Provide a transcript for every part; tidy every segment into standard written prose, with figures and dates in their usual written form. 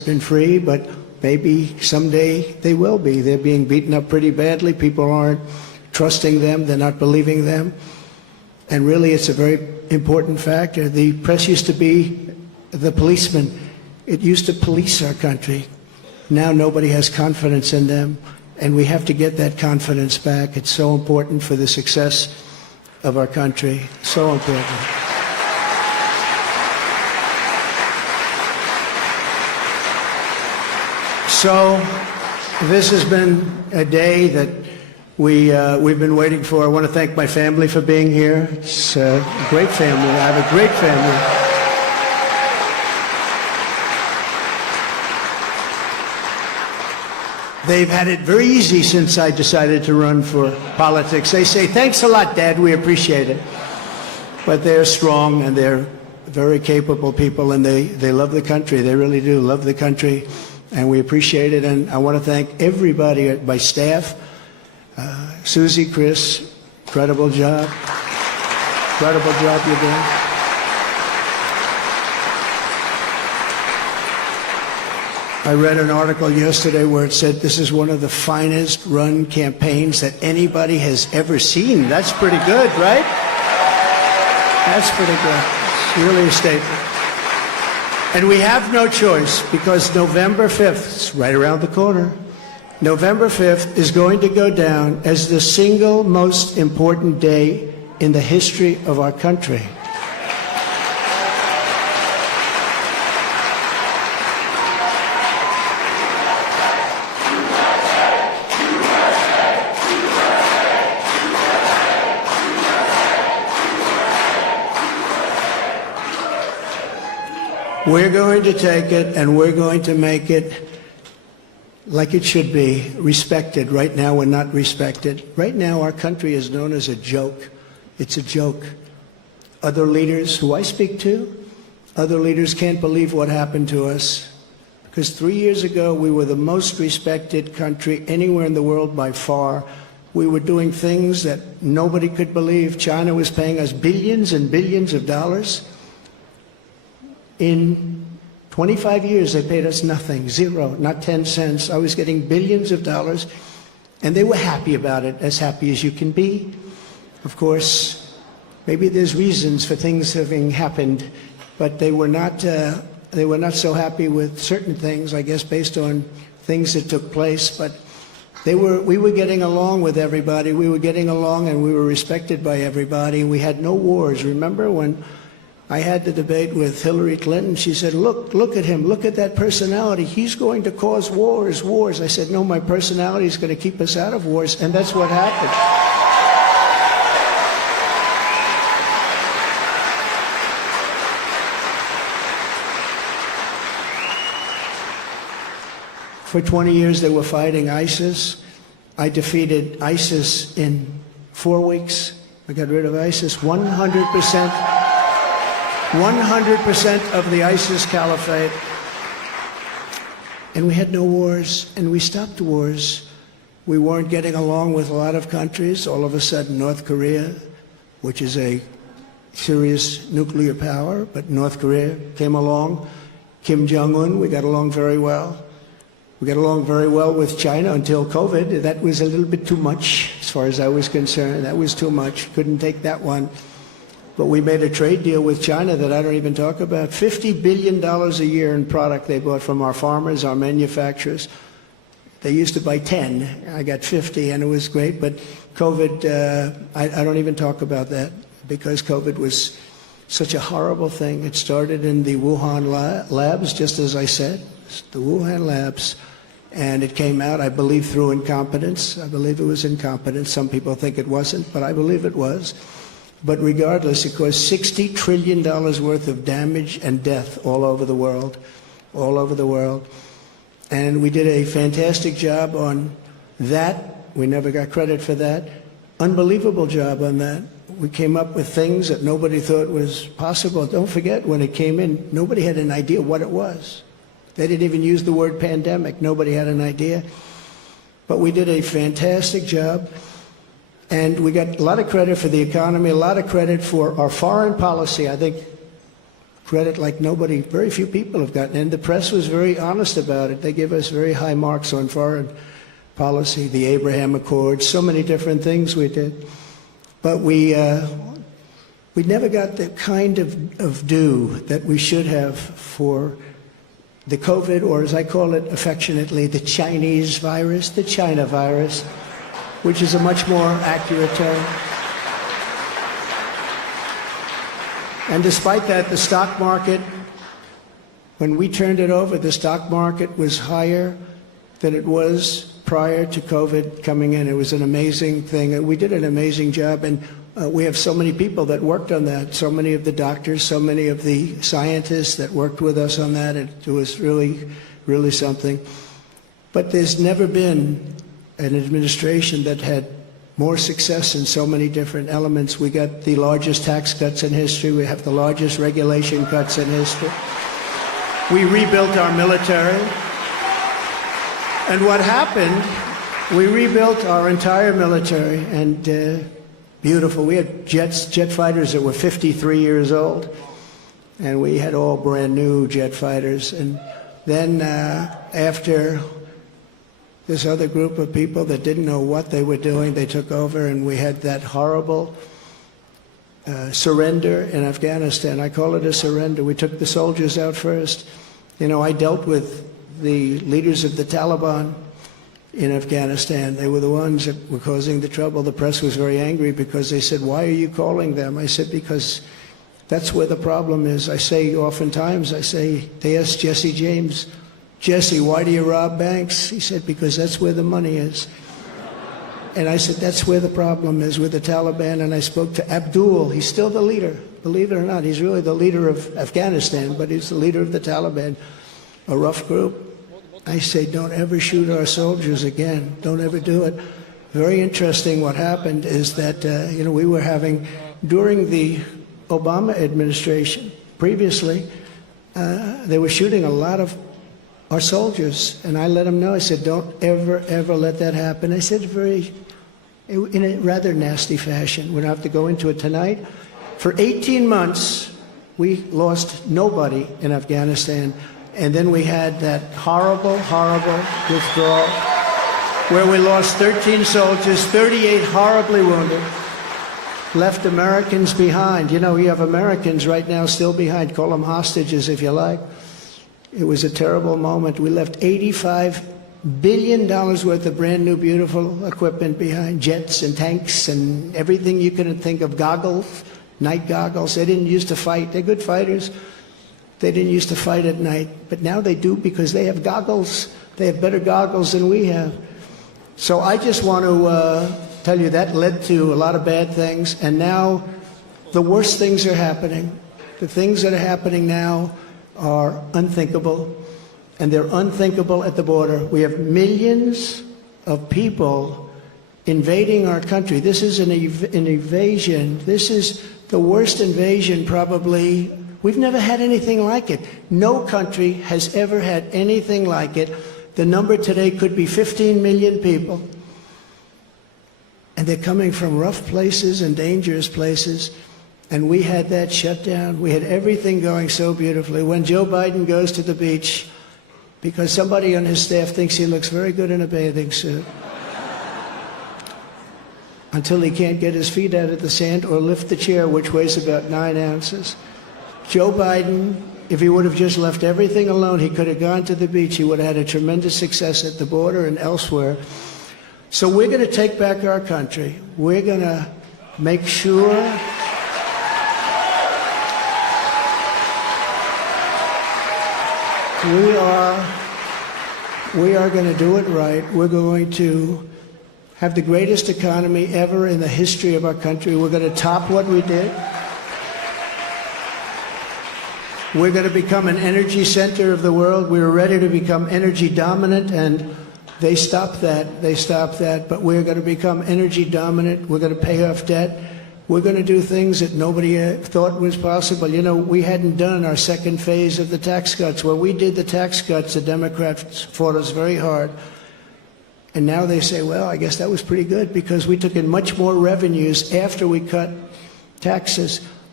been free, but maybe someday they will be. They're being beaten up pretty badly. People aren't trusting them. They're not believing them. And really, it's a very important factor. The press used to be the policeman. It used to police our country. Now nobody has confidence in them, and we have to get that confidence back. It's so important for the success of our country. So important. So this has been a day that we've been waiting for. I want to thank my family for being here. It's a great family. I have a great family. They've had it very easy since I decided to run for politics. They say, "Thanks a lot, Dad. We appreciate it." But they're strong, and they're very capable people, and they love the country. They really do love the country. And we appreciate it, and I want to thank everybody at my staff. Susie, Chris, incredible job. Incredible job you're doing. I read an article yesterday where it said this is one of the finest run campaigns that anybody has ever seen. That's pretty good, right? That's pretty good. It's really a statement. And we have no choice, because November 5th, it's right around the corner, November 5th is going to go down as the single most important day in the history of our country. We're going to take it, and we're going to make it like it should be, respected. Right now, we're not respected. Right now, our country is known as a joke. It's a joke. Other leaders who I speak to, other leaders can't believe what happened to us. Because 3 years ago, we were the most respected country anywhere in the world by far. We were doing things that nobody could believe. China was paying us billions and billions of dollars. In 25 years, they paid us nothing, zero, not 10 cents. I was getting billions of dollars, and they were happy about it, as happy as you can be. Of course, maybe there's reasons for things having happened, but they were not so happy with certain things, I guess, based on things that took place. But we were getting along with everybody. We were getting along, and we were respected by everybody. We had no wars. Remember when I had the debate with Hillary Clinton? She said, look at him, look at that personality. He's going to cause wars. I said, no, my personality is going to keep us out of wars, and that's what happened. For 20 years, they were fighting ISIS. I defeated ISIS in 4 weeks. I got rid of ISIS 100%. 100% of the ISIS caliphate. And we had no wars, and we stopped wars. We weren't getting along with a lot of countries. All of a sudden, North Korea, which is a serious nuclear power, but North Korea came along. Kim Jong-un, we got along very well. We got along very well with China until COVID. That was a little bit too much, as far as I was concerned. That was too much. Couldn't take that one. But we made a trade deal with China that I don't even talk about. $50 billion a year in product they bought from our farmers, our manufacturers. They used to buy 10. I got 50, and it was great. But COVID, I don't even talk about that, because COVID was such a horrible thing. It started in the Wuhan labs, just as I said, the Wuhan labs. And it came out, I believe, through incompetence. I believe it was incompetence. Some people think it wasn't, but I believe it was. But regardless, it caused $60 trillion worth of damage and death all over the world, all over the world. And we did a fantastic job on that. We never got credit for that. Unbelievable job on that. We came up with things that nobody thought was possible. Don't forget, when it came in, nobody had an idea what it was. They didn't even use the word pandemic. Nobody had an idea. But we did a fantastic job. And we got a lot of credit for the economy, a lot of credit for our foreign policy. I think credit like nobody, very few people have gotten. And the press was very honest about it. They gave us very high marks on foreign policy, the Abraham Accords, so many different things we did. But we never got the kind of due that we should have for the COVID, or as I call it affectionately, the Chinese virus, the China virus, which is a much more accurate term. And despite that, the stock market, when we turned it over, the stock market was higher than it was prior to COVID coming in. It was an amazing thing. We did an amazing job, and we have so many people that worked on that, so many of the doctors, so many of the scientists that worked with us on that. It was really, really something. But there's never been an administration that had more success in so many different elements. We got the largest tax cuts in history. We have the largest regulation cuts in history. We rebuilt our military. And what happened, we rebuilt our entire military, and beautiful. We had jet fighters that were 53 years old, and we had all brand new jet fighters. And then after this other group of people that didn't know what they were doing, they took over, and we had that horrible surrender in Afghanistan. I call it a surrender. We took the soldiers out first. You know, I dealt with the leaders of the Taliban in Afghanistan. They were the ones that were causing the trouble. The press was very angry because they said, "Why are you calling them?" I said, "Because that's where the problem is." I say oftentimes, they asked Jesse James, "Jesse, why do you rob banks?" He said, "Because that's where the money is." And I said, that's where the problem is with the Taliban. And I spoke to Abdul. He's still the leader. Believe it or not, he's really the leader of Afghanistan, but he's the leader of the Taliban, a rough group. I say, don't ever shoot our soldiers again. Don't ever do it. Very interesting what happened is that, we were having, during the Obama administration, previously, they were shooting a lot of our soldiers. And I let them know, I said, don't ever, ever let that happen. I said in a rather nasty fashion. We don't have to go into it tonight. For 18 months, we lost nobody in Afghanistan. And then we had that horrible, horrible withdrawal where we lost 13 soldiers, 38 horribly wounded, left Americans behind. You know, we have Americans right now still behind. Call them hostages if you like. It was a terrible moment. We left $85 billion worth of brand new, beautiful equipment behind, jets and tanks and everything you could think of, goggles, night goggles. They didn't used to fight. They're good fighters. They didn't used to fight at night, but now they do because they have goggles. They have better goggles than we have. So I just want to tell you that led to a lot of bad things, and now the worst things are happening. The things that are happening now are unthinkable, and they're unthinkable at the border. We have millions of people invading our country. This is an invasion. This is the worst invasion probably. We've never had anything like it. No country has ever had anything like it. The number today could be 15 million people. And they're coming from rough places and dangerous places. And we had that shut down. We had everything going so beautifully. When Joe Biden goes to the beach, because somebody on his staff thinks he looks very good in a bathing suit, until he can't get his feet out of the sand or lift the chair, which weighs about 9 ounces. Joe Biden, if he would have just left everything alone, he could have gone to the beach. He would have had a tremendous success at the border and elsewhere. So we're going to take back our country. We're going to make sure we are going to do it right. We're going to have the greatest economy ever in the history of our country. We're going to top what we did. We're going to become an energy center of the world. We were ready to become energy dominant, and they stopped that. They stopped that. But we're going to become energy dominant. We're going to pay off debt. We're going to do things that nobody thought was possible. You know, we hadn't done our second phase of the tax cuts. When we did the tax cuts, the Democrats fought us very hard. And now they say, well, I guess that was pretty good because we took in much more revenues after we cut taxes.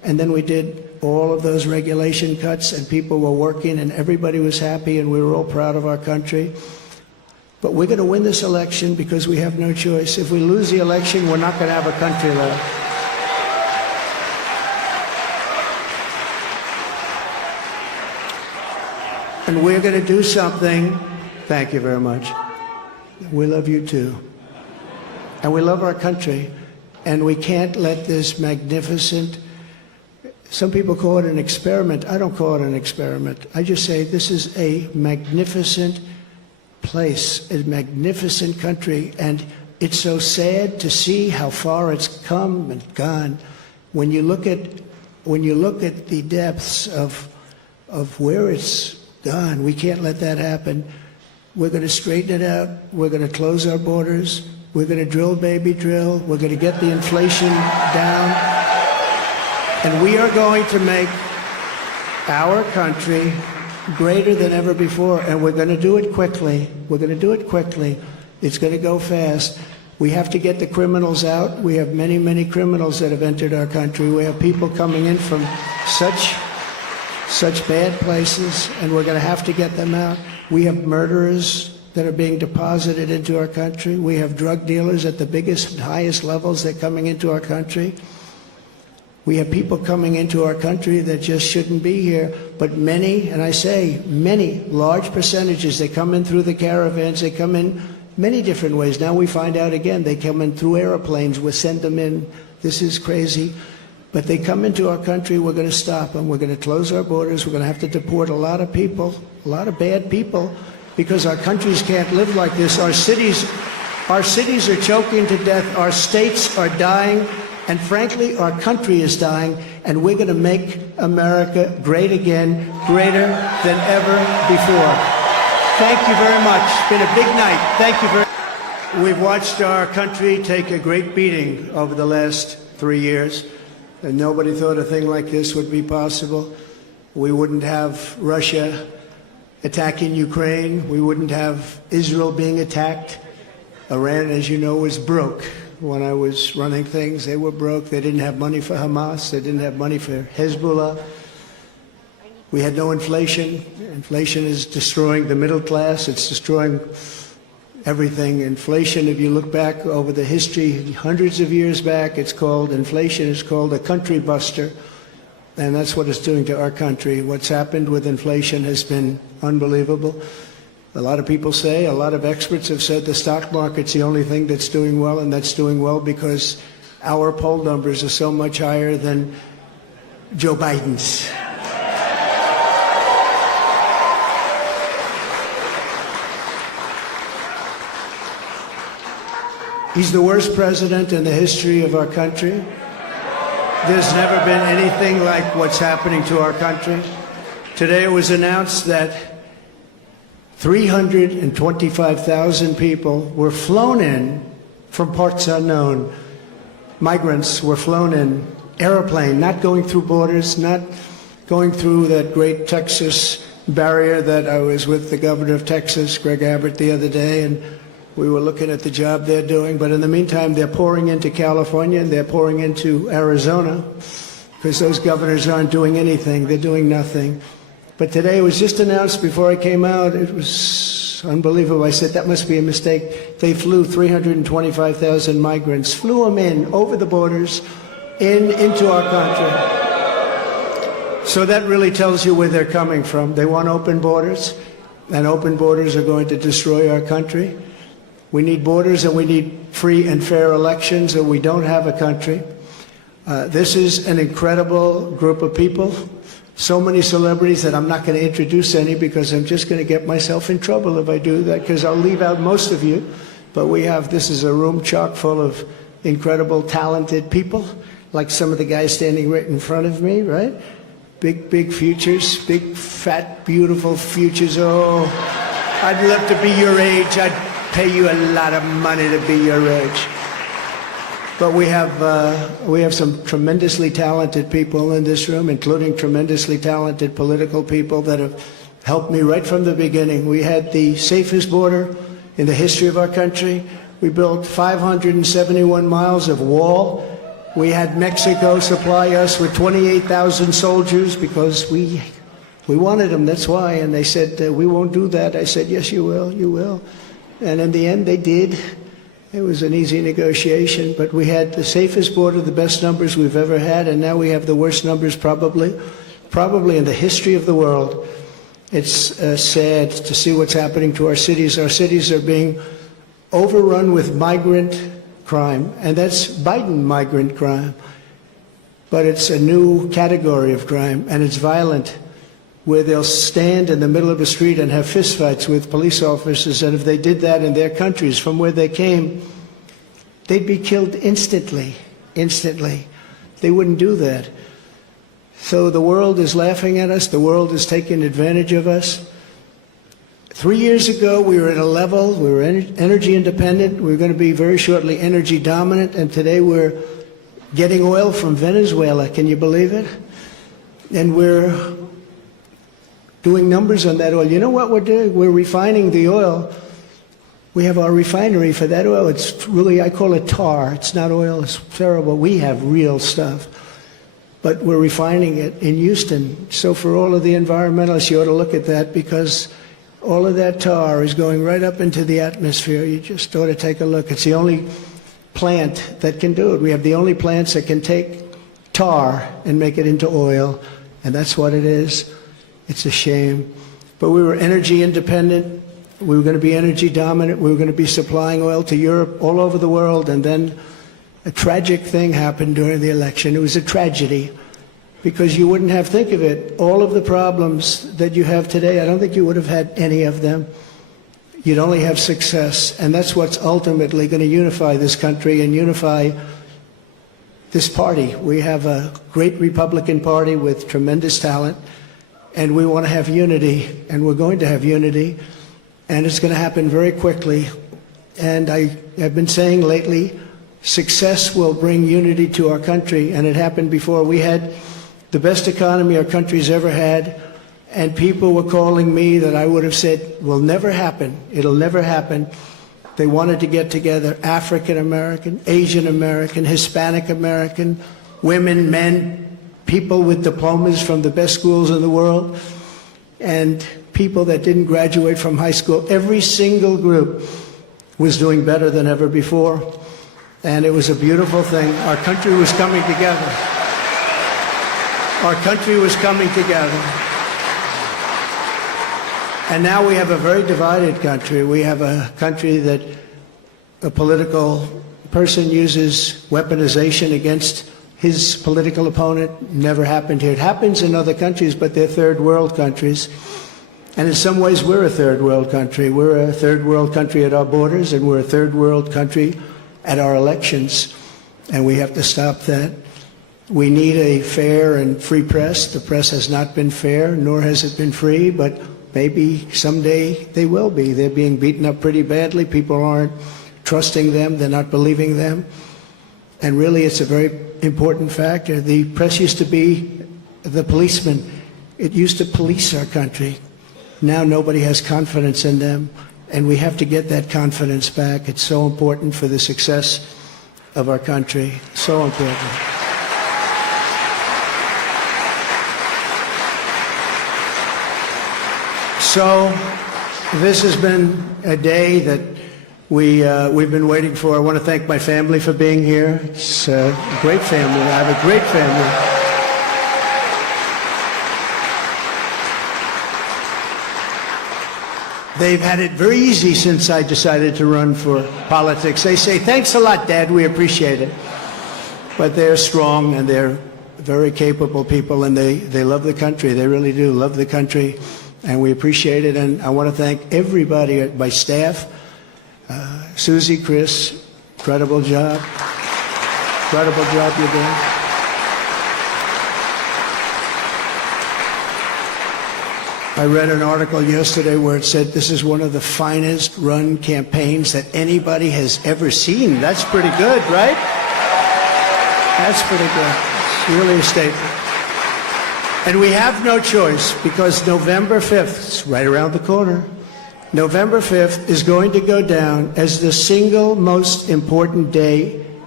And then we did all of those regulation cuts, and people were working, and everybody was happy, and we were all proud of our country. But we're going to win this election because we have no choice. If we lose the election, we're not going to have a country left. And we're going to do something. Thank you very much. We love you too. And we love our country. And we can't let this magnificent, some people call it an experiment. I don't call it an experiment. I just say this is a magnificent place, a magnificent country. And it's so sad to see how far it's come and gone. When you look at the depths of where it's gone, we can't let that happen. We're going to straighten it out. We're going to close our borders. We're going to drill, baby, drill. We're going to get the inflation down. And we are going to make our country greater than ever before. And we're going to do it quickly. We're going to do it quickly. It's going to go fast. We have to get the criminals out. We have many, many criminals that have entered our country. We have people coming in from such bad places, and we're going to have to get them out. We have murderers that are being deposited into our country. We have drug dealers at the biggest and highest levels that are coming into our country. We have people coming into our country that just shouldn't be here. But many, and I say many, large percentages, they come in through the caravans. They come in many different ways. Now we find out again, they come in through airplanes. We send them in. This is crazy. But they come into our country, we're going to stop them. We're going to close our borders. We're going to have to deport a lot of people, a lot of bad people, because our countries can't live like this. Our cities are choking to death. Our states are dying. And frankly, our country is dying. And we're going to make America great again, greater than ever before. Thank you very much. It's been a big night. Thank you very much. We've watched our country take a great beating over the last 3 years. And nobody thought a thing like this would be possible. We wouldn't have Russia attacking Ukraine. We wouldn't have Israel being attacked. Iran, as you know, was broke. When I was running things, they were broke. They didn't have money for Hamas. They didn't have money for Hezbollah. We had no inflation. Inflation is destroying the middle class. It's destroying everything. Inflation, if you look back over the history, hundreds of years back, inflation is called a country buster. And that's what it's doing to our country. What's happened with inflation has been unbelievable. A lot of people say, a lot of experts have said the stock market's the only thing that's doing well, and that's doing well because our poll numbers are so much higher than Joe Biden's. He's the worst president in the history of our country. There's never been anything like what's happening to our country. Today it was announced that 325,000 people were flown in from parts unknown. Migrants were flown in, airplane, not going through borders, not going through that great Texas barrier that I was with the governor of Texas, Greg Abbott, the other day, and we were looking at the job they're doing. But in the meantime, they're pouring into California, and they're pouring into Arizona, because those governors aren't doing anything. They're doing nothing. But today it was just announced before I came out. It was unbelievable. I said, that must be a mistake. They flew 325,000 migrants, flew them in over the borders into our country. So that really tells you where they're coming from. They want open borders, and open borders are going to destroy our country. We need borders, and we need free and fair elections, or we don't have a country. This is an incredible group of people. So many celebrities that I'm not going to introduce any, because I'm just going to get myself in trouble if I do that, because I'll leave out most of you. But this is a room chock full of incredible, talented people, like some of the guys standing right in front of me, right? Big, big futures, big, fat, beautiful futures. Oh, I'd love to be your age. I'd pay you a lot of money to be your age. But we have some tremendously talented people in this room, including tremendously talented political people that have helped me right from the beginning. We had the safest border in the history of our country. We built 571 miles of wall. We had Mexico supply us with 28,000 soldiers because we wanted them, that's why. And they said, we won't do that. I said, yes, you will, you will. And in the end, they did. It was an easy negotiation, but we had the safest border, the best numbers we've ever had, and now we have the worst numbers probably in the history of the world. It's sad to see what's happening to our cities. Our cities are being overrun with migrant crime, and that's Biden migrant crime. But it's a new category of crime, and it's violent, where they'll stand in the middle of the street and have fistfights with police officers, and if they did that in their countries from where they came, they'd be killed instantly, instantly. They wouldn't do that. So the world is laughing at us. The world is taking advantage of us. 3 years ago, we were at a level, we were energy independent. We were going to be very shortly energy dominant, and today we're getting oil from Venezuela. Can you believe it? And we're doing numbers on that oil. You know what we're doing? We're refining the oil. We have our refinery for that oil. It's really, I call it tar. It's not oil. It's terrible. We have real stuff. But we're refining it in Houston. So for all of the environmentalists, you ought to look at that, because all of that tar is going right up into the atmosphere. You just ought to take a look. It's the only plant that can do it. We have the only plants that can take tar and make it into oil, and that's what it is. It's a shame. But we were energy independent. We were going to be energy dominant. We were going to be supplying oil to Europe, all over the world, and then a tragic thing happened during the election. It was a tragedy, because you wouldn't have, think of it, all of the problems that you have today, I don't think you would have had any of them. You'd only have success, and that's what's ultimately going to unify this country and unify this party. We have a great Republican Party with tremendous talent, and we want to have unity, and we're going to have unity, and it's going to happen very quickly. And I have been saying lately, success will bring unity to our country, and it happened before. We had the best economy our country's ever had, and people were calling me that I would have said will never happen. It'll never happen. They wanted to get together, African American, Asian American, Hispanic American, women, men, people with diplomas from the best schools in the world, and people that didn't graduate from high school. Every single group was doing better than ever before. And it was a beautiful thing. Our country was coming together. Our country was coming together. And now we have a very divided country. We have a country that a political person uses weaponization against his political opponent. Never happened here. It happens in other countries, but they're third world countries. And in some ways, we're a third world country. We're a third world country at our borders, and we're a third world country at our elections, and we have to stop that. We need a fair and free press. The press has not been fair, nor has it been free, but maybe someday they will be. They're being beaten up pretty badly. People aren't trusting them. They're not believing them. And really, it's a very important factor. The press used to be the policeman. It used to police our country. Now nobody has confidence in them. And we have to get that confidence back. It's so important for the success of our country. So important. So this has been a day that we've been waiting for. I want to thank my family for being here. It's a great family. I have a great family. They've had it very easy since I decided to run for politics. They say, thanks a lot, Dad, we appreciate it. But they're strong, and they're very capable people, and they love the country. They really do love the country, and we appreciate it. And I want to thank everybody, my staff, Susie, Chris, incredible job. Incredible job you're doing. I read an article yesterday where it said this is one of the finest run campaigns that anybody has ever seen. That's pretty good, right? That's pretty good. It's really a statement. And we have no choice, because November 5th, it's right around the corner, November 5th is going to go down as the single most important day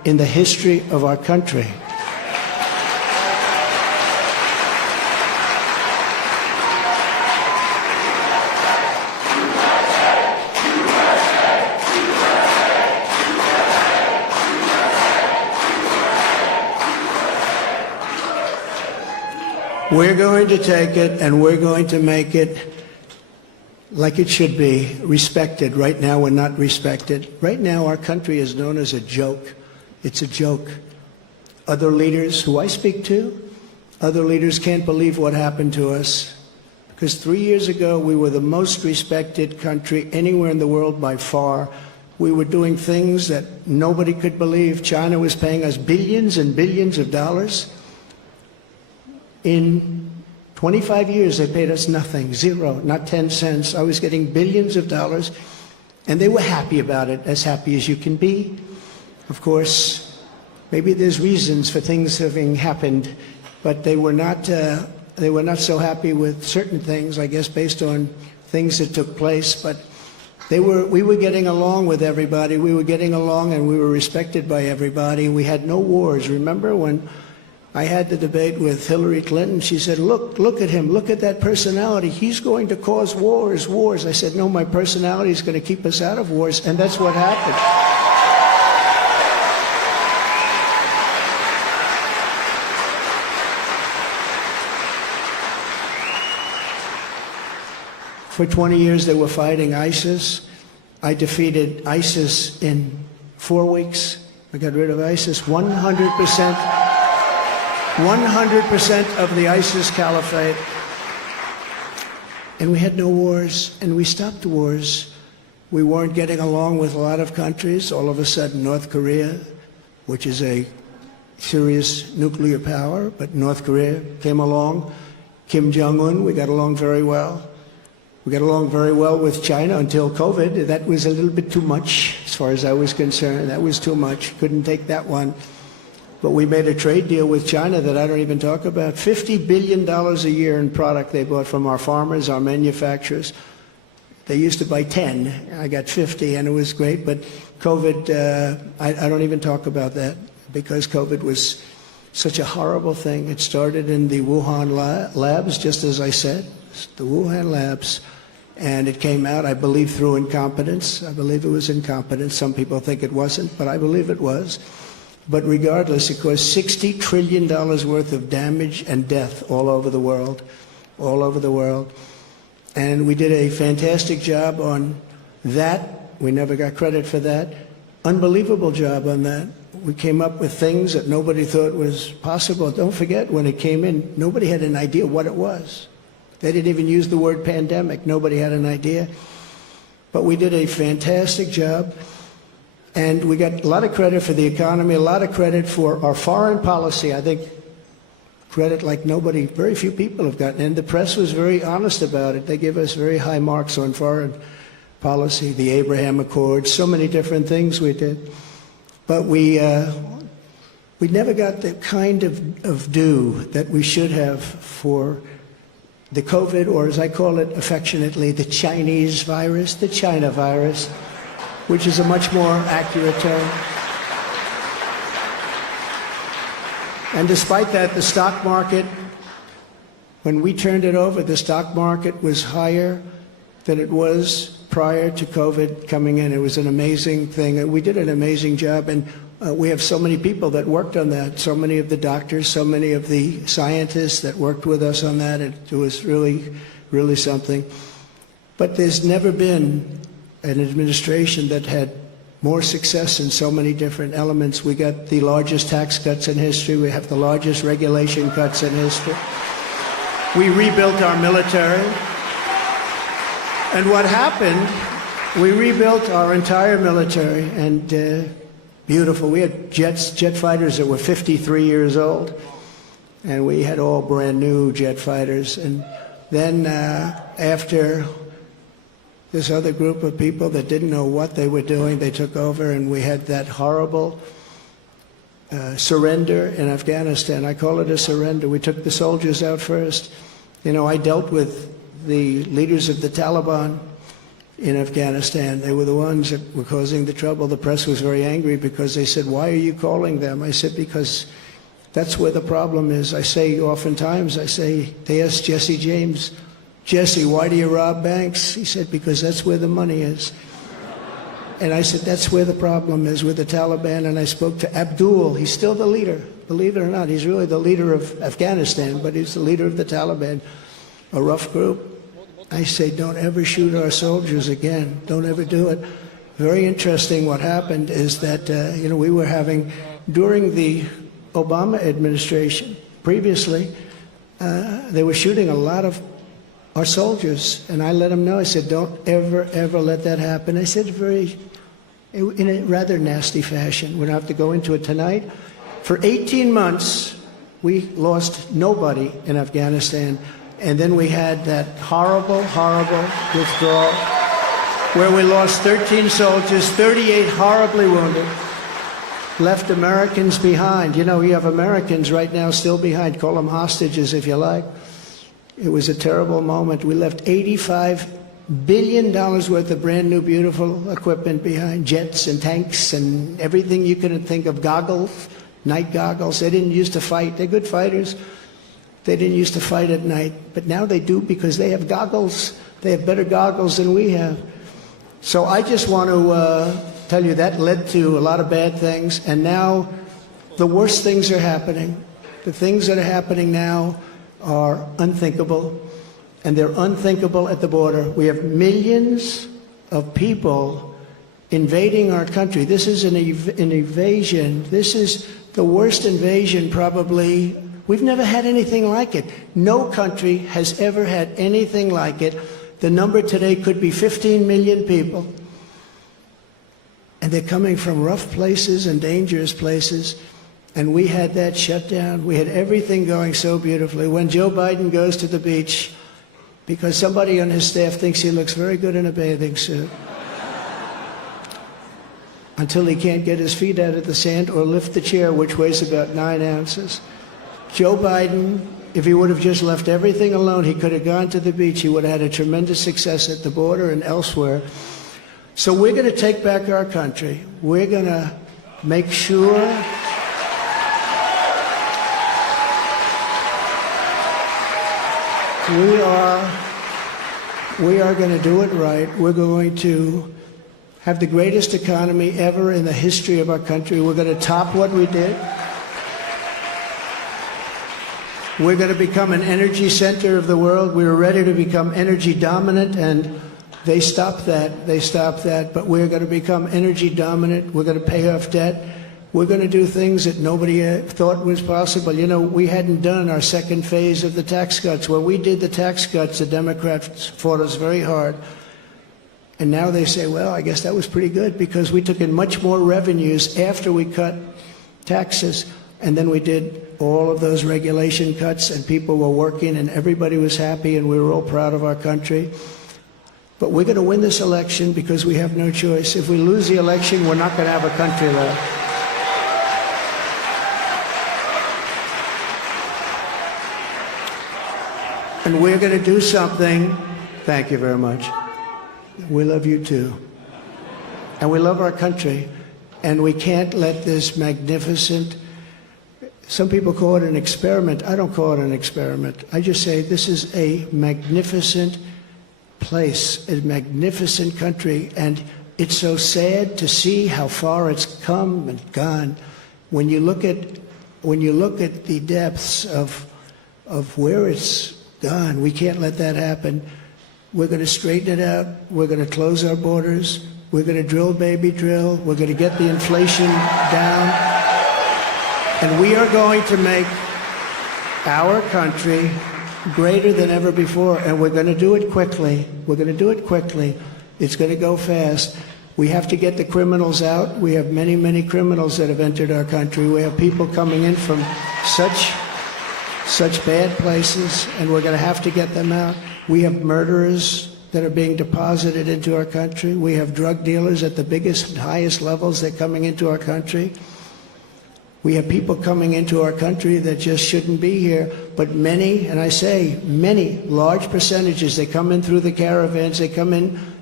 in the history of our country. We're going to take it and we're going to make it like it should be, respected. Right now we're not respected. Right now our country is known as a joke. It's a joke. Other leaders who I speak to, other leaders can't believe what happened to us. Because 3 years ago we were the most respected country anywhere in the world by far. We were doing things that nobody could believe. China was paying us billions and billions of dollars. In 25 years, they paid us nothing, zero, not 10 cents. I was getting billions of dollars, and they were happy about it, as happy as you can be. Of course, maybe there's reasons for things having happened, but they were not so happy with certain things, I guess, based on things that took place. But we were getting along with everybody. We were getting along, and we were respected by everybody. We had no wars. Remember when I had the debate with Hillary Clinton? She said, look at him, look at that personality. He's going to cause wars. I said, no, my personality is going to keep us out of wars, and that's what happened. For 20 years they were fighting ISIS. I defeated ISIS in 4 weeks. I got rid of ISIS 100%. 100% of the ISIS caliphate. And we had no wars, and we stopped wars. We weren't getting along with a lot of countries. All of a sudden, North Korea, which is a serious nuclear power, but North Korea came along. Kim Jong-un, we got along very well. We got along very well with China until COVID. That was a little bit too much, as far as I was concerned. That was too much. Couldn't take that one. But we made a trade deal with China that I don't even talk about. $50 billion a year in product they bought from our farmers, our manufacturers. They used to buy 10. I got 50, and it was great. But COVID, I don't even talk about that, because COVID was such a horrible thing. It started in the Wuhan labs, just as I said, the Wuhan labs. And it came out, I believe, through incompetence. I believe it was incompetence. Some people think it wasn't, but I believe it was. But regardless, it caused $60 trillion worth of damage and death all over the world, all over the world. And we did a fantastic job on that. We never got credit for that. Unbelievable job on that. We came up with things that nobody thought was possible. Don't forget, when it came in, nobody had an idea what it was. They didn't even use the word pandemic. Nobody had an idea. But we did a fantastic job. And we got a lot of credit for the economy, a lot of credit for our foreign policy. I think credit like nobody, very few people have gotten. And the press was very honest about it. They give us very high marks on foreign policy, the Abraham Accords, so many different things we did. But we never got the kind of due that we should have for the COVID, or as I call it affectionately, the Chinese virus, the China virus, which is a much more accurate term. And despite that, the stock market, when we turned it over, the stock market was higher than it was prior to COVID coming in. It was an amazing thing. We did an amazing job, and we have so many people that worked on that, so many of the doctors, so many of the scientists that worked with us on that. It was really, really something. But there's never been an administration that had more success in so many different elements. We got the largest tax cuts in history. We have the largest regulation cuts in history. We rebuilt our military. And what happened, we rebuilt our entire military, and beautiful. We had jet fighters that were 53 years old, and we had all brand new jet fighters. And then after this other group of people that didn't know what they were doing, they took over, and we had that horrible surrender in Afghanistan. I call it a surrender. We took the soldiers out first. You know, I dealt with the leaders of the Taliban in Afghanistan. They were the ones that were causing the trouble. The press was very angry because they said, why are you calling them? I said, because that's where the problem is. I say oftentimes, they asked Jesse James, Jesse, why do you rob banks? He said, because that's where the money is. And I said, that's where the problem is with the Taliban. And I spoke to Abdul. He's still the leader. Believe it or not, he's really the leader of Afghanistan, but he's the leader of the Taliban, a rough group. I say, don't ever shoot our soldiers again. Don't ever do it. Very interesting what happened is that, we were having, during the Obama administration, previously, they were shooting a lot of our soldiers. And I let them know, I said, don't ever, ever let that happen. I said in a rather nasty fashion. We don't have to go into it tonight. For 18 months, we lost nobody in Afghanistan. And then we had that horrible, horrible withdrawal where we lost 13 soldiers, 38 horribly wounded, left Americans behind. You have Americans right now still behind. Call them hostages if you like. It was a terrible moment. We left $85 billion worth of brand new, beautiful equipment behind, jets and tanks and everything you could think of, goggles, night goggles. They didn't used to fight. They're good fighters. They didn't used to fight at night, but now they do because they have goggles. They have better goggles than we have. So I just want to tell you that led to a lot of bad things, and now the worst things are happening. The things that are happening now are unthinkable, and they're unthinkable at the border. We have millions of people invading our country. This is an invasion. This is the worst invasion probably. We've never had anything like it. No country has ever had anything like it. The number today could be 15 million people. And they're coming from rough places and dangerous places. And we had that shut down. We had everything going so beautifully. When Joe Biden goes to the beach, because somebody on his staff thinks he looks very good in a bathing suit, until he can't get his feet out of the sand or lift the chair, which weighs about 9 ounces. Joe Biden, if he would have just left everything alone, he could have gone to the beach. He would have had a tremendous success at the border and elsewhere. So we're going to take back our country. We're going to make sure we are going to do it right. We're going to have the greatest economy ever in the history of our country. We're going to top what we did. We're going to become an energy center of the world. We were ready to become energy dominant, and they stopped that. They stopped that. But we're going to become energy dominant. We're going to pay off debt. We're going to do things that nobody thought was possible. We hadn't done our second phase of the tax cuts. When we did the tax cuts, the Democrats fought us very hard. And now they say, well, I guess that was pretty good because we took in much more revenues after we cut taxes. And then we did all of those regulation cuts, and people were working, and everybody was happy, and we were all proud of our country. But we're going to win this election because we have no choice. If we lose the election, we're not going to have a country left. And we're going to do something. Thank you very much. We love you too. And we love our country. And we can't let this magnificent, some people call it an experiment. I don't call it an experiment. I just say this is a magnificent place, a magnificent country. And it's so sad to see how far it's come and gone. When you look at the depths of where it's gone, we can't let that happen. We're going to straighten it out. We're going to close our borders. We're going to drill, baby, drill. We're going to get the inflation down. And we are going to make our country greater than ever before. And we're going to do it quickly. We're going to do it quickly. It's going to go fast. We have to get the criminals out. We have many, many criminals that have entered our country. We have people coming in from such bad places, and we're going to have to get them out. We have murderers that are being deposited into our country. We have drug dealers at the biggest, highest levels. They're coming into our country. We have people coming into our country that just shouldn't be here. But many, and I say many, large percentages, they come in through the caravans. They come in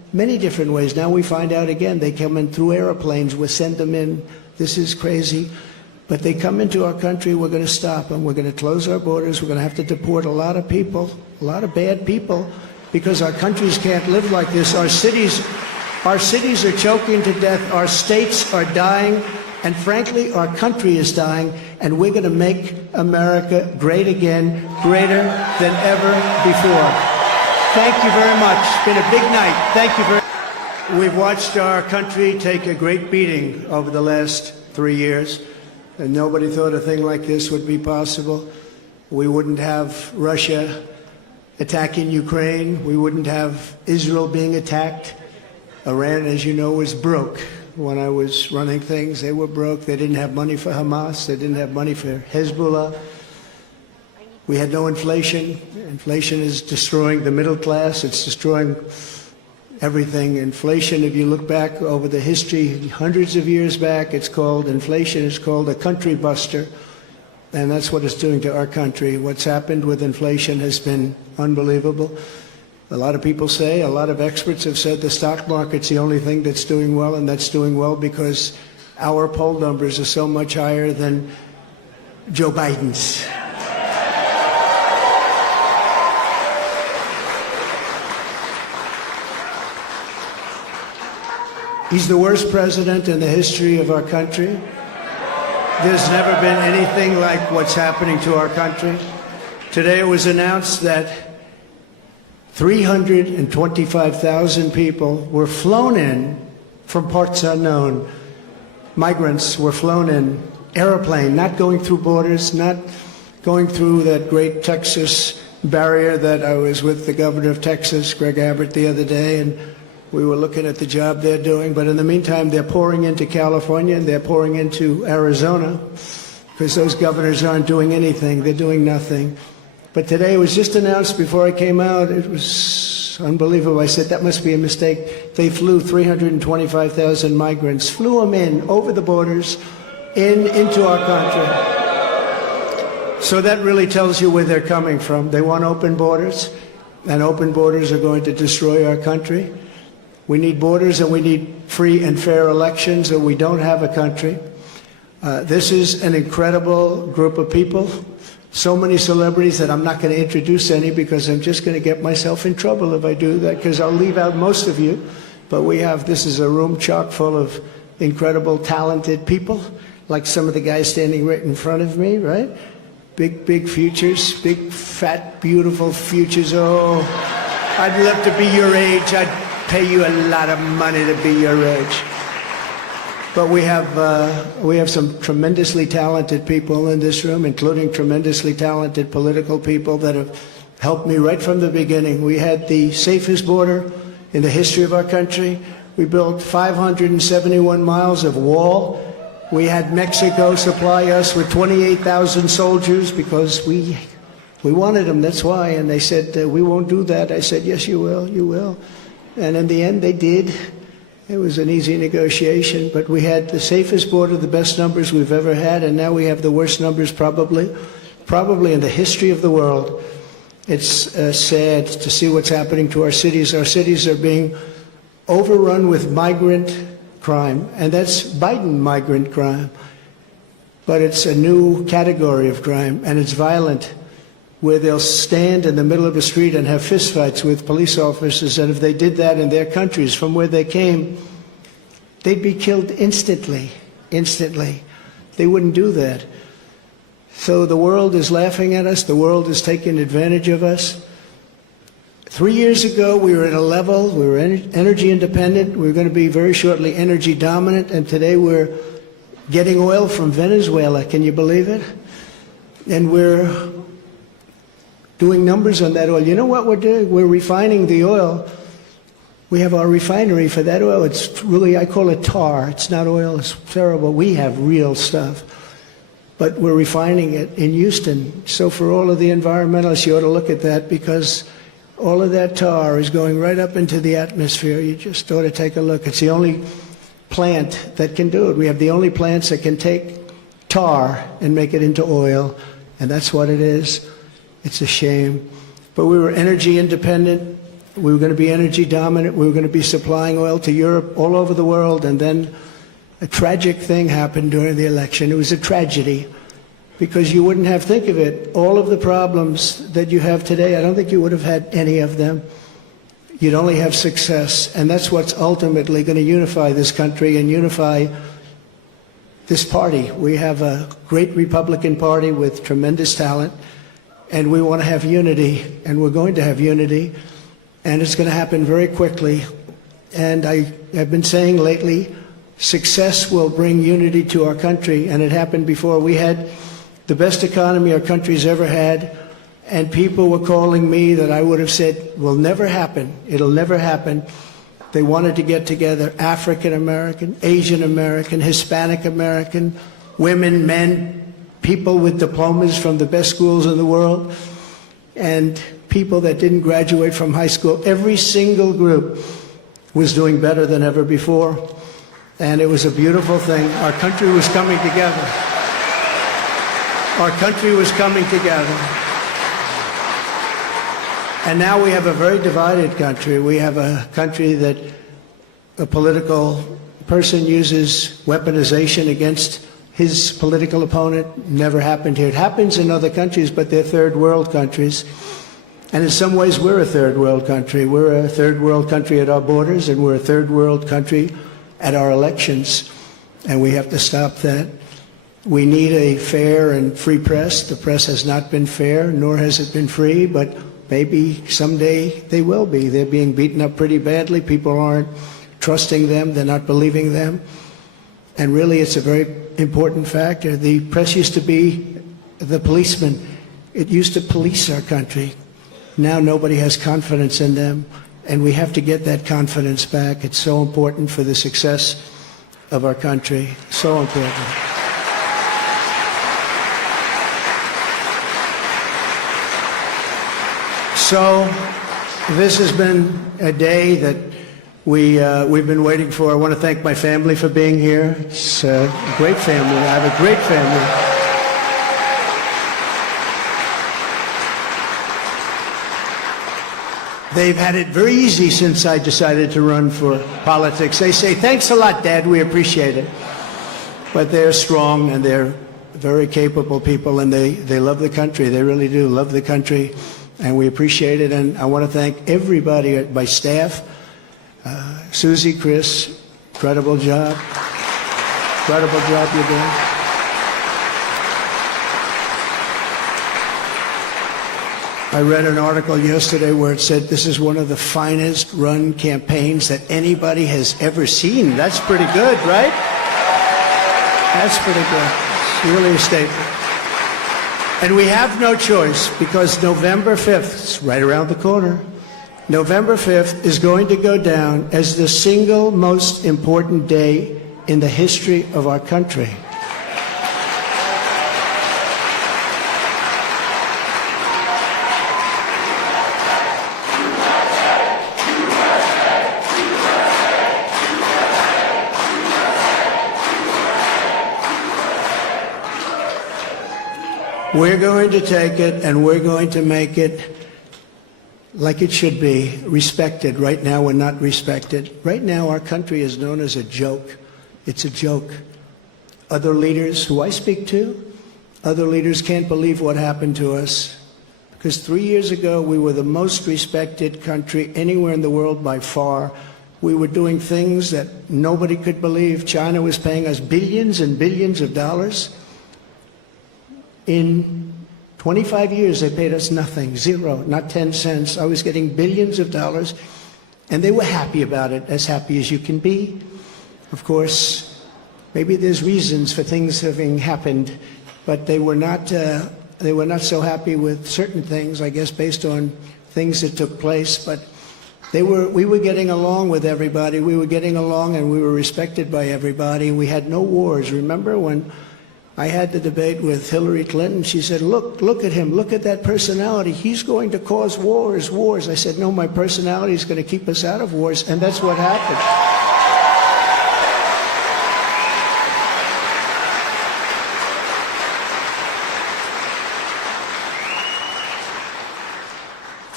many different ways. Now we find out again, they come in through airplanes, we send them in. This is crazy. But they come into our country, we're going to stop them. We're going to close our borders. We're going to have to deport a lot of people, a lot of bad people, because our countries can't live like this. Our cities are choking to death. Our states are dying. And frankly, our country is dying. And we're going to make America great again, greater than ever before. Thank you very much. It's been a big night. Thank you very much. We've watched our country take a great beating over the last 3 years. And nobody thought a thing like this would be possible. We wouldn't have Russia attacking Ukraine. We wouldn't have Israel being attacked. Iran, as you know, was broke. When I was running things, they were broke. They didn't have money for Hamas. They didn't have money for Hezbollah. We had no inflation. Inflation is destroying the middle class. It's destroying everything. Inflation, if you look back over the history, hundreds of years back, inflation is called a country buster. And that's what it's doing to our country. What's happened with inflation has been unbelievable. A lot of people say, a lot of experts have said the stock market's the only thing that's doing well, and that's doing well because our poll numbers are so much higher than Joe Biden's. He's the worst president in the history of our country. There's never been anything like what's happening to our country. Today it was announced that 325,000 people were flown in from parts unknown. Migrants were flown in, airplane, not going through borders, not going through that great Texas barrier that I was with the governor of Texas, Greg Abbott, the other day, and we were looking at the job they're doing. But in the meantime, they're pouring into California and they're pouring into Arizona because those governors aren't doing anything. They're doing nothing. But today it was just announced before I came out. It was unbelievable. I said, that must be a mistake. They flew 325,000 migrants, flew them in over the borders into our country. So that really tells you where they're coming from. They want open borders, and open borders are going to destroy our country. We need borders and we need free and fair elections, or we don't have a country. This is an incredible group of people. So many celebrities that I'm not going to introduce any because I'm just going to get myself in trouble if I do that, because I'll leave out most of you. But this is a room chock full of incredible, talented people, like some of the guys standing right in front of me, right? Big futures, big, fat, beautiful futures. Oh, I'd love to be your age. I'd pay you a lot of money to be your age. But we have some tremendously talented people in this room, including tremendously talented political people that have helped me right from the beginning. We had the safest border in the history of our country. We built 571 miles of wall. We had Mexico supply us with 28,000 soldiers because we wanted them, that's why. And they said, we won't do that. I said, yes, you will, you will. And in the end, they did. It was an easy negotiation, but we had the safest border, the best numbers we've ever had, and now we have the worst numbers probably in the history of the world. It's sad to see what's happening to our cities. Our cities are being overrun with migrant crime, and that's Biden migrant crime. But it's a new category of crime, and it's violent, where they'll stand in the middle of a street and have fistfights with police officers, and if they did that in their countries from where they came, they'd be killed instantly. They wouldn't do that. So the world is laughing at us. The world is taking advantage of us. 3 years ago, we were at a level, we were energy independent. We were going to be very shortly energy dominant, and today we're getting oil from Venezuela. Can you believe it? And we're doing numbers on that oil. You know what we're doing? We're refining the oil. We have our refinery for that oil. It's really, I call it tar. It's not oil. It's terrible. We have real stuff. But we're refining it in Houston. So for all of the environmentalists, you ought to look at that, because all of that tar is going right up into the atmosphere. You just ought to take a look. It's the only plant that can do it. We have the only plants that can take tar and make it into oil, and that's what it is. It's a shame. But we were energy independent. We were going to be energy dominant. We were going to be supplying oil to Europe, all over the world. And then a tragic thing happened during the election. It was a tragedy because you wouldn't have, think of it, all of the problems that you have today, I don't think you would have had any of them. You'd only have success. And that's what's ultimately going to unify this country and unify this party. We have a great Republican Party with tremendous talent, and we want to have unity, and we're going to have unity, and it's going to happen very quickly. And I have been saying lately, success will bring unity to our country, and it happened before. We had the best economy our country's ever had, and people were calling me that I would have said will never happen. It'll never happen. They wanted to get together African American, Asian American, Hispanic American, women, men, people with diplomas from the best schools in the world, and people that didn't graduate from high school. Every single group was doing better than ever before, and it was a beautiful thing. Our country was coming together. Our country was coming together. And now we have a very divided country. We have a country that a political person uses weaponization against his political opponent. Never happened here. It happens in other countries, but they're third world countries. And in some ways, we're a third world country. We're a third world country at our borders, and we're a third world country at our elections. And we have to stop that. We need a fair and free press. The press has not been fair, nor has it been free, but maybe someday they will be. They're being beaten up pretty badly. People aren't trusting them. They're not believing them. And really, it's a very important factor. The press used to be the policeman. It used to police our country. Now nobody has confidence in them, and we have to get that confidence back. It's so important for the success of our country. So important. So this has been a day that we've been waiting for. I want to thank my family for being here. It's a great family. I have a great family. They've had it very easy since I decided to run for politics. They say, thanks a lot, Dad, we appreciate it. But they're strong, and they're very capable people, and they love the country. They really do love the country, and we appreciate it. And I want to thank everybody at my staff. Susie, Chris, incredible job. Incredible job you're doing. I read an article yesterday where it said this is one of the finest run campaigns that anybody has ever seen. That's pretty good, right? That's pretty good. It's really a statement. And we have no choice, because November 5th, it's right around the corner, November 5th is going to go down as the single most important day in the history of our country. We're going to take it, and we're going to make it like it should be, respected. Right now, we're not respected. Right now, our country is known as a joke. It's a joke. Other leaders who I speak to, other leaders can't believe what happened to us. Because 3 years ago, we were the most respected country anywhere in the world by far. We were doing things that nobody could believe. China was paying us billions and billions of dollars. In 25 years, they paid us nothing, zero, not 10 cents. I was getting billions of dollars, and they were happy about it, as happy as you can be. Of course, maybe there's reasons for things having happened, but they were not so happy with certain things, I guess, based on things that took place. But we were getting along with everybody. We were getting along, and we were respected by everybody. We had no wars. Remember when I had the debate with Hillary Clinton? She said, look at him, look at that personality. He's going to cause wars. I said, no, my personality is going to keep us out of wars, and that's what happened.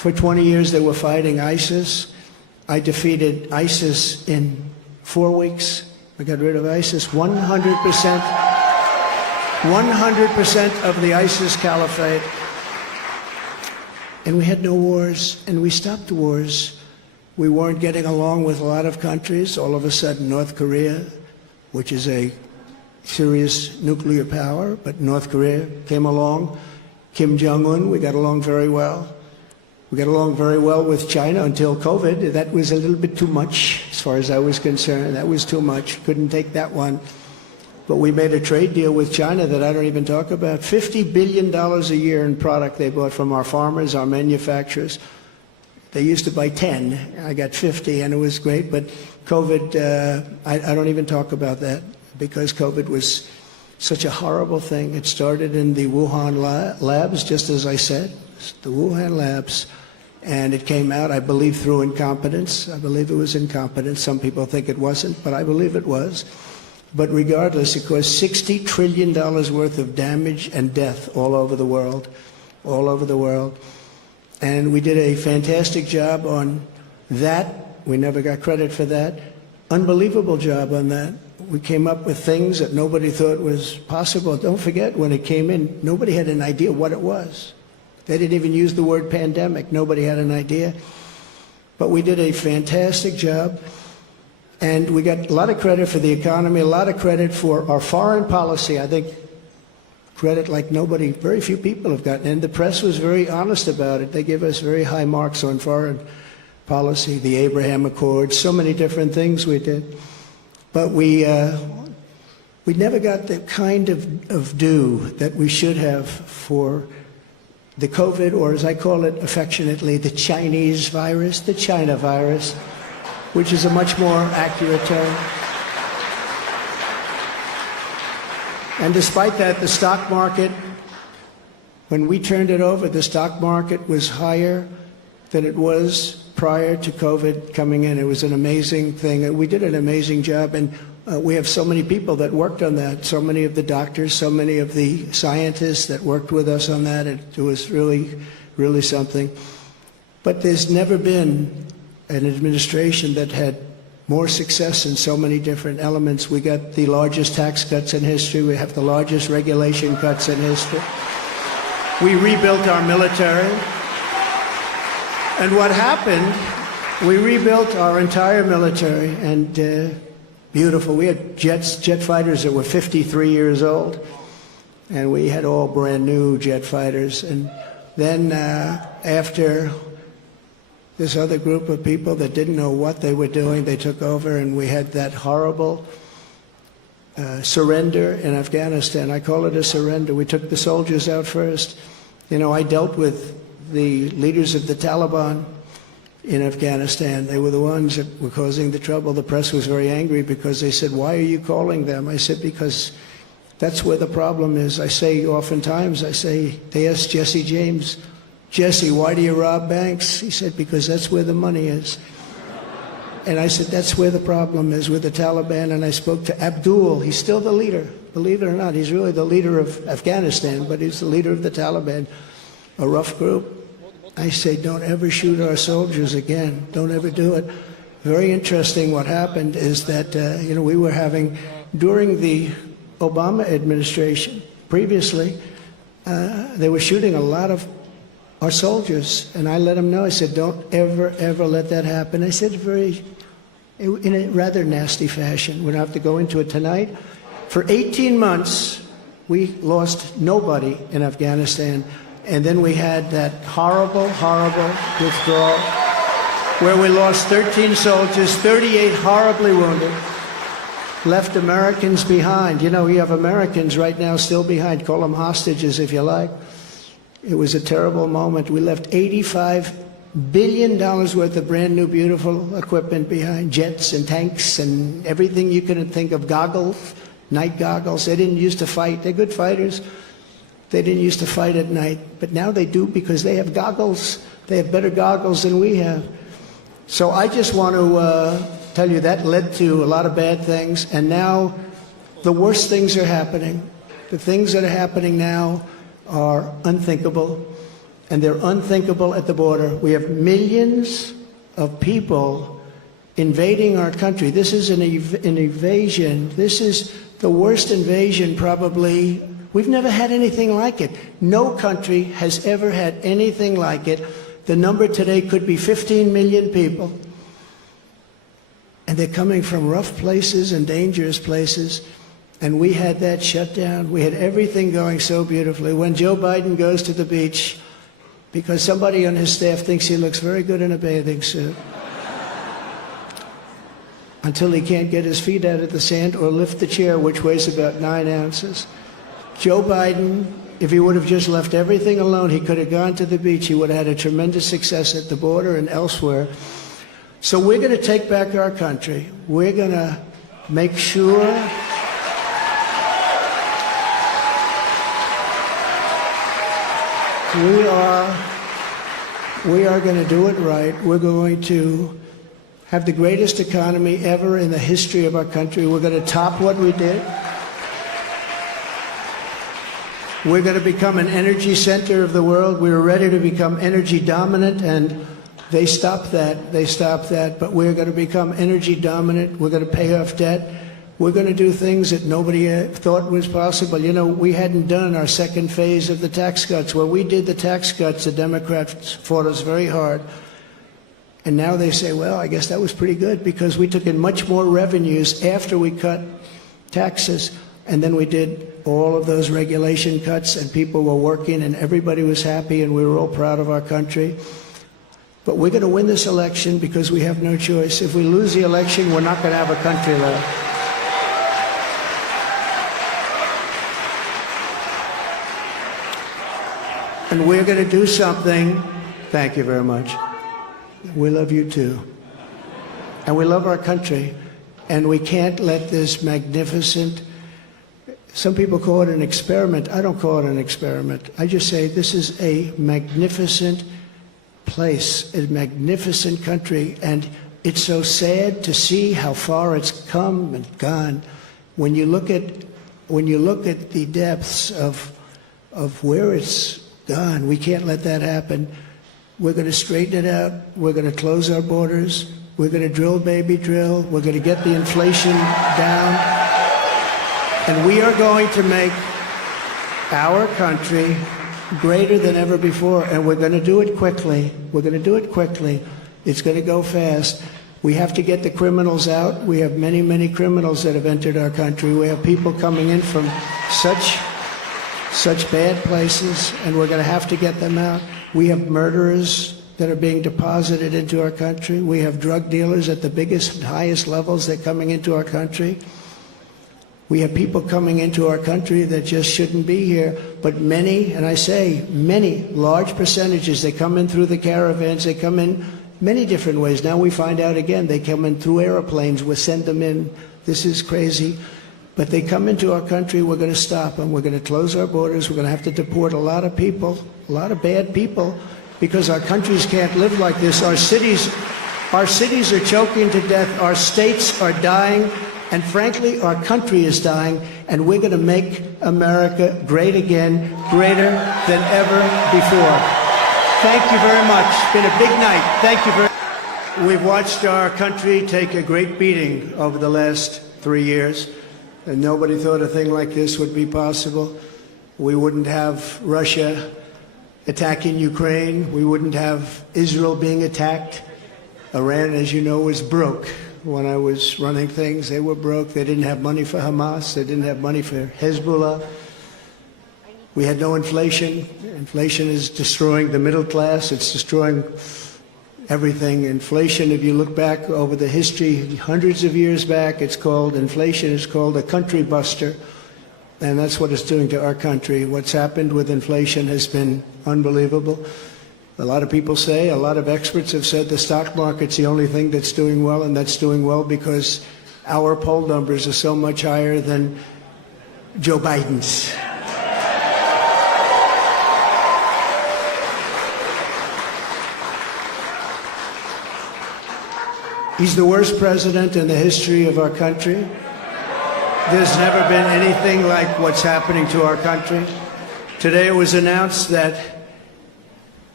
For 20 years, they were fighting ISIS. I defeated ISIS in 4 weeks. I got rid of ISIS. 100% of the ISIS caliphate. And we had no wars, and we stopped wars. We weren't getting along with a lot of countries. All of a sudden, North Korea, which is a serious nuclear power, but North Korea came along. Kim Jong-un, we got along very well. We got along very well with China until COVID. That was a little bit too much, as far as I was concerned. That was too much. Couldn't take that one. But we made a trade deal with China that I don't even talk about. $50 billion a year in product they bought from our farmers, our manufacturers. They used to buy 10. I got 50, and it was great. But COVID, I don't even talk about that, because COVID was such a horrible thing. It started in the Wuhan labs, just as I said, the Wuhan labs. And it came out, I believe, through incompetence. I believe it was incompetence. Some people think it wasn't, but I believe it was. But regardless, it caused $60 trillion worth of damage and death all over the world, all over the world. And we did a fantastic job on that. We never got credit for that. Unbelievable job on that. We came up with things that nobody thought was possible. Don't forget, when it came in, nobody had an idea what it was. They didn't even use the word pandemic. Nobody had an idea. But we did a fantastic job. And we got a lot of credit for the economy, a lot of credit for our foreign policy. I think credit like nobody, very few people have gotten. And the press was very honest about it. They give us very high marks on foreign policy, the Abraham Accords, so many different things we did. But we never got the kind of due that we should have for the COVID, or as I call it affectionately, the Chinese virus, the China virus, which is a much more accurate term. And despite that, the stock market, when we turned it over, the stock market was higher than it was prior to COVID coming in. It was an amazing thing. We did an amazing job, and we have so many people that worked on that, so many of the doctors, so many of the scientists that worked with us on that. It was really, really something. But there's never been an administration that had more success in so many different elements. We got the largest tax cuts in history. We have the largest regulation cuts in history. We rebuilt our military. And what happened, we rebuilt our entire military, and beautiful. We had jet fighters that were 53 years old, and we had all brand new jet fighters. And then after this other group of people that didn't know what they were doing, they took over, and we had that horrible surrender in Afghanistan. I call it a surrender. We took the soldiers out first. You know, I dealt with the leaders of the Taliban in Afghanistan. They were the ones that were causing the trouble. The press was very angry because they said, "Why are you calling them?" I said, "Because that's where the problem is." I say oftentimes, they asked Jesse James, "Jesse, why do you rob banks?" He said, "Because that's where the money is." And I said, that's where the problem is, with the Taliban. And I spoke to Abdul. He's still the leader. Believe it or not, he's really the leader of Afghanistan, but he's the leader of the Taliban, a rough group. I say, don't ever shoot our soldiers again. Don't ever do it. Very interesting what happened is that, we were having, during the Obama administration, previously, they were shooting a lot of our soldiers, and I let them know. I said, don't ever, ever let that happen. I said in a rather nasty fashion. We don't have to go into it tonight. For 18 months, we lost nobody in Afghanistan, and then we had that horrible, horrible withdrawal where we lost 13 soldiers, 38 horribly wounded, left Americans behind. You know, we have Americans right now still behind. Call them hostages if you like. It was a terrible moment. We left $85 billion worth of brand new, beautiful equipment behind, jets and tanks and everything you could think of, goggles, night goggles. They didn't used to fight. They're good fighters. They didn't used to fight at night, but now they do because they have goggles. They have better goggles than we have. So I just want to tell you that led to a lot of bad things, and now the worst things are happening. The things that are happening now are unthinkable, and they're unthinkable at the border. We have millions of people invading our country. This is an invasion. This is the worst invasion probably. We've never had anything like it. No country has ever had anything like it. The number today could be 15 million people. And they're coming from rough places and dangerous places. And we had that shut down. We had everything going so beautifully. When Joe Biden goes to the beach, because somebody on his staff thinks he looks very good in a bathing suit, until he can't get his feet out of the sand or lift the chair, which weighs about 9 ounces. Joe Biden, if he would have just left everything alone, he could have gone to the beach. He would have had a tremendous success at the border and elsewhere. So we're going to take back our country. We're going to make sure we are going to do it right. We're going to have the greatest economy ever in the history of our country. We're going to top what we did. We're going to become an energy center of the world. We were ready to become energy dominant, and they stopped that. They stopped that. But we're going to become energy dominant. We're going to pay off debt. We're going to do things that nobody thought was possible. You know, we hadn't done our second phase of the tax cuts. When we did the tax cuts, the Democrats fought us very hard. And now they say, well, I guess that was pretty good because we took in much more revenues after we cut taxes. And then we did all of those regulation cuts, and people were working, and everybody was happy, and we were all proud of our country. But we're going to win this election because we have no choice. If we lose the election, we're not going to have a country left. And we're going to do something. Thank you very much. We love you too. And we love our country. And we can't let this magnificent, some people call it an experiment. I don't call it an experiment. I just say this is a magnificent place, a magnificent country. And it's so sad to see how far it's come and gone. When you look at the depths of where it's gone, we can't let that happen. We're going to straighten it out. We're going to close our borders. We're going to drill, baby, drill. We're going to get the inflation down. And we are going to make our country greater than ever before. And we're going to do it quickly. We're going to do it quickly. It's going to go fast. We have to get the criminals out. We have many, many criminals that have entered our country. We have people coming in from such bad places, and we're going to have to get them out. We have murderers that are being deposited into our country. We have drug dealers at the biggest and highest levels that are coming into our country. We have people coming into our country that just shouldn't be here. But many, and I say many, large percentages, they come in through the caravans. They come in many different ways. Now we find out again, they come in through airplanes. We send them in. This is crazy. But they come into our country, we're going to stop them. We're going to close our borders. We're going to have to deport a lot of people, a lot of bad people, because our countries can't live like this. Our cities are choking to death. Our states are dying. And frankly, our country is dying. And we're going to make America great again, greater than ever before. Thank you very much. It's been a big night. Thank you very much. We've watched our country take a great beating over the last 3 years. And nobody thought a thing like this would be possible. We wouldn't have Russia attacking Ukraine. We wouldn't have Israel being attacked. Iran, as you know, was broke. When I was running things, they were broke. They didn't have money for Hamas. They didn't have money for Hezbollah. We had no inflation. Inflation is destroying the middle class. It's destroying everything. Inflation, if you look back over the history, hundreds of years back, inflation is called a country buster. And that's what it's doing to our country. What's happened with inflation has been unbelievable. A lot of people say, a lot of experts have said the stock market's the only thing that's doing well, and that's doing well because our poll numbers are so much higher than Joe Biden's. He's the worst president in the history of our country. There's never been anything like what's happening to our country. Today it was announced that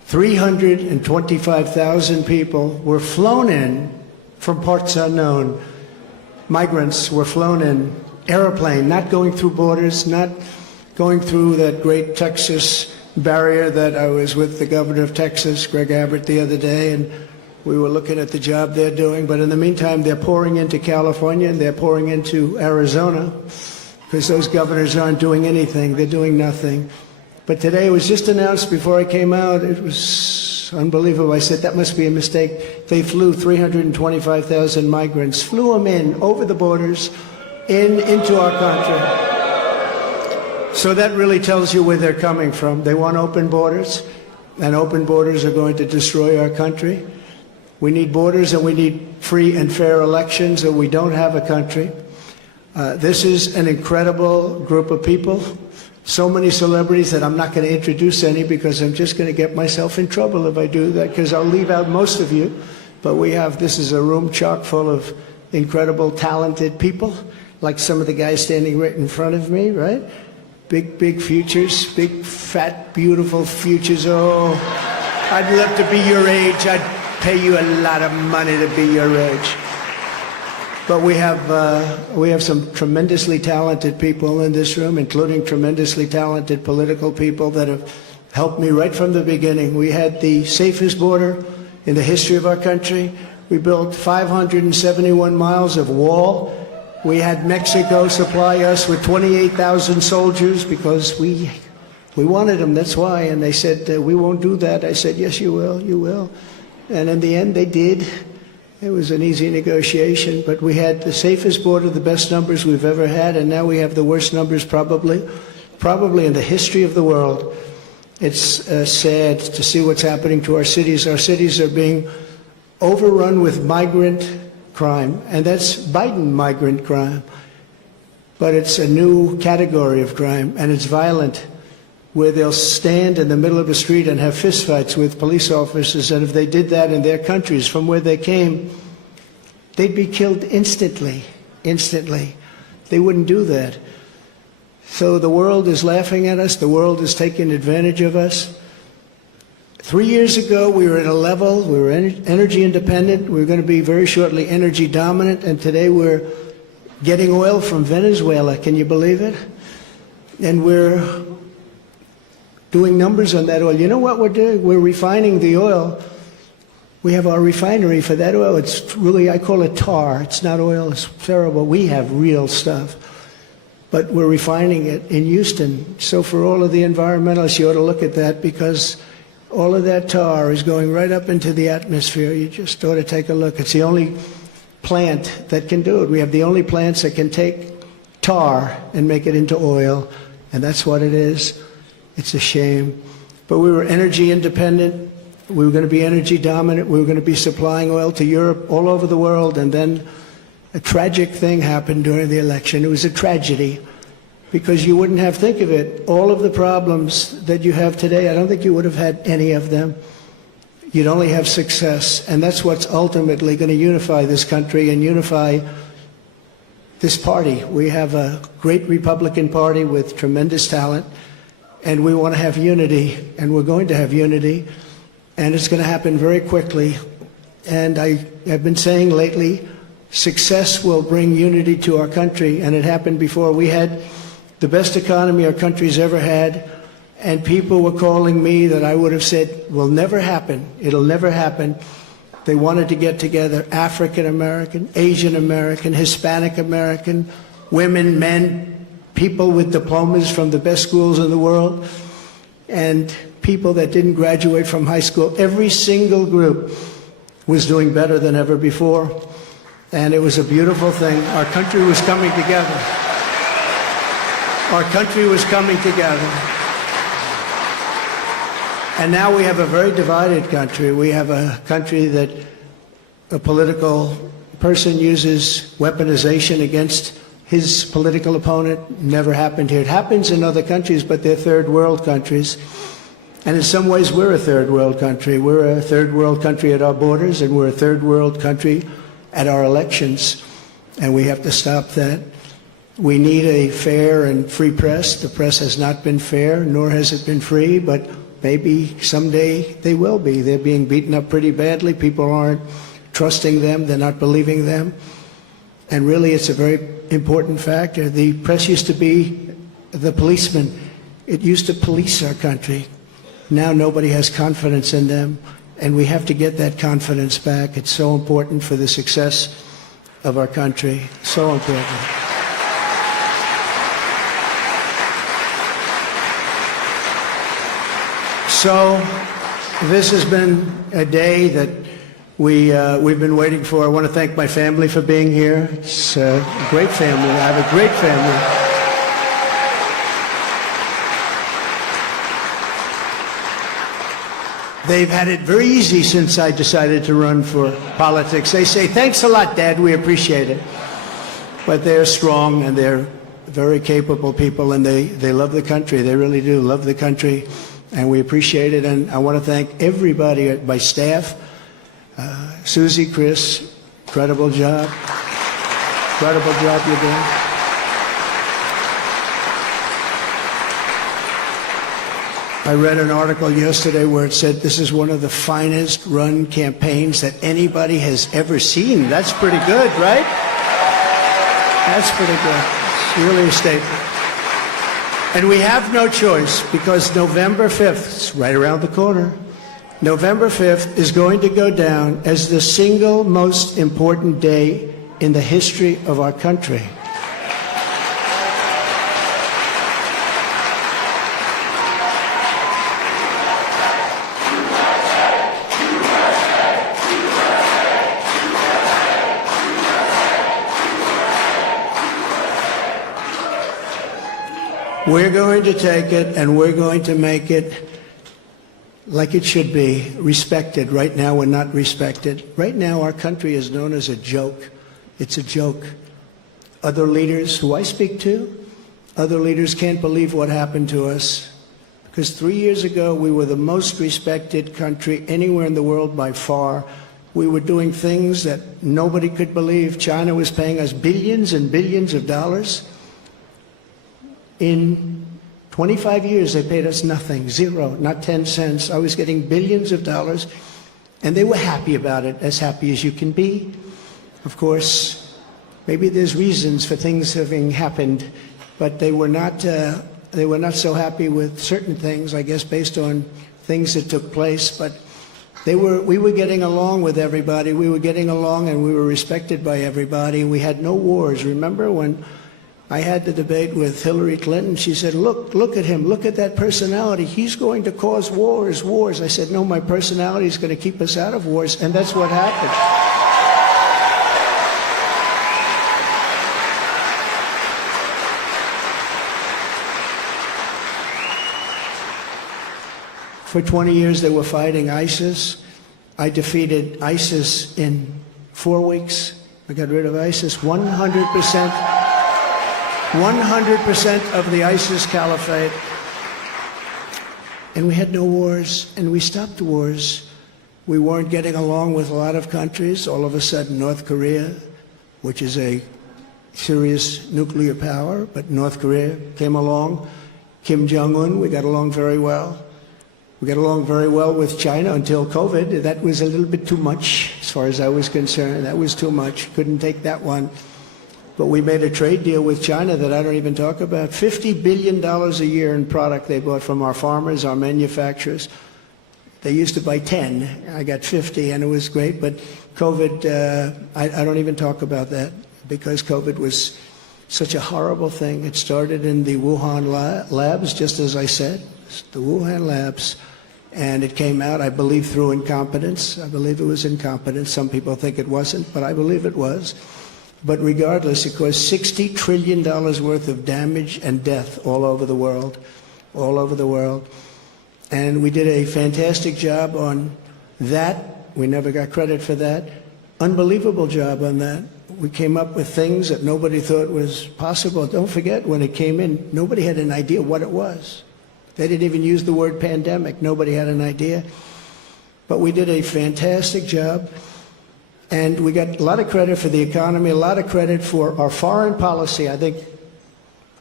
325,000 people were flown in from parts unknown. Migrants were flown in, airplane, not going through borders, not going through that great Texas barrier that I was with the governor of Texas, Greg Abbott, the other day, and we were looking at the job they're doing. But in the meantime, they're pouring into California and they're pouring into Arizona because those governors aren't doing anything. They're doing nothing. But today it was just announced before I came out. It was unbelievable. I said, that must be a mistake. They flew 325,000 migrants, flew them in over the borders into our country. So that really tells you where they're coming from. They want open borders, and open borders are going to destroy our country. We need borders and we need free and fair elections, or we don't have a country. This is an incredible group of people. So many celebrities that I'm not going to introduce any because I'm just going to get myself in trouble if I do that, because I'll leave out most of you. But this is a room chock full of incredible, talented people, like some of the guys standing right in front of me, right? Big, big futures, big, fat, beautiful futures. Oh, I'd love to be your age. I'd pay you a lot of money to be your age. But we have some tremendously talented people in this room, including tremendously talented political people that have helped me right from the beginning. We had the safest border in the history of our country. We built 571 miles of wall. We had Mexico supply us with 28,000 soldiers because we wanted them, that's why. And they said, we won't do that. I said, yes, you will, you will. And in the end, they did. It was an easy negotiation, but we had the safest border, the best numbers we've ever had, and now we have the worst numbers probably in the history of the world. It's sad to see what's happening to our cities. Our cities are being overrun with migrant crime, and that's Biden migrant crime. But it's a new category of crime, and it's violent, where they'll stand in the middle of the street and have fistfights with police officers, and if they did that in their countries from where they came, they'd be killed instantly. They wouldn't do that. So the world is laughing at us. The world is taking advantage of us. 3 years ago, we were at a level, we were energy independent. We were going to be very shortly energy dominant, and today we're getting oil from Venezuela. Can you believe it? And we're doing numbers on that oil. You know what we're doing? We're refining the oil. We have our refinery for that oil. It's really, I call it tar. It's not oil. It's terrible. We have real stuff. But we're refining it in Houston. So for all of the environmentalists, you ought to look at that, because all of that tar is going right up into the atmosphere. You just ought to take a look. It's the only plant that can do it. We have the only plants that can take tar and make it into oil, and that's what it is. It's a shame. But we were energy independent. We were going to be energy dominant. We were going to be supplying oil to Europe, all over the world. And then a tragic thing happened during the election. It was a tragedy, because you wouldn't have, think of it, all of the problems that you have today, I don't think you would have had any of them. You'd only have success. And that's what's ultimately going to unify this country and unify this party. We have a great Republican Party with tremendous talent. And we want to have unity, and we're going to have unity, and it's going to happen very quickly. And I have been saying lately, success will bring unity to our country, and it happened before. We had the best economy our country's ever had, and people were calling me that I would have said will never happen. It'll never happen. They wanted to get together, African American, Asian American, Hispanic American, women, men, people with diplomas from the best schools in the world, and people that didn't graduate from high school. Every single group was doing better than ever before, and it was a beautiful thing. Our country was coming together. Our country was coming together. And now we have a very divided country. We have a country that a political person uses weaponization against his political opponent. Never happened here. It happens in other countries, but they're third world countries. And in some ways, we're a third world country. We're a third world country at our borders, and we're a third world country at our elections. And we have to stop that. We need a fair and free press. The press has not been fair, nor has it been free, but maybe someday they will be. They're being beaten up pretty badly. People aren't trusting them. They're not believing them. And really, it's a very important factor. The press used to be the policeman. It used to police our country. Now nobody has confidence in them, and we have to get that confidence back. It's so important for the success of our country. So important. So this has been a day that we've been waiting for. I want to thank my family for being here. It's a great family. I have a great family. They've had it very easy since I decided to run for politics. They say, thanks a lot, Dad, we appreciate it. But they're strong and they're very capable people, and they love the country. They really do love the country, and we appreciate it. And I want to thank everybody, my staff, Susie, Chris, incredible job. Incredible job you're doing. I read an article yesterday where it said this is one of the finest run campaigns that anybody has ever seen. That's pretty good, right? That's pretty good. It's really a statement. And we have no choice, because November 5th, it's right around the corner, November 5th is going to go down as the single most important day in the history of our country. We're going to take it and we're going to make it like it should be, respected. Right now, we're not respected. Right now, our country is known as a joke. It's a joke. Other leaders who I speak to, other leaders can't believe what happened to us. Because 3 years ago, we were the most respected country anywhere in the world by far. We were doing things that nobody could believe. China was paying us billions and billions of dollars. In 25 years, they paid us nothing, zero, not 10 cents. I was getting billions of dollars, and they were happy about it, as happy as you can be. Of course, maybe there's reasons for things having happened, but they were not so happy with certain things, I guess, based on things that took place. But we were getting along with everybody. We were getting along, and we were respected by everybody. We had no wars. Remember when I had the debate with Hillary Clinton? She said, look at him, look at that personality. He's going to cause wars. I said, no, my personality is going to keep us out of wars, and that's what happened. For 20 years, they were fighting ISIS. I defeated ISIS in 4 weeks. I got rid of ISIS 100%. 100% of the ISIS caliphate. And we had no wars, and we stopped wars. We weren't getting along with a lot of countries. All of a sudden, North Korea, which is a serious nuclear power, but North Korea came along. Kim Jong-un, we got along very well. We got along very well with China until COVID. That was a little bit too much, as far as I was concerned. That was too much. Couldn't take that one. But we made a trade deal with China that I don't even talk about. $50 billion a year in product they bought from our farmers, our manufacturers. They used to buy 10. I got 50, and it was great. But COVID, I don't even talk about that, because COVID was such a horrible thing. It started in the Wuhan labs, just as I said, the Wuhan labs. And it came out, I believe, through incompetence. I believe it was incompetence. Some people think it wasn't, but I believe it was. But regardless, it caused $60 trillion worth of damage and death all over the world, all over the world. And we did a fantastic job on that. We never got credit for that. Unbelievable job on that. We came up with things that nobody thought was possible. Don't forget, when it came in, nobody had an idea what it was. They didn't even use the word pandemic. Nobody had an idea. But we did a fantastic job. And we got a lot of credit for the economy, a lot of credit for our foreign policy. I think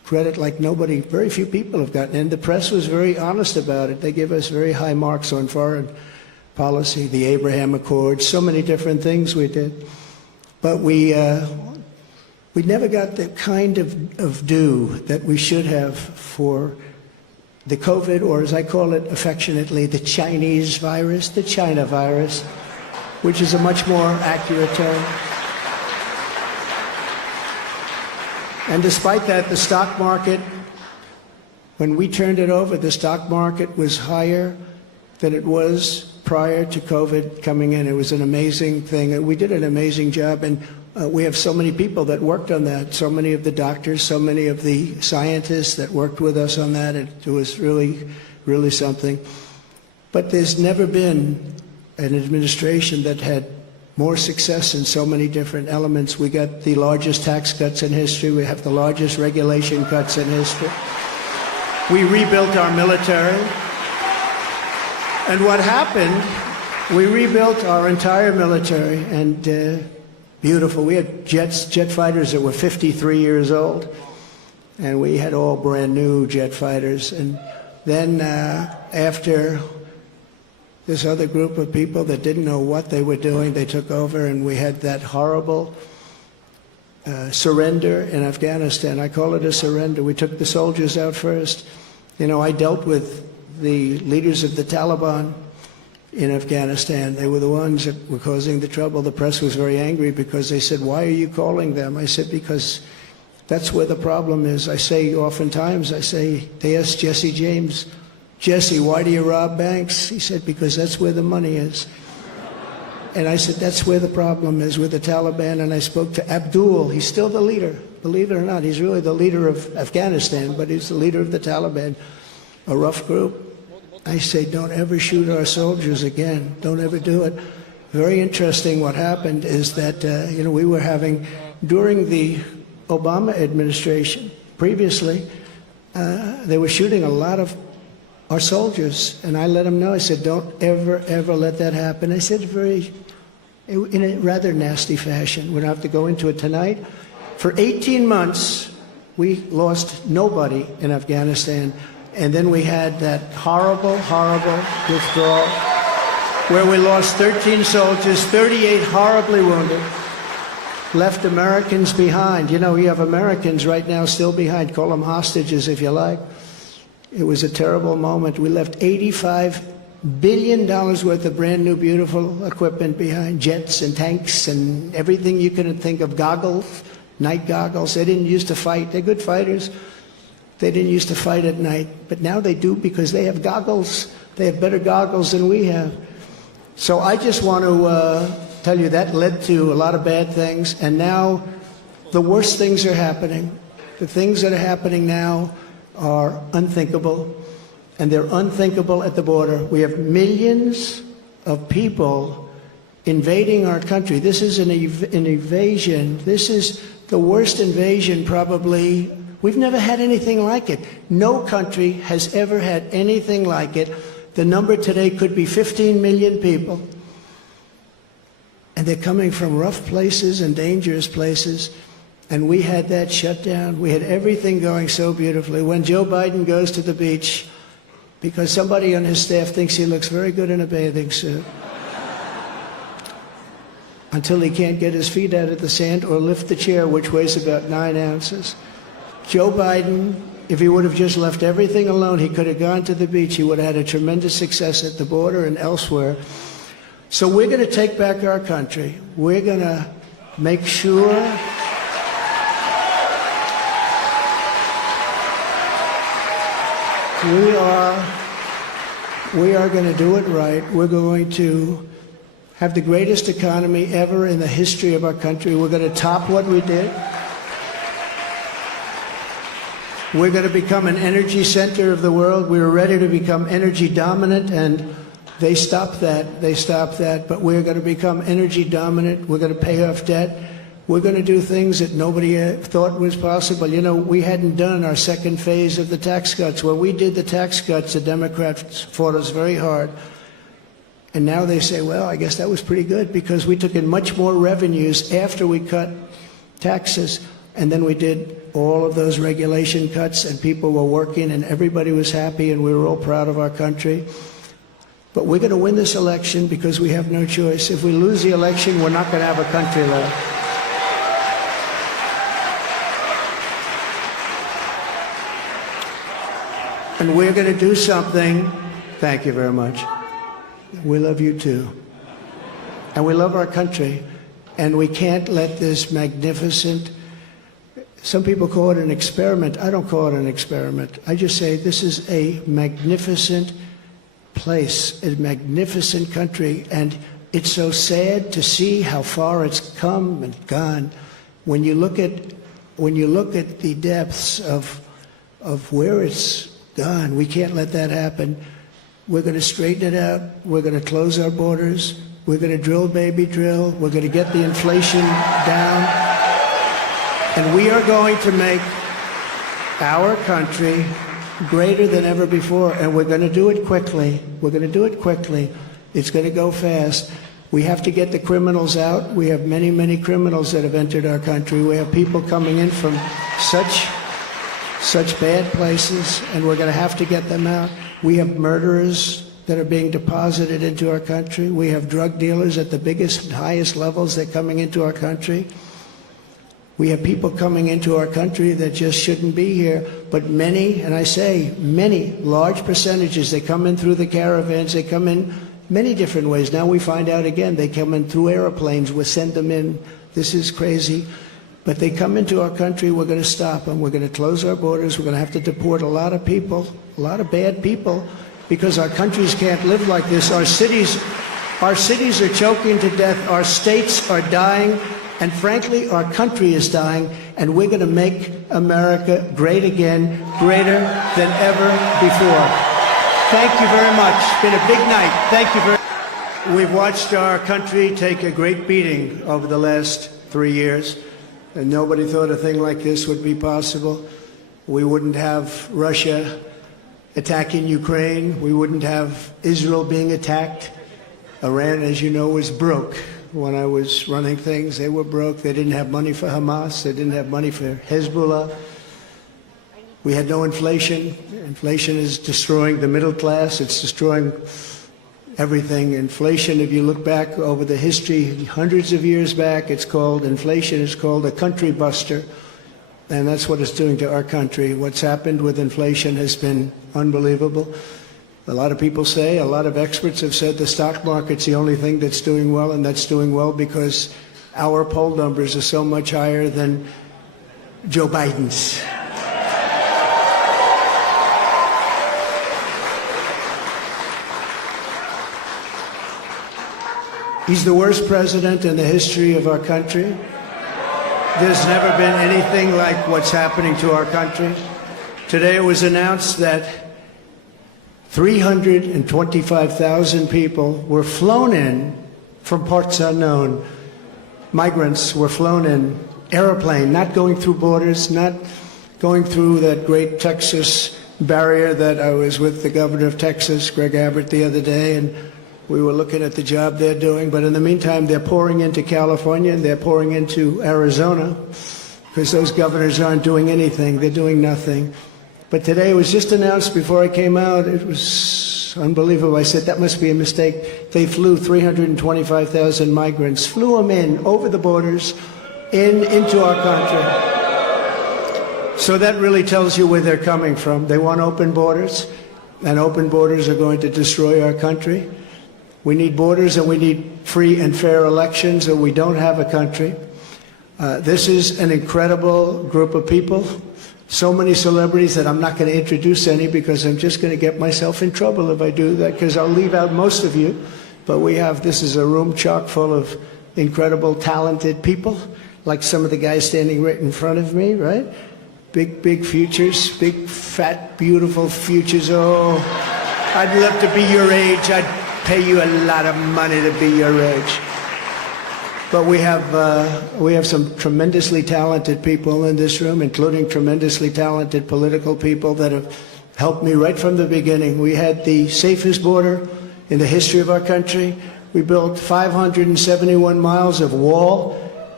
credit like nobody, very few people have gotten. And the press was very honest about it. They give us very high marks on foreign policy, the Abraham Accords, so many different things we did. But we never got the kind of due that we should have for the COVID, or as I call it affectionately, the Chinese virus, the China virus, which is a much more accurate term. And despite that, the stock market, when we turned it over, the stock market was higher than it was prior to COVID coming in. It was an amazing thing. We did an amazing job, and we have so many people that worked on that, so many of the doctors, so many of the scientists that worked with us on that. It was really, really something. But there's never been an administration that had more success in so many different elements. We got the largest tax cuts in history. We have the largest regulation cuts in history. We rebuilt our military. And what happened, we rebuilt our entire military, and beautiful. We had jet fighters that were 53 years old, and we had all brand new jet fighters. And then after this other group of people that didn't know what they were doing, they took over, and we had that horrible surrender in Afghanistan. I call it a surrender. We took the soldiers out first. You know, I dealt with the leaders of the Taliban in Afghanistan. They were the ones that were causing the trouble. The press was very angry because they said, "Why are you calling them?" I said, "Because that's where the problem is." I say oftentimes, they asked Jesse James, "Jesse, why do you rob banks?" He said, "Because that's where the money is." And I said, that's where the problem is with the Taliban. And I spoke to Abdul. He's still the leader. Believe it or not, he's really the leader of Afghanistan, but he's the leader of the Taliban, a rough group. I say, don't ever shoot our soldiers again. Don't ever do it. Very interesting what happened is that, we were having, during the Obama administration, previously, they were shooting a lot of our soldiers. And I let them know, I said, don't ever, ever let that happen. I said in a rather nasty fashion. We don't have to go into it tonight. For 18 months, we lost nobody in Afghanistan. And then we had that horrible, horrible withdrawal where we lost 13 soldiers, 38 horribly wounded, left Americans behind. You know, you have Americans right now still behind. Call them hostages if you like. It was a terrible moment. We left $85 billion worth of brand new, beautiful equipment behind, jets and tanks and everything you can think of, goggles, night goggles. They didn't used to fight. They're good fighters. They didn't used to fight at night, but now they do because they have goggles. They have better goggles than we have. So I just want to tell you that led to a lot of bad things, and now the worst things are happening. The things that are happening now are unthinkable, and they're unthinkable at the border. We have millions of people invading our country. This is an invasion. This is the worst invasion probably. We've never had anything like it. No country has ever had anything like it. The number today could be 15 million people. And they're coming from rough places and dangerous places. And we had that shut down. We had everything going so beautifully. When Joe Biden goes to the beach, because somebody on his staff thinks he looks very good in a bathing suit, until he can't get his feet out of the sand or lift the chair, which weighs about 9 ounces. Joe Biden, if he would have just left everything alone, he could have gone to the beach. He would have had a tremendous success at the border and elsewhere. So we're going to take back our country. We're going to make sure we are going to do it right. We're going to have the greatest economy ever in the history of our country. We're going to top what we did. We're going to become an energy center of the world. We were ready to become energy dominant, and they stopped that. They stopped that. But we're going to become energy dominant. We're going to pay off debt. We're going to do things that nobody thought was possible. You know, we hadn't done our second phase of the tax cuts. When we did the tax cuts, the Democrats fought us very hard. And now they say, well, I guess that was pretty good because we took in much more revenues after we cut taxes. And then we did all of those regulation cuts, and people were working, and everybody was happy, and we were all proud of our country. But we're going to win this election because we have no choice. If we lose the election, we're not going to have a country left. And we're going to do something. Thank you very much. We love you too. And we love our country. And we can't let this magnificent, some people call it an experiment. I don't call it an experiment. I just say this is a magnificent place, a magnificent country. And it's so sad to see how far it's come and gone. When you look at the depths of where it's gone, we can't let that happen. We're going to straighten it out. We're going to close our borders. We're going to drill, baby, drill. We're going to get the inflation down. And we are going to make our country greater than ever before. And we're going to do it quickly. We're going to do it quickly. It's going to go fast. We have to get the criminals out. We have many, many criminals that have entered our country. We have people coming in from such bad places, and we're going to have to get them out. We have murderers that are being deposited into our country. We have drug dealers at the biggest, highest levels that are coming into our country. We have people coming into our country that just shouldn't be here. But many, and I say many, large percentages, they come in through the caravans. They come in many different ways. Now we find out again, they come in through airplanes. We send them in. This is crazy. But they come into our country, we're going to stop them. We're going to close our borders. We're going to have to deport a lot of people, a lot of bad people, because our countries can't live like this. Our cities are choking to death. Our states are dying. And frankly, our country is dying. And we're going to make America great again, greater than ever before. Thank you very much. It's been a big night. Thank you very much. We've watched our country take a great beating over the last 3 years. And nobody thought a thing like this would be possible. We wouldn't have Russia attacking Ukraine. We wouldn't have Israel being attacked. Iran, as you know, was broke. When I was running things, they were broke. They didn't have money for Hamas. They didn't have money for Hezbollah. We had no inflation. Inflation is destroying the middle class. It's destroying everything. Inflation, if you look back over the history, hundreds of years back, inflation is called a country buster. And that's what it's doing to our country. What's happened with inflation has been unbelievable. A lot of people say, a lot of experts have said the stock market's the only thing that's doing well, and that's doing well because our poll numbers are so much higher than Joe Biden's. He's the worst president in the history of our country. There's never been anything like what's happening to our country. Today it was announced that 325,000 people were flown in from parts unknown. Migrants were flown in, airplane, not going through borders, not going through that great Texas barrier that I was with the governor of Texas, Greg Abbott, the other day, and we were looking at the job they're doing. But in the meantime, they're pouring into California and they're pouring into Arizona because those governors aren't doing anything. They're doing nothing. But today it was just announced before I came out. It was unbelievable. I said, that must be a mistake. They flew 325,000 migrants, flew them in over the borders into our country. So that really tells you where they're coming from. They want open borders, and open borders are going to destroy our country. We need borders and we need free and fair elections, or we don't have a country. This is an incredible group of people. So many celebrities that I'm not going to introduce any because I'm just going to get myself in trouble if I do that, because I'll leave out most of you. But this is a room chock full of incredible, talented people, like some of the guys standing right in front of me, right? Big futures, big, fat, beautiful futures. Oh, I'd love to be your age. I'd pay you a lot of money to be your age. But we have some tremendously talented people in this room, including tremendously talented political people that have helped me right from the beginning. We had the safest border in the history of our country. We built 571 miles of wall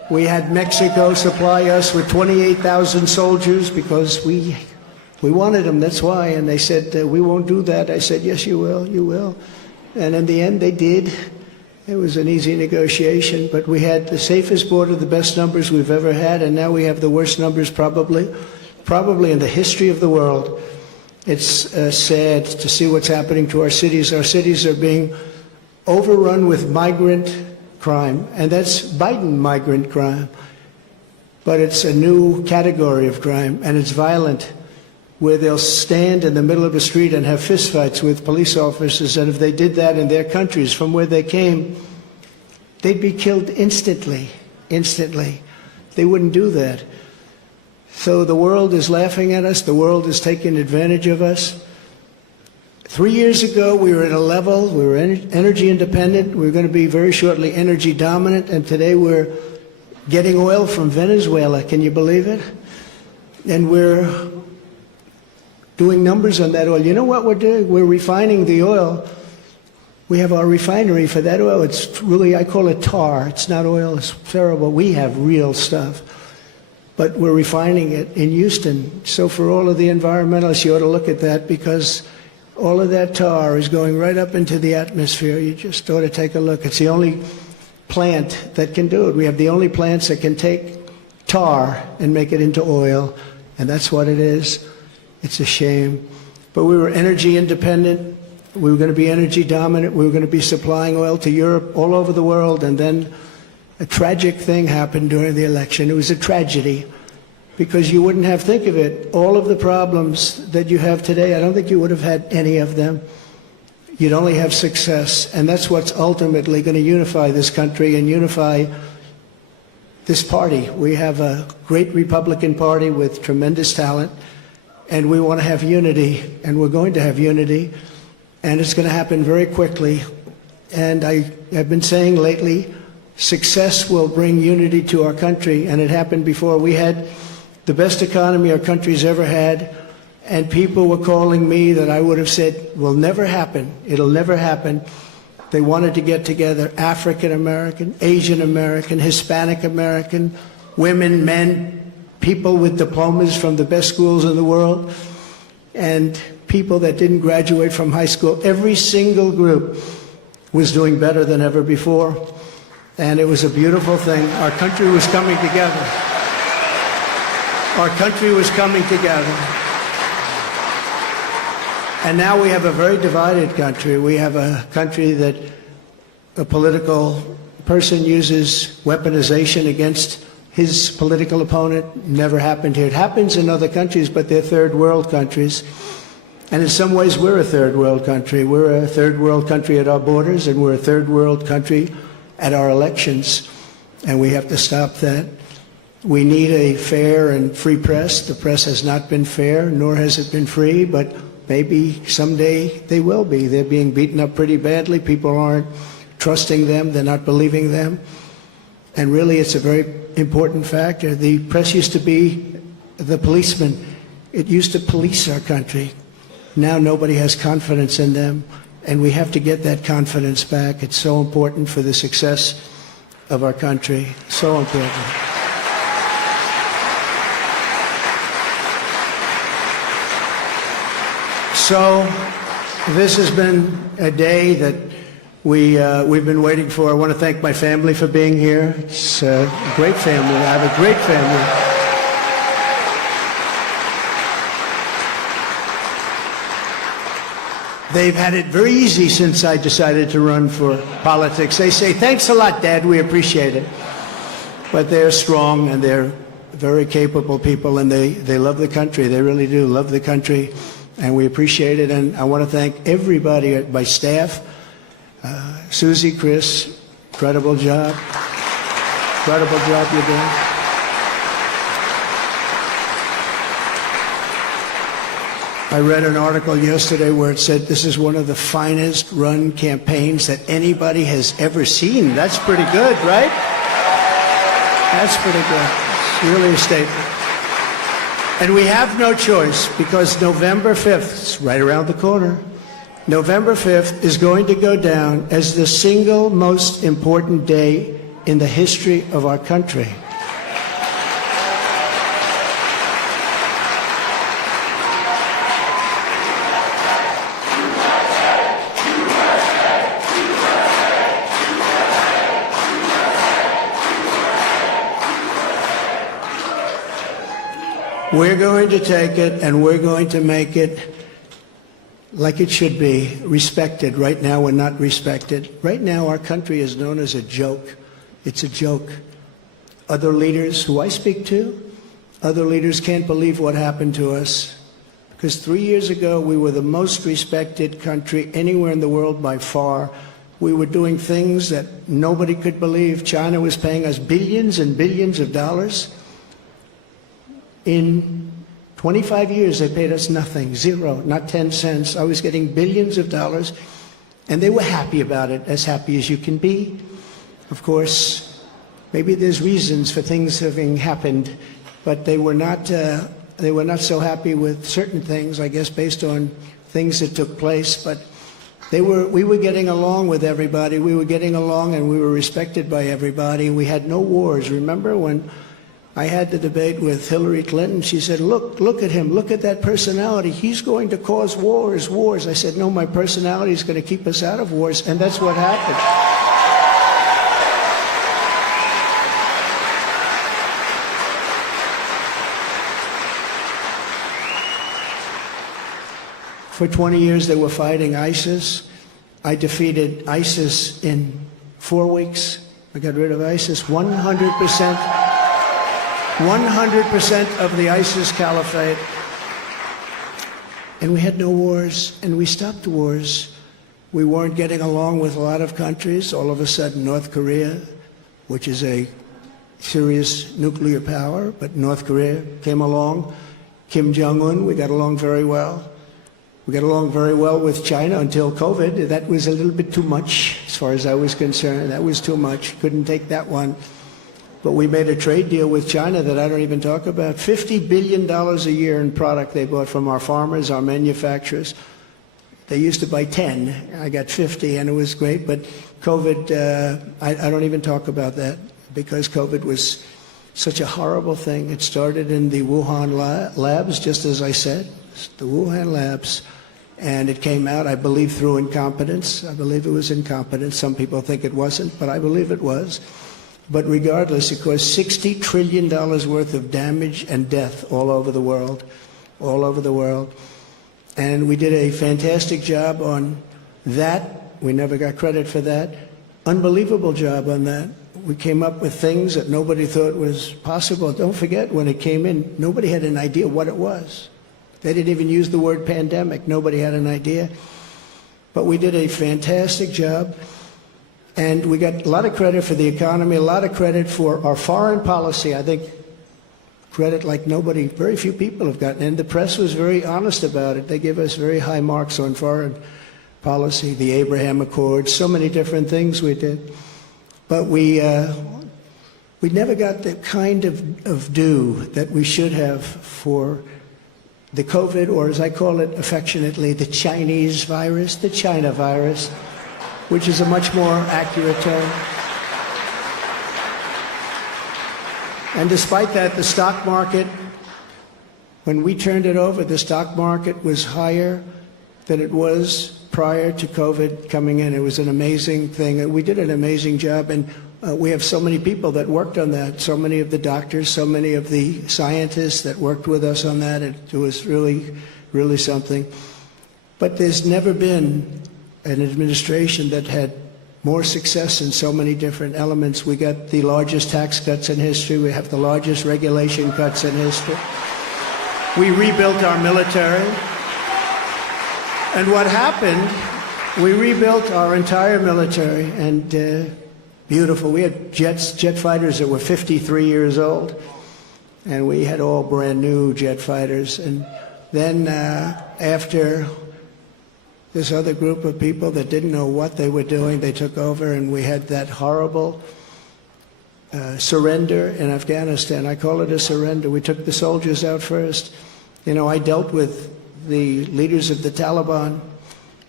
We had Mexico supply us with 28,000 soldiers because we wanted them, that's why. And they said, we won't do that. I said, yes, you will, you will. And in the end, they did. It was an easy negotiation, but we had the safest border, the best numbers we've ever had, and now we have the worst numbers probably in the history of the world. It's sad to see what's happening to our cities. Our cities are being overrun with migrant crime, and that's Biden migrant crime. But it's a new category of crime, and it's violent, where they'll stand in the middle of a street and have fistfights with police officers, and if they did that in their countries from where they came, they'd be killed instantly, instantly. They wouldn't do that. So the world is laughing at us. The world is taking advantage of us. 3 years ago, we were at a level, we were energy independent. We were going to be very shortly energy dominant, and today we're getting oil from Venezuela. Can you believe it? And we're doing numbers on that oil. You know what we're doing? We're refining the oil. We have our refinery for that oil. It's really, I call it tar. It's not oil. It's terrible. We have real stuff. But we're refining it in Houston. So for all of the environmentalists, you ought to look at that, because all of that tar is going right up into the atmosphere. You just ought to take a look. It's the only plant that can do it. We have the only plants that can take tar and make it into oil, and that's what it is. It's a shame. But we were energy independent. We were going to be energy dominant. We were going to be supplying oil to Europe, all over the world, and then a tragic thing happened during the election. It was a tragedy, because you wouldn't have, think of it, all of the problems that you have today, I don't think you would have had any of them. You'd only have success, and that's what's ultimately going to unify this country and unify this party. We have a great Republican Party with tremendous talent, and we want to have unity, and we're going to have unity, and it's going to happen very quickly. And I've been saying lately, success will bring unity to our country, and it happened before. We had the best economy our country's ever had, and people were calling me that I would have said will never happen. It'll never happen. They wanted to get together, African American, Asian American, Hispanic American, women, men, people with diplomas from the best schools in the world, and people that didn't graduate from high school. Every single group was doing better than ever before, and it was a beautiful thing. Our country was coming together. Our country was coming together. And now we have a very divided country. We have a country that a political person uses weaponization against his political opponent. Never happened here. It happens in other countries, but they're third world countries. And in some ways, we're a third world country. We're a third world country at our borders, and we're a third world country at our elections. And we have to stop that. We need a fair and free press. The press has not been fair, nor has it been free, but maybe someday they will be. They're being beaten up pretty badly. People aren't trusting them. They're not believing them. And really, it's a very important factor. The press used to be the policeman. It used to police our country. Now nobody has confidence in them, and we have to get that confidence back. It's so important for the success of our country. So important. So this has been a day that we've been waiting for. I want to thank my family for being here. It's a great family. I have a great family. They've had it very easy since I decided to run for politics. They say, thanks a lot, Dad, we appreciate it. But they're strong, and they're very capable people, and they love the country. They really do love the country, and we appreciate it. And I want to thank everybody at my staff. Susie, Chris, incredible job. Incredible job you're doing. I read an article yesterday where it said this is one of the finest run campaigns that anybody has ever seen. That's pretty good, right? That's pretty good. It's really a statement. And we have no choice, because November 5th, it's right around the corner, November 5th is going to go down as the single most important day in the history of our country. We're going to take it and we're going to make it like it should be, respected. Right now we're not respected. Right now our country is known as a joke. It's a joke. Other leaders who I speak to, other leaders can't believe what happened to us. Because 3 years ago we were the most respected country anywhere in the world by far. We were doing things that nobody could believe. China was paying us billions and billions of dollars. In 25 years, they paid us nothing, zero, not 10 cents. I was getting billions of dollars, and they were happy about it, as happy as you can be. Of course, maybe there's reasons for things having happened, but they were not so happy with certain things, I guess, based on things that took place. But we were getting along with everybody. We were getting along, and we were respected by everybody. We had no wars. Remember when I had the debate with Hillary Clinton? She said, look at him, look at that personality. He's going to cause wars. I said, no, my personality is going to keep us out of wars, and that's what happened. For 20 years, they were fighting ISIS. I defeated ISIS in 4 weeks. I got rid of ISIS 100%. 100% of the ISIS caliphate. And we had no wars, and we stopped wars. We weren't getting along with a lot of countries. All of a sudden, North Korea, which is a serious nuclear power, but North Korea came along. Kim Jong-un, we got along very well. We got along very well with China until COVID. That was a little bit too much, as far as I was concerned. That was too much. Couldn't take that one. But we made a trade deal with China that I don't even talk about. $50 billion a year in product they bought from our farmers, our manufacturers. They used to buy 10. I got 50, and it was great. But COVID, I don't even talk about that, because COVID was such a horrible thing. It started in the Wuhan labs, just as I said, the Wuhan labs. And it came out, I believe, through incompetence. I believe it was incompetence. Some people think it wasn't, but I believe it was. But regardless, it caused $60 trillion worth of damage and death all over the world, all over the world. And we did a fantastic job on that. We never got credit for that. Unbelievable job on that. We came up with things that nobody thought was possible. Don't forget, when it came in, nobody had an idea what it was. They didn't even use the word pandemic. Nobody had an idea. But we did a fantastic job. And we got a lot of credit for the economy, a lot of credit for our foreign policy. I think credit like nobody, very few people have gotten. And the press was very honest about it. They gave us very high marks on foreign policy, the Abraham Accords, so many different things we did. But we never got the kind of due that we should have for the COVID, or as I call it affectionately, the Chinese virus, the China virus, which is a much more accurate term. And despite that, the stock market, when we turned it over, the stock market was higher than it was prior to COVID coming in. It was an amazing thing. We did an amazing job, and we have so many people that worked on that, so many of the doctors, so many of the scientists that worked with us on that. It was really, really something. But there's never been an administration that had more success in so many different elements. We got the largest tax cuts in history. We have the largest regulation cuts in history. We rebuilt our military. And what happened, we rebuilt our entire military, and beautiful. We had jet fighters that were 53 years old, and we had all brand new jet fighters. And then after this other group of people that didn't know what they were doing, they took over, and we had that horrible surrender in Afghanistan. I call it a surrender. We took the soldiers out first. You know, I dealt with the leaders of the Taliban.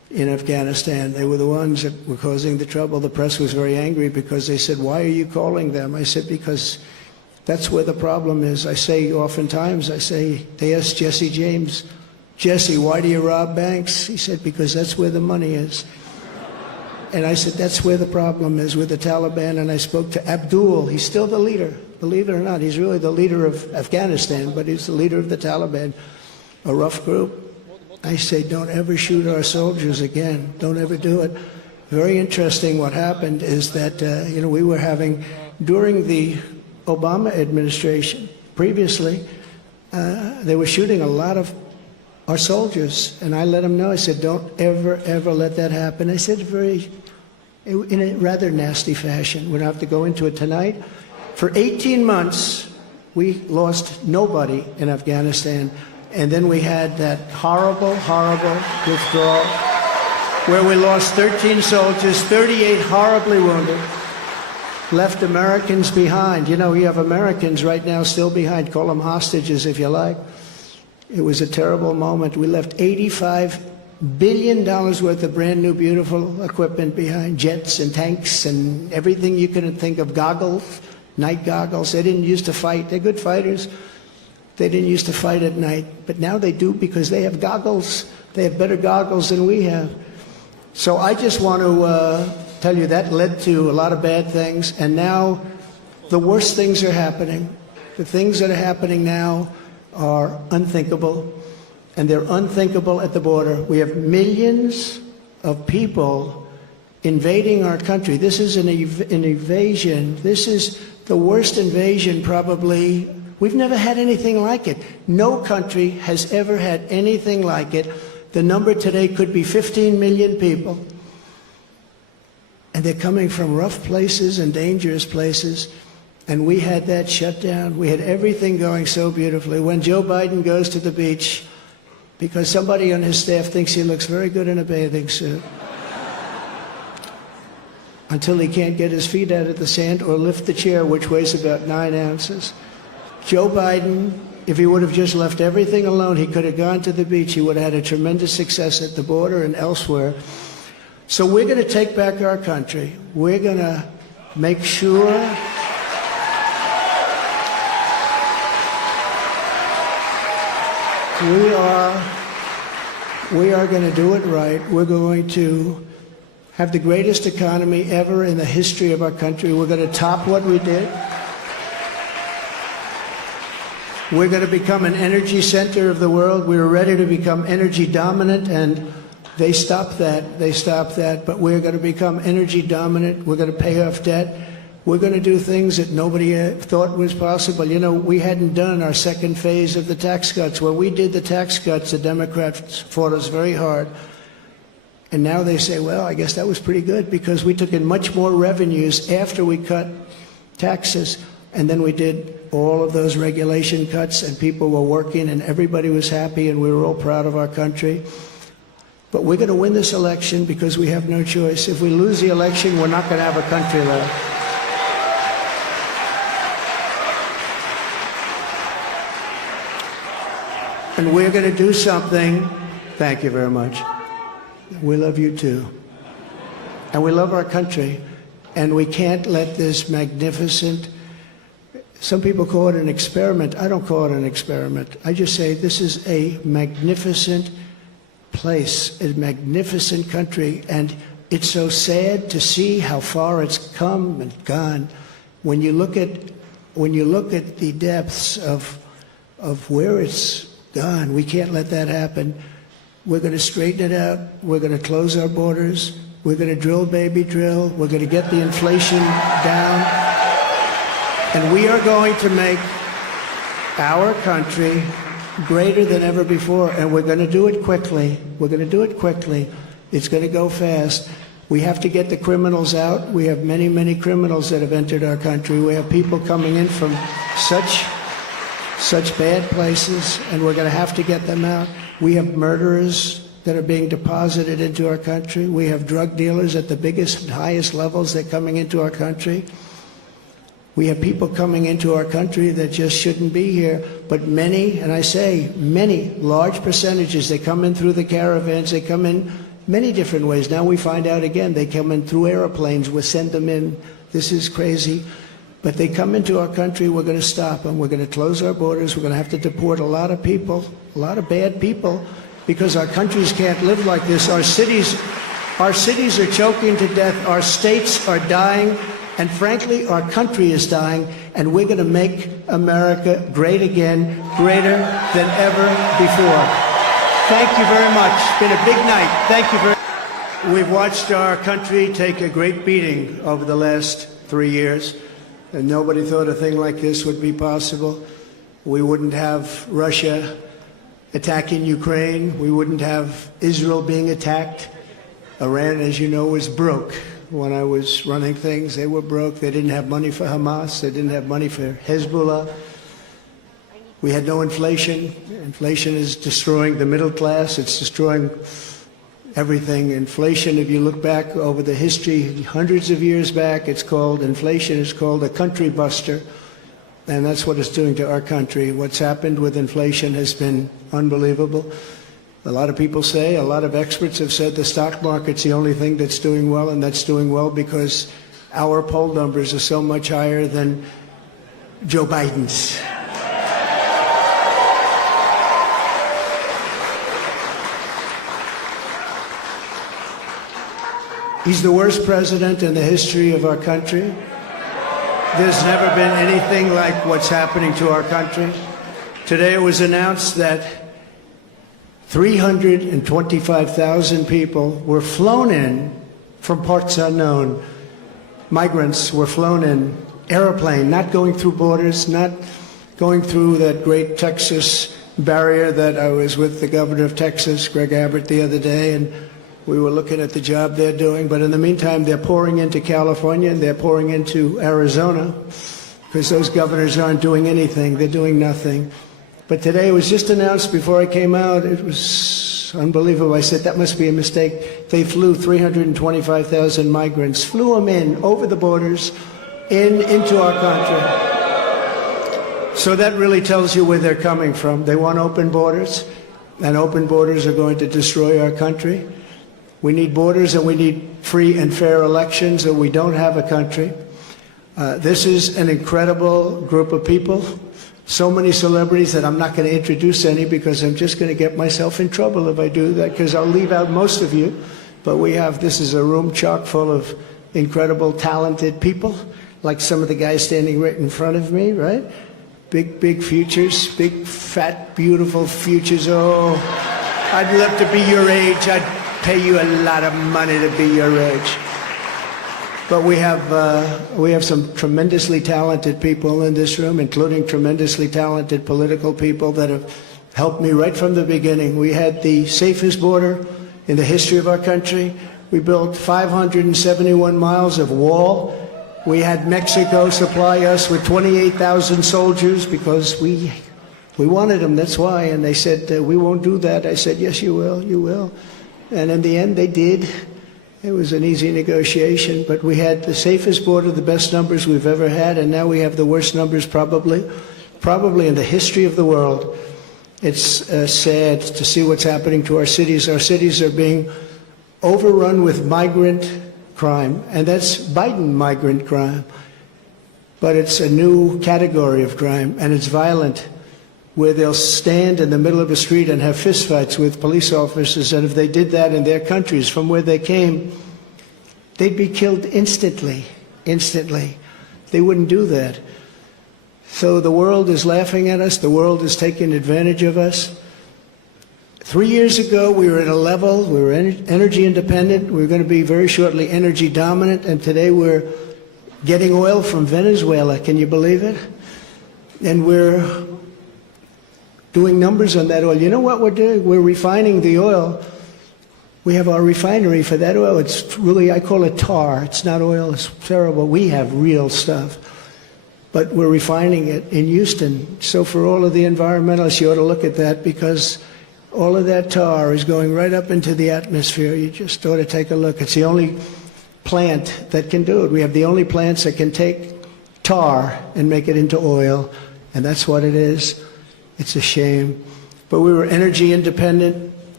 in Afghanistan. They were the ones that were causing the trouble. The press was very angry because they said, why are you calling them? I said, because that's where the problem is. I say oftentimes, they asked Jesse James, Jesse, why do you rob banks? He said, because that's where the money is. And I said, that's where the problem is with the Taliban. And I spoke to Abdul. He's still the leader. Believe it or not, he's really the leader of Afghanistan, but he's the leader of the Taliban, a rough group. I say, don't ever shoot our soldiers again. Don't ever do it. Very interesting what happened is that, we were having, during the Obama administration, previously, they were shooting a lot of our soldiers, and I let them know. I said, don't ever, ever let that happen. I said in a rather nasty fashion. We don't have to go into it tonight. For 18 months, we lost nobody in Afghanistan, and then we had that horrible, horrible withdrawal where we lost 13 soldiers, 38 horribly wounded, left Americans behind. You have Americans right now still behind. Call them hostages if you like. It was a terrible moment. We left $85 billion worth of brand new, beautiful equipment behind, jets and tanks and everything you could think of, goggles, night goggles. They didn't used to fight. They're good fighters. They didn't used to fight at night, but now they do because they have goggles. They have better goggles than we have. So I just want to tell you that led to a lot of bad things, and now the worst things are happening. The things that are happening now are unthinkable, and they're unthinkable at the border. We have millions of people invading our country. This is an invasion. This is the worst invasion probably. We've never had anything like it. No country has ever had anything like it. The number today could be 15 million people. And they're coming from rough places and dangerous places. And we had that shut down. We had everything going so beautifully. When Joe Biden goes to the beach, because somebody on his staff thinks he looks very good in a bathing suit, until he can't get his feet out of the sand or lift the chair, which weighs about 9 ounces. Joe Biden, if he would have just left everything alone, he could have gone to the beach. He would have had a tremendous success at the border and elsewhere. So we're going to take back our country. We're going to make sure we are going to do it right. We're going to have the greatest economy ever in the history of our country. We're going to top what we did. We're going to become an energy center of the world. We were ready to become energy dominant, and they stopped that. They stopped that. But we're going to become energy dominant. We're going to pay off debt. We're going to do things that nobody thought was possible. We hadn't done our second phase of the tax cuts. When we did the tax cuts, the Democrats fought us very hard. And now they say, well, I guess that was pretty good because we took in much more revenues after we cut taxes. And then we did all of those regulation cuts, and people were working, and everybody was happy, and we were all proud of our country. But we're going to win this election because we have no choice. If we lose the election, we're not going to have a country left. And we're going to do something. Thank you very much. We love you too. And we love our country. And we can't let this magnificent, some people call it an experiment. I don't call it an experiment. I just say this is a magnificent place, a magnificent country. And it's so sad to see how far it's come and gone. When you look at the depths of where it's gone, we can't let that happen. We're going to straighten it out. We're going to close our borders. We're going to drill, baby, drill. We're going to get the inflation down. And we are going to make our country greater than ever before. And we're going to do it quickly. We're going to do it quickly. It's going to go fast. We have to get the criminals out. We have many, many criminals that have entered our country. We have people coming in from such bad places, and we're going to have to get them out. We have murderers that are being deposited into our country. We have drug dealers at the biggest and highest levels that are coming into our country. We have people coming into our country that just shouldn't be here, but many, and I say many, large percentages, they come in through the caravans, they come in many different ways. Now we find out again, they come in through airplanes, we send them in. This is crazy. But they come into our country, we're going to stop them. We're going to close our borders. We're going to have to deport a lot of people, a lot of bad people, because our countries can't live like this. Our cities are choking to death. Our states are dying. And frankly, our country is dying. And we're going to make America great again, greater than ever before. Thank you very much. It's been a big night. Thank you very much. We've watched our country take a great beating over the last 3 years. And nobody thought a thing like this would be possible. We wouldn't have Russia attacking Ukraine. We wouldn't have Israel being attacked. Iran, as you know, was broke. When I was running things, they were broke. They didn't have money for Hamas. They didn't have money for Hezbollah. We had no inflation. Inflation is destroying the middle class. It's destroying everything. Inflation, if you look back over the history, hundreds of years back, inflation is called a country buster. And that's what it's doing to our country. What's happened with inflation has been unbelievable. A lot of people say, a lot of experts have said the stock market's the only thing that's doing well, and that's doing well because our poll numbers are so much higher than Joe Biden's. He's the worst president in the history of our country. There's never been anything like what's happening to our country. Today it was announced that 325,000 people were flown in from parts unknown. Migrants were flown in, airplane, not going through borders, not going through that great Texas barrier that I was with the governor of Texas, Greg Abbott, the other day, and we were looking at the job they're doing. But in the meantime, they're pouring into California and they're pouring into Arizona because those governors aren't doing anything. They're doing nothing. But today it was just announced before I came out. It was unbelievable. I said, that must be a mistake. They flew 325,000 migrants, flew them in over the borders into our country. So that really tells you where they're coming from. They want open borders, and open borders are going to destroy our country. We need borders and we need free and fair elections, or we don't have a country. This is an incredible group of people. So many celebrities that I'm not going to introduce any because I'm just going to get myself in trouble if I do that, because I'll leave out most of you. But this is a room chock full of incredible, talented people, like some of the guys standing right in front of me, right? Big, big futures, big, fat, beautiful futures. Oh, I'd love to be your age. I'd pay you a lot of money to be your age. But we have some tremendously talented people in this room, including tremendously talented political people that have helped me right from the beginning. We had the safest border in the history of our country. We built 571 miles of wall. We had Mexico supply us with 28,000 soldiers because we wanted them, that's why. And they said, we won't do that. I said, yes, you will, you will. And in the end, they did. It was an easy negotiation, but we had the safest border, the best numbers we've ever had, and now we have the worst numbers probably in the history of the world. It's sad to see what's happening to our cities. Our cities are being overrun with migrant crime, and that's Biden migrant crime. But it's a new category of crime, and it's violent, where they'll stand in the middle of a street and have fistfights with police officers, and if they did that in their countries from where they came, they'd be killed instantly. They wouldn't do that. So the world is laughing at us. The world is taking advantage of us. 3 years ago, we were at a level, we were energy independent. We were going to be very shortly energy dominant, and today we're getting oil from Venezuela. Can you believe it? And we're doing numbers on that oil. You know what we're doing? We're refining the oil. We have our refinery for that oil. It's really, I call it tar. It's not oil. It's terrible. We have real stuff. But we're refining it in Houston. So for all of the environmentalists, you ought to look at that, because all of that tar is going right up into the atmosphere. You just ought to take a look. It's the only plant that can do it. We have the only plants that can take tar and make it into oil, and that's what it is. It's a shame. But we were energy independent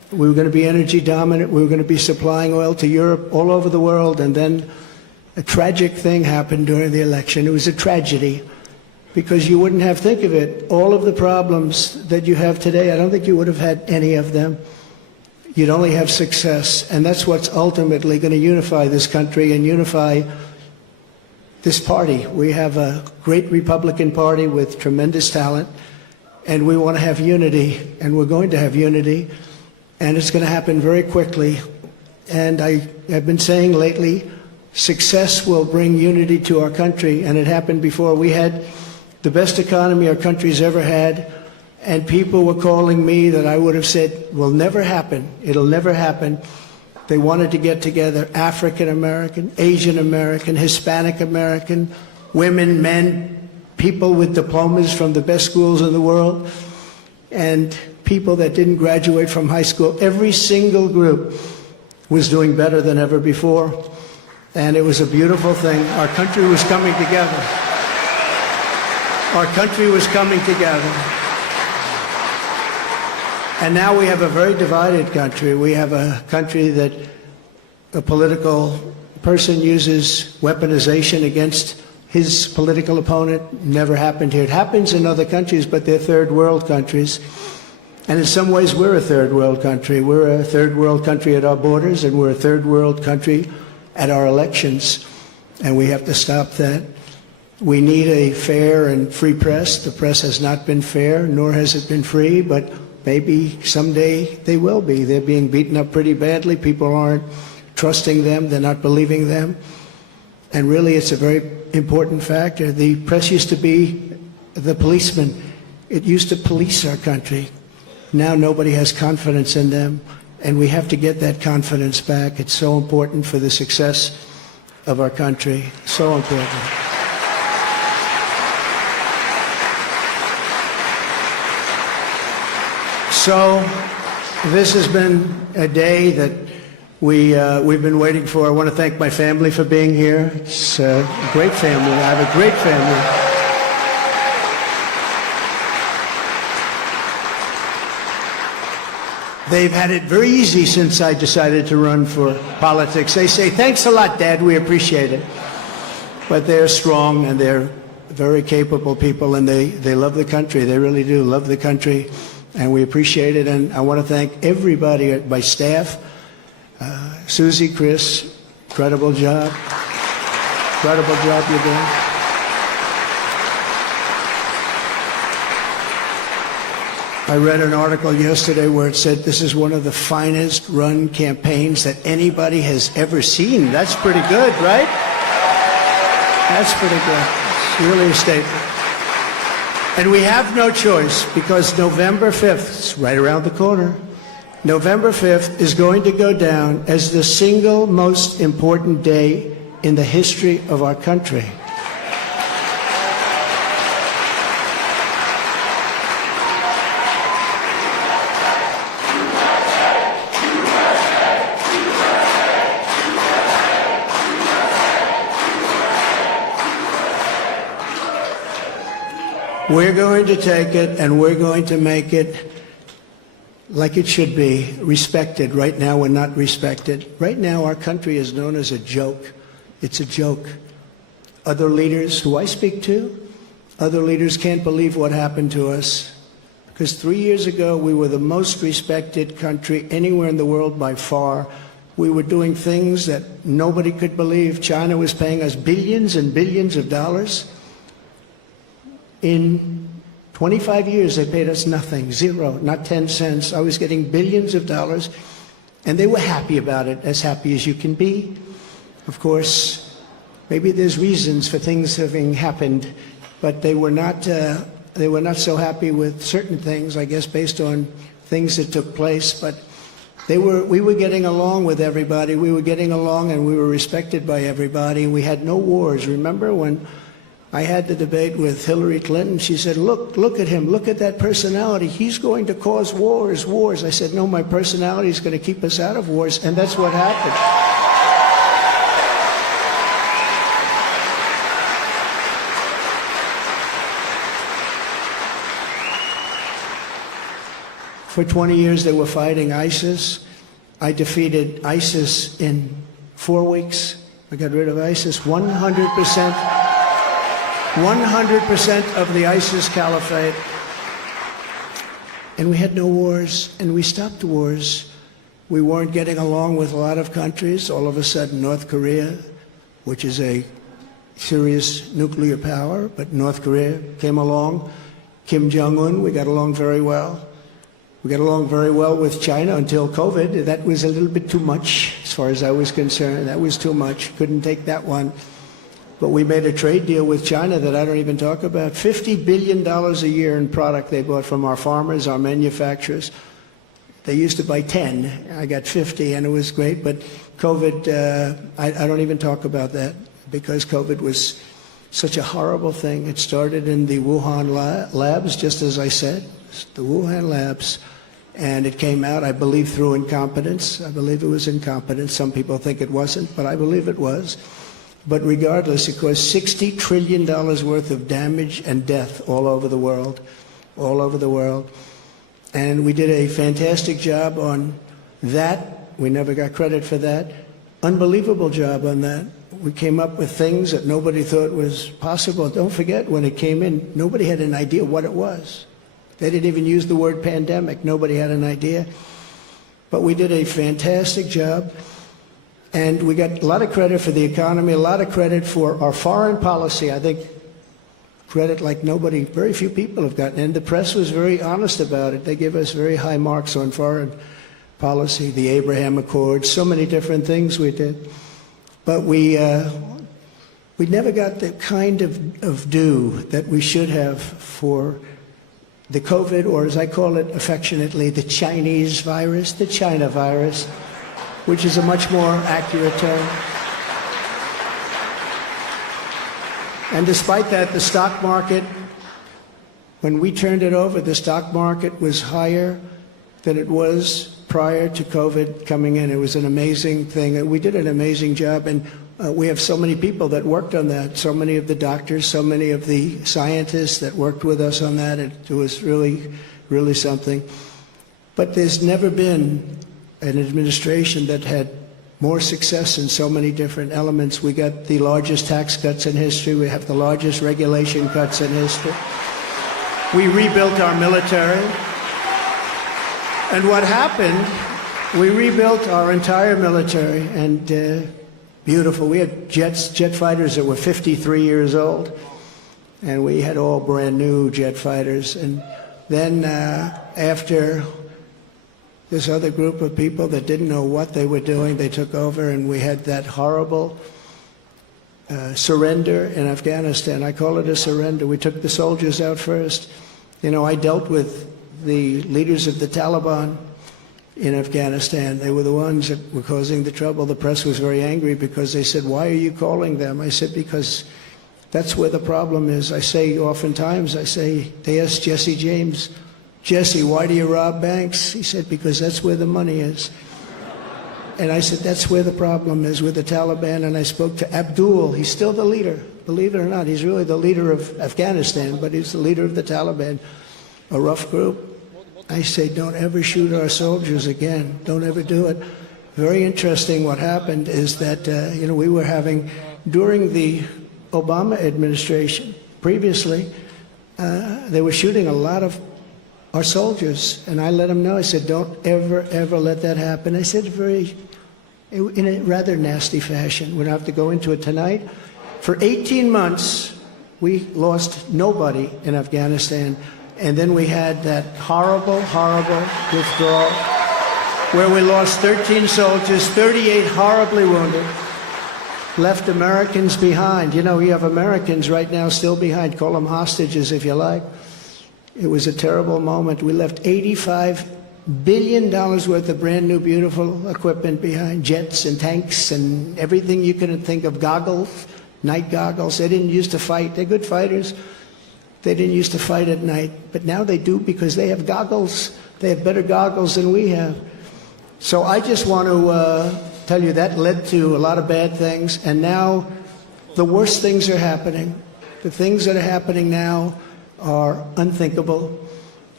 We were going to be energy dominant. We were going to be supplying oil to Europe, all over the world. And then a tragic thing happened during the election. It was a tragedy because you wouldn't have, think of it, all of the problems that you have today, I don't think you would have had any of them. You'd only have success. And that's what's ultimately going to unify this country and unify this party. We have a great Republican Party with tremendous talent, and we want to have unity, and we're going to have unity, and it's going to happen very quickly. And I have been saying lately, success will bring unity to our country, and it happened before. We had the best economy our country's ever had, and people were calling me that I would have said will never happen. It'll never happen. They wanted to get together, African American, Asian American, Hispanic American, women, men, people with diplomas from the best schools in the world, and people that didn't graduate from high school. Every single group was doing better than ever before, and it was a beautiful thing. Our country was coming together. Our country was coming together. And now we have a very divided country. We have a country that a political person uses weaponization against his political opponent. Never happened here. It happens in other countries, but they're third world countries. And in some ways, we're a third world country. We're a third world country at our borders, and we're a third world country at our elections. And we have to stop that. We need a fair and free press. The press has not been fair, nor has it been free, but maybe someday they will be. They're being beaten up pretty badly. People aren't trusting them. They're not believing them. And really, it's a very important factor. The press used to be the policeman. It used to police our country. Now nobody has confidence in them, and we have to get that confidence back. It's so important for the success of our country. So important. So this has been a day that we've been waiting for. I want to thank my family for being here. It's a great family. I have a great family. They've had it very easy since I decided to run for politics. They say, thanks a lot, Dad, we appreciate it. But they're strong, and they're very capable people, and they love the country. They really do love the country, and we appreciate it. And I want to thank everybody, my staff, Susie, Chris, incredible job. Incredible job you're doing. I read an article yesterday where it said this is one of the finest run campaigns that anybody has ever seen. That's pretty good, right? That's pretty good. It's really a statement. And we have no choice, because November 5th, it's right around the corner, November 5th is going to go down as the single most important day in the history of our country. We're going to take it, and we're going to make it like it should be, respected. Right now, we're not respected. Right now, our country is known as a joke. It's a joke. Other leaders who I speak to, other leaders can't believe what happened to us. Because 3 years ago, we were the most respected country anywhere in the world by far. We were doing things that nobody could believe. China was paying us billions and billions of dollars. In 25 years, they paid us nothing, zero, not 10 cents. I was getting billions of dollars, and they were happy about it, as happy as you can be. Of course, maybe there's reasons for things having happened, but they were not so happy with certain things, I guess, based on things that took place. But we were getting along with everybody. We were getting along, and we were respected by everybody. We had no wars. Remember when I had the debate with Hillary Clinton? She said, look at him, look at that personality. He's going to cause wars. I said, no, my personality is going to keep us out of wars, and that's what happened. For 20 years they were fighting ISIS. I defeated ISIS in 4 weeks. I got rid of ISIS 100%. 100% of the ISIS caliphate. And we had no wars, and we stopped wars. We weren't getting along with a lot of countries. All of a sudden, North Korea, which is a serious nuclear power, but North Korea came along. Kim Jong-un, we got along very well. We got along very well with China until COVID. That was a little bit too much, as far as I was concerned. That was too much. Couldn't take that one. But we made a trade deal with China that I don't even talk about. $50 billion a year in product they bought from our farmers, our manufacturers. They used to buy 10. I got 50, and it was great. But COVID, I don't even talk about that, because COVID was such a horrible thing. It started in the Wuhan labs, just as I said, the Wuhan labs. And it came out, I believe, through incompetence. I believe it was incompetence. Some people think it wasn't, but I believe it was. But regardless, it caused $60 trillion worth of damage and death all over the world, all over the world. And we did a fantastic job on that. We never got credit for that. Unbelievable job on that. We came up with things that nobody thought was possible. Don't forget, when it came in, nobody had an idea what it was. They didn't even use the word pandemic. Nobody had an idea. But we did a fantastic job. And we got a lot of credit for the economy, a lot of credit for our foreign policy. I think credit like nobody, very few people have gotten. And the press was very honest about it. They give us very high marks on foreign policy, the Abraham Accords, so many different things we did. But we never got the kind of due that we should have for the COVID, or as I call it affectionately, the Chinese virus, the China virus, which is a much more accurate term. And despite that, the stock market, when we turned it over, the stock market was higher than it was prior to COVID coming in. It was an amazing thing. We did an amazing job, and we have so many people that worked on that, so many of the doctors, so many of the scientists that worked with us on that. It was really, really something. But there's never been an administration that had more success in so many different elements. We got the largest tax cuts in history. We have the largest regulation cuts in history. We rebuilt our military. And what happened, we rebuilt our entire military, and beautiful. We had jet fighters that were 53 years old, and we had all brand new jet fighters. And then after this other group of people that didn't know what they were doing, they took over, and we had that horrible surrender in Afghanistan. I call it a surrender. We took the soldiers out first. You know, I dealt with the leaders of the Taliban in Afghanistan. They were the ones that were causing the trouble. The press was very angry because they said, "Why are you calling them?" I said, "Because that's where the problem is." I say oftentimes, they asked Jesse James, "Jesse, why do you rob banks?" He said, "Because that's where the money is." And I said, that's where the problem is, with the Taliban. And I spoke to Abdul. He's still the leader. Believe it or not, he's really the leader of Afghanistan, but he's the leader of the Taliban, a rough group. I say, don't ever shoot our soldiers again. Don't ever do it. Very interesting what happened is that, we were having, during the Obama administration, previously, they were shooting a lot of our soldiers. And I let them know, I said, don't ever, ever let that happen. I said in a rather nasty fashion. We don't have to go into it tonight. For 18 months, we lost nobody in Afghanistan. And then we had that horrible, horrible withdrawal where we lost 13 soldiers, 38 horribly wounded, left Americans behind. You know, you have Americans right now still behind. Call them hostages if you like. It was a terrible moment. We left $85 billion worth of brand new, beautiful equipment behind, jets and tanks and everything you can think of, goggles, night goggles. They didn't used to fight. They're good fighters. They didn't used to fight at night, but now they do because they have goggles. They have better goggles than we have. So I just want to tell you that led to a lot of bad things, and now the worst things are happening. The things that are happening now are unthinkable.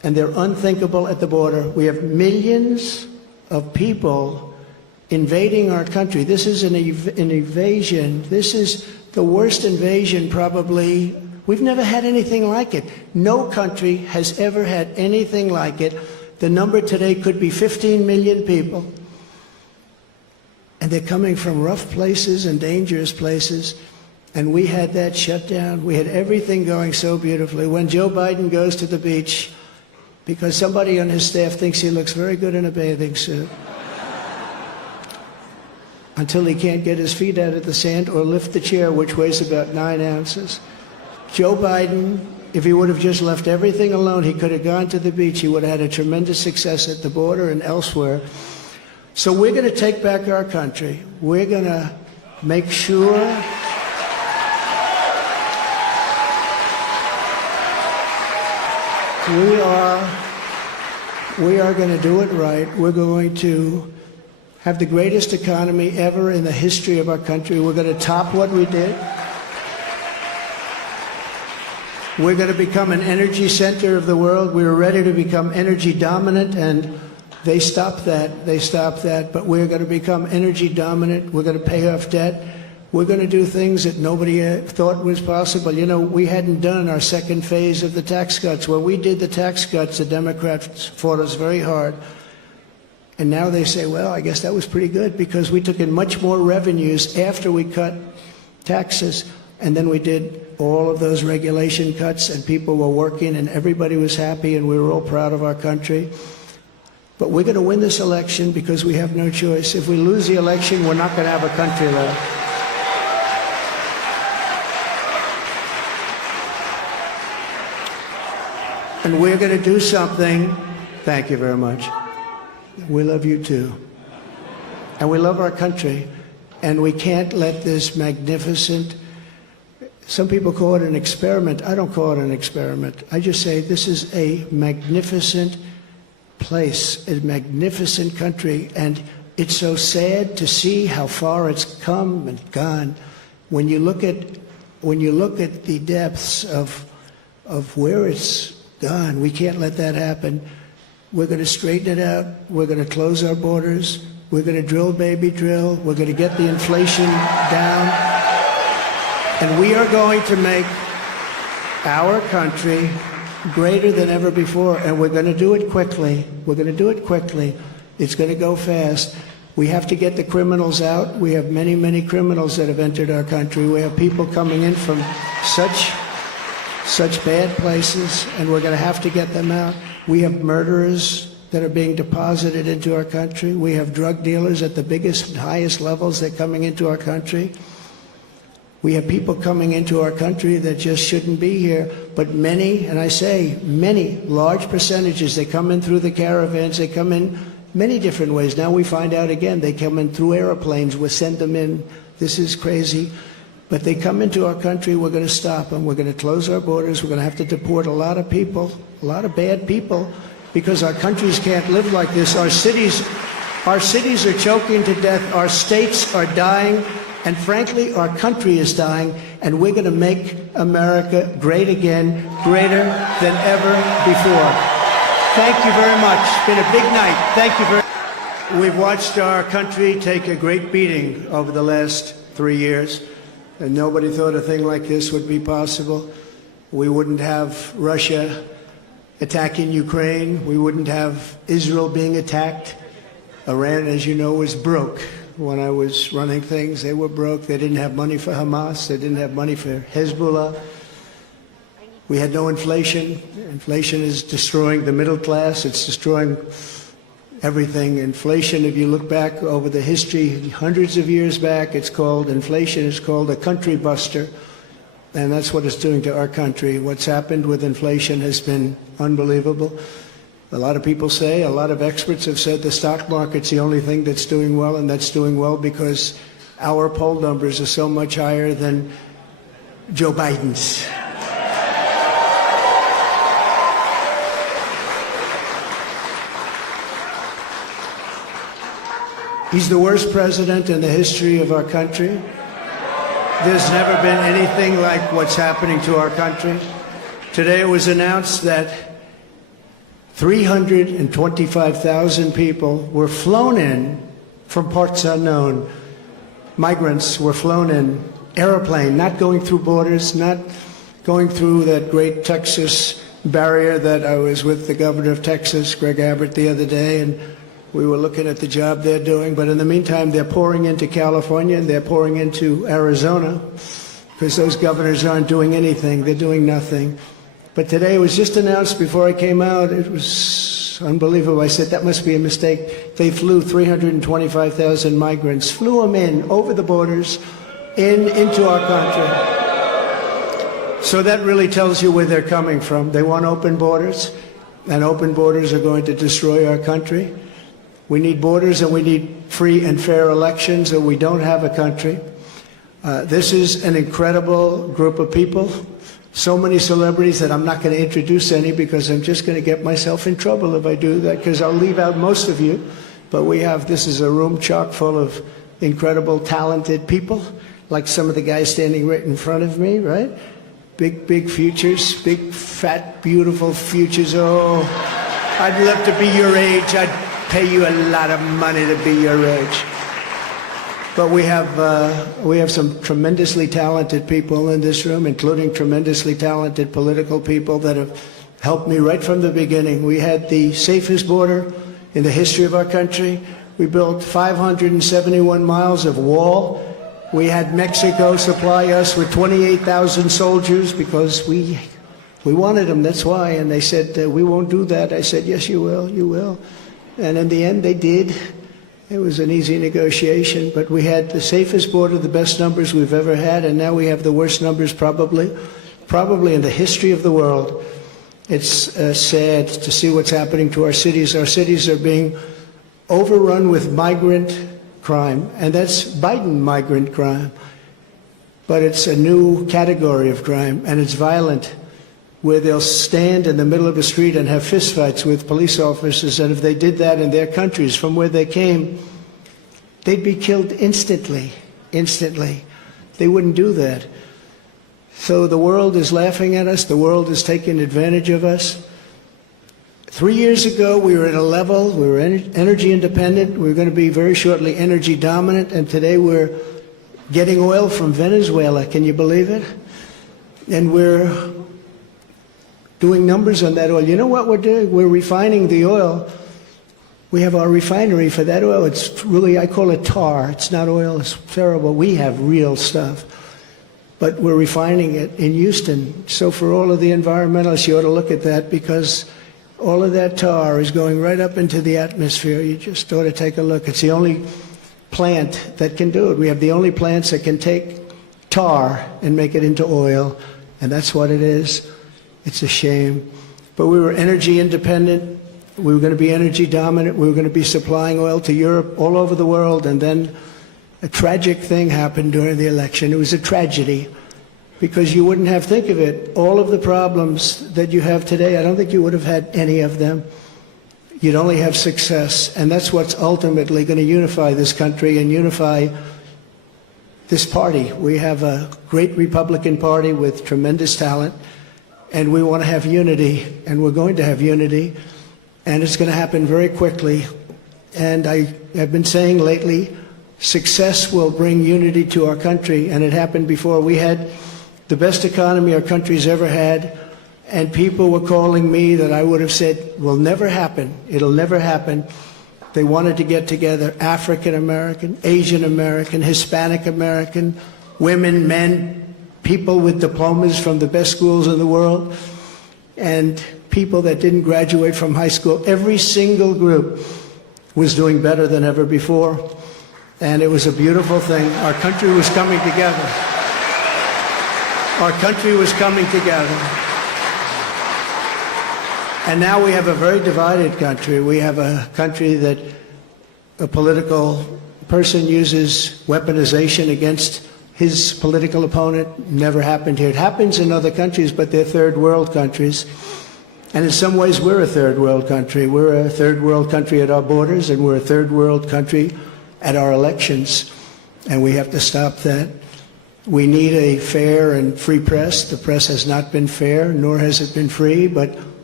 and they're unthinkable at the border. We have millions of people invading our country. This is an invasion. This is the worst invasion probably. We've never had anything like it. No country has ever had anything like it. The number today could be 15 million people. And they're coming from rough places and dangerous places. And we had that shut down. We had everything going so beautifully. When Joe Biden goes to the beach, because somebody on his staff thinks he looks very good in a bathing suit, until he can't get his feet out of the sand or lift the chair, which weighs about 9 ounces. Joe Biden, if he would have just left everything alone, he could have gone to the beach. He would have had a tremendous success at the border and elsewhere. So we're going to take back our country. We're going to make sure we are going to do it right. We're going to have the greatest economy ever in the history of our country. We're going to top what we did. We're going to become an energy center of the world. We were ready to become energy dominant, and they stopped that. They stopped that. But we're going to become energy dominant. We're going to pay off debt. We're going to do things that nobody thought was possible. You know, we hadn't done our second phase of the tax cuts. When we did the tax cuts, the Democrats fought us very hard. And now they say, well, I guess that was pretty good because we took in much more revenues after we cut taxes. And then we did all of those regulation cuts, and people were working, and everybody was happy, and we were all proud of our country. But we're going to win this election because we have no choice. If we lose the election, we're not going to have a country left. And we're going to do something. Thank you very much. We love you too. And we love our country. And we can't let this magnificent, some people call it an experiment. I don't call it an experiment. I just say this is a magnificent place, a magnificent country. And it's so sad to see how far it's come and gone. When you look at the depths of where it's gone, we can't let that happen. We're going to straighten it out. We're going to close our borders. We're going to drill, baby, drill. We're going to get the inflation down. And we are going to make our country greater than ever before. And we're going to do it quickly. We're going to do it quickly. It's going to go fast. We have to get the criminals out. We have many, many criminals that have entered our country. We have people coming in from such bad places, and we're going to have to get them out. We have murderers that are being deposited into our country. We have drug dealers at the biggest and highest levels that are coming into our country. We have people coming into our country that just shouldn't be here. But many, and I say many, large percentages, they come in through the caravans. They come in many different ways. Now we find out again, they come in through airplanes. We send them in. This is crazy. But they come into our country, we're going to stop them. We're going to close our borders. We're going to have to deport a lot of people, a lot of bad people, because our countries can't live like this. Our cities are choking to death. Our states are dying. And frankly, our country is dying. And we're going to make America great again, greater than ever before. Thank you very much. It's been a big night. Thank you very much. We've watched our country take a great beating over the last 3 years. And nobody thought a thing like this would be possible. We wouldn't have Russia attacking Ukraine. We wouldn't have Israel being attacked. Iran, as you know, was broke. When I was running things, they were broke. They didn't have money for Hamas. They didn't have money for Hezbollah. We had no inflation. Inflation is destroying the middle class. It's destroying everything. Inflation, if you look back over the history, hundreds of years back, inflation is called a country buster. And that's what it's doing to our country. What's happened with inflation has been unbelievable. A lot of people say, a lot of experts have said the stock market's the only thing that's doing well, and that's doing well because our poll numbers are so much higher than Joe Biden's. He's the worst president in the history of our country. There's never been anything like what's happening to our country. Today it was announced that 325,000 people were flown in from parts unknown. Migrants were flown in, airplane, not going through borders, not going through that great Texas barrier that I was with the governor of Texas, Greg Abbott, the other day, and we were looking at the job they're doing. But in the meantime, they're pouring into California and they're pouring into Arizona because those governors aren't doing anything. They're doing nothing. But today it was just announced before I came out. It was unbelievable. I said, that must be a mistake. They flew 325,000 migrants, flew them in over the borders, into our country. So that really tells you where they're coming from. They want open borders, and open borders are going to destroy our country. We need borders and we need free and fair elections, or we don't have a country. This is an incredible group of people. So many celebrities that I'm not going to introduce any because I'm just going to get myself in trouble if I do that, because I'll leave out most of you. But this is a room chock full of incredible, talented people, like some of the guys standing right in front of me, right? Big futures, big, fat, beautiful futures. Oh, I'd love to be your age. I'd pay you a lot of money to be your age. But we have some tremendously talented people in this room, including tremendously talented political people that have helped me right from the beginning. We had the safest border in the history of our country. We built 571 miles of wall. We had Mexico supply us with 28,000 soldiers because we wanted them, that's why. And they said, we won't do that. I said, yes, you will, you will. And in the end, they did. It was an easy negotiation, but we had the safest border, the best numbers we've ever had, and now we have the worst numbers probably in the history of the world. It's sad to see what's happening to our cities. Our cities are being overrun with migrant crime, and that's Biden migrant crime. But it's a new category of crime, and it's violent, where they'll stand in the middle of a street and have fistfights with police officers, and if they did that in their countries from where they came, they'd be killed instantly. They wouldn't do that. So the world is laughing at us. The world is taking advantage of us. 3 years ago, we were at a level, we were energy independent. We were going to be very shortly energy dominant, and today we're getting oil from Venezuela. Can you believe it? And we're doing numbers on that oil. You know what we're doing? We're refining the oil. We have our refinery for that oil. It's really, I call it tar. It's not oil. It's terrible. We have real stuff. But we're refining it in Houston. So for all of the environmentalists, you ought to look at that, because all of that tar is going right up into the atmosphere. You just ought to take a look. It's the only plant that can do it. We have the only plants that can take tar and make it into oil, and that's what it is. It's a shame. But we were energy independent. We were going to be energy dominant. We were going to be supplying oil to Europe, all over the world. And then a tragic thing happened during the election. It was a tragedy, because you wouldn't have, think of it, all of the problems that you have today, I don't think you would have had any of them. You'd only have success. And that's what's ultimately going to unify this country and unify this party. We have a great Republican Party with tremendous talent. And we want to have unity, and we're going to have unity, and it's going to happen very quickly. And I have been saying lately, success will bring unity to our country, and it happened before. We had the best economy our country's ever had, and people were calling me that I would have said will never happen. It'll never happen. They wanted to get together, African American, Asian American, Hispanic American, women, men, people with diplomas from the best schools in the world, and people that didn't graduate from high school. Every single group was doing better than ever before, and it was a beautiful thing. Our country was coming together. Our country was coming together. And now we have a very divided country. We have a country that a political person uses weaponization against his political opponent. Never happened here. It happens in other countries, but they're third world countries. And in some ways, we're a third world country. We're a third world country at our borders, and we're a third world country at our elections. And we have to stop that. We need a fair and free press. The press has not been fair, nor has it been free, but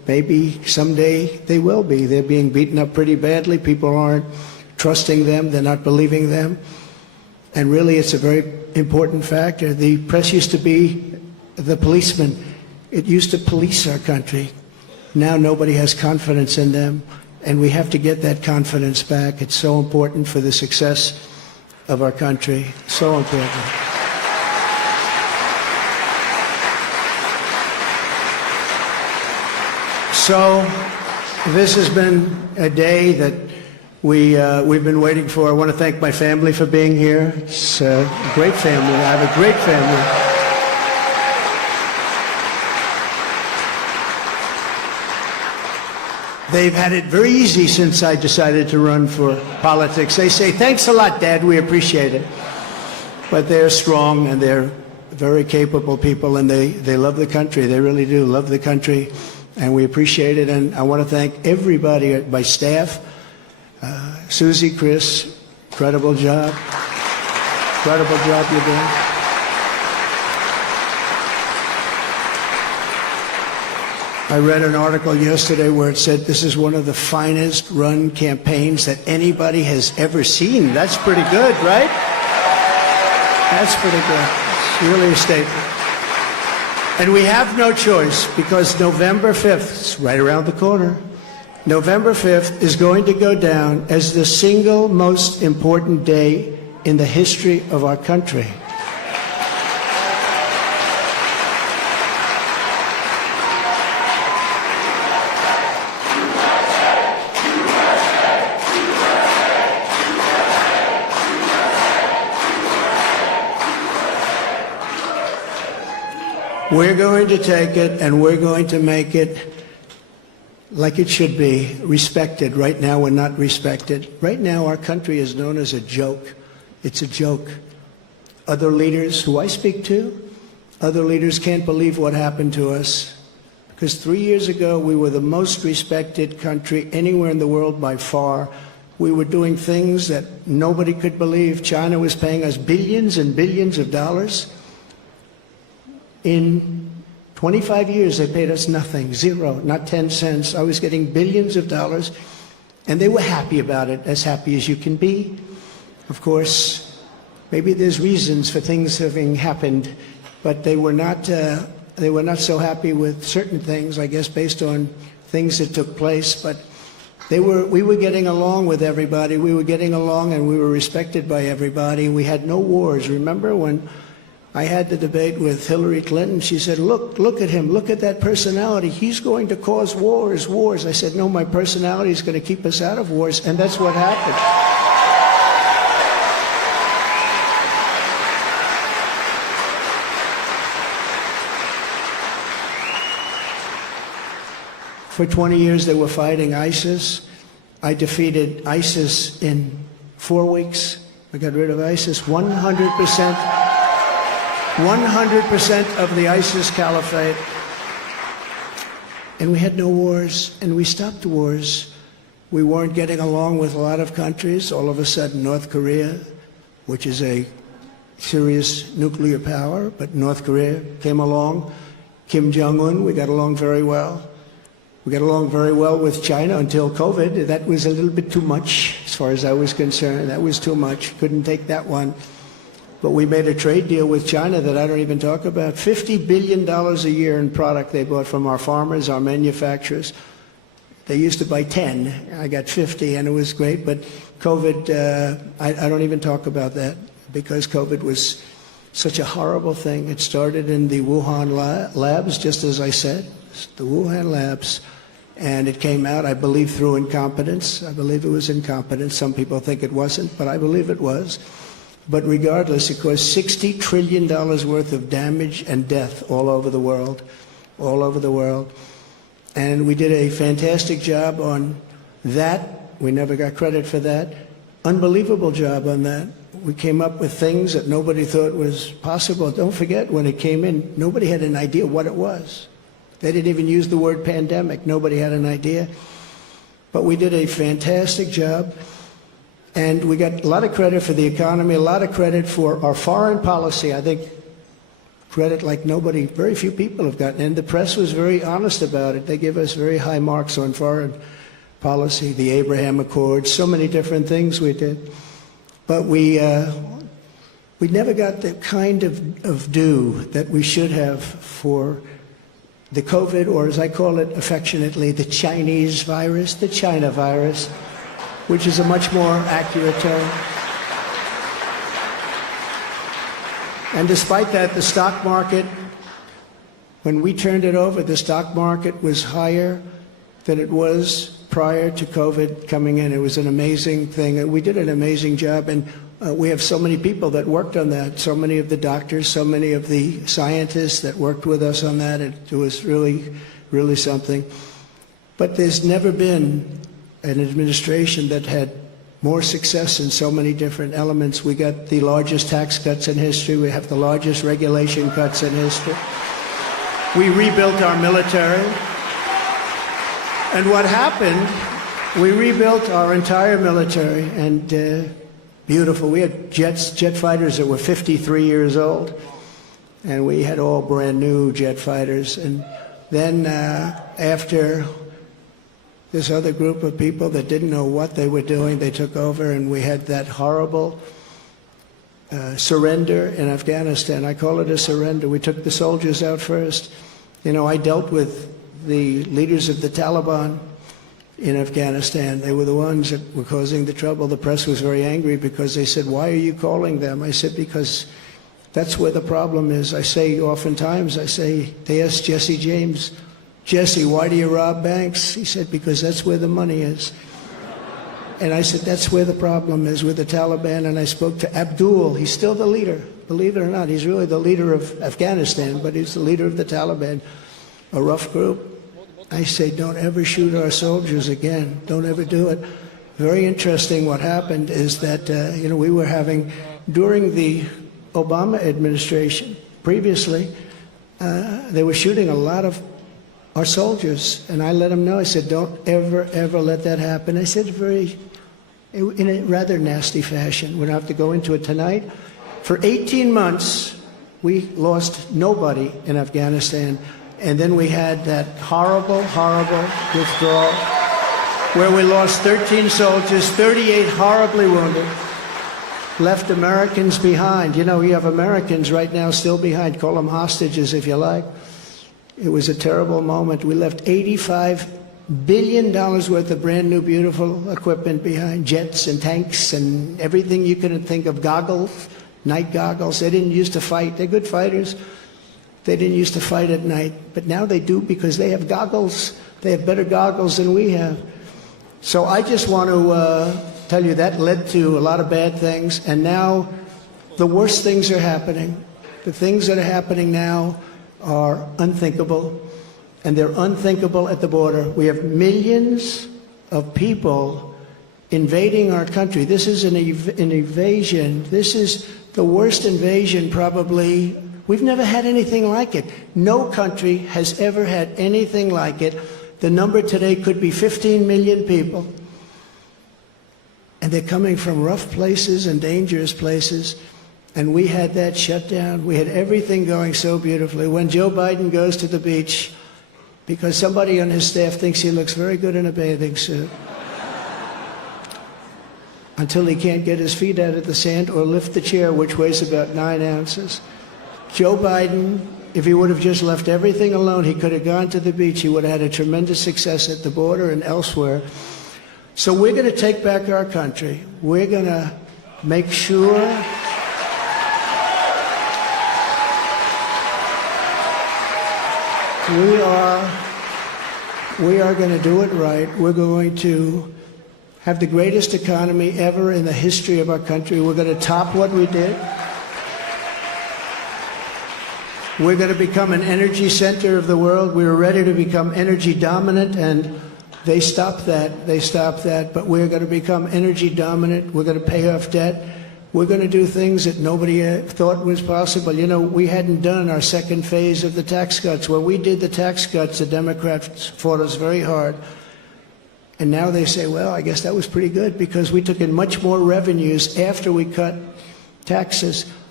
maybe someday they will be. They're being beaten up pretty badly. People aren't trusting them. They're not believing them. And really, it's a very important factor. The press used to be the policeman. It used to police our country. Now nobody has confidence in them, and we have to get that confidence back. It's so important for the success of our country. So important. So this has been a day that we've been waiting for. I want to thank my family for being here. It's a great family. I have a great family. They've had it very easy since I decided to run for politics. They say, thanks a lot, Dad, we appreciate it. But they're strong and they're very capable people, and they love the country. They really do love the country, and we appreciate it. And I want to thank everybody, my staff, Susie, Chris, incredible job. Incredible job you're doing. I read an article yesterday where it said this is one of the finest run campaigns that anybody has ever seen. That's pretty good, right? That's pretty good. It's really a statement. And we have no choice, because November 5th, it's right around the corner, November 5th is going to go down as the single most important day in the history of our country. We're going to take it and we're going to make it like it should be, respected. Right now we're not respected. Right now our country is known as a joke. It's a joke. Other leaders who I speak to, other leaders can't believe what happened to us. Because 3 years ago we were the most respected country anywhere in the world by far. We were doing things that nobody could believe. China was paying us billions and billions of dollars. In 25 years, they paid us nothing, zero, not 10 cents. I was getting billions of dollars, and they were happy about it, as happy as you can be. Of course, maybe there's reasons for things having happened, but they were not so happy with certain things, I guess, based on things that took place. But we were getting along with everybody. We were getting along, and we were respected by everybody. We had no wars. Remember when I had the debate with Hillary Clinton? She said, look at him, look at that personality. He's going to cause wars. I said, no, my personality is going to keep us out of wars, and that's what happened. For 20 years, they were fighting ISIS. I defeated ISIS in 4 weeks. I got rid of ISIS 100%. 100% of the ISIS caliphate. And we had no wars, and we stopped wars. We weren't getting along with a lot of countries. All of a sudden, North Korea, which is a serious nuclear power, but North Korea came along. Kim Jong-un, we got along very well. We got along very well with China until COVID. That was a little bit too much, as far as I was concerned. That was too much. Couldn't take that one. But we made a trade deal with China that I don't even talk about. $50 billion a year in product they bought from our farmers, our manufacturers. They used to buy 10. I got 50, and it was great. But COVID, I don't even talk about that, because COVID was such a horrible thing. It started in the Wuhan labs, just as I said, the Wuhan labs. And it came out, I believe, through incompetence. I believe it was incompetence. Some people think it wasn't, but I believe it was. But regardless, it caused $60 trillion worth of damage and death all over the world, all over the world. And we did a fantastic job on that. We never got credit for that. Unbelievable job on that. We came up with things that nobody thought was possible. Don't forget, when it came in, nobody had an idea what it was. They didn't even use the word pandemic. Nobody had an idea. But we did a fantastic job. And we got a lot of credit for the economy, a lot of credit for our foreign policy. I think credit like nobody, very few people have gotten. And the press was very honest about it. They give us very high marks on foreign policy, the Abraham Accords, so many different things we did. But we never got the kind of due that we should have for the COVID, or as I call it affectionately, the Chinese virus, the China virus, which is a much more accurate term. And despite that, the stock market, when we turned it over, the stock market was higher than it was prior to COVID coming in. It was an amazing thing. We did an amazing job, and we have so many people that worked on that, so many of the doctors, so many of the scientists that worked with us on that. It was really, really something. But there's never been an administration that had more success in so many different elements. We got the largest tax cuts in history. We have the largest regulation cuts in history. We rebuilt our military. And what happened, we rebuilt our entire military, and beautiful. We had jet fighters that were 53 years old, and we had all brand new jet fighters. And then after this other group of people that didn't know what they were doing, they took over, and we had that horrible surrender in Afghanistan. I call it a surrender. We took the soldiers out first. You know, I dealt with the leaders of the Taliban in Afghanistan. They were the ones that were causing the trouble. The press was very angry because they said, "Why are you calling them?" I said, "Because that's where the problem is." I say oftentimes, they asked Jesse James, "Jesse, why do you rob banks?" He said, "Because that's where the money is." And I said, that's where the problem is with the Taliban. And I spoke to Abdul. He's still the leader. Believe it or not, he's really the leader of Afghanistan, but he's the leader of the Taliban, a rough group. I say, don't ever shoot our soldiers again. Don't ever do it. Very interesting what happened is that, we were having, during the Obama administration, previously, they were shooting a lot of our soldiers. And I let them know, I said, don't ever, ever let that happen. I said in a rather nasty fashion. We don't have to go into it tonight. For 18 months, we lost nobody in Afghanistan. And then we had that horrible, horrible withdrawal where we lost 13 soldiers, 38 horribly wounded, left Americans behind. You know, you have Americans right now still behind. Call them hostages if you like. It was a terrible moment. We left $85 billion worth of brand new, beautiful equipment behind, jets and tanks and everything you can think of, goggles, night goggles. They didn't used to fight. They're good fighters. They didn't used to fight at night, but now they do because they have goggles. They have better goggles than we have. So I just want to tell you that led to a lot of bad things, and now the worst things are happening. The things that are happening now are unthinkable, and they're unthinkable at the border. We have millions of people invading our country. This is an invasion. This is the worst invasion probably. We've never had anything like it. No country has ever had anything like it. The number today could be 15 million people. And they're coming from rough places and dangerous places. And we had that shut down. We had everything going so beautifully. When Joe Biden goes to the beach, because somebody on his staff thinks he looks very good in a bathing suit, until he can't get his feet out of the sand or lift the chair, which weighs about 9 ounces. Joe Biden, if he would have just left everything alone, he could have gone to the beach. He would have had a tremendous success at the border and elsewhere. So we're going to take back our country. We're going to make sure we are going to do it right. We're going to have the greatest economy ever in the history of our country. We're going to top what we did. We're going to become an energy center of the world. We were ready to become energy dominant, and they stopped that. They stopped that. But we're going to become energy dominant. We're going to pay off debt. We're going to do things that nobody thought was possible. You know, we hadn't done our second phase of the tax cuts. When we did the tax cuts, the Democrats fought us very hard. And now they say, well, I guess that was pretty good because we took in much more revenues after we cut taxes.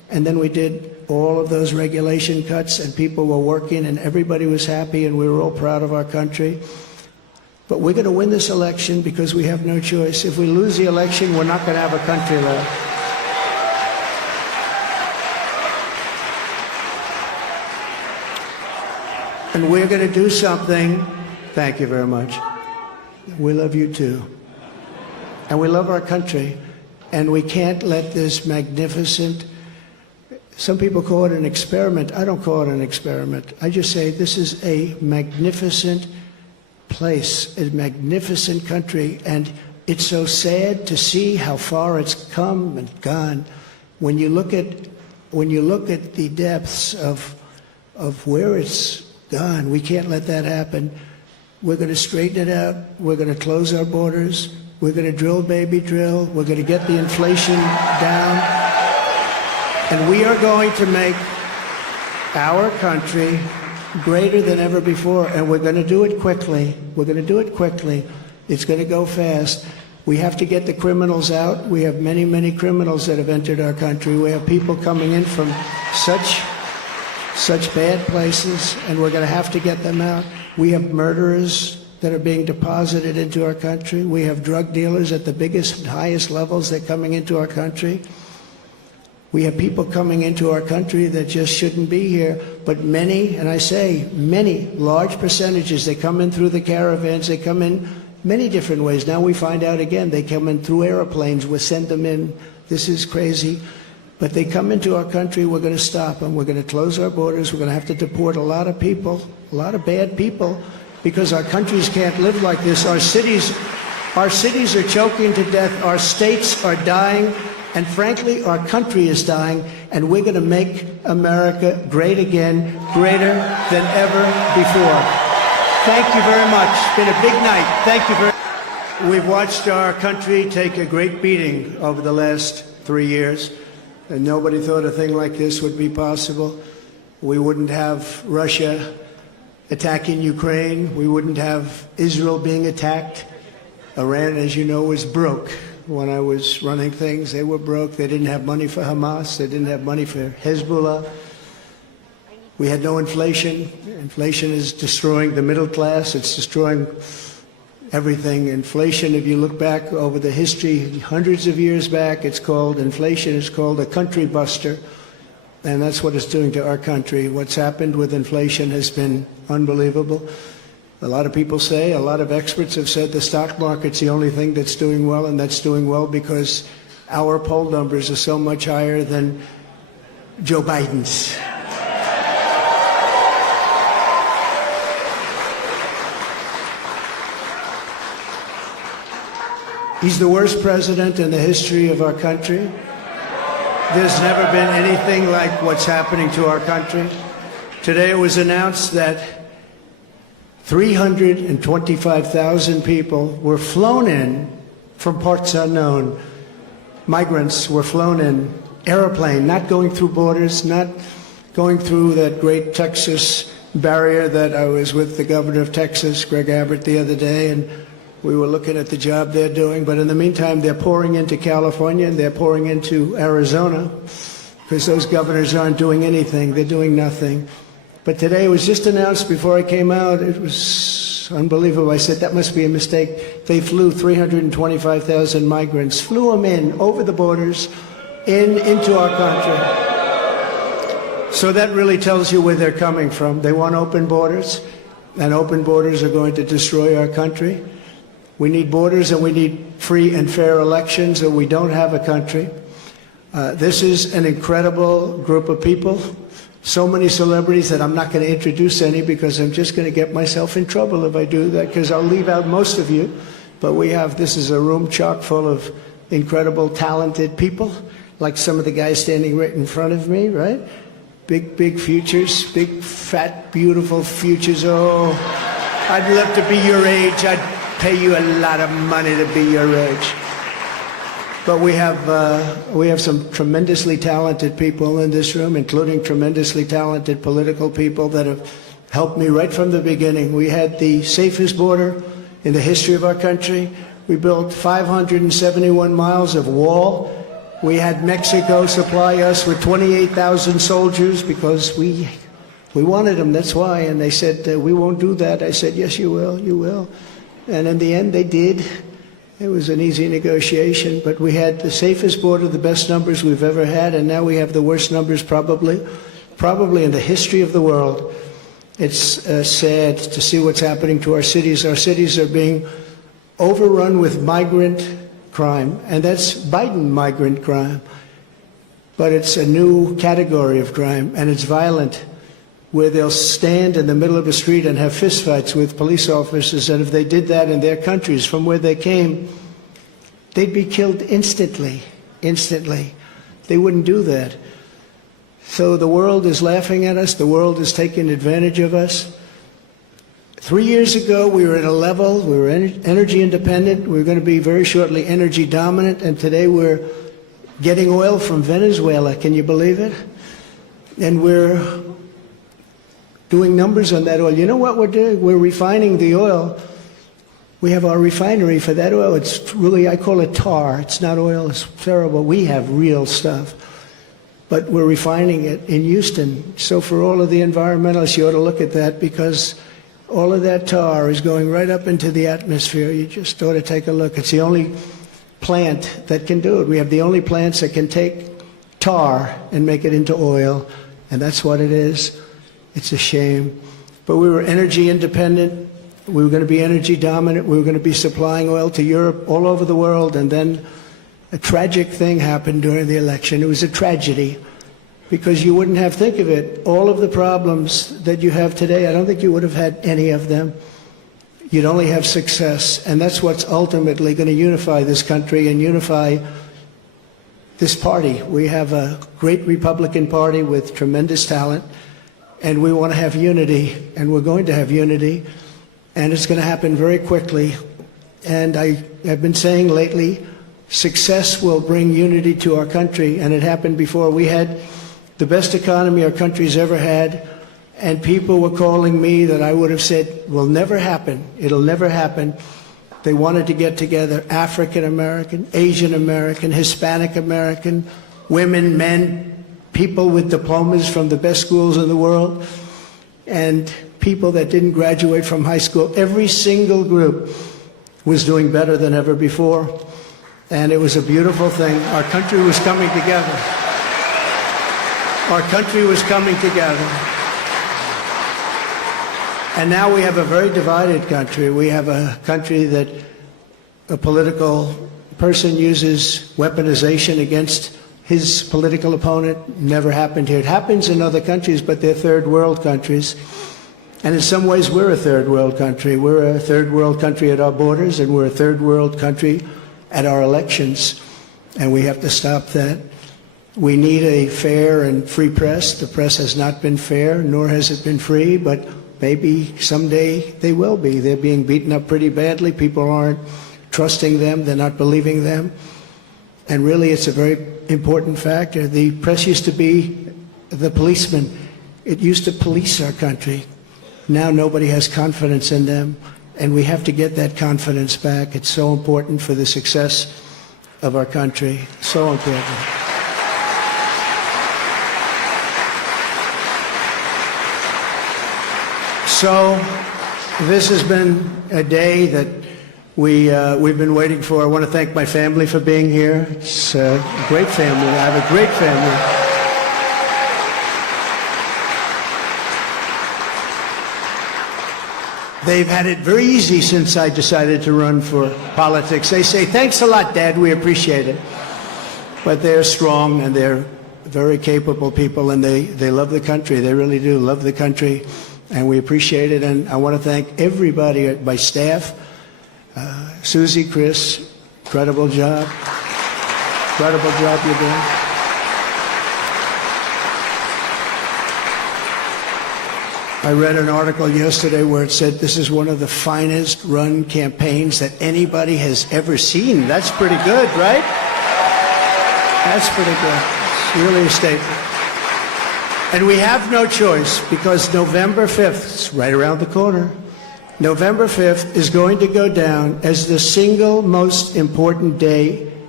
And then we did all of those regulation cuts, and people were working, and everybody was happy, and we were all proud of our country. But we're going to win this election because we have no choice. If we lose the election, we're not going to have a country left. And we're going to do something. Thank you very much. We love you too. And we love our country. And we can't let this magnificent, some people call it an experiment. I don't call it an experiment. I just say this is a magnificent place, a magnificent country. And it's so sad to see how far it's come and gone. When you look at the depths of where it's gone, we can't let that happen. We're going to straighten it out. We're going to close our borders. We're going to drill, baby, drill. We're going to get the inflation down. And we are going to make our country greater than ever before. And we're going to do it quickly. We're going to do it quickly. It's going to go fast. We have to get the criminals out. We have many, many criminals that have entered our country. We have people coming in from such bad places, and we're going to have to get them out. We have murderers that are being deposited into our country. We have drug dealers at the biggest and highest levels that are coming into our country. We have people coming into our country that just shouldn't be here, but many, and I say many, large percentages, they come in through the caravans, they come in many different ways. Now we find out again, they come in through airplanes, we send them in. This is crazy. But they come into our country, we're going to stop them. We're going to close our borders. We're going to have to deport a lot of people, a lot of bad people, because our countries can't live like this. Our cities are choking to death. Our states are dying. And frankly, our country is dying. And we're going to make America great again, greater than ever before. Thank you very much. It's been a big night. Thank you very much. We've watched our country take a great beating over the last 3 years. And nobody thought a thing like this would be possible. We wouldn't have Russia attacking Ukraine. We wouldn't have Israel being attacked. Iran, as you know, was broke. When I was running things, they were broke. They didn't have money for Hamas. They didn't have money for Hezbollah. We had no inflation. Inflation is destroying the middle class. It's destroying everything. Inflation, if you look back over the history, hundreds of years back, inflation is called a country buster. And that's what it's doing to our country. What's happened with inflation has been unbelievable. A lot of people say, a lot of experts have said the stock market's the only thing that's doing well, and that's doing well because our poll numbers are so much higher than Joe Biden's. He's the worst president in the history of our country. There's never been anything like what's happening to our country. Today it was announced that 325,000 people were flown in from parts unknown. Migrants were flown in, airplane, not going through borders, not going through that great Texas barrier that I was with the governor of Texas, Greg Abbott, the other day, and we were looking at the job they're doing. But in the meantime, they're pouring into California and they're pouring into Arizona because those governors aren't doing anything. They're doing nothing. But today it was just announced before I came out. It was unbelievable. I said, that must be a mistake. They flew 325,000 migrants, flew them in over the borders into our country. So that really tells you where they're coming from. They want open borders, and open borders are going to destroy our country. We need borders and we need free and fair elections, or we don't have a country. This is an incredible group of people. So many celebrities that I'm not going to introduce any because I'm just going to get myself in trouble if I do that, because I'll leave out most of you. But this is a room chock full of incredible, talented people, like some of the guys standing right in front of me, right? Big, big futures, big, fat, beautiful futures. Oh, I'd love to be your age. I'd pay you a lot of money to be your age. But we have some tremendously talented people in this room, including tremendously talented political people that have helped me right from the beginning. We had the safest border in the history of our country. We built 571 miles of wall We had Mexico supply us with 28,000 soldiers because we wanted them, that's why. And they said, we won't do that. I said, yes, you will, you will. And in the end, they did. It was an easy negotiation, but we had the safest border, the best numbers we've ever had, and now we have the worst numbers probably in the history of the world. It's sad to see what's happening to our cities. Our cities are being overrun with migrant crime, and that's Biden migrant crime. But it's a new category of crime, and it's violent, where they'll stand in the middle of a street and have fistfights with police officers, and if they did that in their countries from where they came, they'd be killed instantly, instantly. They wouldn't do that. So the world is laughing at us. The world is taking advantage of us. 3 years ago, we were at a level, we were energy independent. We were going to be very shortly energy dominant. And today we're getting oil from Venezuela. Can you believe it? And we're doing numbers on that oil. You know what we're doing? We're refining the oil. We have our refinery for that oil. It's really, I call it tar. It's not oil. It's terrible. We have real stuff. But we're refining it in Houston. So for all of the environmentalists, you ought to look at that, because all of that tar is going right up into the atmosphere. You just ought to take a look. It's the only plant that can do it. We have the only plants that can take tar and make it into oil, and that's what it is. It's a shame. But we were energy independent. We were going to be energy dominant. We were going to be supplying oil to Europe, all over the world, and then a tragic thing happened during the election. It was a tragedy, because you wouldn't have, think of it, all of the problems that you have today, I don't think you would have had any of them. You'd only have success, and that's what's ultimately going to unify this country and unify this party. We have a great Republican Party with tremendous talent, and we want to have unity, and we're going to have unity, and it's going to happen very quickly. And I have been saying lately, success will bring unity to our country, and it happened before. We had the best economy our country's ever had, and people were calling me that I would have said will never happen. It'll never happen. They wanted to get together, African American, Asian American, Hispanic American, women, men, people with diplomas from the best schools in the world, and people that didn't graduate from high school. Every single group was doing better than ever before. And it was a beautiful thing. Our country was coming together. Our country was coming together. And now we have a very divided country. We have a country that a political person uses weaponization against his political opponent. Never happened here. It happens in other countries, but they're third world countries. And in some ways, we're a third world country. We're a third world country at our borders, and we're a third world country at our elections, and we have to stop that. We need a fair and free press. The press has not been fair, nor has it been free, but maybe someday they will be. They're being beaten up pretty badly. People aren't trusting them. They're not believing them. And really, it's a very important factor. The press used to be the policeman. It used to police our country. Now nobody has confidence in them. And we have to get that confidence back. It's so important for the success of our country. So important. So this has been a day that we've been waiting for. I want to thank my family for being here. It's a great family. I have a great family. They've had it very easy since I decided to run for politics. They say, thanks a lot, Dad, we appreciate it. But they're strong, and they're very capable people, and they love the country. They really do love the country, and we appreciate it. And I want to thank everybody, my staff, Susie, Chris, incredible job. Incredible job you're doing. I read an article yesterday where it said this is one of the finest run campaigns that anybody has ever seen. That's pretty good, right? That's pretty good. It's really a statement. And we have no choice, because November 5th, it's right around the corner, November 5th is going to go down as the single most important day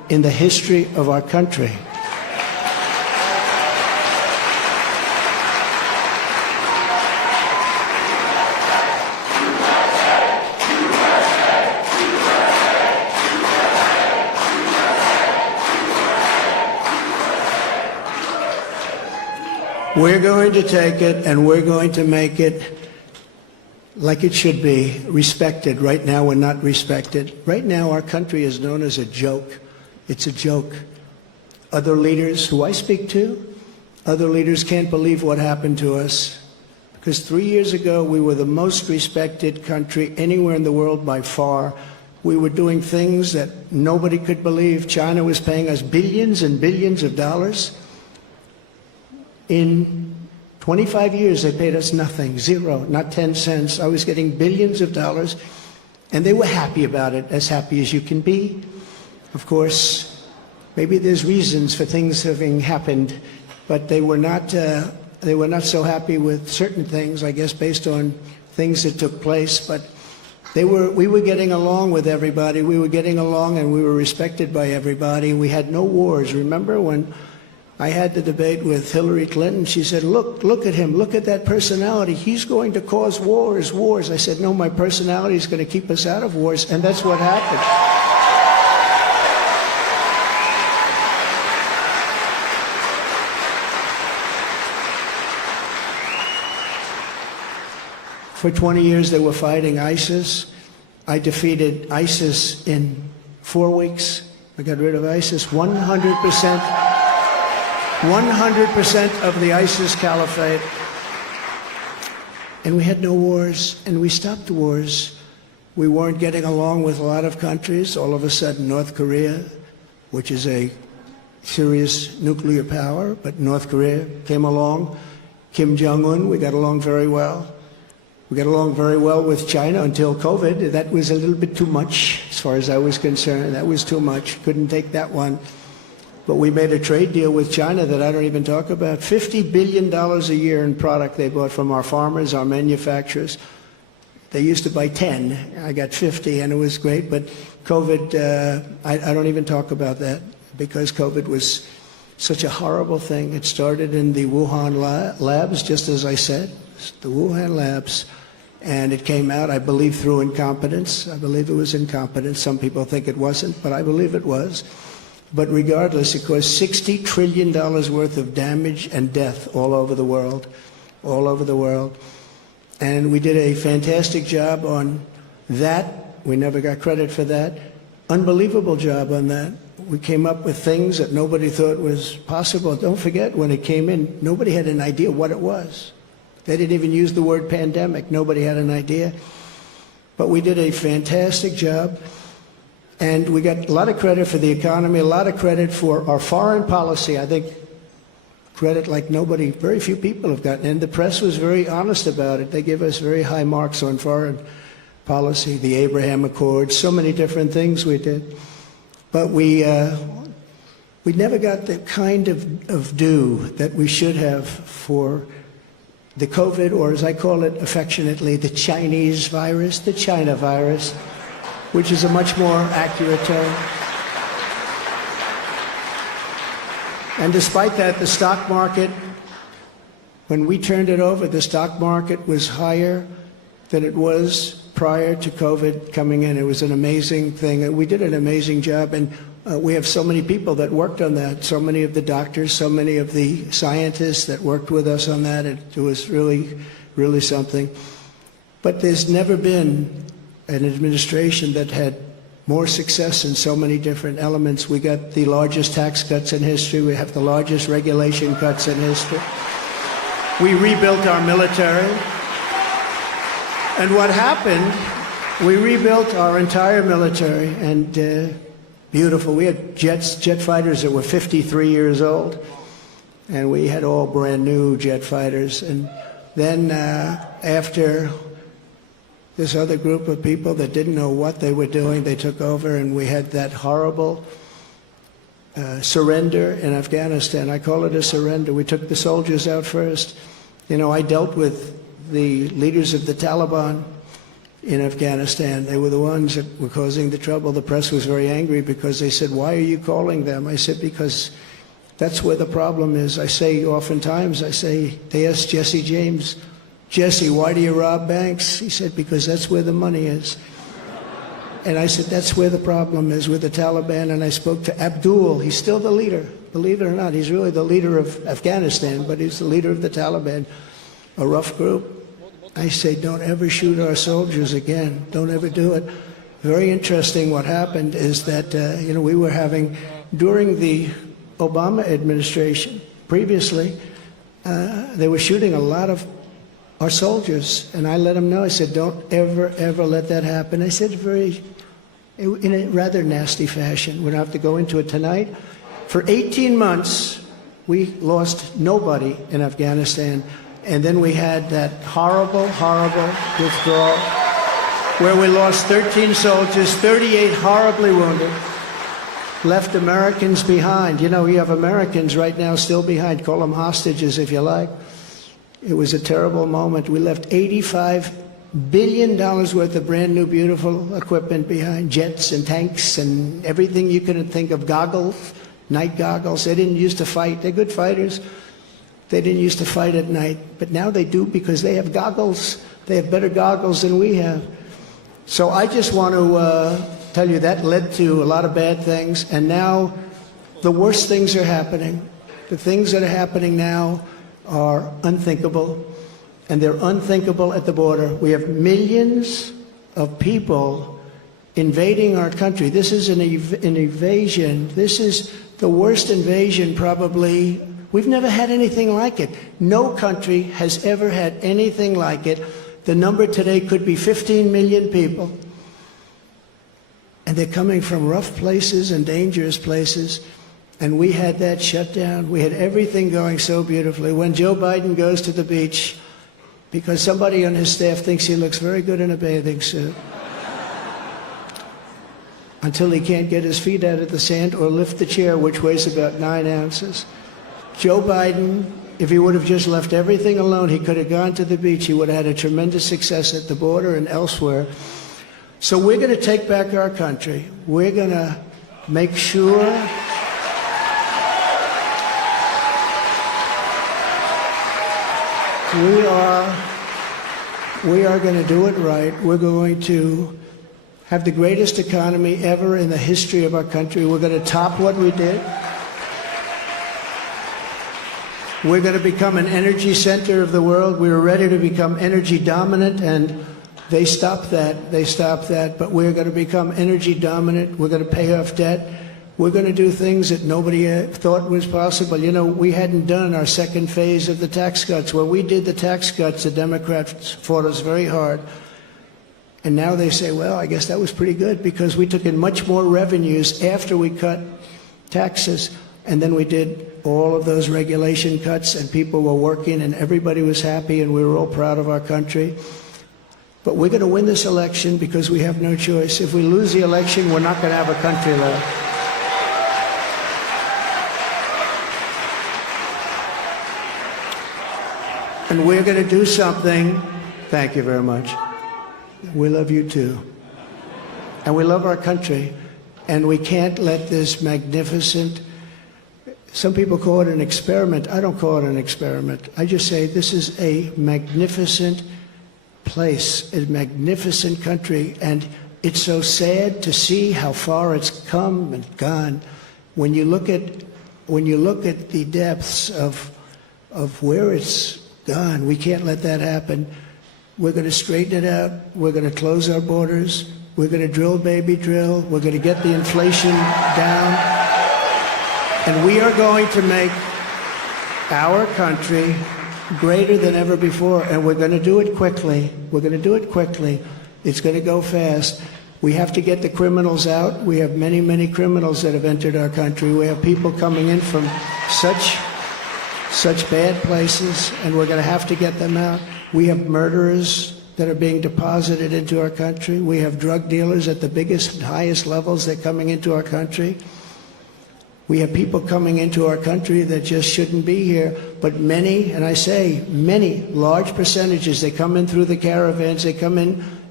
in the history of our country. We're going to take it and we're going to make it like it should be, respected. Right now we're not respected. Right now our country is known as a joke. It's a joke. Other leaders who I speak to, other leaders can't believe what happened to us. Because 3 years ago we were the most respected country anywhere in the world by far. We were doing things that nobody could believe. China was paying us billions and billions of dollars. In 25 years, they paid us nothing, zero, not 10 cents. I was getting billions of dollars, and they were happy about it, as happy as you can be. Of course, maybe there's reasons for things having happened, but they were not so happy with certain things, I guess, based on things that took place. But we were getting along with everybody. We were getting along, and we were respected by everybody. We had no wars. Remember when I had the debate with Hillary Clinton? She said, look at him, look at that personality. He's going to cause wars. I said, no, my personality is going to keep us out of wars, and that's what happened. For 20 years they were fighting ISIS. I defeated ISIS in 4 weeks. I got rid of ISIS 100%. 100% of the ISIS caliphate. And we had no wars, and we stopped wars. We weren't getting along with a lot of countries. All of a sudden, North Korea, which is a serious nuclear power, but North Korea came along. Kim Jong-un, we got along very well. We got along very well with China until COVID. That was a little bit too much, as far as I was concerned. That was too much. Couldn't take that one. But we made a trade deal with China that I don't even talk about. $50 billion a year in product they bought from our farmers, our manufacturers. They used to buy 10. I got 50, and it was great. But COVID, I don't even talk about that, because COVID was such a horrible thing. It started in the Wuhan labs, just as I said, the Wuhan labs. And it came out, I believe, through incompetence. I believe it was incompetence. Some people think it wasn't, but I believe it was. But regardless, it caused $60 trillion worth of damage and death all over the world, all over the world. And we did a fantastic job on that. We never got credit for that. Unbelievable job on that. We came up with things that nobody thought was possible. Don't forget, when it came in, nobody had an idea what it was. They didn't even use the word pandemic. Nobody had an idea. But we did a fantastic job. And we got a lot of credit for the economy, a lot of credit for our foreign policy. I think credit like nobody, very few people have gotten. And the press was very honest about it. They give us very high marks on foreign policy, the Abraham Accords, so many different things we did. But we never got the kind of due that we should have for the COVID, or as I call it affectionately, the Chinese virus, the China virus, which is a much more accurate term. And despite that, the stock market, when we turned it over, the stock market was higher than it was prior to COVID coming in. It was an amazing thing. We did an amazing job, and we have so many people that worked on that, so many of the doctors, so many of the scientists that worked with us on that. It was really, really something. But there's never been an administration that had more success in so many different elements. We got the largest tax cuts in history. We have the largest regulation cuts in history. We rebuilt our military. And what happened, we rebuilt our entire military, and beautiful. We had jet fighters that were 53 years old, and we had all brand new jet fighters. And then after this other group of people that didn't know what they were doing, they took over, and we had that horrible surrender in Afghanistan. I call it a surrender. We took the soldiers out first. You know, I dealt with the leaders of the Taliban in Afghanistan. They were the ones that were causing the trouble. The press was very angry because they said, why are you calling them? I said, because that's where the problem is. I say oftentimes, they asked Jesse James, Jesse, why do you rob banks? He said, because that's where the money is. And I said, that's where the problem is with the Taliban. And I spoke to Abdul. He's still the leader. Believe it or not, he's really the leader of Afghanistan, but he's the leader of the Taliban, a rough group. I say, don't ever shoot our soldiers again. Don't ever do it. Very interesting what happened is that, we were having, during the Obama administration, previously, they were shooting a lot of our soldiers, and I let them know. I said, don't ever, ever let that happen. I said in a rather nasty fashion. We don't have to go into it tonight. For 18 months, we lost nobody in Afghanistan, and then we had that horrible, horrible withdrawal where we lost 13 soldiers, 38 horribly wounded, left Americans behind. You have Americans right now still behind. Call them hostages if you like. It was a terrible moment. We left $85 billion worth of brand new, beautiful equipment behind, jets and tanks and everything you could think of, goggles, night goggles. They didn't used to fight. They're good fighters. They didn't used to fight at night, but now they do because they have goggles. They have better goggles than we have. So I just want to tell you that led to a lot of bad things, and now the worst things are happening. The things that are happening now are unthinkable, and they're unthinkable at the border. We have millions of people invading our country. This is an invasion. This is the worst invasion probably. We've never had anything like it. No country has ever had anything like it. The number today could be 15 million people. And they're coming from rough places and dangerous places. And we had that shut down. We had everything going so beautifully. When Joe Biden goes to the beach, because somebody on his staff thinks he looks very good in a bathing suit, until he can't get his feet out of the sand or lift the chair, which weighs about 9 ounces. Joe Biden, if he would have just left everything alone, he could have gone to the beach. He would have had a tremendous success at the border and elsewhere. So we're going to take back our country. We're going to make sure we are going to do it right. We're going to have the greatest economy ever in the history of our country. We're going to top what we did. We're going to become an energy center of the world. We were ready to become energy dominant, and they stopped that. They stopped that. But we're going to become energy dominant. We're going to pay off debt. We're going to do things that nobody thought was possible. We hadn't done our second phase of the tax cuts. When we did the tax cuts, the Democrats fought us very hard. And now they say, well, I guess that was pretty good because we took in much more revenues after we cut taxes. And then we did all of those regulation cuts, and people were working, and everybody was happy, and we were all proud of our country. But we're going to win this election because we have no choice. If we lose the election, we're not going to have a country left. And we're going to do something. Thank you very much. We love you too. And we love our country. And we can't let this magnificent, some people call it an experiment. I don't call it an experiment. I just say this is a magnificent place, a magnificent country. And it's so sad to see how far it's come and gone. When you look at the depths of where it's gone, we can't let that happen. We're going to straighten it out. We're going to close our borders. We're going to drill, baby, drill. We're going to get the inflation down. And we are going to make our country greater than ever before. And we're going to do it quickly. We're going to do it quickly. It's going to go fast. We have to get the criminals out. We have many, many criminals that have entered our country. We have people coming in from such bad places, and we're going to have to get them out. We have murderers that are being deposited into our country. We have drug dealers at the biggest and highest levels that are coming into our country. We have people coming into our country that just shouldn't be here. But many, and I say many, large percentages, they come in through the caravans, they come in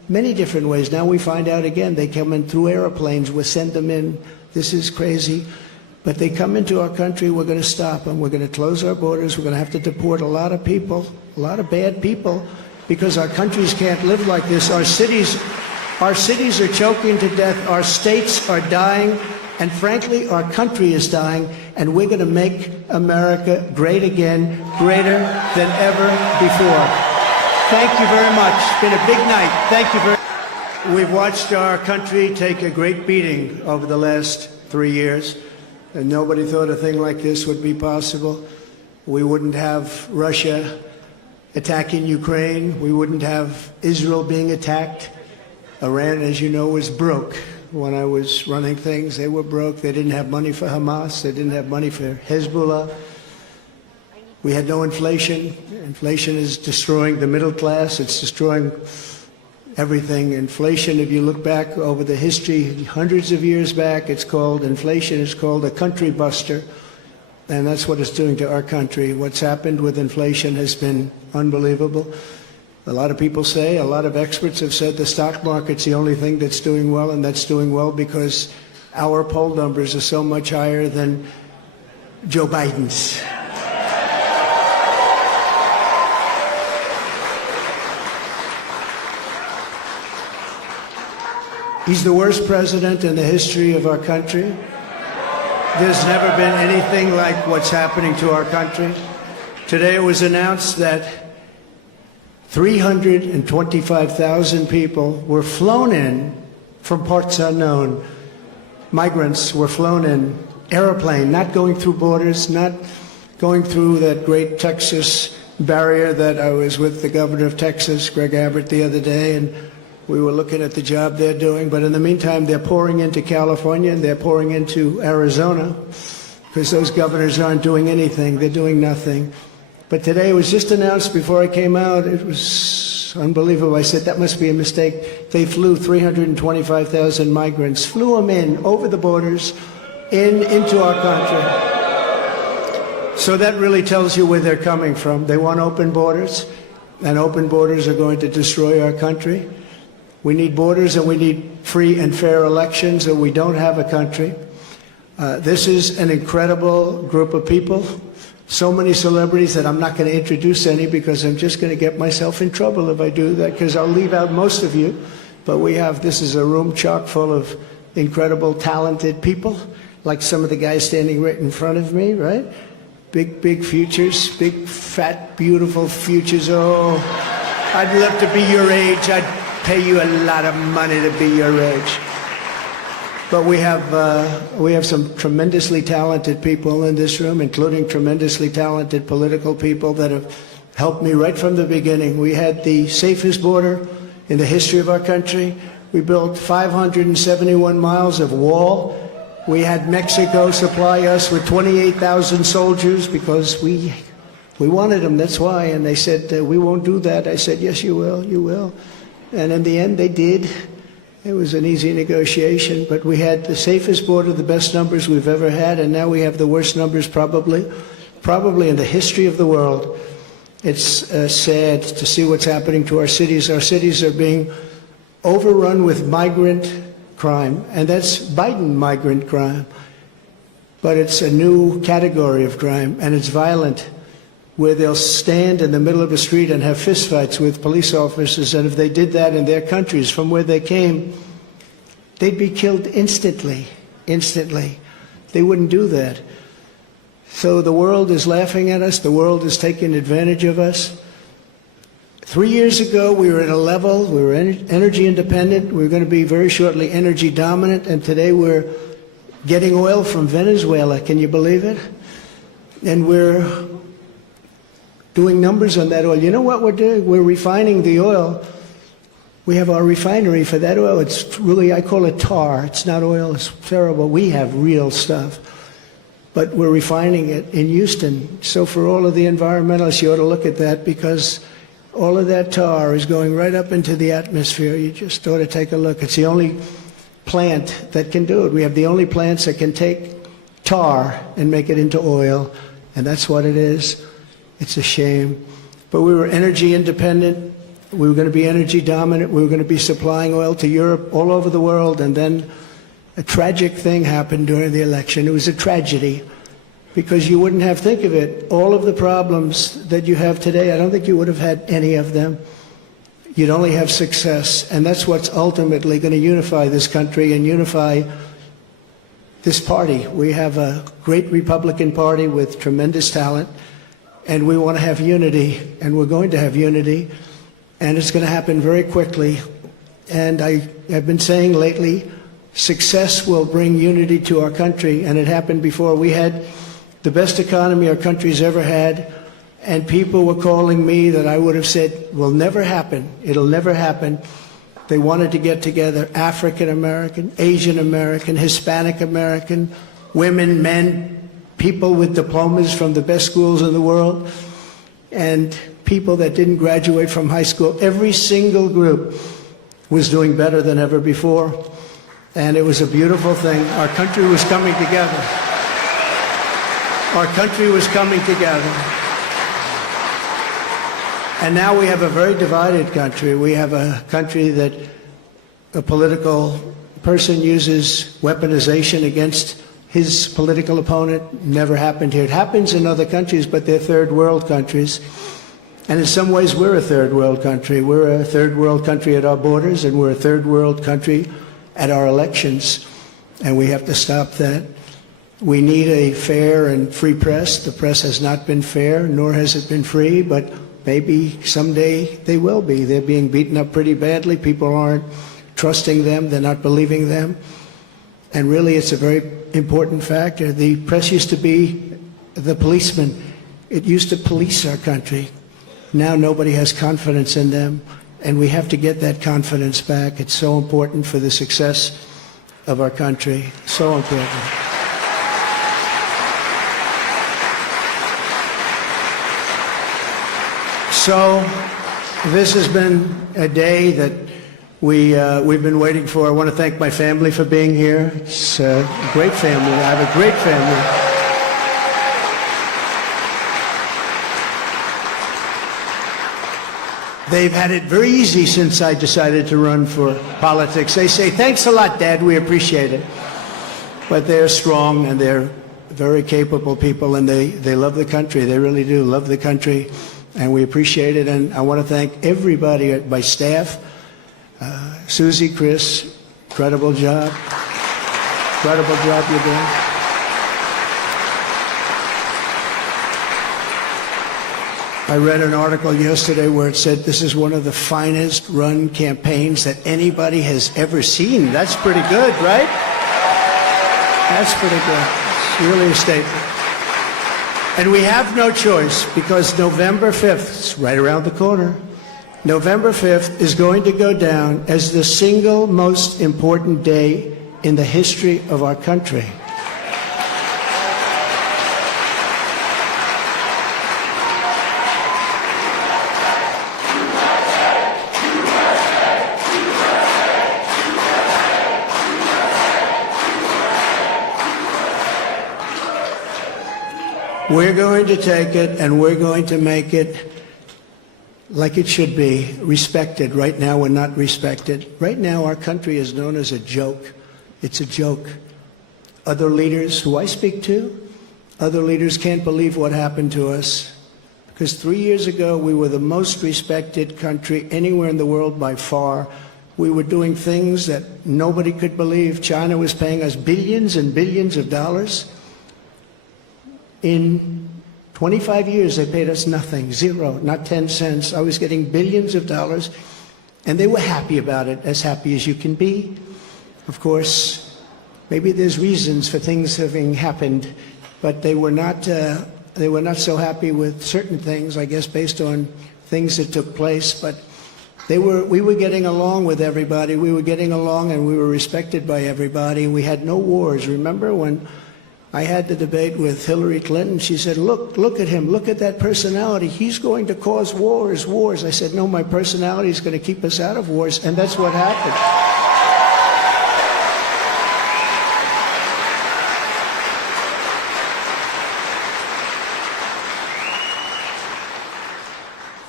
many different ways. Now we find out again, they come in through airplanes, we send them in. This is crazy. But they come into our country, we're going to stop them. We're going to close our borders. We're going to have to deport a lot of people, a lot of bad people, because our countries can't live like this. Our cities are choking to death. Our states are dying. And frankly, our country is dying. And we're going to make America great again, greater than ever before. Thank you very much. It's been a big night. Thank you very much. We've watched our country take a great beating over the last 3 years. And nobody thought a thing like this would be possible. We wouldn't have Russia attacking Ukraine. We wouldn't have Israel being attacked. Iran, as you know, was broke. When I was running things, they were broke. They didn't have money for Hamas. They didn't have money for Hezbollah. We had no inflation. Inflation is destroying the middle class. It's destroying everything. Inflation, if you look back over the history, hundreds of years back, inflation is called a country buster. And that's what it's doing to our country. What's happened with inflation has been unbelievable. A lot of people say, a lot of experts have said the stock market's the only thing that's doing well, and that's doing well because our poll numbers are so much higher than Joe Biden's. He's the worst president in the history of our country. There's never been anything like what's happening to our country. Today it was announced that 325,000 people were flown in from parts unknown. Migrants were flown in, airplane, not going through borders, not going through that great Texas barrier that I was with the governor of Texas, Greg Abbott, the other day, and we were looking at the job they're doing. But in the meantime, they're pouring into California and they're pouring into Arizona because those governors aren't doing anything. They're doing nothing. But today it was just announced before I came out. It was unbelievable. I said, that must be a mistake. They flew 325,000 migrants, flew them in over the borders into our country. So that really tells you where they're coming from. They want open borders, and open borders are going to destroy our country. We need borders and we need free and fair elections, or we don't have a country. This is an incredible group of people. So many celebrities that I'm not going to introduce any because I'm just going to get myself in trouble if I do that, because I'll leave out most of you. But this is a room chock full of incredible, talented people, like some of the guys standing right in front of me, right? Big futures, big, fat, beautiful futures. Oh, I'd love to be your age. I'd pay you a lot of money to be your age. But we have some tremendously talented people in this room, including tremendously talented political people that have helped me right from the beginning. We had the safest border in the history of our country. We built 571 miles of wall. We had Mexico supply us with 28,000 soldiers because we wanted them, that's why. And they said, we won't do that. I said, yes, you will, you will. And in the end, they did. It was an easy negotiation, but we had the safest border, the best numbers we've ever had, and now we have the worst numbers probably in the history of the world. It's sad to see what's happening to our cities. Our cities are being overrun with migrant crime, and that's Biden migrant crime. But it's a new category of crime, and it's violent, where they'll stand in the middle of a street and have fistfights with police officers, and if they did that in their countries from where they came, they'd be killed instantly. They wouldn't do that. So the world is laughing at us. The world is taking advantage of us. 3 years ago, we were at a level, we were energy independent. We were going to be very shortly energy dominant, and today we're getting oil from Venezuela. Can you believe it? And we're doing numbers on that oil. You know what we're doing? We're refining the oil. We have our refinery for that oil. It's really, I call it tar. It's not oil. It's terrible. We have real stuff. But we're refining it in Houston. So for all of the environmentalists, you ought to look at that, because all of that tar is going right up into the atmosphere. You just ought to take a look. It's the only plant that can do it. We have the only plants that can take tar and make it into oil, and that's what it is. It's a shame. But we were energy independent. We were going to be energy dominant. We were going to be supplying oil to Europe, all over the world. And then a tragic thing happened during the election. It was a tragedy because you wouldn't have, think of it, all of the problems that you have today, I don't think you would have had any of them. You'd only have success. And that's what's ultimately going to unify this country and unify this party. We have a great Republican Party with tremendous talent, and we want to have unity, and we're going to have unity, and it's going to happen very quickly. And I have been saying lately, success will bring unity to our country, and it happened before. We had the best economy our country's ever had, and people were calling me that I would have said will never happen. It'll never happen. They wanted to get together, African American, Asian American, Hispanic American, women, men, people with diplomas from the best schools in the world, and people that didn't graduate from high school. Every single group was doing better than ever before, and it was a beautiful thing. Our country was coming together. Our country was coming together. And now we have a very divided country. We have a country that a political person uses weaponization against his political opponent. Never happened here. It happens in other countries, but they're third world countries. And in some ways, we're a third world country. We're a third world country at our borders, and we're a third world country at our elections. And we have to stop that. We need a fair and free press. The press has not been fair, nor has it been free, but maybe someday they will be. They're being beaten up pretty badly. People aren't trusting them. They're not believing them. And really, it's a very important factor. The press used to be the policeman. It used to police our country. Now nobody has confidence in them, and we have to get that confidence back. It's so important for the success of our country. So important. So this has been a day that we've been waiting for. I want to thank my family for being here. It's a great family. I have a great family. They've had it very easy since I decided to run for politics. They say, thanks a lot, Dad, we appreciate it. But they're strong, and they're very capable people, and they love the country. They really do love the country. And we appreciate it, and I want to thank everybody at my staff. Susie, Chris, incredible job. Incredible job you're doing. I read an article yesterday where it said this is one of the finest run campaigns that anybody has ever seen. That's pretty good, right? That's pretty good. It's really a statement. And we have no choice, because November 5th, it's right around the corner, November 5th is going to go down as the single most important day in the history of our country. We're going to take it, and we're going to make it like it should be, respected. Right now, we're not respected. Right now, our country is known as a joke. It's a joke. Other leaders who I speak to, other leaders can't believe what happened to us. Because 3 years ago, we were the most respected country anywhere in the world by far. We were doing things that nobody could believe. China was paying us billions and billions of dollars. In 25 years, they paid us nothing, zero, not 10 cents. I was getting billions of dollars, and they were happy about it, as happy as you can be. Of course, maybe there's reasons for things having happened, but they were not so happy with certain things, I guess, based on things that took place. But we were getting along with everybody. We were getting along, and we were respected by everybody. We had no wars. Remember when I had the debate with Hillary Clinton? She said, look at him, look at that personality. He's going to cause wars. I said, no, my personality is going to keep us out of wars, and that's what happened.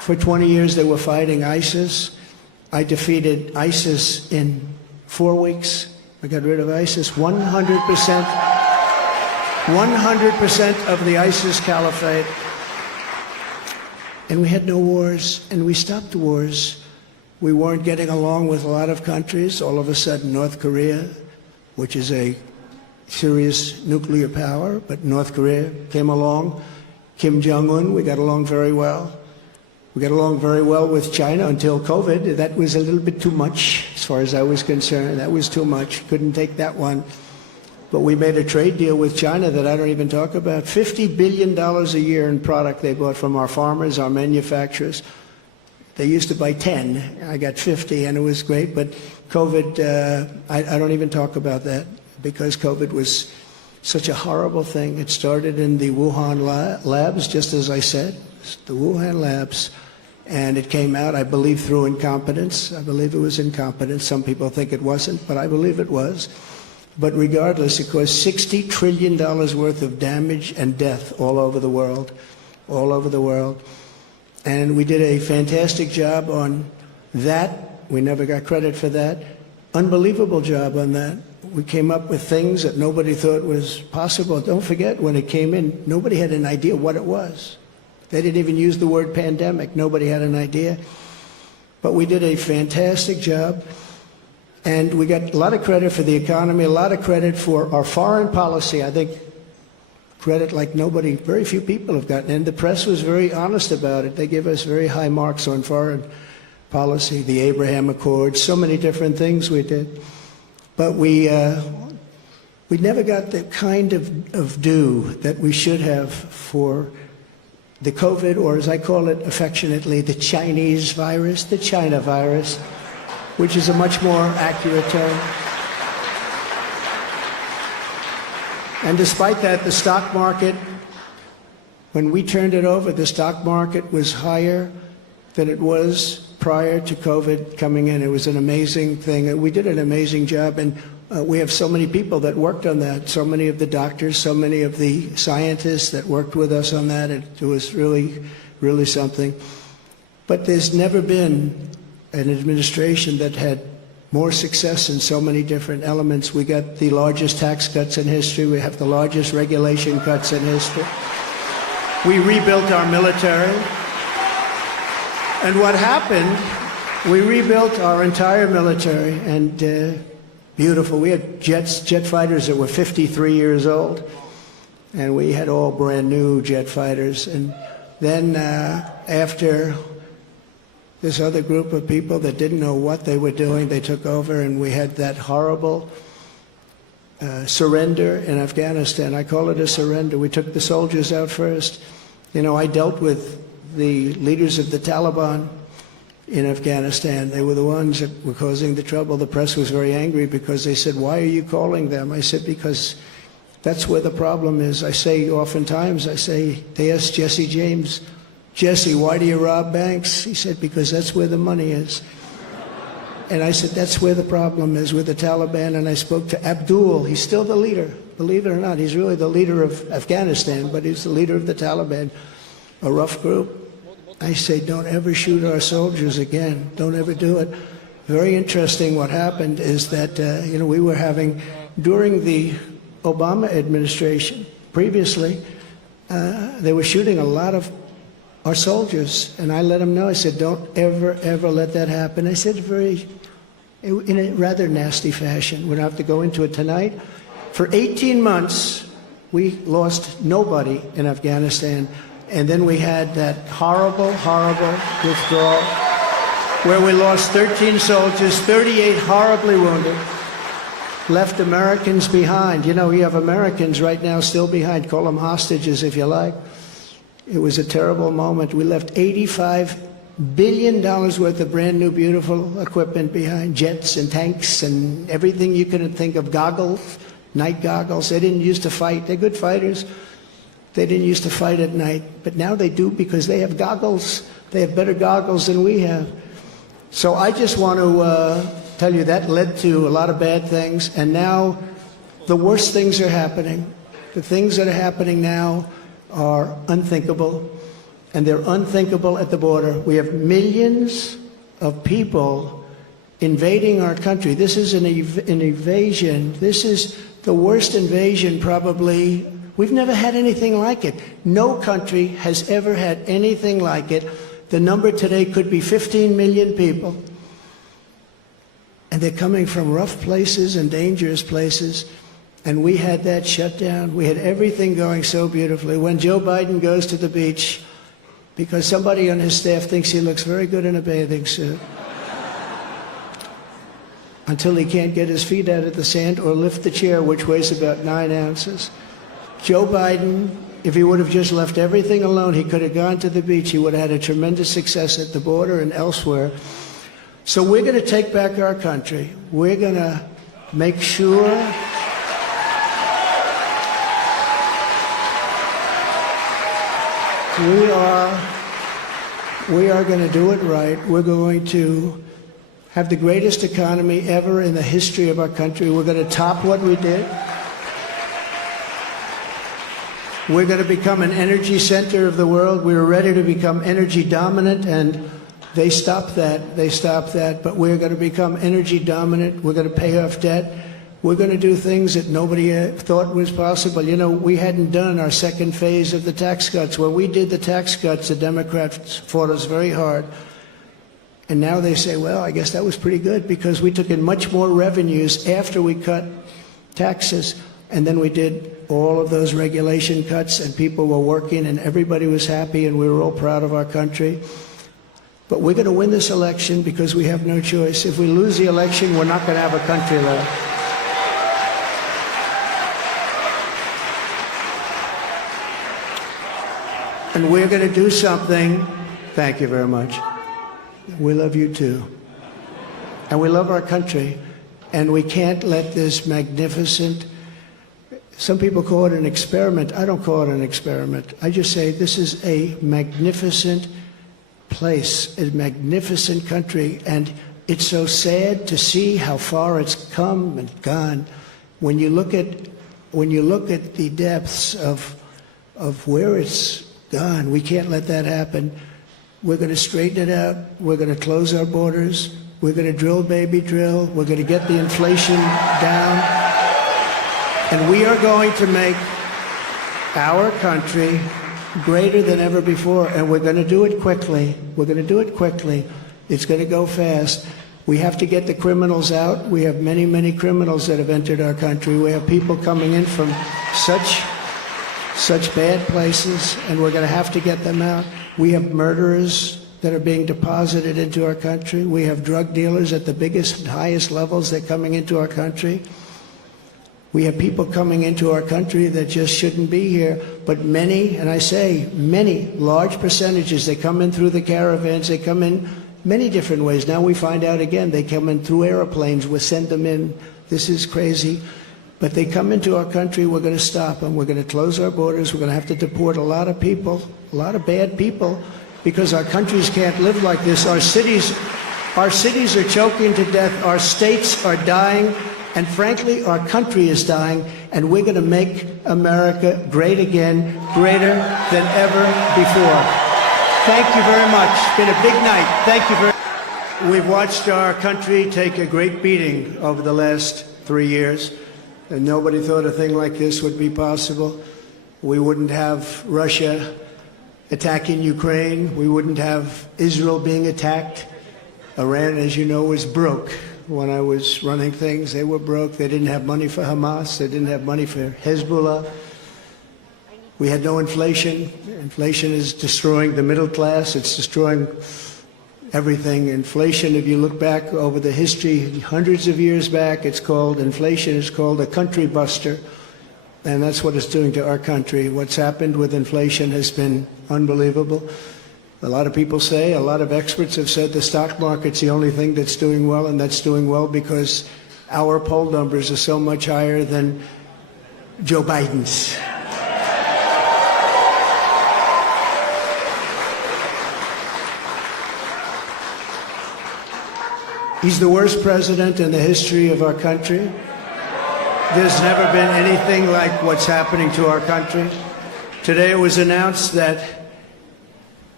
For 20 years, they were fighting ISIS. I defeated ISIS in 4 weeks. I got rid of ISIS 100%. 100% of the ISIS caliphate. And we had no wars, and we stopped wars. We weren't getting along with a lot of countries. All of a sudden, North Korea, which is a serious nuclear power, but North Korea came along. Kim Jong-un, we got along very well. We got along very well with China until COVID. That was a little bit too much, as far as I was concerned. That was too much. Couldn't take that one. But we made a trade deal with China that I don't even talk about. $50 billion a year in product they bought from our farmers, our manufacturers. They used to buy 10. I got 50, and it was great. But COVID, I don't even talk about that, because COVID was such a horrible thing. It started in the Wuhan labs, just as I said, the Wuhan labs. And it came out, I believe, through incompetence. I believe it was incompetence. Some people think it wasn't, but I believe it was. But regardless, it caused $60 trillion worth of damage and death all over the world, all over the world. And we did a fantastic job on that. We never got credit for that. Unbelievable job on that. We came up with things that nobody thought was possible. Don't forget, when it came in, nobody had an idea what it was. They didn't even use the word pandemic. Nobody had an idea. But we did a fantastic job. And we got a lot of credit for the economy, a lot of credit for our foreign policy. I think credit like nobody, very few people have gotten. And the press was very honest about it. They gave us very high marks on foreign policy, the Abraham Accords, so many different things we did. But we never got the kind of due that we should have for the COVID, or as I call it affectionately, the Chinese virus, the China virus, which is a much more accurate term. And despite that, the stock market, when we turned it over, the stock market was higher than it was prior to COVID coming in. It was an amazing thing. We did an amazing job, and we have so many people that worked on that, so many of the doctors, so many of the scientists that worked with us on that. It was really, really something. But there's never been an administration that had more success in so many different elements. We got the largest tax cuts in history. We have the largest regulation cuts in history. We rebuilt our military. And what happened, we rebuilt our entire military, and beautiful. We had jet fighters that were 53 years old, and we had all brand new jet fighters. And then after this other group of people that didn't know what they were doing, they took over, and we had that horrible surrender in Afghanistan. I call it a surrender. We took the soldiers out first. You know, I dealt with the leaders of the Taliban in Afghanistan. They were the ones that were causing the trouble. The press was very angry because they said, "Why are you calling them?" I said, "Because that's where the problem is." I say oftentimes, they asked Jesse James, "Jesse, why do you rob banks?" He said, "Because that's where the money is." And I said, that's where the problem is, with the Taliban. And I spoke to Abdul. He's still the leader. Believe it or not, he's really the leader of Afghanistan, but he's the leader of the Taliban, a rough group. I say, don't ever shoot our soldiers again. Don't ever do it. Very interesting what happened is that, we were having, during the Obama administration, previously, they were shooting a lot of our soldiers. And I let them know, I said, don't ever, ever let that happen. I said in a rather nasty fashion. We don't have to go into it tonight. For 18 months, we lost nobody in Afghanistan. And then we had that horrible, horrible withdrawal where we lost 13 soldiers, 38 horribly wounded, left Americans behind. You know, we have Americans right now still behind. Call them hostages if you like. It was a terrible moment. We left $85 billion worth of brand new, beautiful equipment behind, jets and tanks and everything you could think of, goggles, night goggles. They didn't used to fight. They're good fighters. They didn't used to fight at night, but now they do because they have goggles. They have better goggles than we have. So I just want to tell you that led to a lot of bad things, and now the worst things are happening. The things that are happening now are unthinkable, and they're unthinkable at the border. We have millions of people invading our country. This is an invasion. This is the worst invasion probably. We've never had anything like it. No country has ever had anything like it. The number today could be 15 million people. And they're coming from rough places and dangerous places. And we had that shut down. We had everything going so beautifully. When Joe Biden goes to the beach, because somebody on his staff thinks he looks very good in a bathing suit, until he can't get his feet out of the sand or lift the chair, which weighs about 9 ounces. Joe Biden, if he would have just left everything alone, he could have gone to the beach. He would have had a tremendous success at the border and elsewhere. So we're going to take back our country. We're going to make sure we are going to do it right. We're going to have the greatest economy ever in the history of our country. We're going to top what we did. We're going to become an energy center of the world. We were ready to become energy dominant, and they stopped that. They stopped that. But we're going to become energy dominant. We're going to pay off debt. We're going to do things that nobody thought was possible. You know, we hadn't done our second phase of the tax cuts. When we did the tax cuts, the Democrats fought us very hard. And now they say, well, I guess that was pretty good because we took in much more revenues after we cut taxes. And then we did all of those regulation cuts, and people were working, and everybody was happy, and we were all proud of our country. But we're going to win this election because we have no choice. If we lose the election, we're not going to have a country left. And we're going to do something. Thank you very much. We love you too. And we love our country. And we can't let this magnificent, some people call it an experiment. I don't call it an experiment. I just say this is a magnificent place, a magnificent country. And it's so sad to see how far it's come and gone. When you look at the depths of where it's gone, we can't let that happen. We're going to straighten it out. We're going to close our borders. We're going to drill, baby, drill. We're going to get the inflation down. And we are going to make our country greater than ever before. And we're going to do it quickly. We're going to do it quickly. It's going to go fast. We have to get the criminals out. We have many, many criminals that have entered our country. We have people coming in from such bad places, and we're going to have to get them out. We have murderers that are being deposited into our country. We have drug dealers at the biggest and highest levels that are coming into our country. We have people coming into our country that just shouldn't be here. But many, and I say many, large percentages, they come in through the caravans. They come in many different ways. Now we find out again, they come in through airplanes. We send them in. This is crazy. But they come into our country, we're going to stop them. We're going to close our borders. We're going to have to deport a lot of people, a lot of bad people, because our countries can't live like this. Our cities are choking to death. Our states are dying. And frankly, our country is dying. And we're going to make America great again, greater than ever before. Thank you very much. It's been a big night. Thank you very much. We've watched our country take a great beating over the last 3 years. And nobody thought a thing like this would be possible. We wouldn't have Russia attacking Ukraine. We wouldn't have Israel being attacked. Iran, as you know, was broke. When I was running things, they were broke. They didn't have money for Hamas. They didn't have money for Hezbollah. We had no inflation. Inflation is destroying the middle class. It's destroying everything. Inflation, if you look back over the history, hundreds of years back, inflation is called a country buster. And that's what it's doing to our country. What's happened with inflation has been unbelievable. A lot of people say, a lot of experts have said the stock market's the only thing that's doing well, and that's doing well because our poll numbers are so much higher than Joe Biden's. He's the worst president in the history of our country. There's never been anything like what's happening to our country. Today it was announced that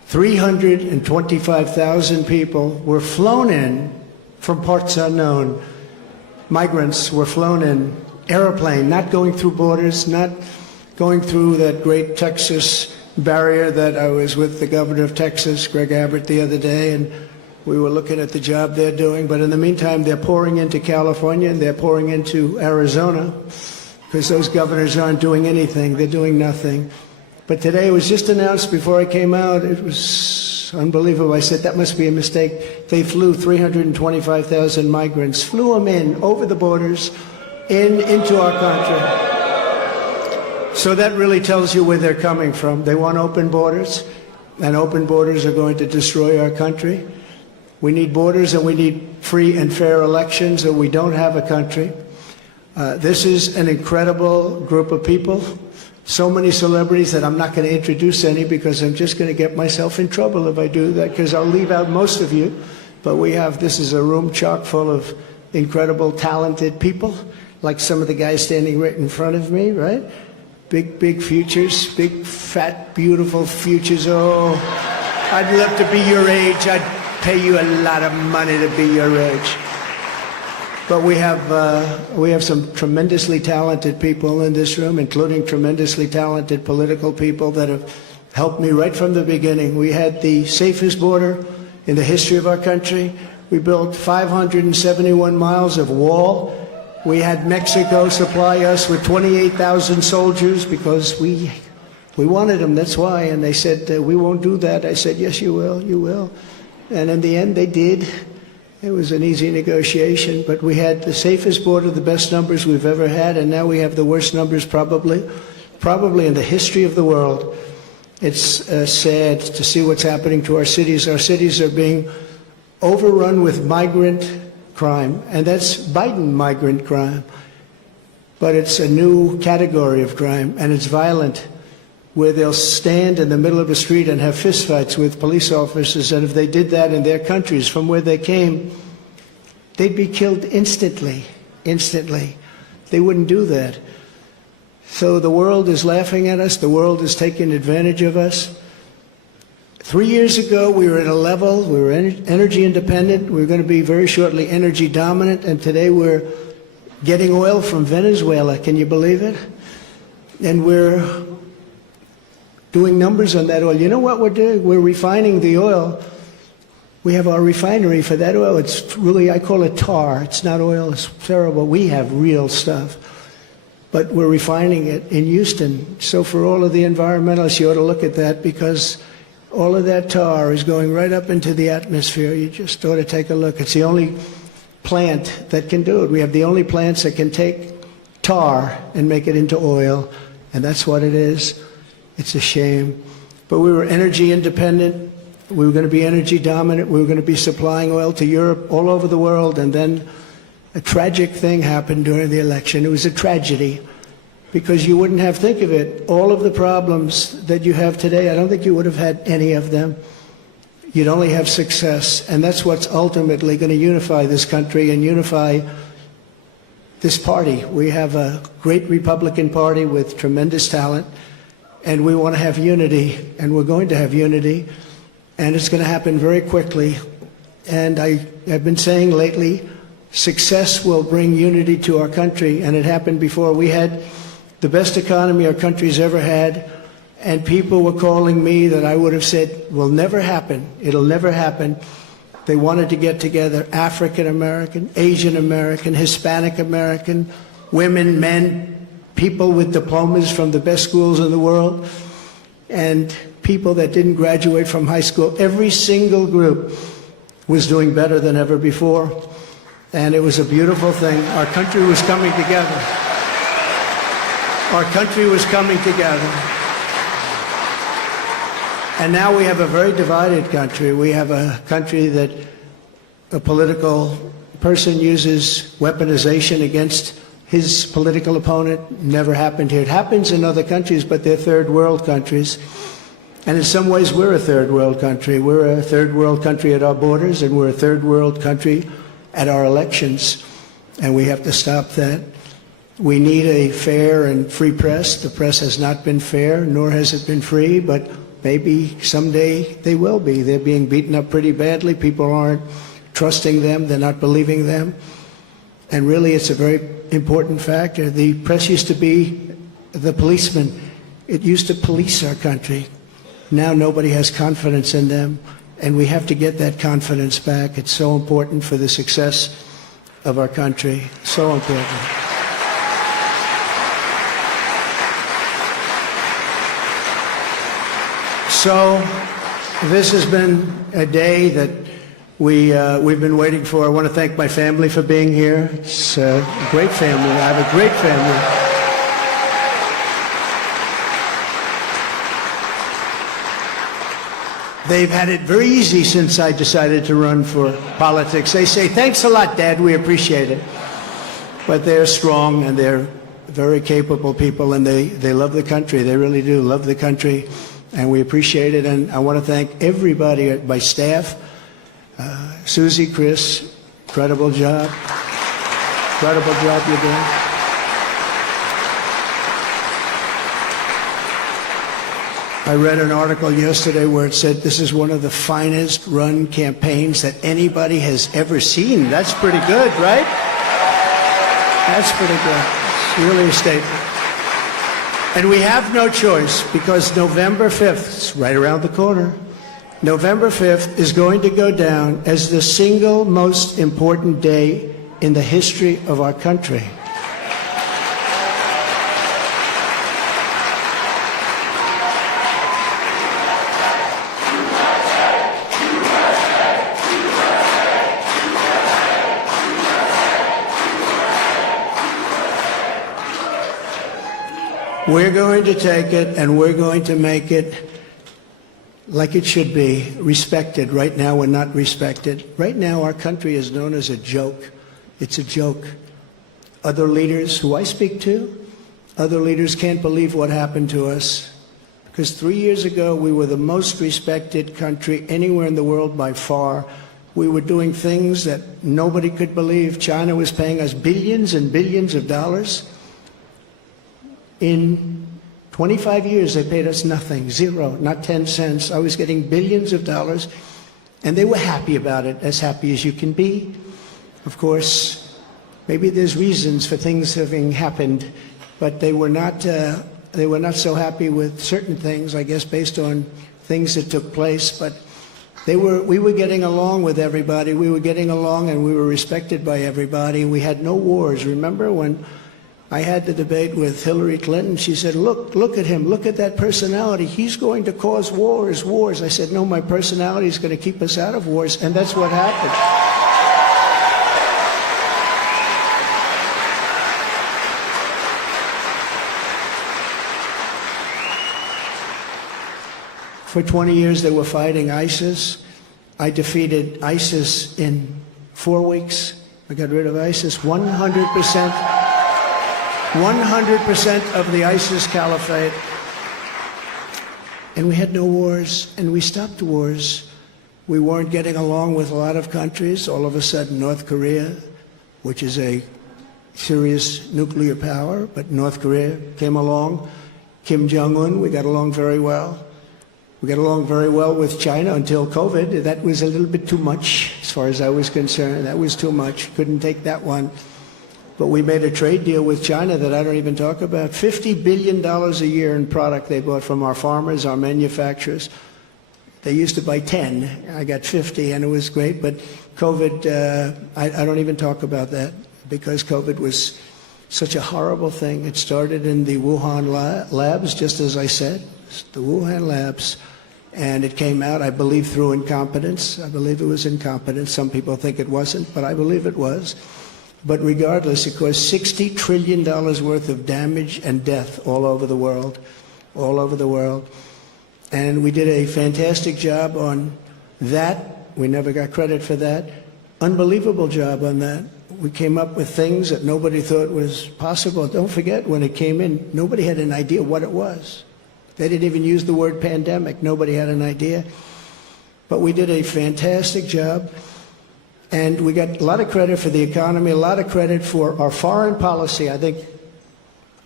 325,000 people were flown in from parts unknown. Migrants were flown in airplane, not going through borders, not going through that great Texas barrier that I was with the governor of Texas, Greg Abbott, the other day, and we were looking at the job they're doing. But in the meantime, they're pouring into California and they're pouring into Arizona because those governors aren't doing anything. They're doing nothing. But today it was just announced before I came out. It was unbelievable. I said, that must be a mistake. They flew 325,000 migrants, flew them in over the borders into our country. So that really tells you where they're coming from. They want open borders, and open borders are going to destroy our country. We need borders and we need free and fair elections, or we don't have a country. This is an incredible group of people. So many celebrities that I'm not going to introduce any because I'm just going to get myself in trouble if I do that, because I'll leave out most of you. But this is a room chock full of incredible, talented people, like some of the guys standing right in front of me, right? Big futures, big, fat, beautiful futures. Oh, I'd love to be your age. I'd pay you a lot of money to be your age. But we have some tremendously talented people in this room, including tremendously talented political people that have helped me right from the beginning. We had the safest border in the history of our country. We built 571 miles of wall. We had Mexico supply us with 28,000 soldiers because we wanted them, that's why. And they said, we won't do that. I said, yes, you will, you will. And in the end, they did. It was an easy negotiation, but we had the safest border, the best numbers we've ever had, and now we have the worst numbers probably in the history of the world. It's sad to see what's happening to our cities. Our cities are being overrun with migrant crime, and that's Biden migrant crime. But it's a new category of crime, and it's violent, where they'll stand in the middle of the street and have fistfights with police officers, and if they did that in their countries from where they came, they'd be killed instantly. They wouldn't do that. So the world is laughing at us. The world is taking advantage of us. 3 years ago, we were at a level, we were energy independent. We were going to be very shortly energy dominant, and today we're getting oil from Venezuela. Can you believe it? And we're doing numbers on that oil. You know what we're doing? We're refining the oil. We have our refinery for that oil. It's really, I call it tar. It's not oil. It's terrible. We have real stuff. But we're refining it in Houston. So for all of the environmentalists, you ought to look at that, because all of that tar is going right up into the atmosphere. You just ought to take a look. It's the only plant that can do it. We have the only plants that can take tar and make it into oil, and that's what it is. It's a shame. But we were energy independent. We were going to be energy dominant. We were going to be supplying oil to Europe, all over the world. And then a tragic thing happened during the election. It was a tragedy, because you wouldn't have, think of it, all of the problems that you have today, I don't think you would have had any of them. You'd only have success. And that's what's ultimately going to unify this country and unify this party. We have a great Republican Party with tremendous talent. And we want to have unity, and we're going to have unity, and it's going to happen very quickly. And I have been saying lately, success will bring unity to our country, and it happened before. We had the best economy our country's ever had, and people were calling me that I would have said will never happen. It'll never happen. They wanted to get together, African American, Asian American, Hispanic American, women, men, people with diplomas from the best schools in the world, and people that didn't graduate from high school. Every single group was doing better than ever before, and it was a beautiful thing. Our country was coming together. Our country was coming together. And now we have a very divided country. We have a country that a political person uses weaponization against his political opponent. Never happened here. It happens in other countries, but they're third world countries. And in some ways, we're a third world country. We're a third world country at our borders, and we're a third world country at our elections. And we have to stop that. We need a fair and free press. The press has not been fair, nor has it been free, but maybe someday they will be. They're being beaten up pretty badly. People aren't trusting them. They're not believing them. And really, it's a very important factor. The press used to be the policeman. It used to police our country. Now nobody has confidence in them, and we have to get that confidence back. It's so important for the success of our country. So important. So this has been a day that we've been waiting for. I want to thank my family for being here. It's a great family. I have a great family. They've had it very easy since I decided to run for politics. They say, thanks a lot, Dad, we appreciate it. But they're strong and they're very capable people, and they love the country. They really do love the country, and we appreciate it. And I want to thank everybody, my staff, Susie, Chris, incredible job. Incredible job you're doing. I read an article yesterday where it said this is one of the finest run campaigns that anybody has ever seen. That's pretty good, right? That's pretty good. It's really a statement. And we have no choice, because November 5th, it's right around the corner, November 5th is going to go down as the single most important day in the history of our country. We're going to take it and we're going to make it like it should be, respected. Right now, we're not respected. Right now, our country is known as a joke. It's a joke. Other leaders who I speak to, other leaders can't believe what happened to us. Because 3 years ago, we were the most respected country anywhere in the world by far. We were doing things that nobody could believe. China was paying us billions and billions of dollars. In 25 years, they paid us nothing, zero, not 10 cents. I was getting billions of dollars, and they were happy about it, as happy as you can be. Of course, maybe there's reasons for things having happened, but they were not so happy with certain things, I guess, based on things that took place. But we were getting along with everybody. We were getting along, and we were respected by everybody. We had no wars. Remember when I had the debate with Hillary Clinton? She said, look at him, look at that personality. He's going to cause wars. I said, no, my personality is going to keep us out of wars, and that's what happened. For 20 years, they were fighting ISIS. I defeated ISIS in 4 weeks. I got rid of ISIS 100%. 100% of the ISIS caliphate. And we had no wars, and we stopped wars. We weren't getting along with a lot of countries. All of a sudden, North Korea, which is a serious nuclear power, but North Korea came along. Kim Jong-un, we got along very well. We got along very well with China until COVID. That was a little bit too much, as far as I was concerned. That was too much. Couldn't take that one. But we made a trade deal with China that I don't even talk about. $50 billion a year in product they bought from our farmers, our manufacturers. They used to buy 10. I got 50, and it was great. But COVID, I don't even talk about that, because COVID was such a horrible thing. It started in the Wuhan labs, just as I said, the Wuhan labs. And it came out, I believe, through incompetence. I believe it was incompetence. Some people think it wasn't, but I believe it was. But regardless, it caused $60 trillion worth of damage and death all over the world, all over the world. And we did a fantastic job on that. We never got credit for that. Unbelievable job on that. We came up with things that nobody thought was possible. Don't forget, when it came in, nobody had an idea what it was. They didn't even use the word pandemic. Nobody had an idea. But we did a fantastic job. And we got a lot of credit for the economy, a lot of credit for our foreign policy. I think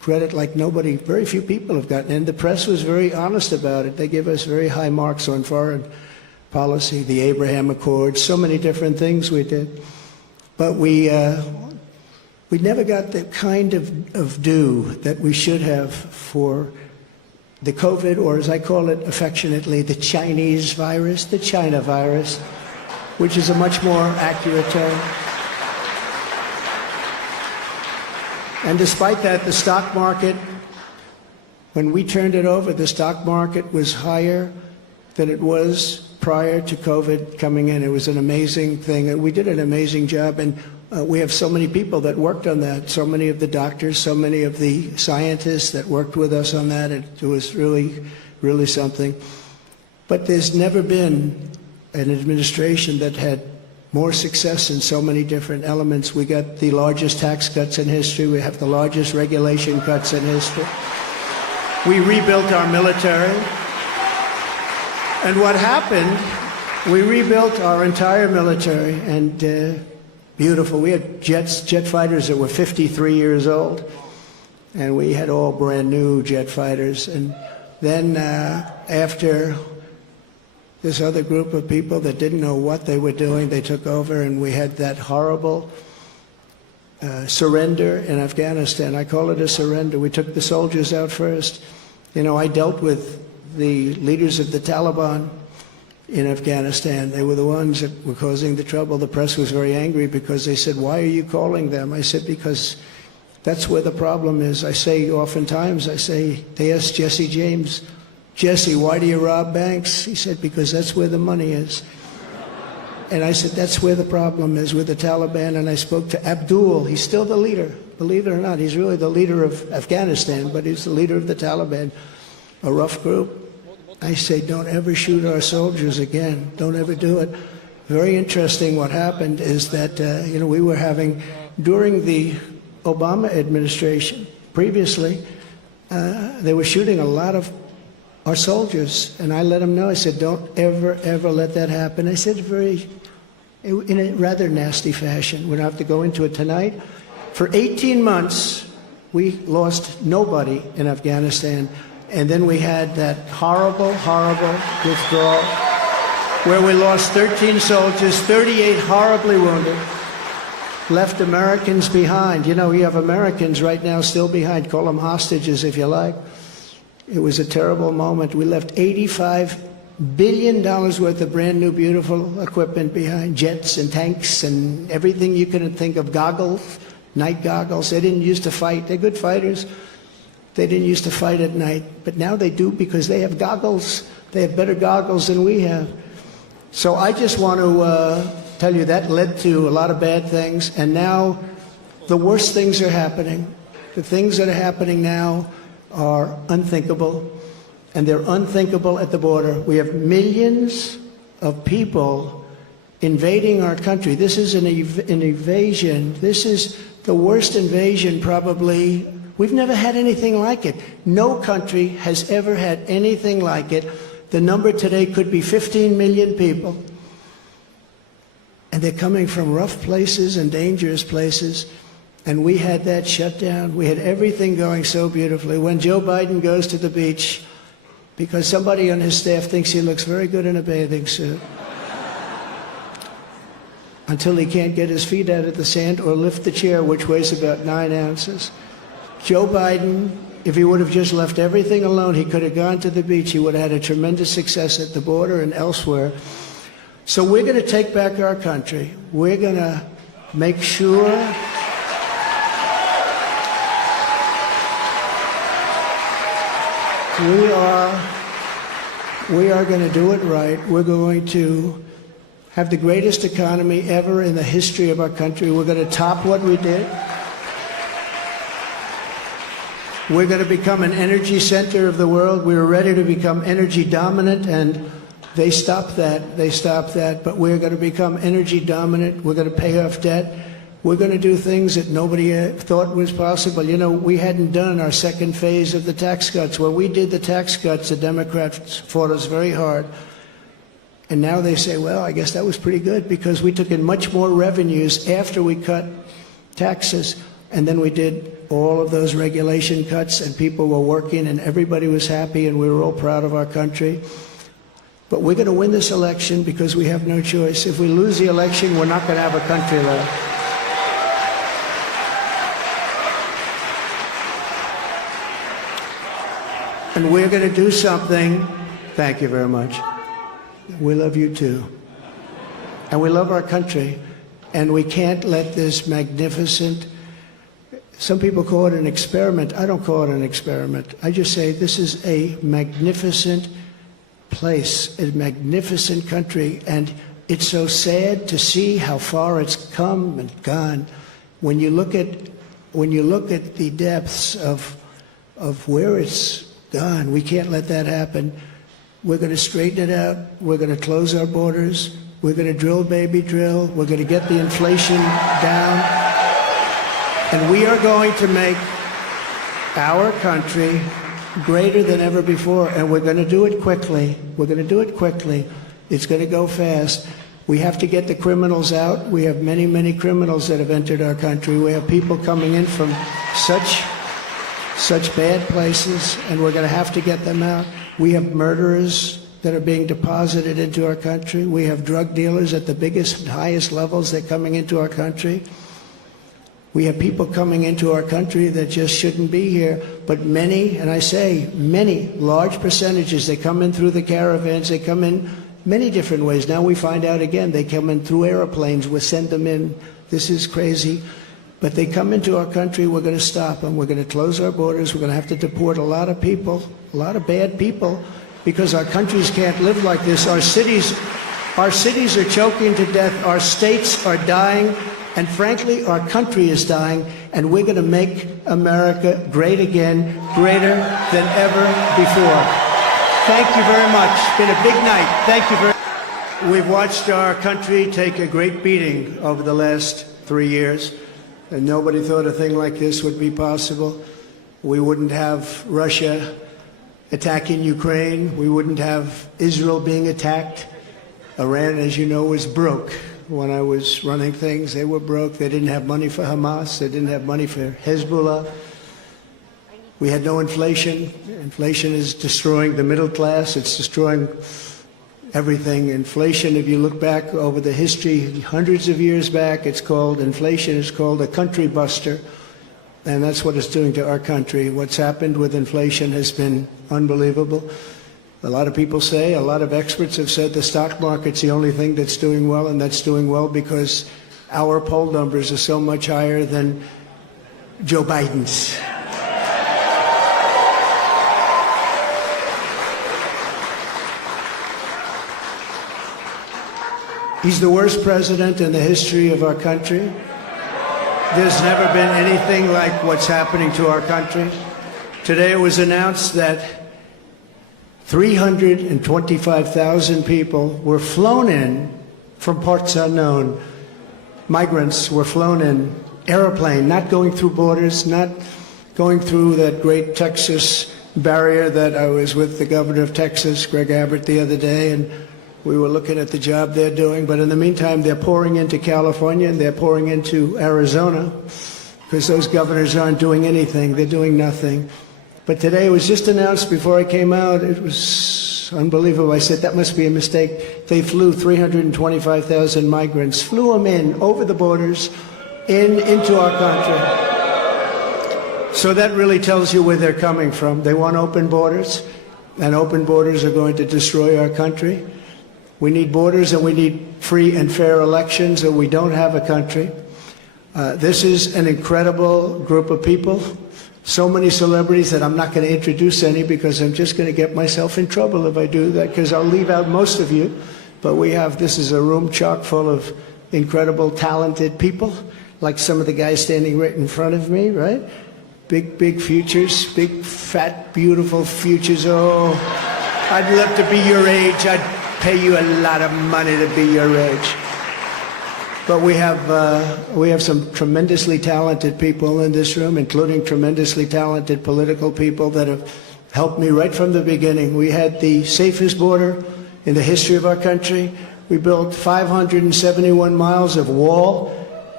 credit like nobody, very few people have gotten. And the press was very honest about it. They give us very high marks on foreign policy, the Abraham Accords, so many different things we did. But we never got the kind of due that we should have for the COVID, or as I call it affectionately, the Chinese virus, the China virus, which is a much more accurate term. And despite that, the stock market, when we turned it over, the stock market was higher than it was prior to COVID coming in. It was an amazing thing. And we did an amazing job. And we have so many people that worked on that, so many of the doctors, so many of the scientists that worked with us on that. It was really, really something. But there's never been an administration that had more success in so many different elements. We got the largest tax cuts in history. We have the largest regulation cuts in history. We rebuilt our military. And what happened, we rebuilt our entire military, and beautiful. We had jet fighters that were 53 years old, and we had all brand new jet fighters. And then after this other group of people that didn't know what they were doing, they took over, and we had that horrible surrender in Afghanistan. I call it a surrender. We took the soldiers out first. You know, I dealt with the leaders of the Taliban in Afghanistan. They were the ones that were causing the trouble. The press was very angry because they said, "Why are you calling them?" I said, "Because that's where the problem is." I say oftentimes, they asked Jesse James, "Jesse, why do you rob banks?" He said, "Because that's where the money is." And I said, that's where the problem is with the Taliban. And I spoke to Abdul. He's still the leader, believe it or not. He's really the leader of Afghanistan, but he's the leader of the Taliban, a rough group. I say, don't ever shoot our soldiers again. Don't ever do it. Very interesting what happened is that, we were having, during the Obama administration, previously, they were shooting a lot of our soldiers, and I let them know. I said, don't ever, ever let that happen. I said in a rather nasty fashion. We don't have to go into it tonight. For 18 months, we lost nobody in Afghanistan, and then we had that horrible, horrible withdrawal where we lost 13 soldiers, 38 horribly wounded, left Americans behind. You know, you have Americans right now still behind. Call them hostages if you like. It was a terrible moment. We left $85 billion worth of brand new, beautiful equipment behind, jets and tanks and everything you can think of, goggles, night goggles. They didn't used to fight. They're good fighters. They didn't used to fight at night, but now they do because they have goggles. They have better goggles than we have. So I just want to tell you that led to a lot of bad things, and now the worst things are happening. The things that are happening now are unthinkable, and they're unthinkable at the border. We have millions of people invading our country. This is an invasion. This is the worst invasion probably. We've never had anything like it. No country has ever had anything like it. The number today could be 15 million people. And they're coming from rough places and dangerous places. And we had that shut down. We had everything going so beautifully. When Joe Biden goes to the beach, because somebody on his staff thinks he looks very good in a bathing suit, until he can't get his feet out of the sand or lift the chair, which weighs about 9 ounces. Joe Biden, if he would have just left everything alone, he could have gone to the beach. He would have had a tremendous success at the border and elsewhere. So we're going to take back our country. We're going to make sure we are going to do it right. We're going to have the greatest economy ever in the history of our country. We're going to top what we did. We're going to become an energy center of the world. We were ready to become energy dominant, and they stopped that. They stopped that. But we're going to become energy dominant. We're going to pay off debt. We're going to do things that nobody thought was possible. You know, we hadn't done our second phase of the tax cuts. When we did the tax cuts, the Democrats fought us very hard. And now they say, well, I guess that was pretty good because we took in much more revenues after we cut taxes. And then we did all of those regulation cuts, and people were working, and everybody was happy, and we were all proud of our country. But we're going to win this election because we have no choice. If we lose the election, we're not going to have a country left. And we're going to do something. Thank you very much. We love you too. And we love our country. And we can't let this magnificent, some people call it an experiment. I don't call it an experiment. I just say this is a magnificent place, a magnificent country. And it's so sad to see how far it's come and gone. When you look at the depths of where it's gone, we can't let that happen. We're going to straighten it out. We're going to close our borders. We're going to drill, baby, drill. We're going to get the inflation down. And we are going to make our country greater than ever before. And we're going to do it quickly. We're going to do it quickly. It's going to go fast. We have to get the criminals out. We have many, many criminals that have entered our country. We have people coming in from such bad places, and we're going to have to get them out. We have murderers that are being deposited into our country. We have drug dealers at the biggest and highest levels. They're coming into our country. We have people coming into our country that just shouldn't be here. But many, and I say many, large percentages, they come in through the caravans. They come in many different ways. Now we find out again, they come in through airplanes. We send them in. This is crazy. But they come into our country, we're going to stop them. We're going to close our borders. We're going to have to deport a lot of people, a lot of bad people, because our countries can't live like this. Our cities are choking to death. Our states are dying. And frankly, our country is dying. And we're going to make America great again, greater than ever before. Thank you very much. It's been a big night. Thank you very much. We've watched our country take a great beating over the last 3 years. And nobody thought a thing like this would be possible. We wouldn't have Russia attacking Ukraine. We wouldn't have Israel being attacked. Iran, as you know, was broke. When I was running things, they were broke. They didn't have money for Hamas. They didn't have money for Hezbollah. We had no inflation. Inflation is destroying the middle class. It's destroying everything. Inflation, if you look back over the history, hundreds of years back, inflation is called a country buster. And that's what it's doing to our country. What's happened with inflation has been unbelievable. A lot of people say, a lot of experts have said the stock market's the only thing that's doing well, and that's doing well because our poll numbers are so much higher than Joe Biden's. He's the worst president in the history of our country. There's never been anything like what's happening to our country. Today it was announced that 325,000 people were flown in from parts unknown. Migrants were flown in, airplane, not going through borders, not going through that great Texas barrier that I was with the governor of Texas, Greg Abbott, the other day, and we were looking at the job they're doing. But in the meantime, they're pouring into California and they're pouring into Arizona because those governors aren't doing anything. They're doing nothing. But today it was just announced before I came out. It was unbelievable. I said, that must be a mistake. They flew 325,000 migrants, flew them in over the borders into our country. So that really tells you where they're coming from. They want open borders, and open borders are going to destroy our country. We need borders and we need free and fair elections, or we don't have a country. This is an incredible group of people. So many celebrities that I'm not going to introduce any because I'm just going to get myself in trouble if I do that, because I'll leave out most of you. But this is a room chock full of incredible, talented people, like some of the guys standing right in front of me, right? Big futures, big, fat, beautiful futures. Oh, I'd love to be your age. I'd pay you a lot of money to be your age. But we have some tremendously talented people in this room, including tremendously talented political people that have helped me right from the beginning. We had the safest border in the history of our country. We built 571 miles of wall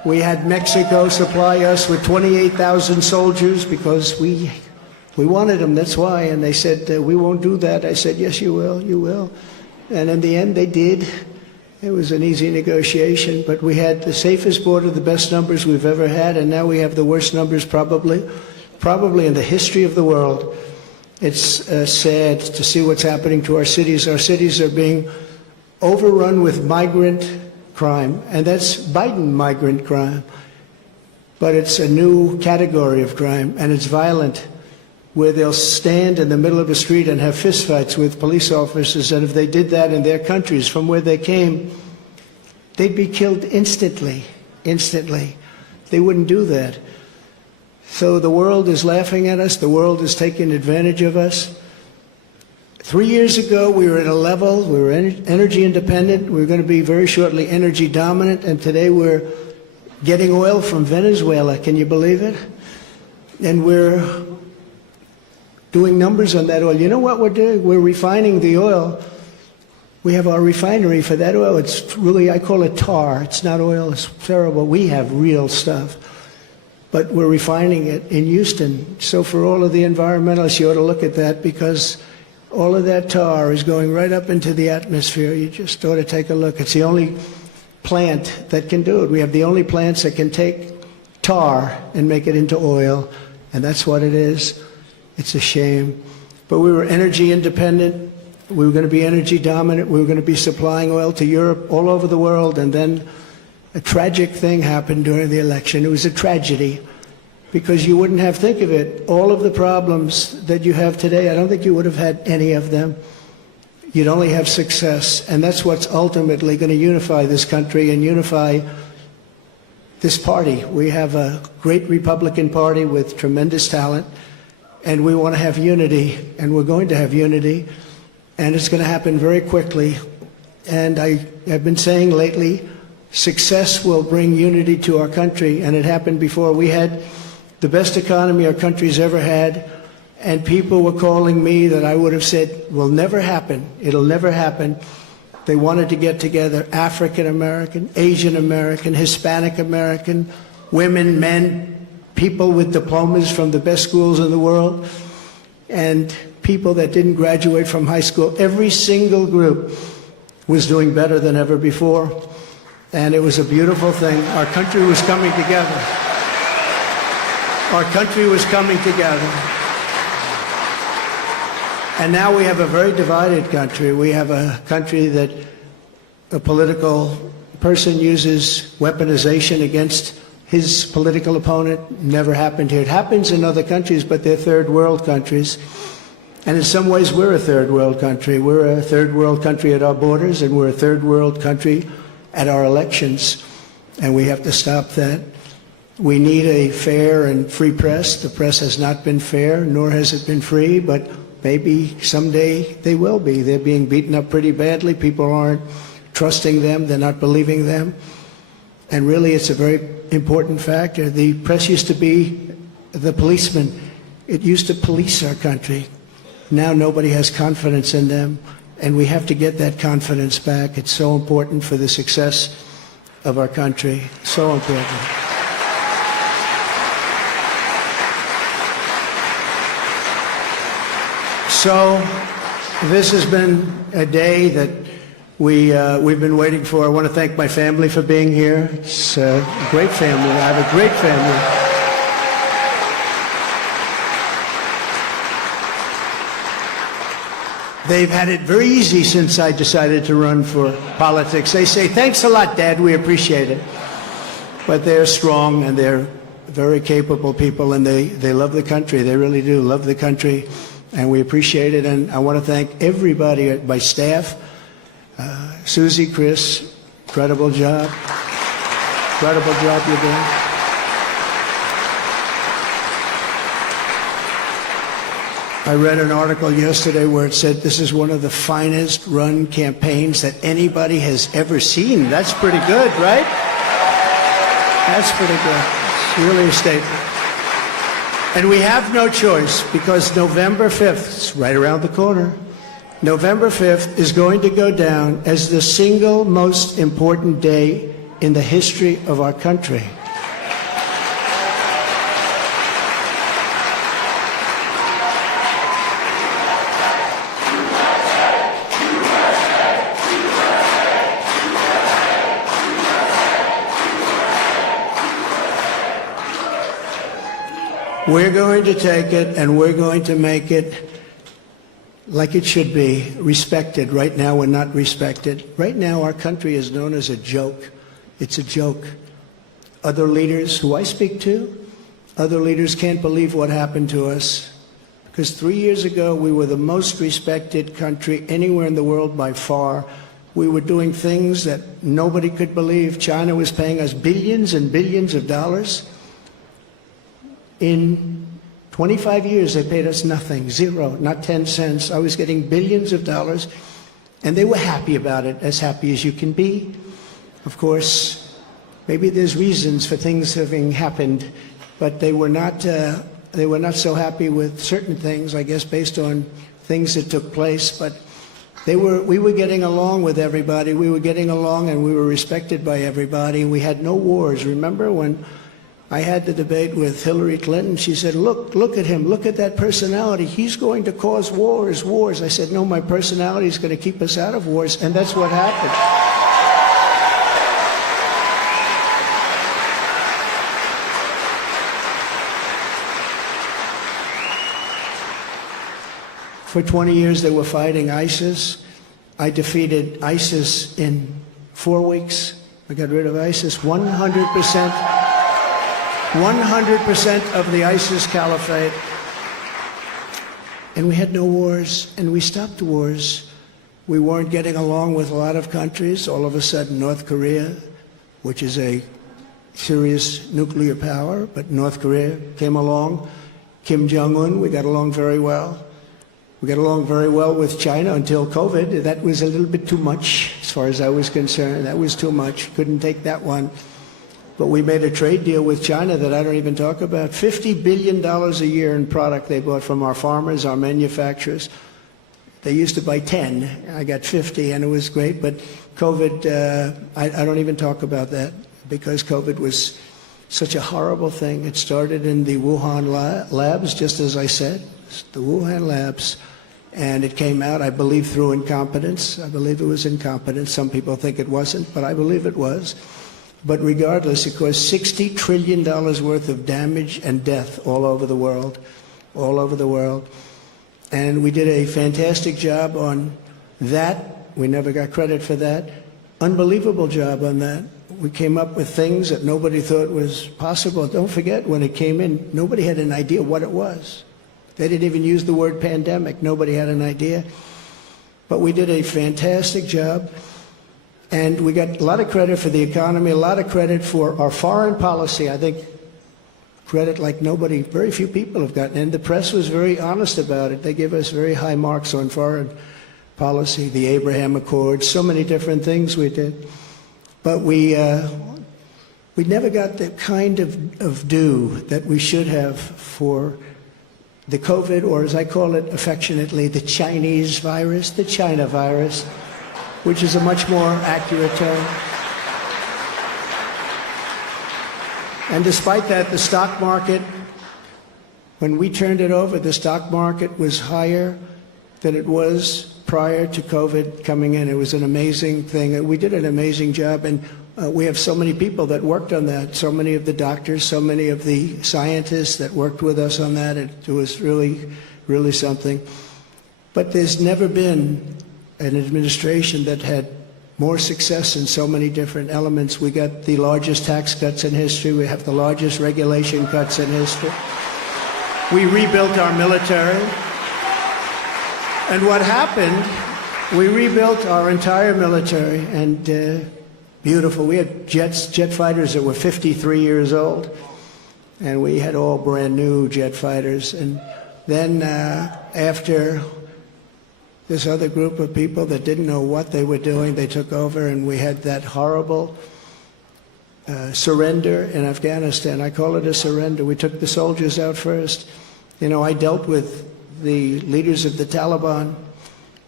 We had Mexico supply us with 28,000 soldiers because we wanted them, that's why. And they said, we won't do that. I said, yes, you will, you will. And in the end, they did. It was an easy negotiation, but we had the safest border, the best numbers we've ever had, and now we have the worst numbers probably in the history of the world. It's sad to see what's happening to our cities. Our cities are being overrun with migrant crime, and that's Biden migrant crime. But it's a new category of crime, and it's violent, where they'll stand in the middle of a street and have fistfights with police officers, and if they did that in their countries from where they came, they'd be killed instantly, instantly. They wouldn't do that. So the world is laughing at us. The world is taking advantage of us. 3 years ago, we were at a level, we were energy independent. We were going to be very shortly energy dominant, and today we're getting oil from Venezuela. Can you believe it? And we're doing numbers on that oil. You know what we're doing? We're refining the oil. We have our refinery for that oil. It's really, I call it tar. It's not oil. It's terrible. We have real stuff. But we're refining it in Houston. So for all of the environmentalists, you ought to look at that, because all of that tar is going right up into the atmosphere. You just ought to take a look. It's the only plant that can do it. We have the only plants that can take tar and make it into oil, and that's what it is. It's a shame. But we were energy independent. We were going to be energy dominant. We were going to be supplying oil to Europe, all over the world. And then a tragic thing happened during the election. It was a tragedy, because you wouldn't have, think of it, all of the problems that you have today, I don't think you would have had any of them. You'd only have success. And that's what's ultimately going to unify this country and unify this party. We have a great Republican Party with tremendous talent. And we want to have unity, and we're going to have unity, and it's going to happen very quickly. And I have been saying lately, success will bring unity to our country, and it happened before. We had the best economy our country's ever had, and people were calling me that I would have said will never happen. It'll never happen. They wanted to get together, African American, Asian American, Hispanic American, women, men, people with diplomas from the best schools in the world, and people that didn't graduate from high school. Every single group was doing better than ever before, and it was a beautiful thing. Our country was coming together. Our country was coming together. And now we have a very divided country. We have a country that a political person uses weaponization against his political opponent. Never happened here. It happens in other countries, but they're third world countries. And in some ways, we're a third world country. We're a third world country at our borders, and we're a third world country at our elections. And we have to stop that. We need a fair and free press. The press has not been fair, nor has it been free, but maybe someday they will be. They're being beaten up pretty badly. People aren't trusting them. They're not believing them. And really, it's a very important factor. The press used to be the policeman. It used to police our country. Now nobody has confidence in them, and we have to get that confidence back. It's so important for the success of our country. So important. So this has been a day that we've been waiting for. I want to thank my family for being here. It's a great family. I have a great family. They've had it very easy since I decided to run for politics. They say, thanks a lot, Dad, we appreciate it. But they're strong, and they're very capable people, and they love the country. They really do love the country, and we appreciate it. And I want to thank everybody, my staff, Susie, Chris, incredible job. Incredible job you're doing. I read an article yesterday where it said this is one of the finest run campaigns that anybody has ever seen. That's pretty good, right? That's pretty good. It's really a statement. And we have no choice, because November 5th, it's right around the corner, November 5th is going to go down as the single most important day in the history of our country. We're going to take it and we're going to make it like it should be, respected. Right now we're not respected. Right now our country is known as a joke. It's a joke. Other leaders who I speak to, other leaders can't believe what happened to us. Because 3 years ago we were the most respected country anywhere in the world by far. We were doing things that nobody could believe. China was paying us billions and billions of dollars. In 25 years, they paid us nothing, zero, not 10 cents. I was getting billions of dollars, and they were happy about it, as happy as you can be. Of course, maybe there's reasons for things having happened, but they were not so happy with certain things, I guess, based on things that took place. But we were getting along with everybody. We were getting along, and we were respected by everybody. We had no wars. Remember when I had the debate with Hillary Clinton? She said, look at him, look at that personality. He's going to cause wars. I said, no, my personality is going to keep us out of wars, and that's what happened. For 20 years they were fighting ISIS. I defeated ISIS in 4 weeks. I got rid of ISIS 100%. 100% of the ISIS caliphate. And we had no wars, and we stopped wars. We weren't getting along with a lot of countries. All of a sudden, North Korea, which is a serious nuclear power, but North Korea came along. Kim Jong-un, we got along very well. We got along very well with China until COVID. That was a little bit too much, as far as I was concerned. That was too much. Couldn't take that one. But we made a trade deal with China that I don't even talk about. $50 billion a year in product they bought from our farmers, our manufacturers. They used to buy 10. I got 50, and it was great. But COVID, I don't even talk about that, because COVID was such a horrible thing. It started in the Wuhan labs, just as I said, the Wuhan labs. And it came out, I believe, through incompetence. I believe it was incompetence. Some people think it wasn't, but I believe it was. But regardless, it caused $60 trillion worth of damage and death all over the world, all over the world. And we did a fantastic job on that. We never got credit for that. Unbelievable job on that. We came up with things that nobody thought was possible. Don't forget, when it came in, nobody had an idea what it was. They didn't even use the word pandemic. Nobody had an idea. But we did a fantastic job. And we got a lot of credit for the economy, a lot of credit for our foreign policy. I think credit like nobody, very few people have gotten. And the press was very honest about it. They gave us very high marks on foreign policy, the Abraham Accords, so many different things we did. But we never got the kind of due that we should have for the COVID, or as I call it affectionately, the Chinese virus, the China virus, which is a much more accurate term. And despite that, the stock market, when we turned it over, the stock market was higher than it was prior to COVID coming in. It was an amazing thing. We did an amazing job, and we have so many people that worked on that, so many of the doctors, so many of the scientists that worked with us on that. It was really, really something. But there's never been an administration that had more success in so many different elements. We got the largest tax cuts in history. We have the largest regulation cuts in history. We rebuilt our military. And what happened, we rebuilt our entire military, and beautiful. We had jet fighters that were 53 years old, and we had all brand new jet fighters. And then after this other group of people that didn't know what they were doing, they took over, and we had that horrible surrender in Afghanistan. I call it a surrender. We took the soldiers out first. You know, I dealt with the leaders of the Taliban,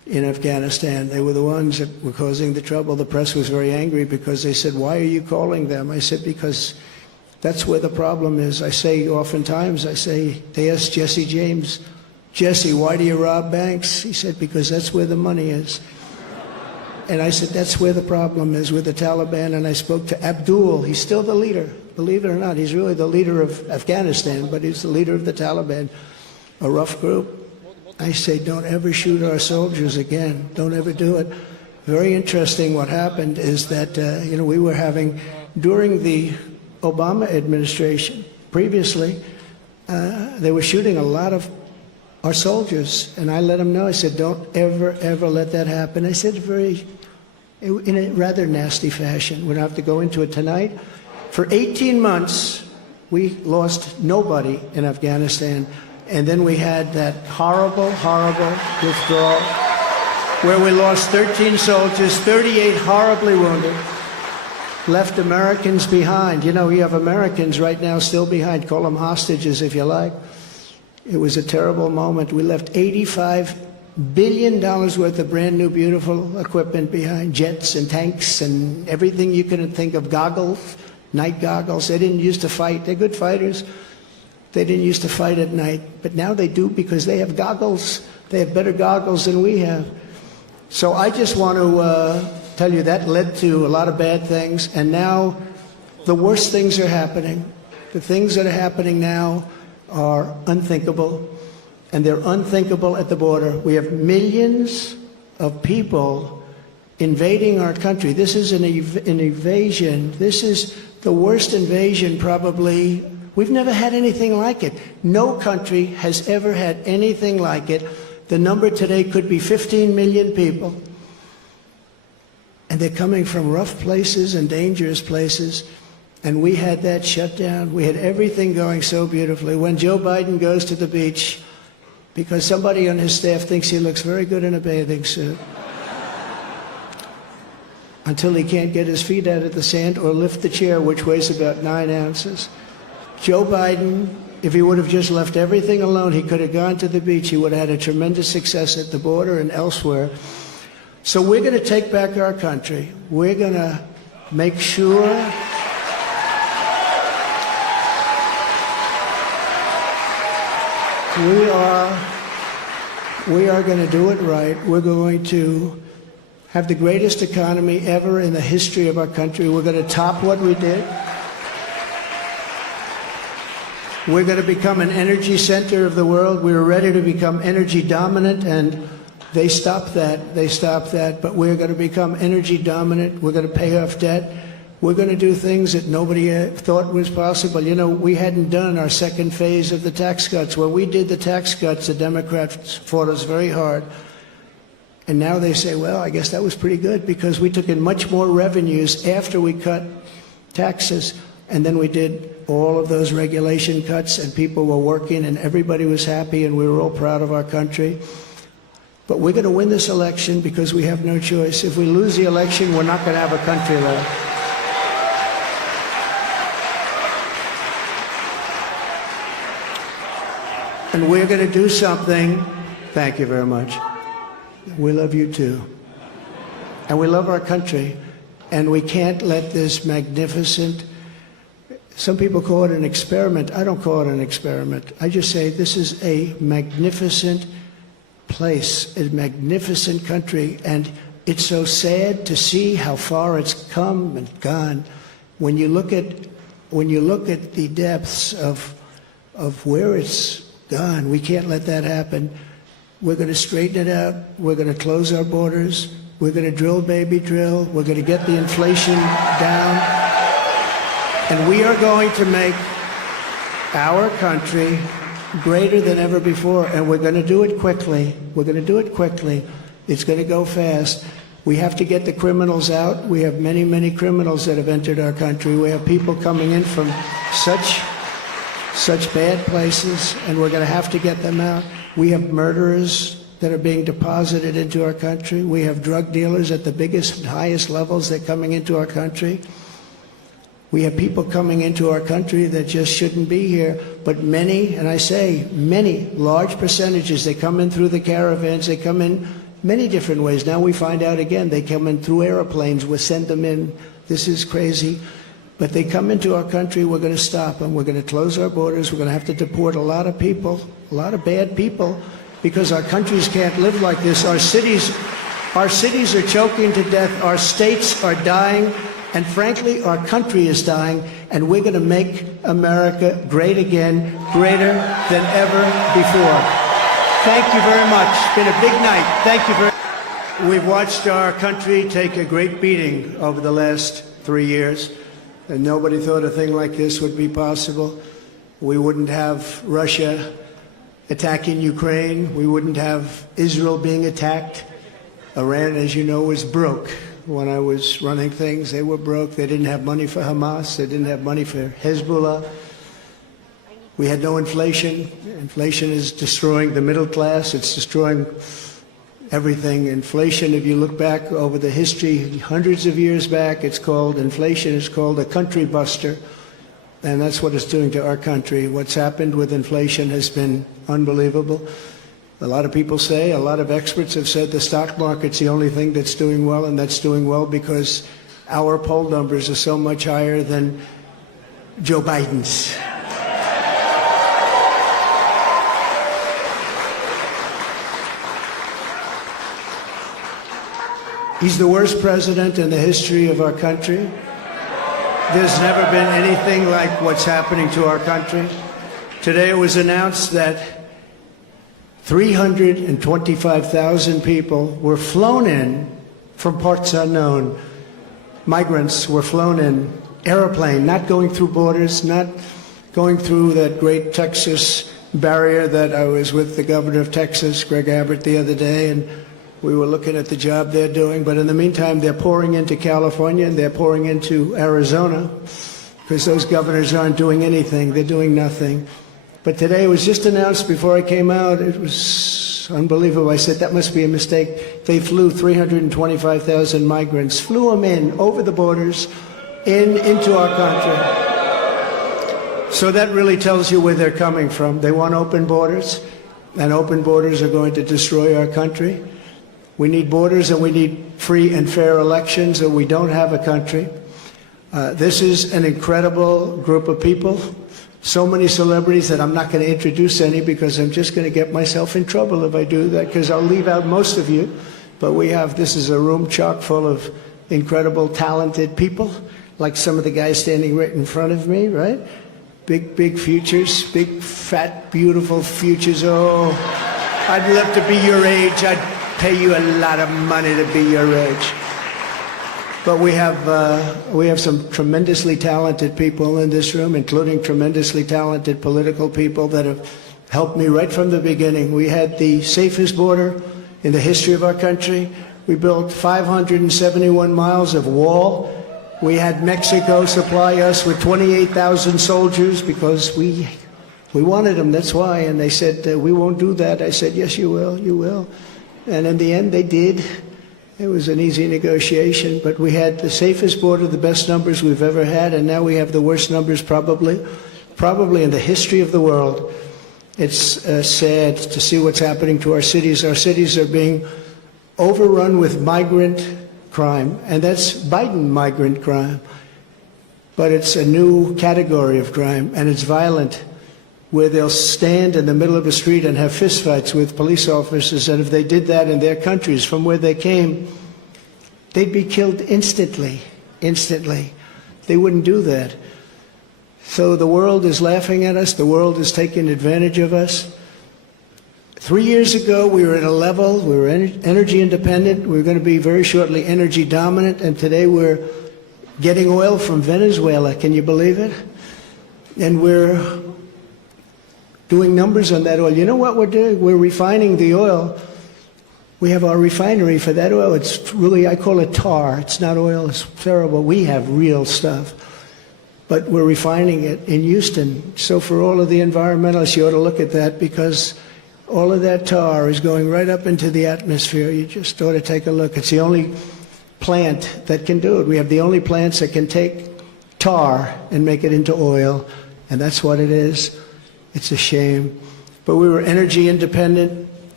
in Afghanistan. They were the ones that were causing the trouble. The press was very angry because they said, why are you calling them? I said, because that's where the problem is. I say oftentimes, they asked Jesse James, Jesse, why do you rob banks? He said, because that's where the money is. And I said, that's where the problem is with the Taliban. And I spoke to Abdul. He's still the leader. Believe it or not, he's really the leader of Afghanistan, but he's the leader of the Taliban, a rough group. I say, don't ever shoot our soldiers again. Don't ever do it. Very interesting what happened is that, we were having, during the Obama administration, previously, they were shooting a lot of our soldiers. And I let them know, I said, don't ever, ever let that happen. I said in a rather nasty fashion. We don't have to go into it tonight. For 18 months, we lost nobody in Afghanistan. And then we had that horrible, horrible withdrawal where we lost 13 soldiers, 38 horribly wounded, left Americans behind. You have Americans right now still behind. Call them hostages if you like. It was a terrible moment. We left $85 billion worth of brand new, beautiful equipment behind, jets and tanks and everything you can think of, goggles, night goggles. They didn't used to fight. They're good fighters. They didn't used to fight at night, but now they do because they have goggles. They have better goggles than we have. So I just want to tell you that led to a lot of bad things, and now the worst things are happening. The things that are happening now are unthinkable, and they're unthinkable at the border. We have millions of people invading our country. This is an invasion. This is the worst invasion probably. We've never had anything like it. No country has ever had anything like it. The number today could be 15 million people. And they're coming from rough places and dangerous places. And we had that shut down. We had everything going so beautifully. When Joe Biden goes to the beach, because somebody on his staff thinks he looks very good in a bathing suit, until he can't get his feet out of the sand or lift the chair, which weighs about 9 ounces. Joe Biden, if he would have just left everything alone, he could have gone to the beach. He would have had a tremendous success at the border and elsewhere. So we're going to take back our country. We're going to make sure we are going to do it right. We're going to have the greatest economy ever in the history of our country. We're going to top what we did. We're going to become an energy center of the world. We were ready to become energy dominant, and they stopped that. They stopped that. But we're going to become energy dominant. We're going to pay off debt. We're going to do things that nobody thought was possible. We hadn't done our second phase of the tax cuts. When we did the tax cuts, the Democrats fought us very hard. And now they say, well, I guess that was pretty good because we took in much more revenues after we cut taxes. And then we did all of those regulation cuts, and people were working, and everybody was happy, and we were all proud of our country. But we're going to win this election because we have no choice. If we lose the election, we're not going to have a country left. And we're going to do something. Thank you very much. We love you too. And we love our country. And we can't let this magnificent, some people call it an experiment. I don't call it an experiment. I just say this is a magnificent place, a magnificent country. And it's so sad to see how far it's come and gone. When you look at the depths of where it's gone, we can't let that happen. We're going to straighten it out. We're going to close our borders. We're going to drill, baby, drill. We're going to get the inflation down. And we are going to make our country greater than ever before. And we're going to do it quickly. We're going to do it quickly. It's going to go fast. We have to get the criminals out. We have many, many criminals that have entered our country. We have people coming in from such bad places, and we're going to have to get them out. We have murderers that are being deposited into our country. We have drug dealers at the biggest and highest levels that are coming into our country. We have people coming into our country that just shouldn't be here. But many, and I say many, large percentages, they come in through the caravans, they come in many different ways. Now we find out again, they come in through airplanes, we send them in. This is crazy. But they come into our country, we're going to stop them. We're going to close our borders. We're going to have to deport a lot of people, a lot of bad people, because our countries can't live like this. Our cities are choking to death. Our states are dying. And frankly, our country is dying. And we're going to make America great again, greater than ever before. Thank you very much. It's been a big night. Thank you very much. We've watched our country take a great beating over the last 3 years. And nobody thought a thing like this would be possible. We wouldn't have Russia attacking Ukraine. We wouldn't have Israel being attacked. Iran, as you know, was broke. When I was running things, they were broke. They didn't have money for Hamas. They didn't have money for Hezbollah. We had no inflation. Inflation is destroying the middle class. It's destroying everything. Inflation, if you look back over the history, hundreds of years back, inflation is called a country buster. And that's what it's doing to our country. What's happened with inflation has been unbelievable. A lot of people say, a lot of experts have said the stock market's the only thing that's doing well, and that's doing well because our poll numbers are so much higher than Joe Biden's. He's the worst president in the history of our country. There's never been anything like what's happening to our country. Today it was announced that 325,000 people were flown in from parts unknown. Migrants were flown in, airplane, not going through borders, not going through that great Texas barrier that I was with the governor of Texas, Greg Abbott, the other day, and we were looking at the job they're doing. But in the meantime, they're pouring into California and they're pouring into Arizona because those governors aren't doing anything. They're doing nothing. But today it was just announced before I came out. It was unbelievable. I said, that must be a mistake. They flew 325,000 migrants, flew them in over the borders into our country. So that really tells you where they're coming from. They want open borders, and open borders are going to destroy our country. We need borders and we need free and fair elections, or we don't have a country. This is an incredible group of people. So many celebrities that I'm not going to introduce any because I'm just going to get myself in trouble if I do that, because I'll leave out most of you. But this is a room chock full of incredible, talented people, like some of the guys standing right in front of me, right? Big, big futures, big, fat, beautiful futures. Oh, I'd love to be your age. I'd pay you a lot of money to be your age. But we have some tremendously talented people in this room, including tremendously talented political people that have helped me right from the beginning. We had the safest border in the history of our country. We built 571 miles of wall. We had Mexico supply us with 28,000 soldiers because we wanted them, that's why. And they said, we won't do that. I said, yes, you will, you will. And in the end, they did. It was an easy negotiation, but we had the safest border, the best numbers we've ever had, and now we have the worst numbers probably in the history of the world. It's sad to see what's happening to our cities. Our cities are being overrun with migrant crime, and that's Biden migrant crime. But it's a new category of crime, and it's violent, where they'll stand in the middle of the street and have fistfights with police officers, and if they did that in their countries from where they came, they'd be killed instantly. They wouldn't do that. So the world is laughing at us. The world is taking advantage of us. 3 years ago, we were at a level, we were energy independent. We were going to be very shortly energy dominant, and today we're getting oil from Venezuela. Can you believe it? And we're doing numbers on that oil. You know what we're doing? We're refining the oil. We have our refinery for that oil. It's really, I call it tar. It's not oil. It's terrible. We have real stuff. But we're refining it in Houston. So for all of the environmentalists, you ought to look at that, because all of that tar is going right up into the atmosphere. You just ought to take a look. It's the only plant that can do it. We have the only plants that can take tar and make it into oil, and that's what it is. It's a shame. But we were energy independent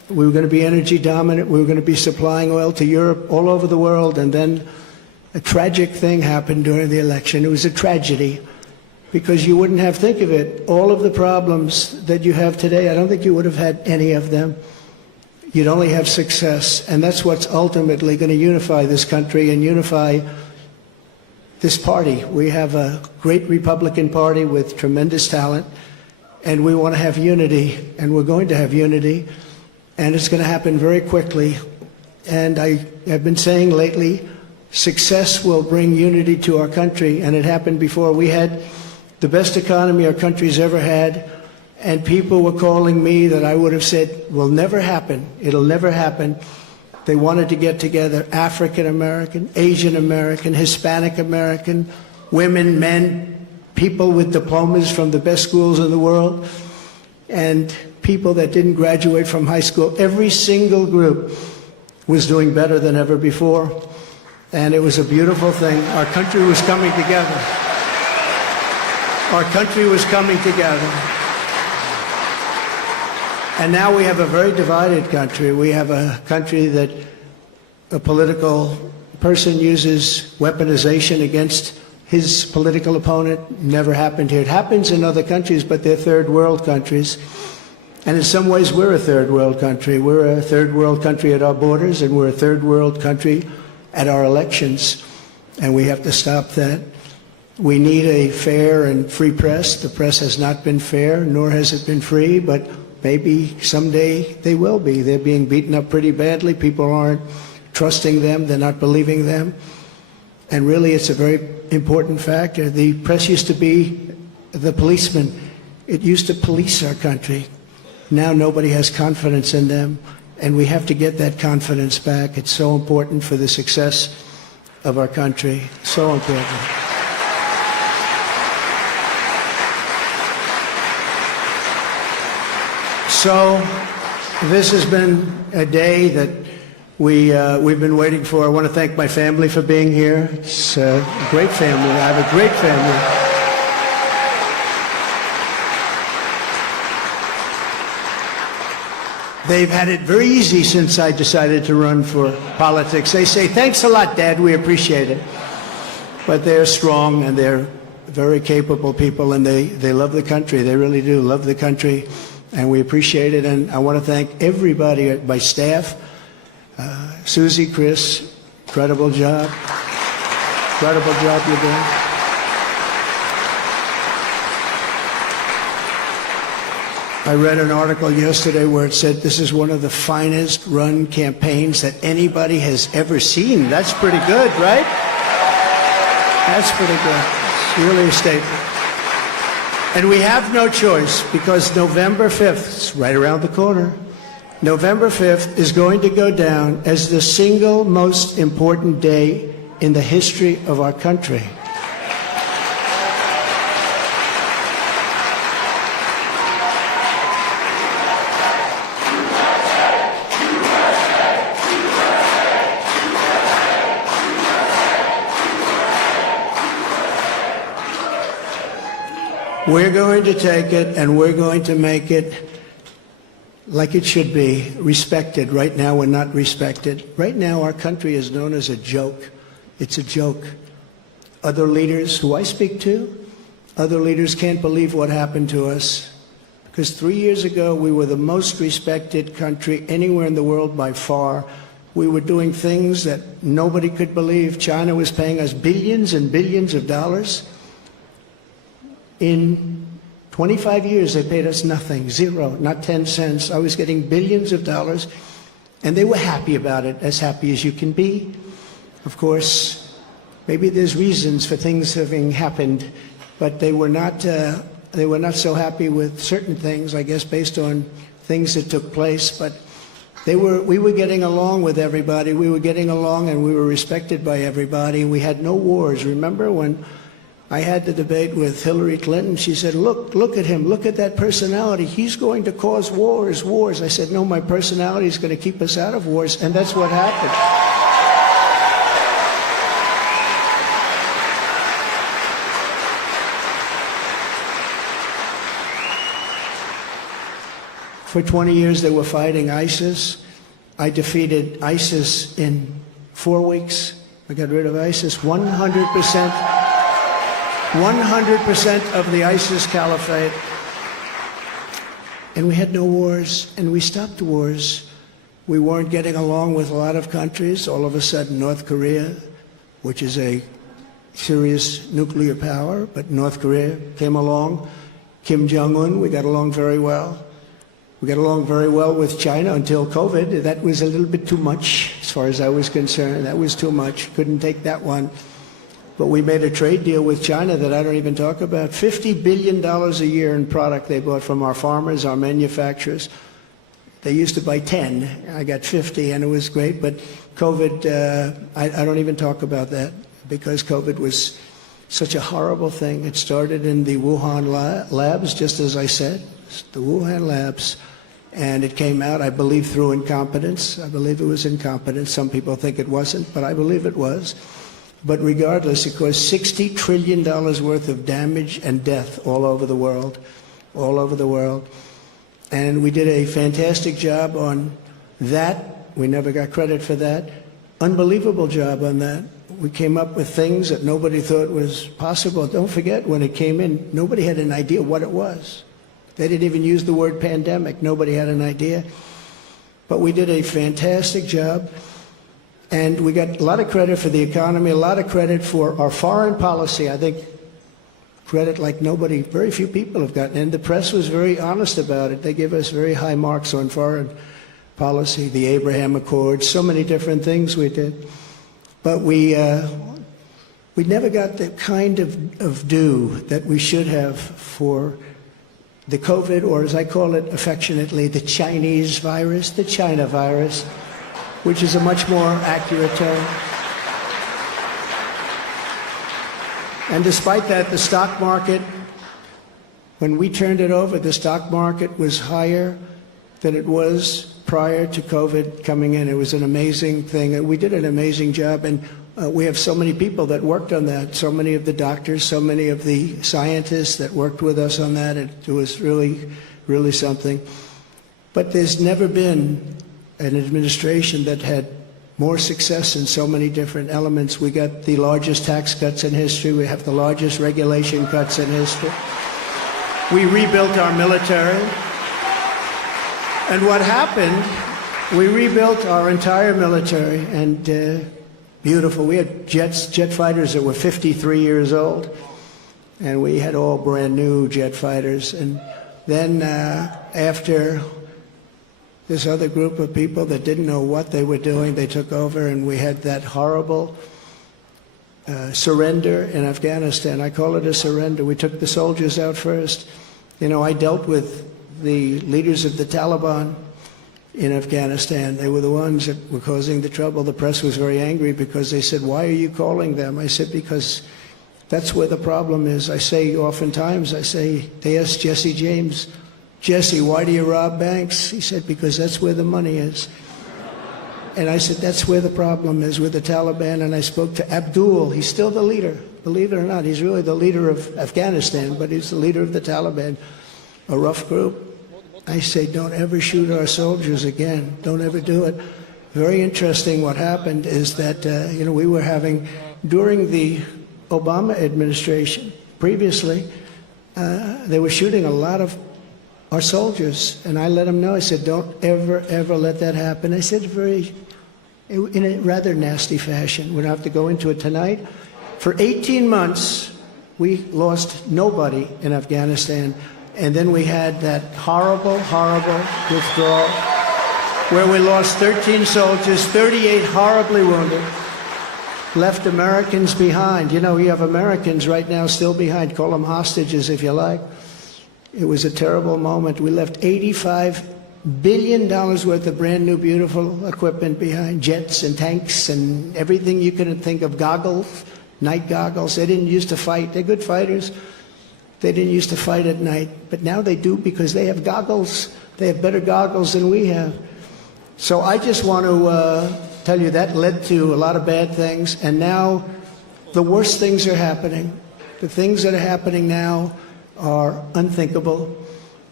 We were going to be energy dominant. We were going to be supplying oil to Europe, all over the world. And then a tragic thing happened during the election. It was a tragedy because you wouldn't have, think of it, all of the problems that you have today, I don't think you would have had any of them. You'd only have success. And that's what's ultimately going to unify this country and unify this party. We have a great Republican Party with tremendous talent, and we want to have unity, and we're going to have unity, and it's going to happen very quickly. And I have been saying lately, success will bring unity to our country, and it happened before. We had the best economy our country's ever had, and people were calling me that I would have said will never happen. It'll never happen. They wanted to get together, African American, Asian American, Hispanic American, women, men, people with diplomas from the best schools in the world, and people that didn't graduate from high school. Every single group was doing better than ever before, and it was a beautiful thing. Our country was coming together. Our country was coming together. And now we have a very divided country. We have a country that a political person uses weaponization against his political opponent. Never happened here. It happens in other countries, but they're third world countries. And in some ways, we're a third world country. We're a third world country at our borders, and we're a third world country at our elections. And we have to stop that. We need a fair and free press. The press has not been fair, nor has it been free, but maybe someday they will be. They're being beaten up pretty badly. People aren't trusting them. They're not believing them. And really, it's a very important factor. The press used to be the policeman. It used to police our country. Now nobody has confidence in them, and we have to get that confidence back. It's so important for the success of our country. So important. So this has been a day that we've been waiting for. I want to thank my family for being here. It's a great family. I have a great family. They've had it very easy since I decided to run for politics. They say, thanks a lot, Dad, we appreciate it. But they're strong, and they're very capable people, and they love the country. They really do love the country. And we appreciate it, and I want to thank everybody, my staff, Susie, Chris, incredible job you're doing. I read an article yesterday where it said this is one of the finest run campaigns that anybody has ever seen. That's pretty good, right? That's pretty good. It's really a statement. And we have no choice, because November 5th, it's right around the corner, November 5th is going to go down as the single most important day in the history of our country. We're going to take it, and we're going to make it like it should be, respected. Right now, we're not respected. Right now, our country is known as a joke. It's a joke. Other leaders who I speak to, other leaders can't believe what happened to us. Because 3 years ago, we were the most respected country anywhere in the world by far. We were doing things that nobody could believe. China was paying us billions and billions of dollars. In 25 years, they paid us nothing, zero, not 10 cents. I was getting billions of dollars, and they were happy about it, as happy as you can be. Of course, maybe there's reasons for things having happened, but they were not so happy with certain things, I guess, based on things that took place. But we were getting along with everybody. We were getting along, and we were respected by everybody. We had no wars. Remember when I had the debate with Hillary Clinton? She said, look at him, look at that personality. He's going to cause wars. I said, no, my personality is going to keep us out of wars, and that's what happened. For 20 years they were fighting ISIS. I defeated ISIS in 4 weeks. I got rid of ISIS. 100% of the ISIS caliphate. And we had no wars, and we stopped wars. We weren't getting along with a lot of countries. All of a sudden, North Korea, which is a serious nuclear power, but North Korea came along. Kim Jong-un, we got along very well. We got along very well with China until COVID. That was a little bit too much, as far as I was concerned. That was too much. Couldn't take that one. But we made a trade deal with China that I don't even talk about. $50 billion a year in product they bought from our farmers, our manufacturers. They used to buy 10. I got 50, and it was great. But COVID, I don't even talk about that, because COVID was such a horrible thing. It started in the Wuhan labs, just as I said, the Wuhan labs. And it came out, I believe, through incompetence. I believe it was incompetence. Some people think it wasn't, but I believe it was. But regardless, it caused $60 trillion worth of damage and death all over the world, all over the world. And we did a fantastic job on that. We never got credit for that. Unbelievable job on that. We came up with things that nobody thought was possible. Don't forget, when it came in, nobody had an idea what it was. They didn't even use the word pandemic. Nobody had an idea. But we did a fantastic job. And we got a lot of credit for the economy, a lot of credit for our foreign policy. I think credit like nobody, very few people have gotten. And the press was very honest about it. They give us very high marks on foreign policy, the Abraham Accords, so many different things we did. But we never got the kind of due that we should have for the COVID, or as I call it affectionately, the Chinese virus, the China virus, which is a much more accurate term. And despite that, the stock market, when we turned it over, the stock market was higher than it was prior to COVID coming in. It was an amazing thing. And we did an amazing job. And we have so many people that worked on that, so many of the doctors, so many of the scientists that worked with us on that. It was really, really something. But there's never been an administration that had more success in so many different elements. We got the largest tax cuts in history. We have the largest regulation cuts in history. We rebuilt our military. And what happened, we rebuilt our entire military, and beautiful. We had jet fighters that were 53 years old, and we had all brand new jet fighters. And then after this other group of people that didn't know what they were doing, they took over, and we had that horrible surrender in Afghanistan. I call it a surrender. We took the soldiers out first. You know, I dealt with the leaders of the Taliban in Afghanistan. They were the ones that were causing the trouble. The press was very angry because they said, "Why are you calling them?" I said, "Because that's where the problem is." I say oftentimes, they asked Jesse James, "Jesse, why do you rob banks?" He said, "Because that's where the money is." And I said, that's where the problem is, with the Taliban. And I spoke to Abdul. He's still the leader. Believe it or not, he's really the leader of Afghanistan, but he's the leader of the Taliban, a rough group. I say, don't ever shoot our soldiers again. Don't ever do it. Very interesting what happened is that, we were having, during the Obama administration, previously, they were shooting a lot of our soldiers, and I let them know. I said, don't ever, ever let that happen. I said in a rather nasty fashion. We don't have to go into it tonight. For 18 months, we lost nobody in Afghanistan, and then we had that horrible, horrible withdrawal where we lost 13 soldiers, 38 horribly wounded, left Americans behind. You know, you have Americans right now still behind. Call them hostages if you like. It was a terrible moment. We left $85 billion worth of brand new, beautiful equipment behind, jets and tanks and everything you can think of, goggles, night goggles. They didn't used to fight. They're good fighters. They didn't used to fight at night, but now they do because they have goggles. They have better goggles than we have. So I just want to tell you that led to a lot of bad things, and now the worst things are happening. The things that are happening now are unthinkable,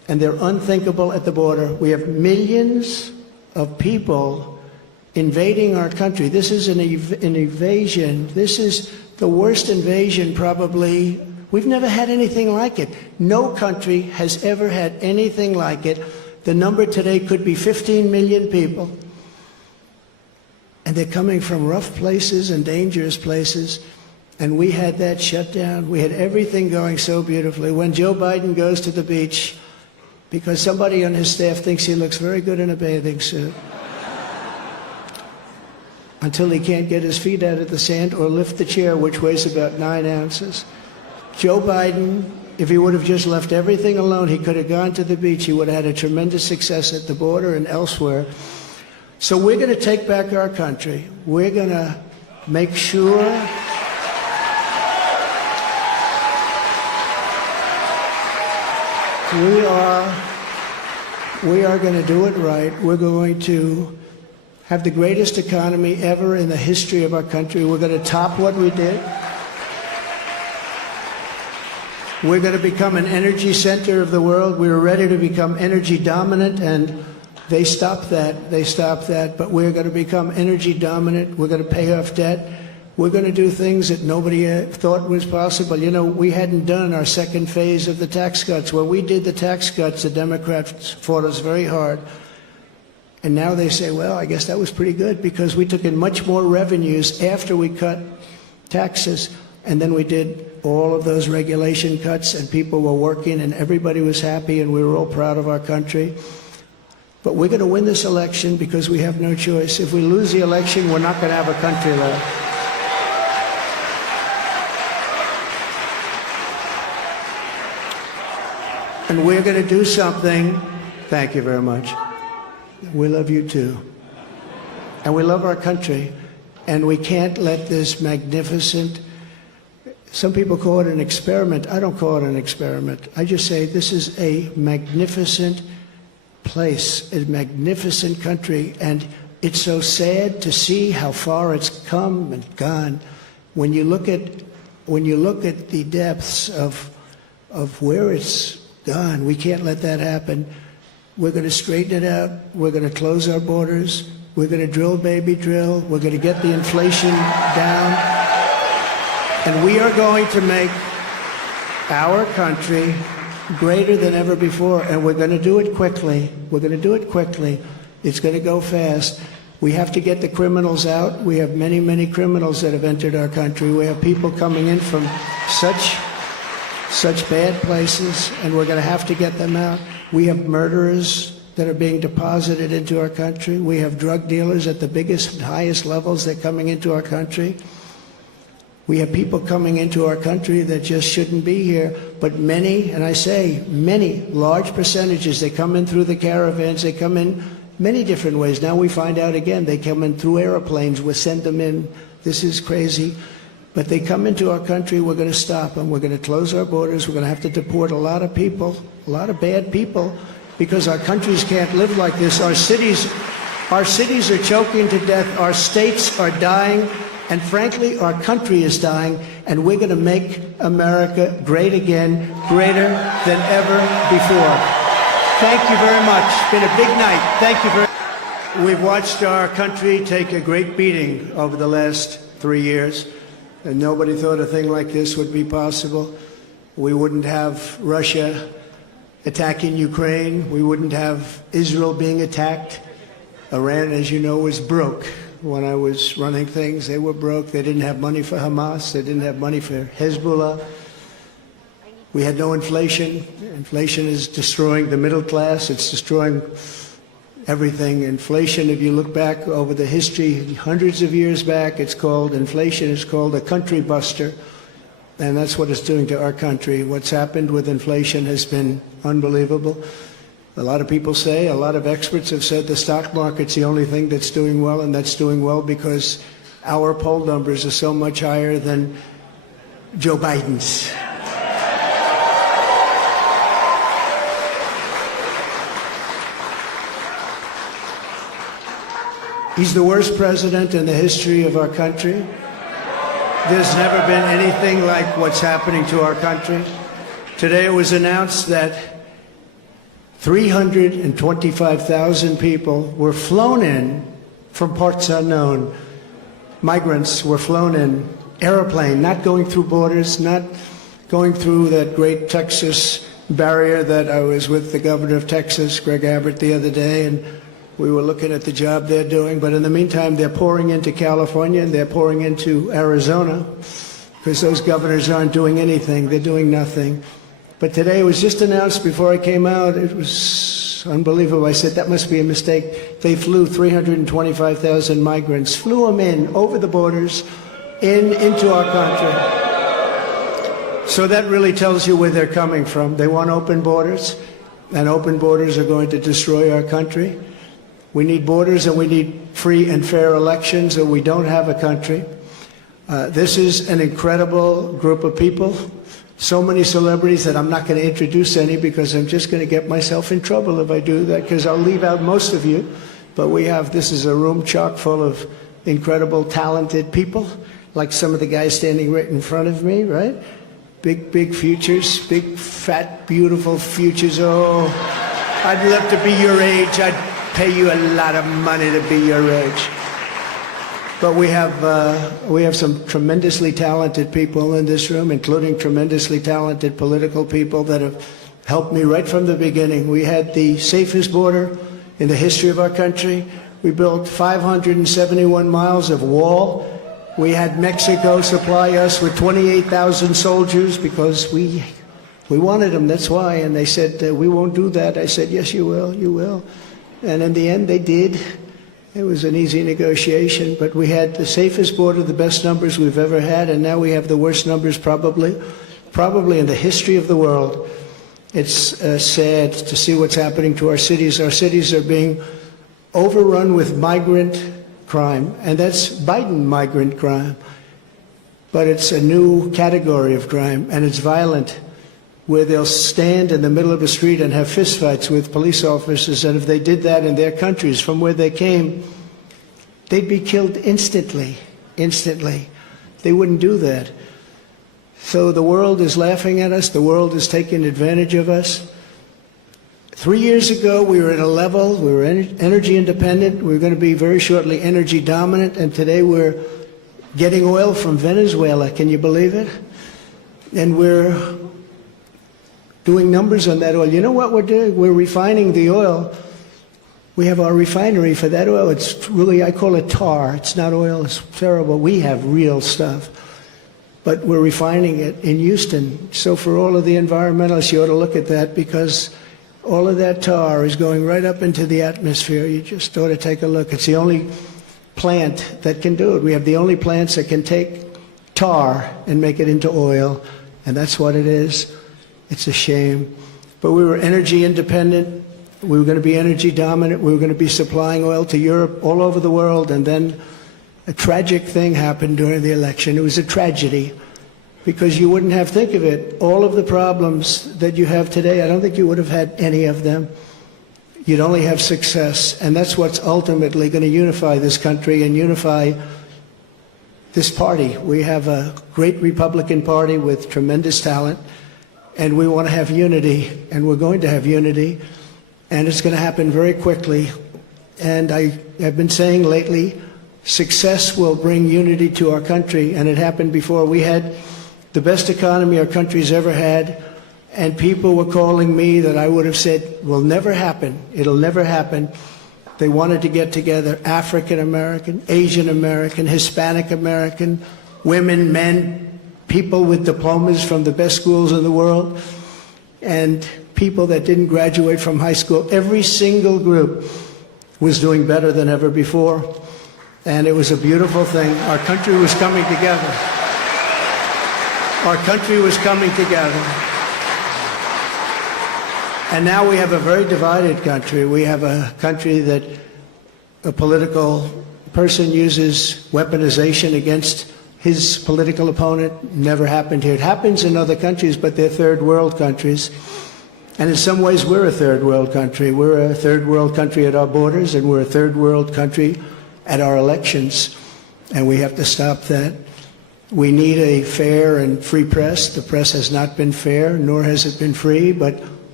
and they're unthinkable at the border. We have millions of people invading our country. This is an invasion. This is the worst invasion probably. We've never had anything like it. No country has ever had anything like it. The number today could be 15 million people. And they're coming from rough places and dangerous places. And we had that shut down. We had everything going so beautifully. When Joe Biden goes to the beach, because somebody on his staff thinks he looks very good in a bathing suit, until he can't get his feet out of the sand or lift the chair, which weighs about 9 ounces. Joe Biden, if he would have just left everything alone, he could have gone to the beach. He would have had a tremendous success at the border and elsewhere. So we're going to take back our country. We're going to make sure we are going to do it right. We're going to have the greatest economy ever in the history of our country. We're going to top what we did. We're going to become an energy center of the world. We were ready to become energy dominant, and they stopped that. They stopped that. But we're going to become energy dominant. We're going to pay off debt. We're going to do things that nobody thought was possible. You know, we hadn't done our second phase of the tax cuts. When we did the tax cuts, the Democrats fought us very hard. And now they say, well, I guess that was pretty good because we took in much more revenues after we cut taxes. And then we did all of those regulation cuts, and people were working, and everybody was happy, and we were all proud of our country. But we're going to win this election because we have no choice. If we lose the election, we're not going to have a country left. And we're going to do something. Thank you very much. We love you too. And we love our country. And we can't let this magnificent, some people call it an experiment. I don't call it an experiment. I just say this is a magnificent place, a magnificent country. And it's so sad to see how far it's come and gone. When you look at the depths of where it's gone, we can't let that happen. We're going to straighten it out. We're going to close our borders. We're going to drill, baby, drill. We're going to get the inflation down. And we are going to make our country greater than ever before. And we're going to do it quickly. We're going to do it quickly. It's going to go fast. We have to get the criminals out. We have many, many criminals that have entered our country. We have people coming in from such bad places, and we're going to have to get them out. We have murderers that are being deposited into our country. We have drug dealers at the biggest and highest levels that are coming into our country. We have people coming into our country that just shouldn't be here, but many, and I say many, large percentages, they come in through the caravans, they come in many different ways. Now we find out again, they come in through airplanes, we send them in. This is crazy. But they come into our country, we're going to stop them. We're going to close our borders. We're going to have to deport a lot of people, a lot of bad people, because our countries can't live like this. Our cities are choking to death. Our states are dying. And frankly, our country is dying. And we're going to make America great again, greater than ever before. Thank you very much. It's been a big night. Thank you very much. We've watched our country take a great beating over the last 3 years. And nobody thought a thing like this would be possible. We wouldn't have Russia attacking Ukraine. We wouldn't have Israel being attacked. Iran, as you know, was broke. When I was running things, they were broke. They didn't have money for Hamas. They didn't have money for Hezbollah. We had no inflation. Inflation is destroying the middle class. It's destroying everything. Inflation, if you look back over the history, hundreds of years back, inflation is called a country buster. And that's what it's doing to our country. What's happened with inflation has been unbelievable. A lot of people say, a lot of experts have said the stock market's the only thing that's doing well, and that's doing well because our poll numbers are so much higher than Joe Biden's. He's the worst president in the history of our country. There's never been anything like what's happening to our country. Today it was announced that 325,000 people were flown in from parts unknown. Migrants were flown in airplane, not going through borders, not going through that great Texas barrier that I was with the governor of Texas, Greg Abbott, the other day, and we were looking at the job they're doing. But in the meantime, they're pouring into California and they're pouring into Arizona because those governors aren't doing anything. They're doing nothing. But today it was just announced before I came out. It was unbelievable. I said, that must be a mistake. They flew 325,000 migrants, flew them in over the borders into our country. So that really tells you where they're coming from. They want open borders, and open borders are going to destroy our country. We need borders and we need free and fair elections, or we don't have a country. This is an incredible group of people. So many celebrities that I'm not going to introduce any because I'm just going to get myself in trouble if I do that, because I'll leave out most of you. But this is a room chock full of incredible, talented people, like some of the guys standing right in front of me, right? Big futures, big, fat, beautiful futures. Oh, I'd love to be your age. I'd pay you a lot of money to be your age. But we have some tremendously talented people in this room, including tremendously talented political people that have helped me right from the beginning. We had the safest border in the history of our country. We built 571 miles of wall. We had Mexico supply us with 28,000 soldiers because we wanted them, that's why. And they said, we won't do that. I said, yes, you will, you will. And in the end, they did. It was an easy negotiation, but we had the safest border, the best numbers we've ever had, and now we have the worst numbers probably in the history of the world. It's sad to see what's happening to our cities. Our cities are being overrun with migrant crime, and that's Biden migrant crime. But it's a new category of crime, and it's violent, where they'll stand in the middle of a street and have fistfights with police officers, and if they did that in their countries from where they came, they'd be killed instantly. They wouldn't do that. So the world is laughing at us. The world is taking advantage of us. 3 years ago, we were at a level, we were energy independent. We were going to be very shortly energy dominant, and today we're getting oil from Venezuela. Can you believe it? And we're doing numbers on that oil. You know what we're doing? We're refining the oil. We have our refinery for that oil. It's really, I call it tar. It's not oil. It's terrible. We have real stuff. But we're refining it in Houston. So for all of the environmentalists, you ought to look at that, because all of that tar is going right up into the atmosphere. You just ought to take a look. It's the only plant that can do it. We have the only plants that can take tar and make it into oil, and that's what it is. It's a shame. But we were energy independent. We were going to be energy dominant. We were going to be supplying oil to Europe, all over the world. And then a tragic thing happened during the election. It was a tragedy, because you wouldn't have, think of it, all of the problems that you have today, I don't think you would have had any of them. You'd only have success. And that's what's ultimately going to unify this country and unify this party. We have a great Republican Party with tremendous talent. And we want to have unity, and we're going to have unity, and it's going to happen very quickly. And I have been saying lately, success will bring unity to our country, and it happened before. We had the best economy our country's ever had, and people were calling me that I would have said will never happen. It'll never happen. They wanted to get together, African American, Asian American, Hispanic American, women, men, people with diplomas from the best schools in the world, and people that didn't graduate from high school. Every single group was doing better than ever before, and it was a beautiful thing. Our country was coming together. Our country was coming together. And now we have a very divided country. We have a country that a political person uses weaponization against his political opponent. Never happened here. It happens in other countries, but they're third world countries. And in some ways, we're a third world country. We're a third world country at our borders, and we're a third world country at our elections. And we have to stop that. We need a fair and free press. The press has not been fair, nor has it been free, but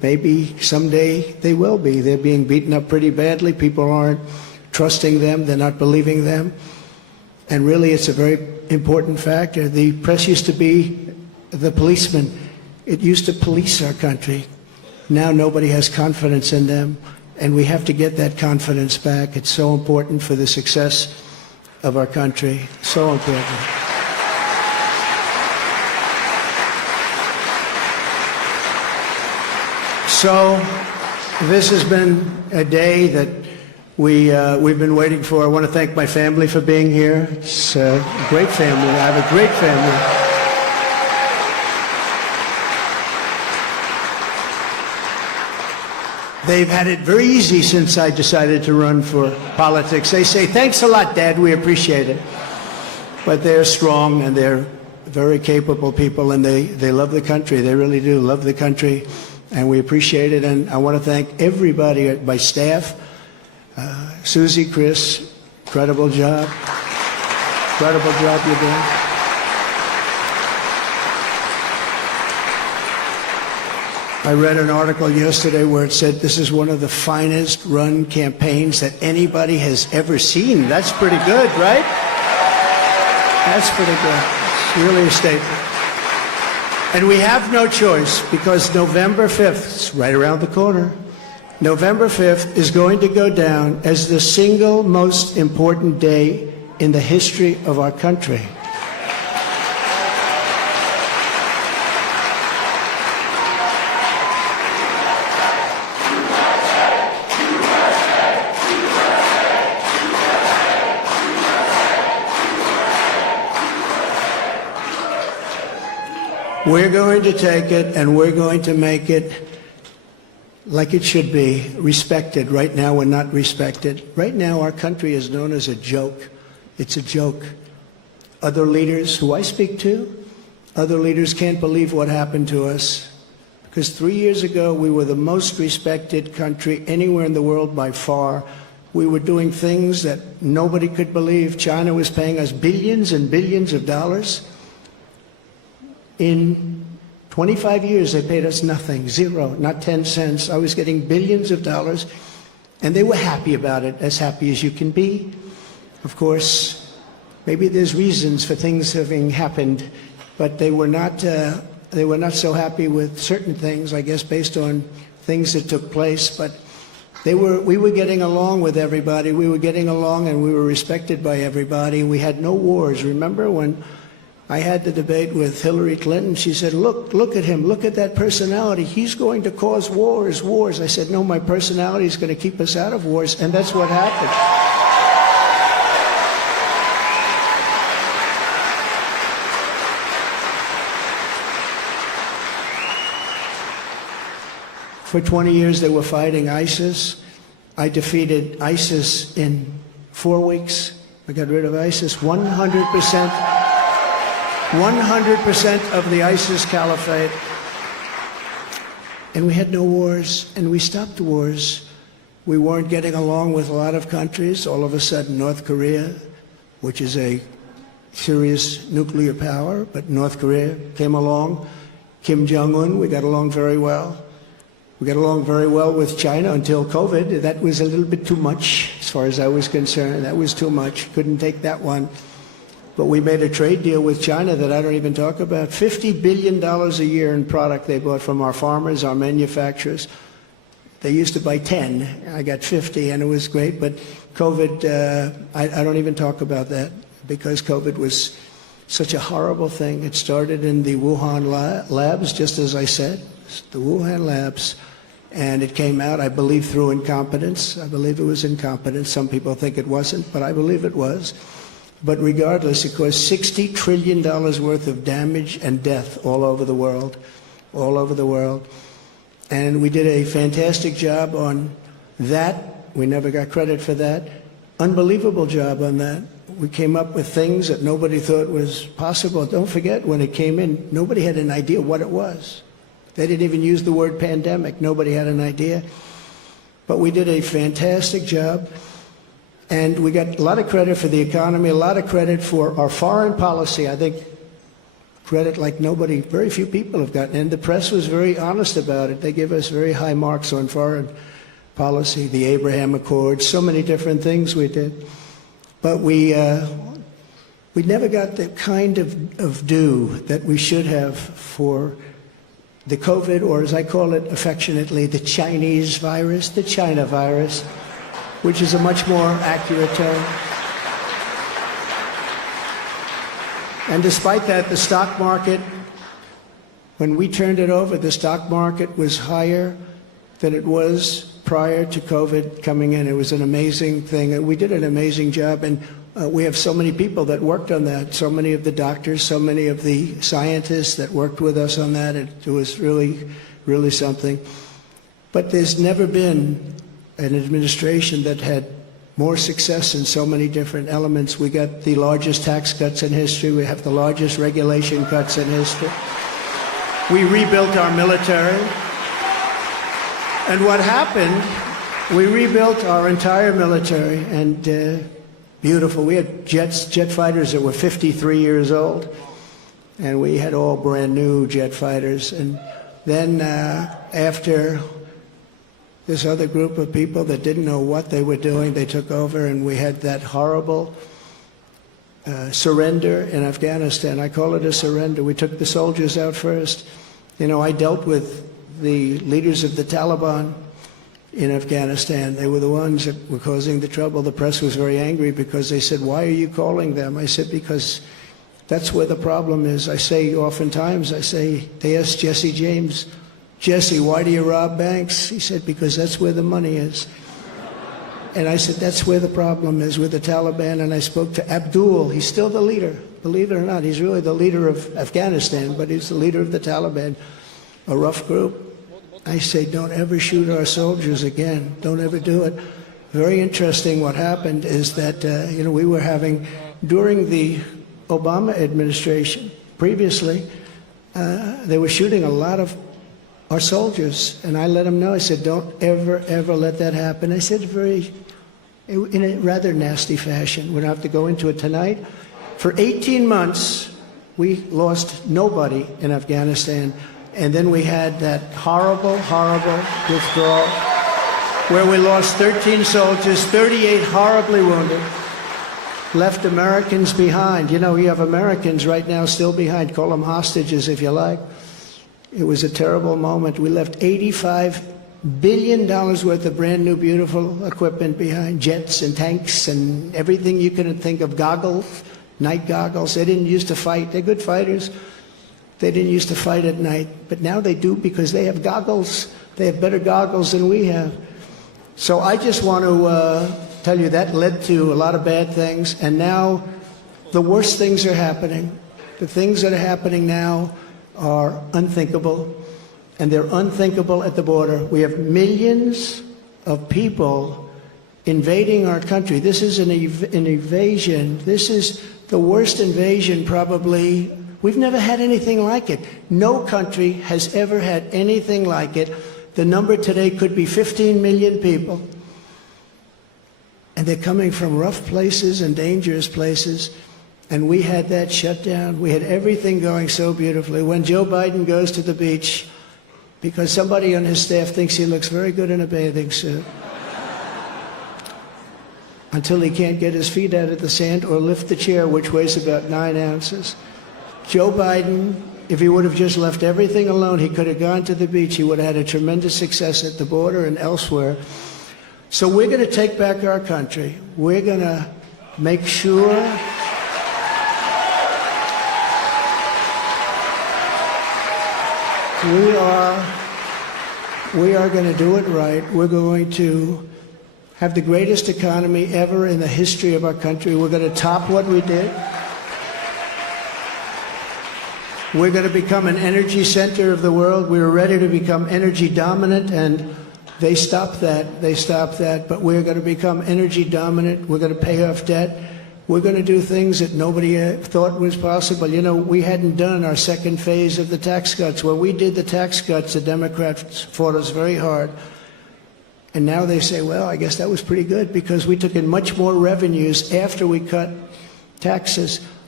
maybe someday they will be. They're being beaten up pretty badly. People aren't trusting them. They're not believing them. And really, it's a very important factor. The press used to be the policeman. It used to police our country. Now nobody has confidence in them, and we have to get that confidence back. It's so important for the success of our country. So important. So this has been a day that we've been waiting for. I want to thank my family for being here. It's a great family. I have a great family. They've had it very easy since I decided to run for politics. They say, thanks a lot, Dad, we appreciate it. But they're strong and they're very capable people, and they love the country. They really do love the country, and we appreciate it. And I want to thank everybody at my staff. Susie, Chris, incredible job. Incredible job you're doing. I read an article yesterday where it said this is one of the finest run campaigns that anybody has ever seen. That's pretty good, right? That's pretty good. It's really a statement. And we have no choice, because November 5th, it's right around the corner, November 5th is going to go down as the single most important day in the history of our country. We're going to take it and we're going to make it like it should be, respected. Right now we're not respected. Right now our country is known as a joke. It's a joke. Other leaders who I speak to, other leaders can't believe what happened to us. Because 3 years ago we were the most respected country anywhere in the world by far. We were doing things that nobody could believe. China was paying us billions and billions of dollars. In 25 years, they paid us nothing, zero, not 10 cents. I was getting billions of dollars, and they were happy about it, as happy as you can be. Of course, maybe there's reasons for things having happened, but they were not so happy with certain things, I guess, based on things that took place. But we were getting along with everybody. We were getting along, and we were respected by everybody. We had no wars. Remember when I had the debate with Hillary Clinton? She said, look at him, look at that personality. He's going to cause wars. I said, no, my personality is going to keep us out of wars, and that's what happened. For 20 years they were fighting ISIS. I defeated ISIS in 4 weeks. I got rid of ISIS 100%. 100% of the ISIS caliphate. And we had no wars, and we stopped wars. We weren't getting along with a lot of countries. All of a sudden, North Korea, which is a serious nuclear power, but North Korea came along. Kim Jong-un, we got along very well. We got along very well with China until COVID. That was a little bit too much, as far as I was concerned. That was too much. Couldn't take that one. But we made a trade deal with China that I don't even talk about. $50 billion a year in product they bought from our farmers, our manufacturers. They used to buy 10. I got 50, and it was great. But COVID, I don't even talk about that, because COVID was such a horrible thing. It started in the Wuhan labs, just as I said, the Wuhan labs. And it came out, I believe, through incompetence. I believe it was incompetence. Some people think it wasn't, but I believe it was. But regardless, it caused $60 trillion worth of damage and death all over the world, all over the world. And we did a fantastic job on that. We never got credit for that. Unbelievable job on that. We came up with things that nobody thought was possible. Don't forget, when it came in, nobody had an idea what it was. They didn't even use the word pandemic. Nobody had an idea. But we did a fantastic job. And we got a lot of credit for the economy, a lot of credit for our foreign policy. I think credit like nobody, very few people have gotten. And the press was very honest about it. They give us very high marks on foreign policy, the Abraham Accords, so many different things we did. But we never got the kind of due that we should have for the COVID, or as I call it affectionately, the Chinese virus, the China virus, which is a much more accurate term. And despite that, the stock market, when we turned it over, the stock market was higher than it was prior to COVID coming in. It was an amazing thing. We did an amazing job, and we have so many people that worked on that, so many of the doctors, so many of the scientists that worked with us on that. It was really, really something. But there's never been an administration that had more success in so many different elements. We got the largest tax cuts in history. We have the largest regulation cuts in history. We rebuilt our military. And what happened, we rebuilt our entire military, and beautiful. We had jet fighters that were 53 years old, and we had all brand new jet fighters. And then after this other group of people that didn't know what they were doing, they took over, and we had that horrible surrender in Afghanistan. I call it a surrender. We took the soldiers out first. You know, I dealt with the leaders of the Taliban in Afghanistan. They were the ones that were causing the trouble. The press was very angry because they said, "Why are you calling them?" I said, "Because that's where the problem is." I say oftentimes, they asked Jesse James, "Jesse, why do you rob banks?" He said, "Because that's where the money is." And I said, that's where the problem is, with the Taliban. And I spoke to Abdul. He's still the leader. Believe it or not, he's really the leader of Afghanistan, but he's the leader of the Taliban, a rough group. I say, don't ever shoot our soldiers again. Don't ever do it. Very interesting what happened is that, we were having, during the Obama administration, previously, they were shooting a lot of our soldiers. And I let them know, I said, don't ever, ever let that happen. I said in a rather nasty fashion. We don't have to go into it tonight. For 18 months, we lost nobody in Afghanistan. And then we had that horrible, horrible withdrawal where we lost 13 soldiers, 38 horribly wounded, left Americans behind. You know, you have Americans right now still behind. Call them hostages if you like. It was a terrible moment. We left $85 billion worth of brand new, beautiful equipment behind, jets and tanks and everything you can think of, goggles, night goggles. They didn't used to fight. They're good fighters. They didn't used to fight at night, but now they do because they have goggles. They have better goggles than we have. So I just want to tell you that led to a lot of bad things, and now the worst things are happening. The things that are happening now are unthinkable, and they're unthinkable at the border. We have millions of people invading our country. This is an invasion. This is the worst invasion probably. We've never had anything like it. No country has ever had anything like it. The number today could be 15 million people. And they're coming from rough places and dangerous places. And we had that shut down. We had everything going so beautifully. When Joe Biden goes to the beach, because somebody on his staff thinks he looks very good in a bathing suit, until he can't get his feet out of the sand or lift the chair, which weighs about 9 ounces. Joe Biden, if he would have just left everything alone, he could have gone to the beach. He would have had a tremendous success at the border and elsewhere. So we're going to take back our country. We're going to make sure we are going to do it right. We're going to have the greatest economy ever in the history of our country. We're going to top what we did. We're going to become an energy center of the world. We were ready to become energy dominant, and they stopped that. They stopped that. But we're going to become energy dominant. We're going to pay off debt. We're going to do things that nobody thought was possible. You know, we hadn't done our second phase of the tax cuts. When we did the tax cuts, the Democrats fought us very hard. And now they say, well, I guess that was pretty good because we took in much more revenues after we cut taxes.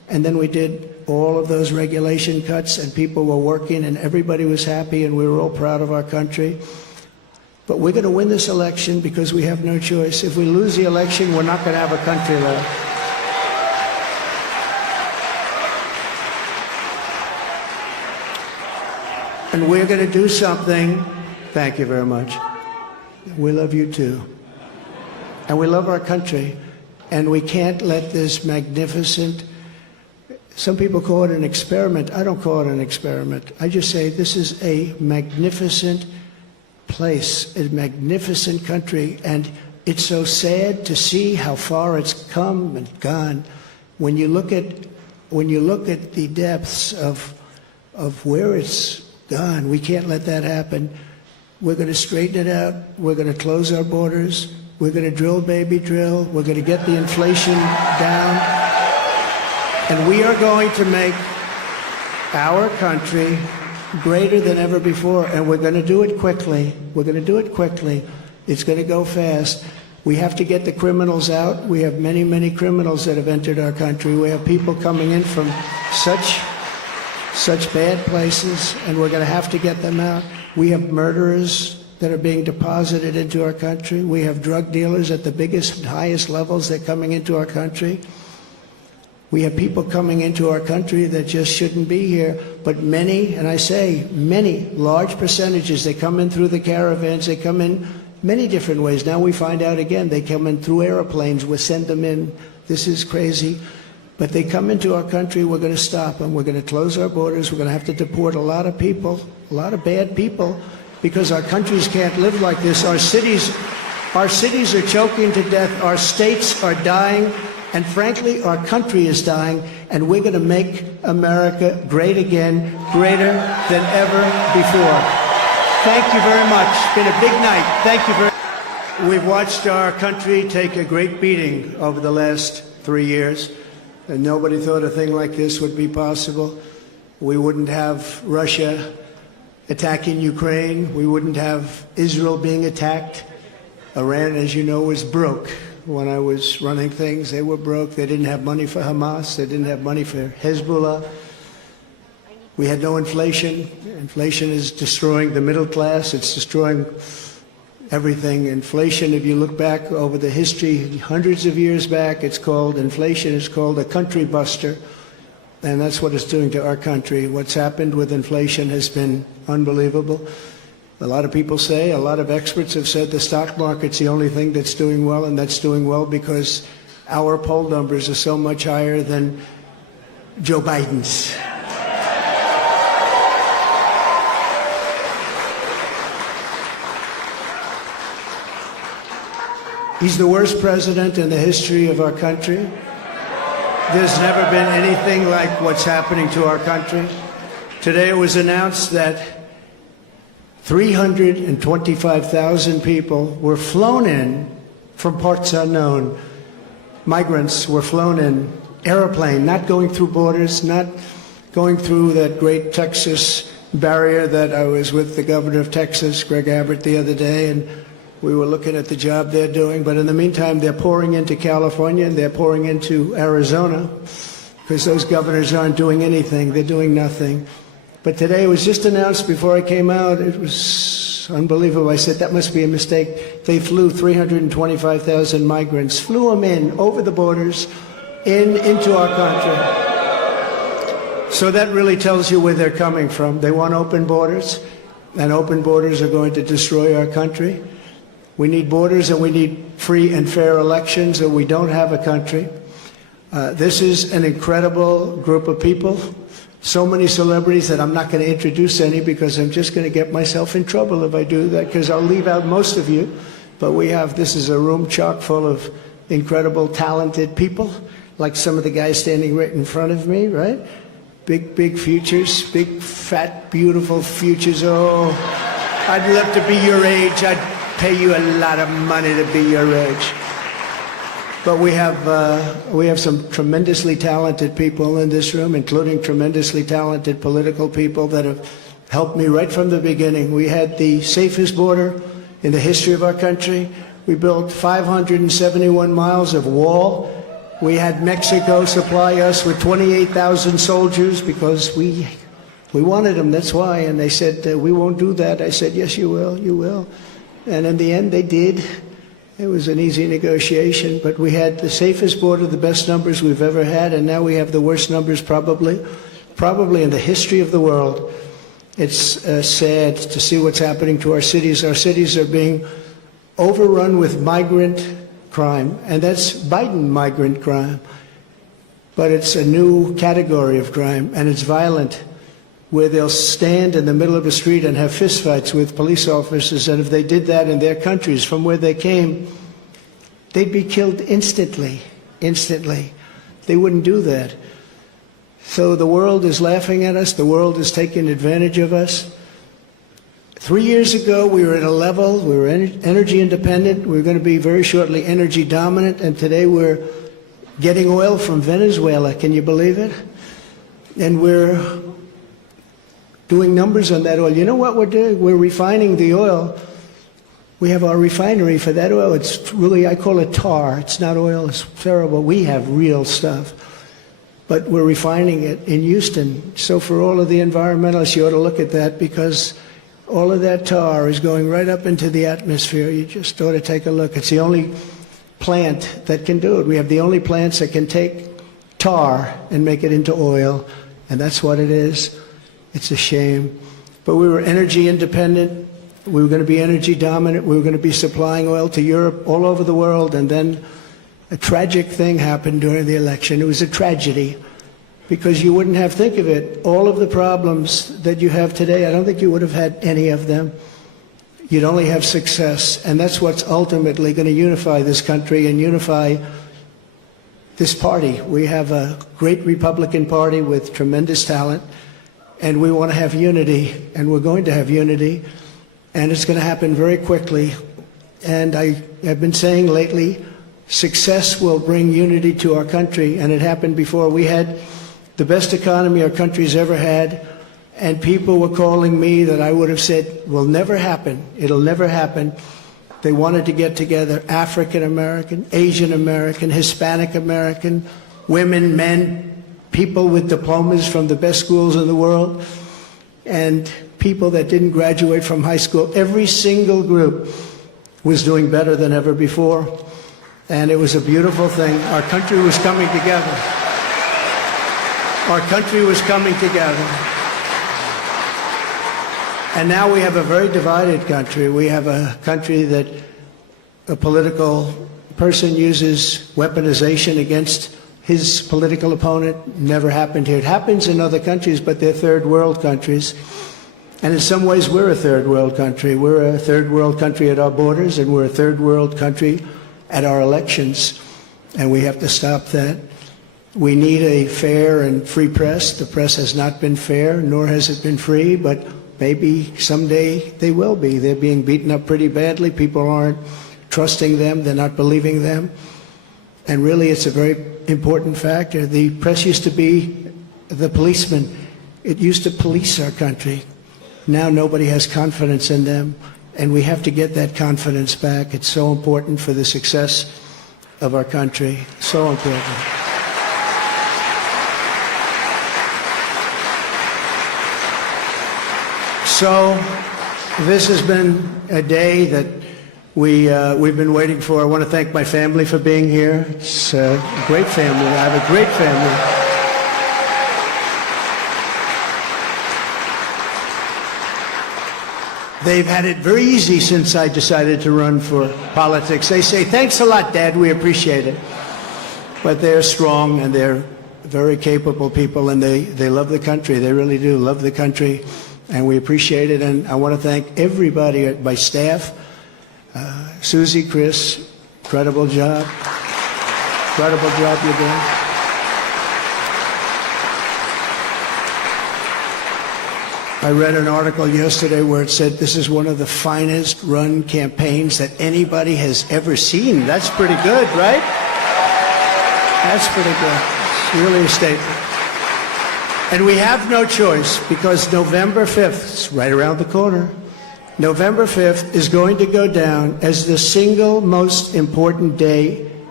And then we did all of those regulation cuts, and people were working, and everybody was happy, and we were all proud of our country. But we're going to win this election because we have no choice. If we lose the election, we're not going to have a country left. And we're going to do something. Thank you very much. We love you too. And we love our country. And we can't let this magnificent, some people call it an experiment. I don't call it an experiment. I just say this is a magnificent place, a magnificent country. And it's so sad to see how far it's come and gone. When you look at the depths of where it's gone, we can't let that happen. We're going to straighten it out. We're going to close our borders. We're going to drill, baby, drill. We're going to get the inflation down. And we are going to make our country greater than ever before. And we're going to do it quickly. We're going to do it quickly. It's going to go fast. We have to get the criminals out. We have many, many criminals that have entered our country. We have people coming in from such bad places, and we're going to have to get them out. We have murderers that are being deposited into our country. We have drug dealers at the biggest, highest levels that are coming into our country. We have people coming into our country that just shouldn't be here. But many, and I say many, large percentages, they come in through the caravans. They come in many different ways. Now we find out again, they come in through airplanes. We send them in. This is crazy. But they come into our country, we're going to stop them. We're going to close our borders. We're going to have to deport a lot of people, a lot of bad people, because our countries can't live like this. Our cities are choking to death. Our states are dying. And frankly, our country is dying. And we're going to make America great again, greater than ever before. Thank you very much. It's been a big night. Thank you very much. We've watched our country take a great beating over the last 3 years. And nobody thought a thing like this would be possible. We wouldn't have Russia attacking Ukraine. We wouldn't have Israel being attacked. Iran, as you know, was broke. When I was running things, they were broke. They didn't have money for Hamas. They didn't have money for Hezbollah. We had no inflation. Inflation is destroying the middle class. It's destroying everything. Inflation, if you look back over the history, hundreds of years back, inflation is called a country buster. And that's what it's doing to our country. What's happened with inflation has been unbelievable. A lot of people say, a lot of experts have said the stock market's the only thing that's doing well, and that's doing well because our poll numbers are so much higher than Joe Biden's. He's the worst president in the history of our country. There's never been anything like what's happening to our country. Today it was announced that 325,000 people were flown in from parts unknown. Migrants were flown in, airplane, not going through borders, not going through that great Texas barrier that I was with the governor of Texas, Greg Abbott, the other day, and we were looking at the job they're doing. But in the meantime, they're pouring into California and they're pouring into Arizona because those governors aren't doing anything. They're doing nothing. But today it was just announced before I came out. It was unbelievable. I said, that must be a mistake. They flew 325,000 migrants, flew them in over the borders into our country. So that really tells you where they're coming from. They want open borders, and open borders are going to destroy our country. We need borders and we need free and fair elections, or we don't have a country. This is an incredible group of people. So many celebrities that I'm not going to introduce any because I'm just going to get myself in trouble if I do that, because I'll leave out most of you. But this is a room chock full of incredible, talented people, like some of the guys standing right in front of me, right? Big, big futures, big, fat, beautiful futures. Oh, I'd love to be your age. I'd pay you a lot of money to be your age. But we have some tremendously talented people in this room, including tremendously talented political people that have helped me right from the beginning. We had the safest border in the history of our country. We built 571 miles of wall We had Mexico supply us with 28,000 soldiers because we wanted them, that's why. And they said, we won't do that. I said, yes, you will, you will. And in the end, they did. It was an easy negotiation, but we had the safest border, the best numbers we've ever had, and now we have the worst numbers probably in the history of the world. It's sad to see what's happening to our cities. Our cities are being overrun with migrant crime, and that's Biden migrant crime. But it's a new category of crime, and it's violent, where they'll stand in the middle of the street and have fistfights with police officers, and if they did that in their countries from where they came, they'd be killed instantly, instantly. They wouldn't do that. So the world is laughing at us. The world is taking advantage of us. 3 years ago, we were at a level, we were energy independent. We were going to be very shortly energy dominant, and today we're getting oil from Venezuela. Can you believe it? And we're doing numbers on that oil. You know what we're doing? We're refining the oil. We have our refinery for that oil. It's really, I call it tar. It's not oil. It's terrible. We have real stuff. But we're refining it in Houston. So for all of the environmentalists, you ought to look at that, because all of that tar is going right up into the atmosphere. You just ought to take a look. It's the only plant that can do it. We have the only plants that can take tar and make it into oil, and that's what it is. It's a shame. But we were energy independent. We were going to be energy dominant. We were going to be supplying oil to Europe, all over the world, and then a tragic thing happened during the election. It was a tragedy, because you wouldn't have, think of it, all of the problems that you have today, I don't think you would have had any of them. You'd only have success, and that's what's ultimately going to unify this country and unify this party. We have a great Republican Party with tremendous talent, and we want to have unity, and we're going to have unity, and it's going to happen very quickly. And I have been saying lately, success will bring unity to our country, and it happened before. We had the best economy our country's ever had, and people were calling me that I would have said will never happen. It'll never happen. They wanted to get together, African American, Asian American, Hispanic American, women, men, people with diplomas from the best schools in the world, and people that didn't graduate from high school. Every single group was doing better than ever before, and it was a beautiful thing. Our country was coming together. Our country was coming together. And now we have a very divided country. We have a country that a political person uses weaponization against his political opponent. Never happened here. It happens in other countries, but they're third world countries. And in some ways, we're a third world country. We're a third world country at our borders, and we're a third world country at our elections. And we have to stop that. We need a fair and free press. The press has not been fair, nor has it been free, but maybe someday they will be. They're being beaten up pretty badly. People aren't trusting them. They're not believing them. And really, it's a very important factor. The press used to be the policeman. It used to police our country. Now nobody has confidence in them, and we have to get that confidence back. It's so important for the success of our country. So important. So this has been a day that we've been waiting for. I want to thank my family for being here. It's a great family. I have a great family. They've had it very easy since I decided to run for politics. They say, thanks a lot, Dad, we appreciate it. But they're strong, and they're very capable people, and they love the country. They really do love the country, and we appreciate it. And I want to thank everybody at my staff. Susie, Chris, incredible job. Incredible job you're doing. I read an article yesterday where it said this is one of the finest run campaigns that anybody has ever seen. That's pretty good, right? That's pretty good. It's really a statement. And we have no choice, because November 5th, it's right around the corner, November 5th is going to go down as the single most important day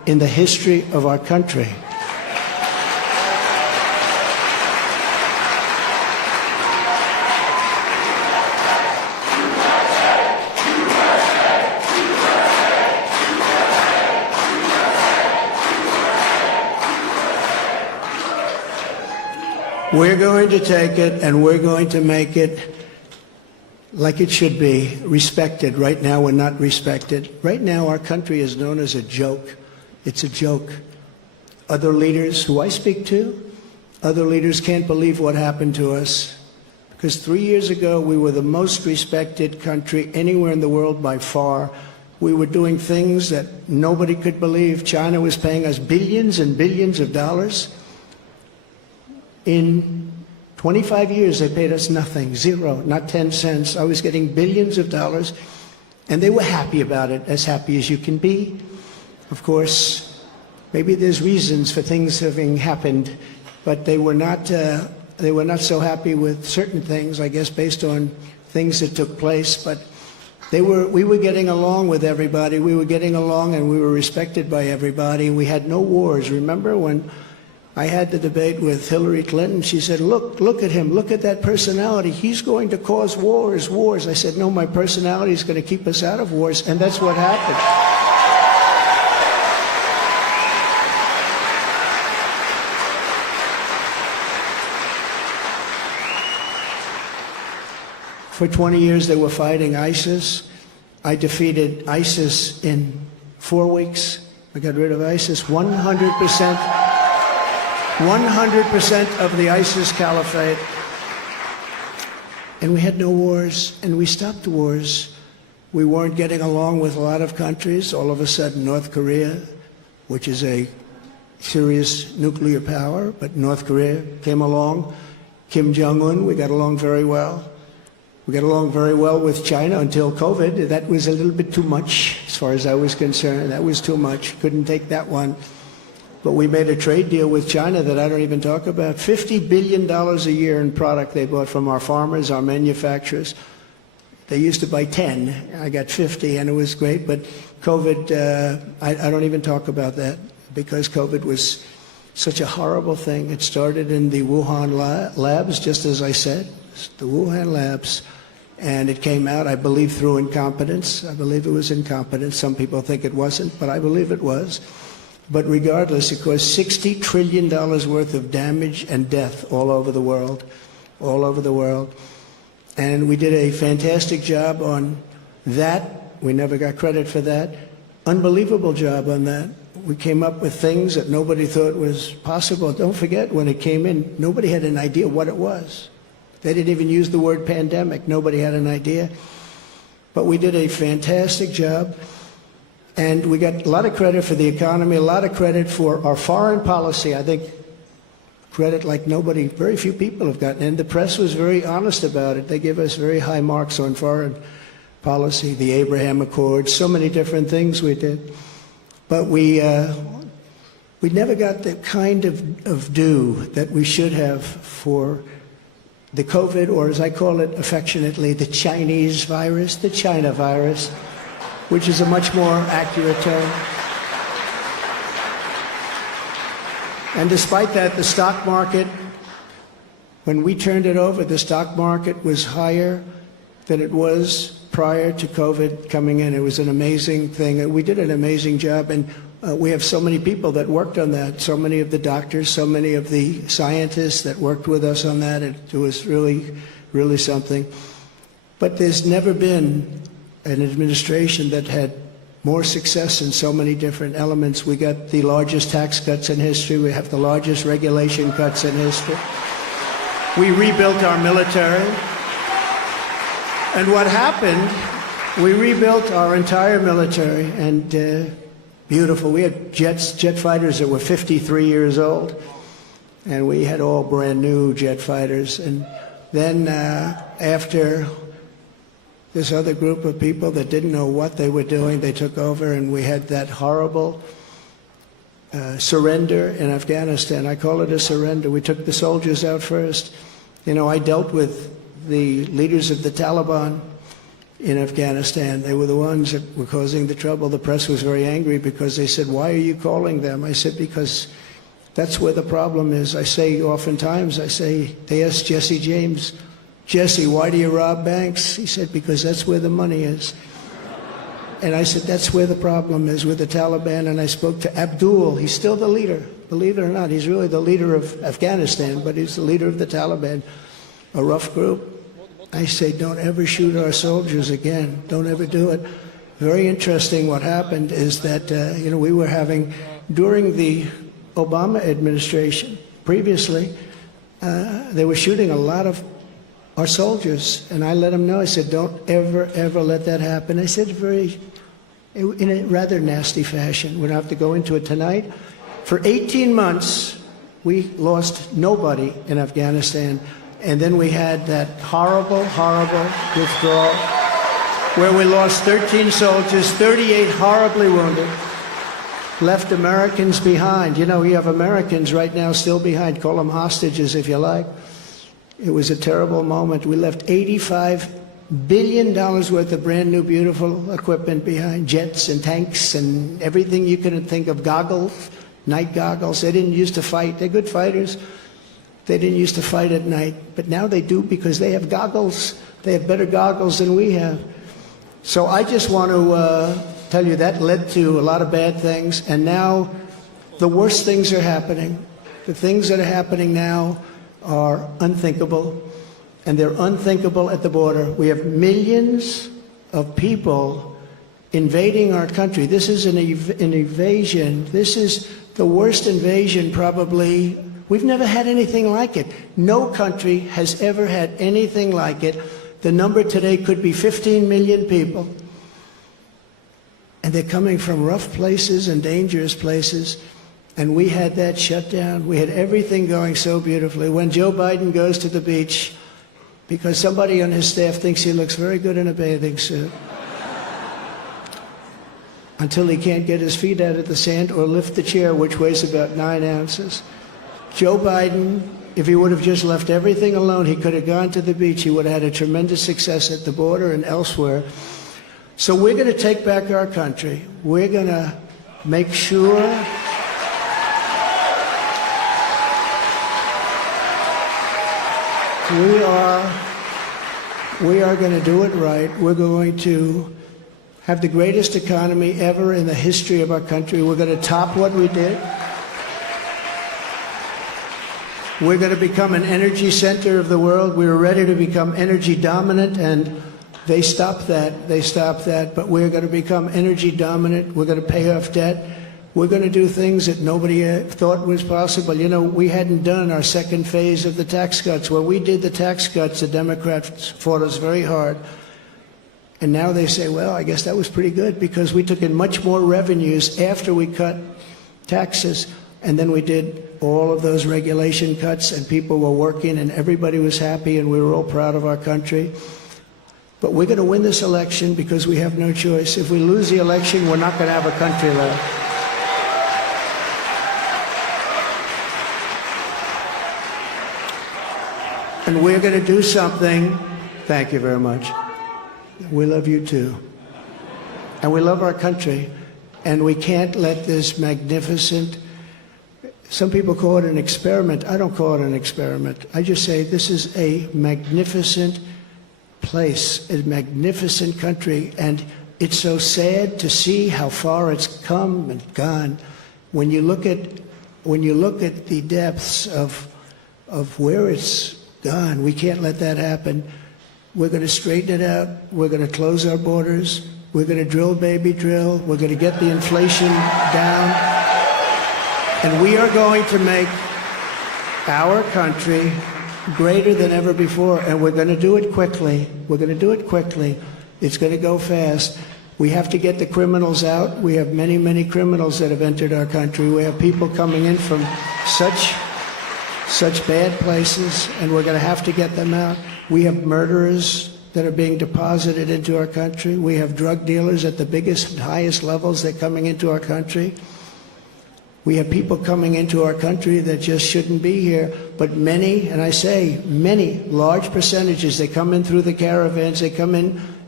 in the history of our country. We're going to take it and we're going to make it like it should be, respected. Right now, we're not respected. Right now, our country is known as a joke. It's a joke. Other leaders who I speak to, other leaders can't believe what happened to us. Because 3 years ago, we were the most respected country anywhere in the world by far. We were doing things that nobody could believe. China was paying us billions and billions of dollars. In 25 years, they paid us nothing, zero, not 10 cents. I was getting billions of dollars, and they were happy about it, as happy as you can be. Of course, maybe there's reasons for things having happened, but they were not so happy with certain things, I guess, based on things that took place. But we were getting along with everybody. We were getting along, and we were respected by everybody. We had no wars. Remember when I had the debate with Hillary Clinton? She said, look at him, look at that personality. He's going to cause wars. I said, no, my personality is going to keep us out of wars, and that's what happened. For 20 years, they were fighting ISIS. I defeated ISIS in 4 weeks. I got rid of ISIS 100%. 100% of the ISIS caliphate. And we had no wars, and we stopped wars. We weren't getting along with a lot of countries. All of a sudden, North Korea, which is a serious nuclear power, but North Korea came along. Kim Jong-un, we got along very well. We got along very well with China until COVID. That was a little bit too much, as far as I was concerned. That was too much. Couldn't take that one. But we made a trade deal with China that I don't even talk about. $50 billion a year in product they bought from our farmers, our manufacturers. They used to buy 10. I got 50, and it was great. But COVID, I don't even talk about that, because COVID was such a horrible thing. It started in the Wuhan labs, just as I said, the Wuhan labs. And it came out, I believe, through incompetence. I believe it was incompetence. Some people think it wasn't, but I believe it was. But regardless, it caused $60 trillion worth of damage and death all over the world, all over the world. And we did a fantastic job on that. We never got credit for that. Unbelievable job on that. We came up with things that nobody thought was possible. Don't forget, when it came in, nobody had an idea what it was. They didn't even use the word pandemic. Nobody had an idea. But we did a fantastic job. And we got a lot of credit for the economy, a lot of credit for our foreign policy. I think credit like nobody, very few people have gotten. And the press was very honest about it. They give us very high marks on foreign policy, the Abraham Accords, so many different things we did. But we never got the kind of due that we should have for the COVID, or as I call it affectionately, the Chinese virus, the China virus, which is a much more accurate term. And despite that, the stock market, when we turned it over, the stock market was higher than it was prior to COVID coming in. It was an amazing thing. And we did an amazing job. And we have so many people that worked on that, so many of the doctors, so many of the scientists that worked with us on that. It was really, really something. But there's never been an administration that had more success in so many different elements. We got the largest tax cuts in history. We have the largest regulation cuts in history. We rebuilt our military. And what happened, we rebuilt our entire military, and beautiful. We had jet fighters that were 53 years old, and we had all brand new jet fighters. And then after this other group of people that didn't know what they were doing, they took over, and we had that horrible surrender in Afghanistan. I call it a surrender. We took the soldiers out first. You know, I dealt with the leaders of the Taliban, in Afghanistan. They were the ones that were causing the trouble. The press was very angry because they said, why are you calling them? I said, because that's where the problem is. I say oftentimes, they asked Jesse James, Jesse, why do you rob banks? He said, because that's where the money is. And I said, that's where the problem is with the Taliban. And I spoke to Abdul. He's still the leader. Believe it or not, he's really the leader of Afghanistan, but he's the leader of the Taliban, a rough group. I say, don't ever shoot our soldiers again. Don't ever do it. Very interesting what happened is that, we were having, during the Obama administration, previously, they were shooting a lot of our soldiers, and I let them know. I said, don't ever, ever let that happen. I said in a rather nasty fashion. We don't have to go into it tonight. For 18 months, we lost nobody in Afghanistan, and then we had that horrible, horrible withdrawal where we lost 13 soldiers, 38 horribly wounded, left Americans behind. You have Americans right now still behind. Call them hostages if you like. It was a terrible moment. We left $85 billion worth of brand new, beautiful equipment behind, jets and tanks and everything you can think of, goggles, night goggles. They didn't used to fight. They're good fighters. They didn't used to fight at night, but now they do because they have goggles. They have better goggles than we have. So I just want to tell you that led to a lot of bad things, and now the worst things are happening. The things that are happening now are unthinkable, and they're unthinkable at the border. We have millions of people invading our country. This is an invasion. This is the worst invasion probably. We've never had anything like it. No country has ever had anything like it. The number today could be 15 million people. And they're coming from rough places and dangerous places. And we had that shut down. We had everything going so beautifully. When Joe Biden goes to the beach, because somebody on his staff thinks he looks very good in a bathing suit, until he can't get his feet out of the sand or lift the chair, which weighs about 9 ounces. Joe Biden, if he would have just left everything alone, he could have gone to the beach. He would have had a tremendous success at the border and elsewhere. So we're going to take back our country. We're going to make sure we are going to do it right. We're going to have the greatest economy ever in the history of our country. We're going to top what we did. We're going to become an energy center of the world. We were ready to become energy dominant, and they stopped that. They stopped that. But we're going to become energy dominant. We're going to pay off debt. We're going to do things that nobody thought was possible. We hadn't done our second phase of the tax cuts. When we did the tax cuts, the Democrats fought us very hard. And now they say, well, I guess that was pretty good because we took in much more revenues after we cut taxes. And then we did all of those regulation cuts, and people were working, and everybody was happy, and we were all proud of our country. But we're going to win this election because we have no choice. If we lose the election, we're not going to have a country left. And we're going to do something. Thank you very much. We love you too. And we love our country. And we can't let this magnificent, some people call it an experiment. I don't call it an experiment. I just say this is a magnificent place, a magnificent country. And it's so sad to see how far it's come and gone. When you look at the depths of where it's gone, we can't let that happen. We're going to straighten it out. We're going to close our borders. We're going to drill, baby, drill. We're going to get the inflation down. And we are going to make our country greater than ever before. And we're going to do it quickly. We're going to do it quickly. It's going to go fast. We have to get the criminals out. We have many, many criminals that have entered our country. We have people coming in from such bad places, and we're going to have to get them out. We have murderers that are being deposited into our country. We have drug dealers at the biggest and highest levels that are coming into our country. We have people coming into our country that just shouldn't be here, but many, and I say many, large percentages, they come in through the caravans, they come in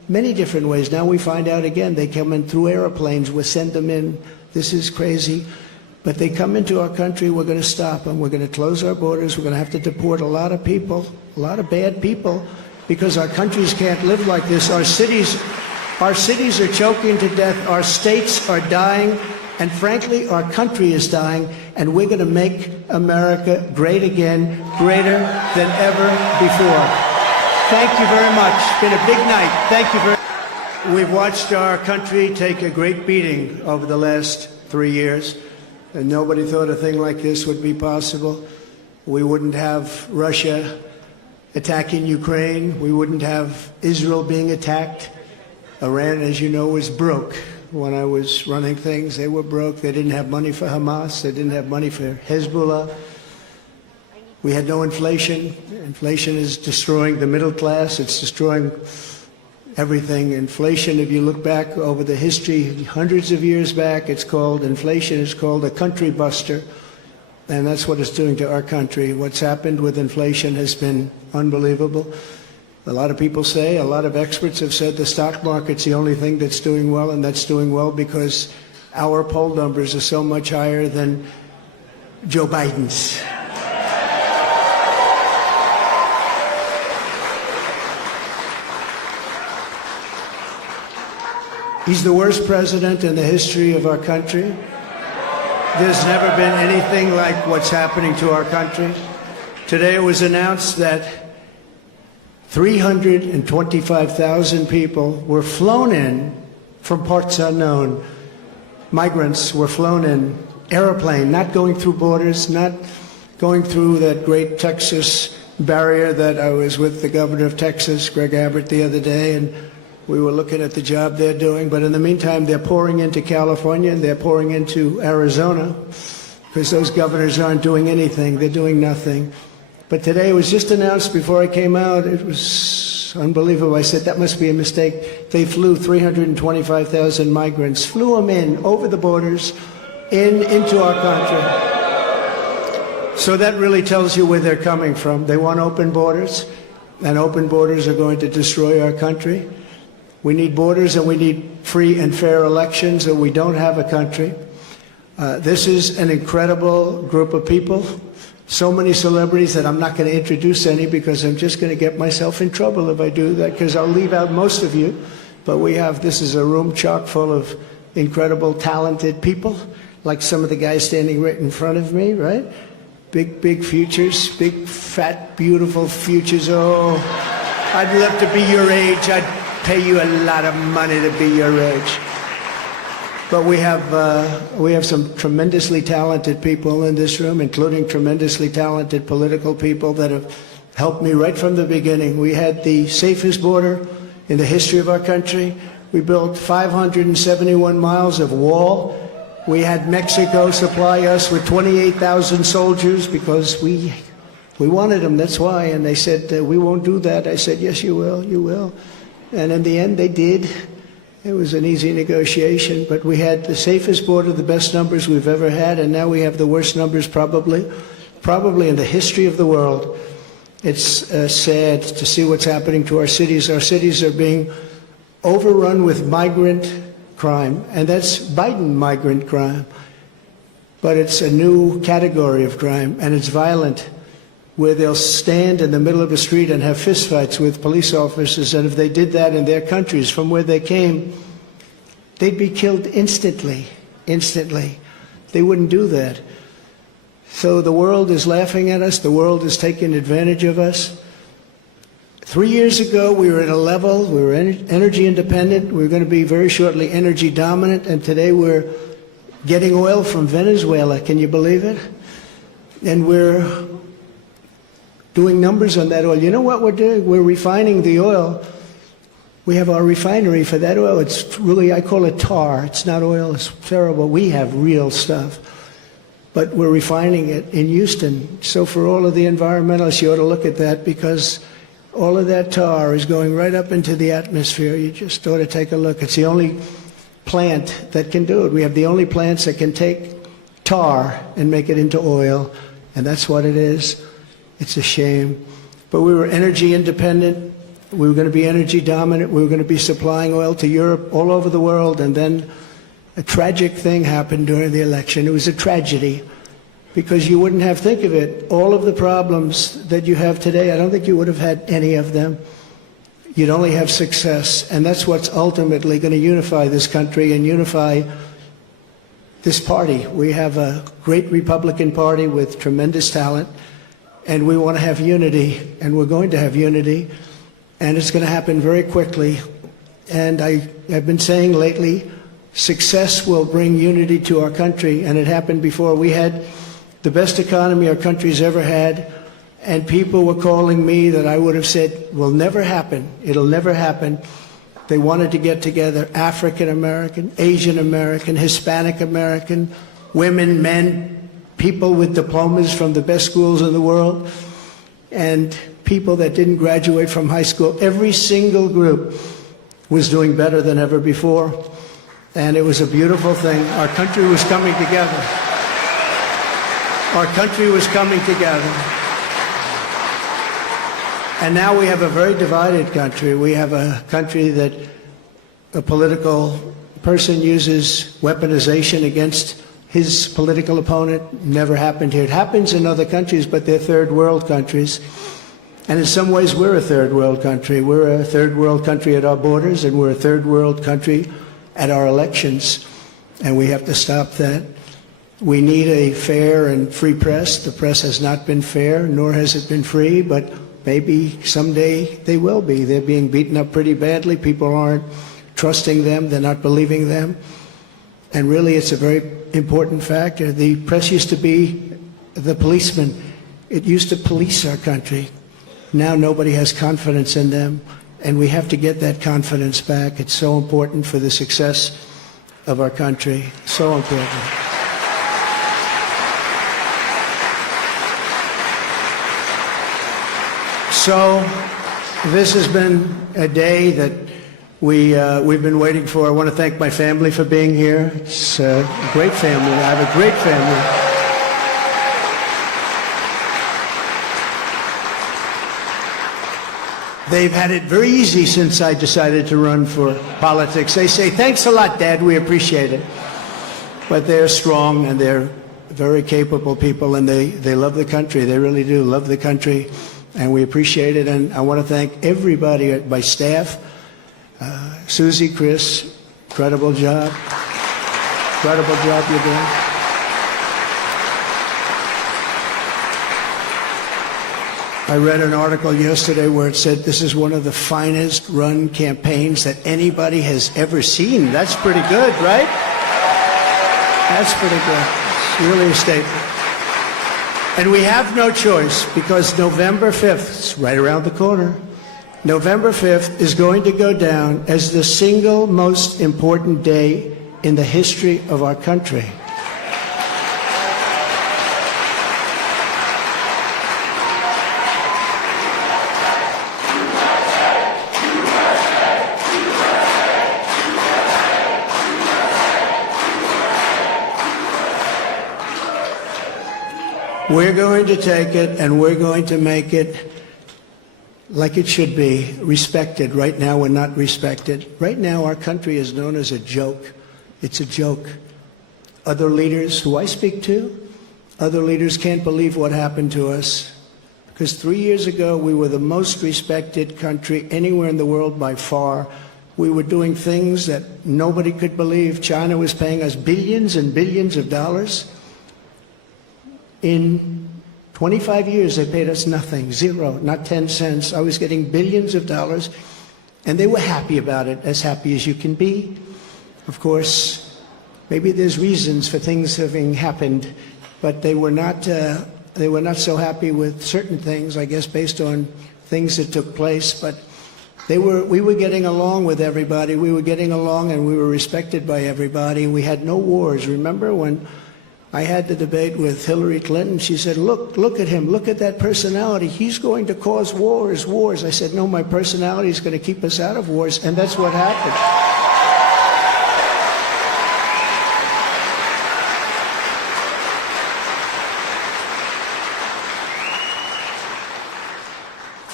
many different ways. Now we find out again, they come in through airplanes, we send them in. This is crazy. But they come into our country, we're going to stop them. We're going to close our borders. We're going to have to deport a lot of people, a lot of bad people, because our countries can't live like this. Our cities are choking to death. Our states are dying. And frankly, our country is dying. And we're going to make America great again, greater than ever before. Thank you very much. It's been a big night. Thank you very much. We've watched our country take a great beating over the last 3 years. And nobody thought a thing like this would be possible. We wouldn't have Russia attacking Ukraine. We wouldn't have Israel being attacked. Iran, as you know, was broke. When I was running things, they were broke. They didn't have money for Hamas. They didn't have money for Hezbollah. We had no inflation. Inflation is destroying the middle class. It's destroying everything. Inflation, if you look back over the history, hundreds of years back, inflation is called a country buster. And that's what it's doing to our country. What's happened with inflation has been unbelievable. A lot of people say, a lot of experts have said the stock market's the only thing that's doing well, and that's doing well because our poll numbers are so much higher than Joe Biden's. He's the worst president in the history of our country. There's never been anything like what's happening to our country. Today it was announced that 325,000 people were flown in from parts unknown. Migrants were flown in, airplane, not going through borders, not going through that great Texas barrier that I was with the governor of Texas, Greg Abbott, the other day, and we were looking at the job they're doing. But in the meantime, they're pouring into California and they're pouring into Arizona because those governors aren't doing anything. They're doing nothing. But today it was just announced before I came out. It was unbelievable. I said, that must be a mistake. They flew 325,000 migrants, flew them in over the borders into our country. So that really tells you where they're coming from. They want open borders, and open borders are going to destroy our country. We need borders and we need free and fair elections, or we don't have a country. This is an incredible group of people. So many celebrities that I'm not going to introduce any because I'm just going to get myself in trouble if I do that, because I'll leave out most of you. But this is a room chock full of incredible, talented people, like some of the guys standing right in front of me, right? Big futures, big, fat, beautiful futures. Oh, I'd love to be your age. I'd pay you a lot of money to be your age. But we have some tremendously talented people in this room, including tremendously talented political people that have helped me right from the beginning. We had the safest border in the history of our country. We built 571 miles of wall. We had Mexico supply us with 28,000 soldiers because we wanted them, that's why. And they said, we won't do that. I said, yes, you will, you will. And in the end, they did. It was an easy negotiation, but we had the safest border, the best numbers we've ever had, and now we have the worst numbers probably in the history of the world. It's sad to see what's happening to our cities. Our cities are being overrun with migrant crime, and that's Biden migrant crime. But it's a new category of crime, and it's violent, where they'll stand in the middle of a street and have fistfights with police officers, and if they did that in their countries from where they came, they'd be killed instantly. They wouldn't do that. So the world is laughing at us. The world is taking advantage of us. 3 years ago, we were at a level, we were energy independent. We were going to be very shortly energy dominant, and today we're getting oil from Venezuela. Can you believe it? And we're doing numbers on that oil. You know what we're doing? We're refining the oil. We have our refinery for that oil. It's really, I call it tar. It's not oil. It's terrible. We have real stuff. But we're refining it in Houston. So for all of the environmentalists, you ought to look at that, because all of that tar is going right up into the atmosphere. You just ought to take a look. It's the only plant that can do it. We have the only plants that can take tar and make it into oil, and that's what it is. It's a shame. But we were energy independent We were going to be energy dominant. We were going to be supplying oil to Europe, all over the world. And then a tragic thing happened during the election. It was a tragedy because you wouldn't have, think of it, all of the problems that you have today, I don't think you would have had any of them. You'd only have success. And that's what's ultimately going to unify this country and unify this party. We have a great Republican Party with tremendous talent, and we want to have unity, and we're going to have unity, and it's going to happen very quickly. And I have been saying lately, success will bring unity to our country, and it happened before. We had the best economy our country's ever had, and people were calling me that I would have said will never happen. It'll never happen. They wanted to get together, African American, Asian American, Hispanic American, women, men, people with diplomas from the best schools in the world, and people that didn't graduate from high school. Every single group was doing better than ever before, and it was a beautiful thing. Our country was coming together. Our country was coming together. And now we have a very divided country. We have a country that a political person uses weaponization against his political opponent. Never happened here. It happens in other countries, but they're third world countries. And in some ways, we're a third world country. We're a third world country at our borders, and we're a third world country at our elections. And we have to stop that. We need a fair and free press. The press has not been fair, nor has it been free, but maybe someday they will be. They're being beaten up pretty badly. People aren't trusting them. They're not believing them. And really, it's a very important factor. The press used to be the policeman. It used to police our country. Now nobody has confidence in them, and we have to get that confidence back. It's so important for the success of our country. So important. So this has been a day that we've been waiting for. I want to thank my family for being here. It's a great family. I have a great family. They've had it very easy since I decided to run for politics. They say, thanks a lot, Dad, we appreciate it. But they're strong, and they're very capable people, and they love the country. They really do love the country. And we appreciate it, and I want to thank everybody at my staff. Susie, Chris, incredible job. Incredible job you're doing. I read an article yesterday where it said this is one of the finest run campaigns that anybody has ever seen. That's pretty good, right? That's pretty good. It's really a statement. And we have no choice, because November 5th, it's right around the corner, November 5th is going to go down as the single most important day in the history of our country. We're going to take it, and we're going to make it like it should be, respected. Right now, we're not respected. Right now, our country is known as a joke. It's a joke. Other leaders who I speak to, other leaders can't believe what happened to us. Because 3 years ago, we were the most respected country anywhere in the world by far. We were doing things that nobody could believe. China was paying us billions and billions of dollars. In 25 years, they paid us nothing, zero, not 10 cents. I was getting billions of dollars, and they were happy about it, as happy as you can be. Of course, maybe there's reasons for things having happened, but they were not so happy with certain things, I guess, based on things that took place. But we were getting along with everybody. We were getting along, and we were respected by everybody. We had no wars. Remember when I had the debate with Hillary Clinton? She said, look at him, look at that personality. He's going to cause wars. I said, no, my personality is going to keep us out of wars, and that's what happened.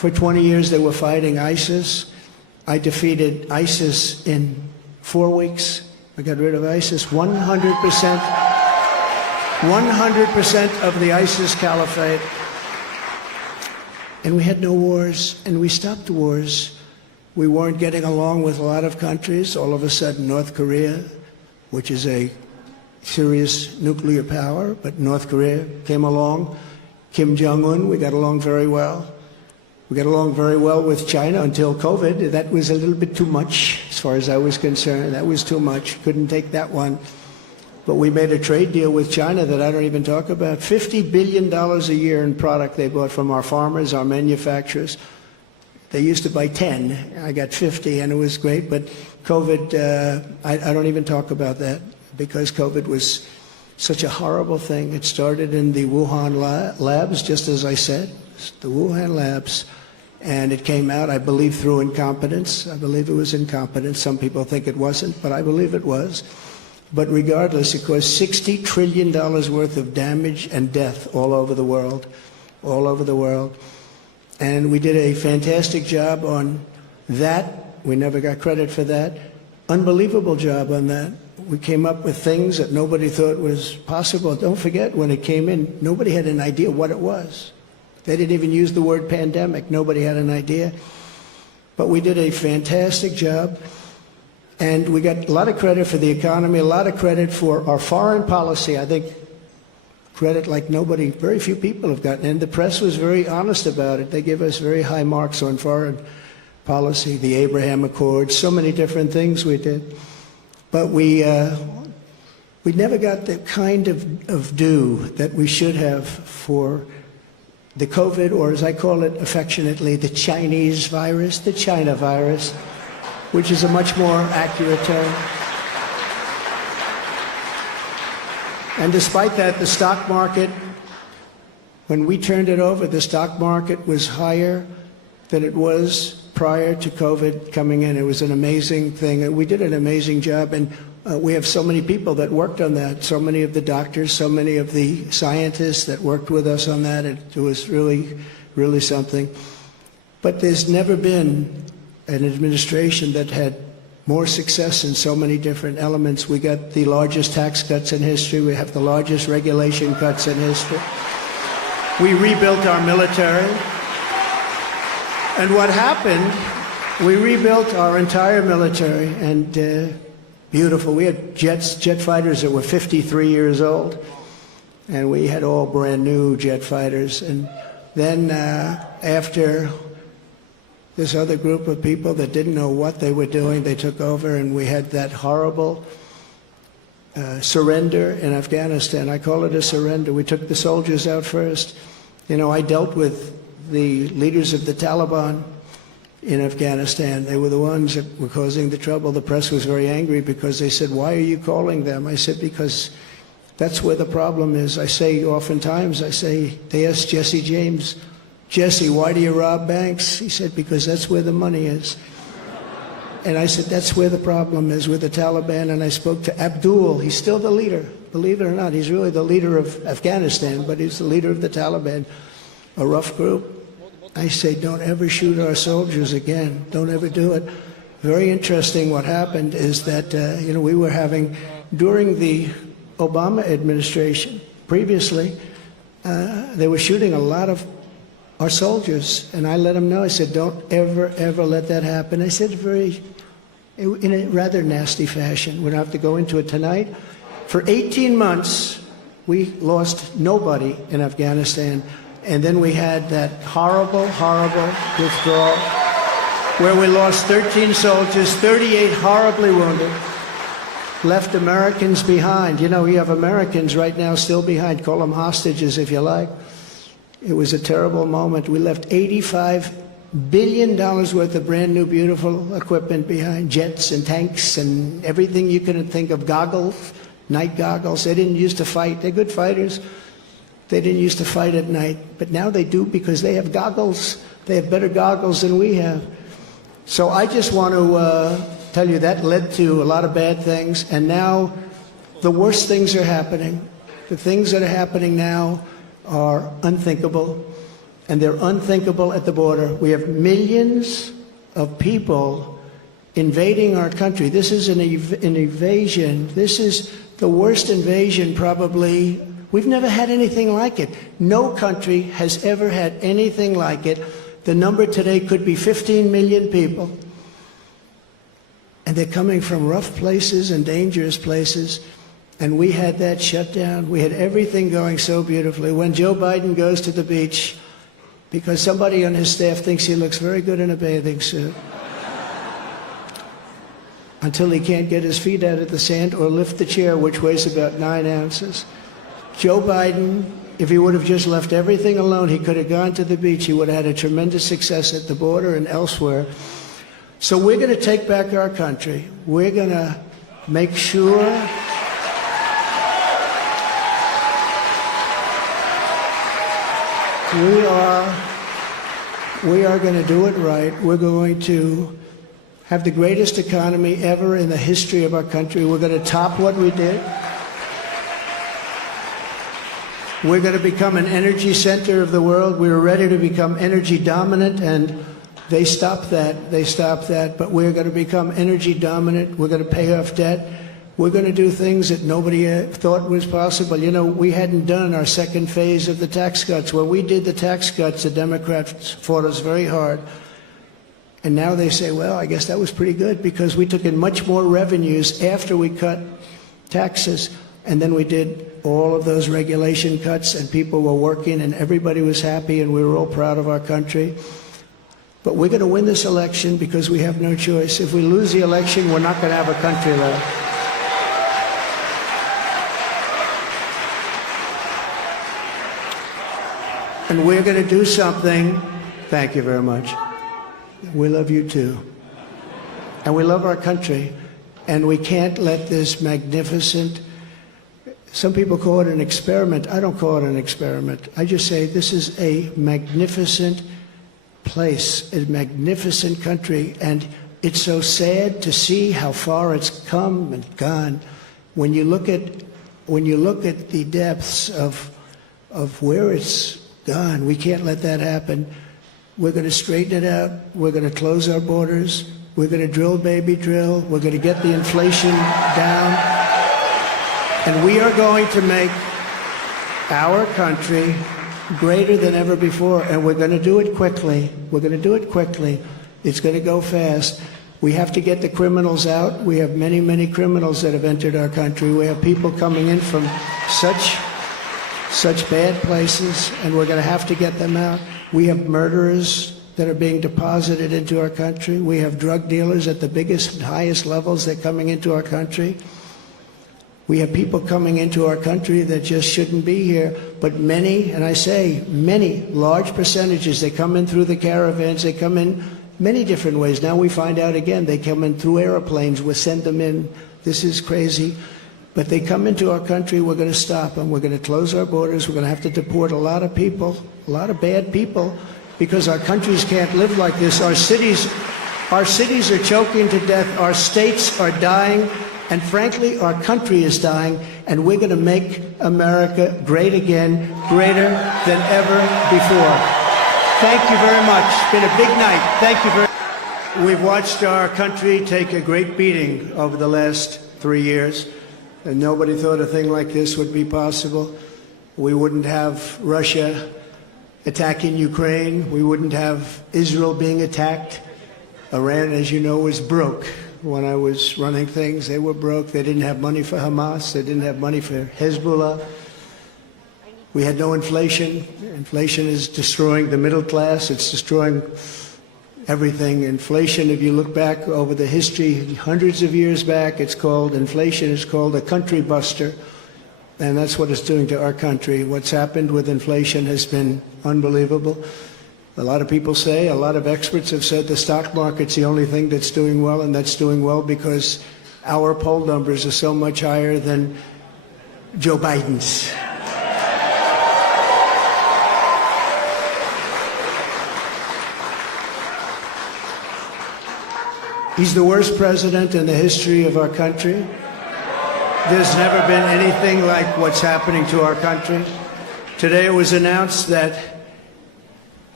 For 20 years, they were fighting ISIS. I defeated ISIS in 4 weeks. I got rid of ISIS. 100% of the ISIS caliphate. And we had no wars, and we stopped wars. We weren't getting along with a lot of countries. All of a sudden, North Korea, which is a serious nuclear power, but North Korea came along. Kim Jong-un, we got along very well. We got along very well with China until COVID. That was a little bit too much as far as I was concerned. That was too much. Couldn't take that one. But we made a trade deal with China that I don't even talk about. $50 billion a year in product they bought from our farmers, our manufacturers. They used to buy 10. I got 50, and it was great. But COVID, I don't even talk about that because COVID was such a horrible thing. It started in the Wuhan labs, just as I said, the Wuhan labs. And it came out, I believe, through incompetence. I believe it was incompetence. Some people think it wasn't, but I believe it was. But regardless, it caused $60 trillion worth of damage and death all over the world, all over the world. And we did a fantastic job on that. We never got credit for that. Unbelievable job on that. We came up with things that nobody thought was possible. Don't forget, when it came in, nobody had an idea what it was. They didn't even use the word pandemic. Nobody had an idea. But we did a fantastic job. And we got a lot of credit for the economy, a lot of credit for our foreign policy. I think credit like nobody, very few people have gotten. And the press was very honest about it. They give us very high marks on foreign policy, the Abraham Accords, so many different things we did. But we never got the kind of due that we should have for the COVID, or as I call it affectionately, the Chinese virus, the China virus, which is a much more accurate term. And despite that, the stock market, when we turned it over, the stock market was higher than it was prior to COVID coming in. It was an amazing thing. And we did an amazing job. And we have so many people that worked on that, so many of the doctors, so many of the scientists that worked with us on that. It was really, really something. But there's never been an administration that had more success in so many different elements. We got the largest tax cuts in history. We have the largest regulation cuts in history. We rebuilt our military. And what happened, we rebuilt our entire military, and beautiful. We had jet fighters that were 53 years old, and we had all brand new jet fighters. And then after this other group of people that didn't know what they were doing, they took over, and we had that horrible surrender in Afghanistan. I call it a surrender. We took the soldiers out first. You know, I dealt with the leaders of the Taliban in Afghanistan. They were the ones that were causing the trouble. The press was very angry because they said, "Why are you calling them?" I said, "Because that's where the problem is." I say oftentimes, they asked Jesse James, "Jesse, why do you rob banks?" He said, "Because that's where the money is." And I said, that's where the problem is with the Taliban. And I spoke to Abdul. He's still the leader. Believe it or not, he's really the leader of Afghanistan, but he's the leader of the Taliban, a rough group. I say, don't ever shoot our soldiers again. Don't ever do it. Very interesting what happened is that, we were having, during the Obama administration, previously, they were shooting a lot of our soldiers. And I let them know, I said, don't ever, ever let that happen. I said in a rather nasty fashion. We don't have to go into it tonight. For 18 months, we lost nobody in Afghanistan. And then we had that horrible, horrible withdrawal where we lost 13 soldiers, 38 horribly wounded, left Americans behind. You know, we have Americans right now still behind. Call them hostages if you like. It was a terrible moment. We left $85 billion worth of brand new, beautiful equipment behind, jets and tanks and everything you can think of, goggles, night goggles. They didn't used to fight. They're good fighters. They didn't used to fight at night, but now they do because they have goggles. They have better goggles than we have. So I just want to tell you that led to a lot of bad things, and now the worst things are happening. The things that are happening now are unthinkable. and they're unthinkable at the border. We have millions of people invading our country. This is an invasion. This is the worst invasion probably. We've never had anything like it. No country has ever had anything like it. The number today could be 15 million people. And they're coming from rough places and dangerous places. And we had that shut down. We had everything going so beautifully. When Joe Biden goes to the beach, because somebody on his staff thinks he looks very good in a bathing suit, until he can't get his feet out of the sand or lift the chair, which weighs about 9 ounces. Joe Biden, if he would have just left everything alone, he could have gone to the beach. He would have had a tremendous success at the border and elsewhere. So we're going to take back our country. We're going to make sure we are going to do it right. We're going to have the greatest economy ever in the history of our country. We're going to top what we did. We're going to become an energy center of the world. We were ready to become energy dominant, and they stopped that. They stopped that. But we're going to become energy dominant. We're going to pay off debt. We're going to do things that nobody thought was possible. You know, we hadn't done our second phase of the tax cuts. When we did the tax cuts, the Democrats fought us very hard. And now they say, well, I guess that was pretty good because we took in much more revenues after we cut taxes. And then we did all of those regulation cuts, and people were working, and everybody was happy, and we were all proud of our country. But we're going to win this election because we have no choice. If we lose the election, we're not going to have a country left. And we're going to do something. Thank you very much. We love you too. And we love our country. And we can't let this magnificent, some people call it an experiment. I don't call it an experiment. I just say this is a magnificent place, a magnificent country. And it's so sad to see how far it's come and gone. When you look at the depths of where it's gone, we can't let that happen. We're going to straighten it out. We're going to close our borders. We're going to drill, baby, drill. We're going to get the inflation down. And we are going to make our country greater than ever before. And we're going to do it quickly. We're going to do it quickly. It's going to go fast. We have to get the criminals out. We have many, many criminals that have entered our country. We have people coming in from such bad places, and we're going to have to get them out. We have murderers that are being deposited into our country. We have drug dealers at the biggest and highest levels that are coming into our country. We have people coming into our country that just shouldn't be here. But many, and I say many, large percentages, they come in through the caravans. They come in many different ways. Now we find out again, they come in through airplanes. We send them in. This is crazy. But they come into our country, we're going to stop them. We're going to close our borders. We're going to have to deport a lot of people, a lot of bad people, because our countries can't live like this. Our cities are choking to death. Our states are dying. And frankly, our country is dying. And we're going to make America great again, greater than ever before. Thank you very much. It's been a big night. Thank you very much. We've watched our country take a great beating over the last 3 years. And nobody thought a thing like this would be possible. We wouldn't have Russia attacking Ukraine. We wouldn't have Israel being attacked. Iran, as you know, was broke. When I was running things, they were broke. They didn't have money for Hamas. They didn't have money for Hezbollah. We had no inflation. Inflation is destroying the middle class. It's destroying everything. Inflation, if you look back over the history, hundreds of years back, inflation is called a country buster. And that's what it's doing to our country. What's happened with inflation has been unbelievable. A lot of people say, a lot of experts have said the stock market's the only thing that's doing well, and that's doing well because our poll numbers are so much higher than Joe Biden's. He's the worst president in the history of our country. There's never been anything like what's happening to our country. Today it was announced that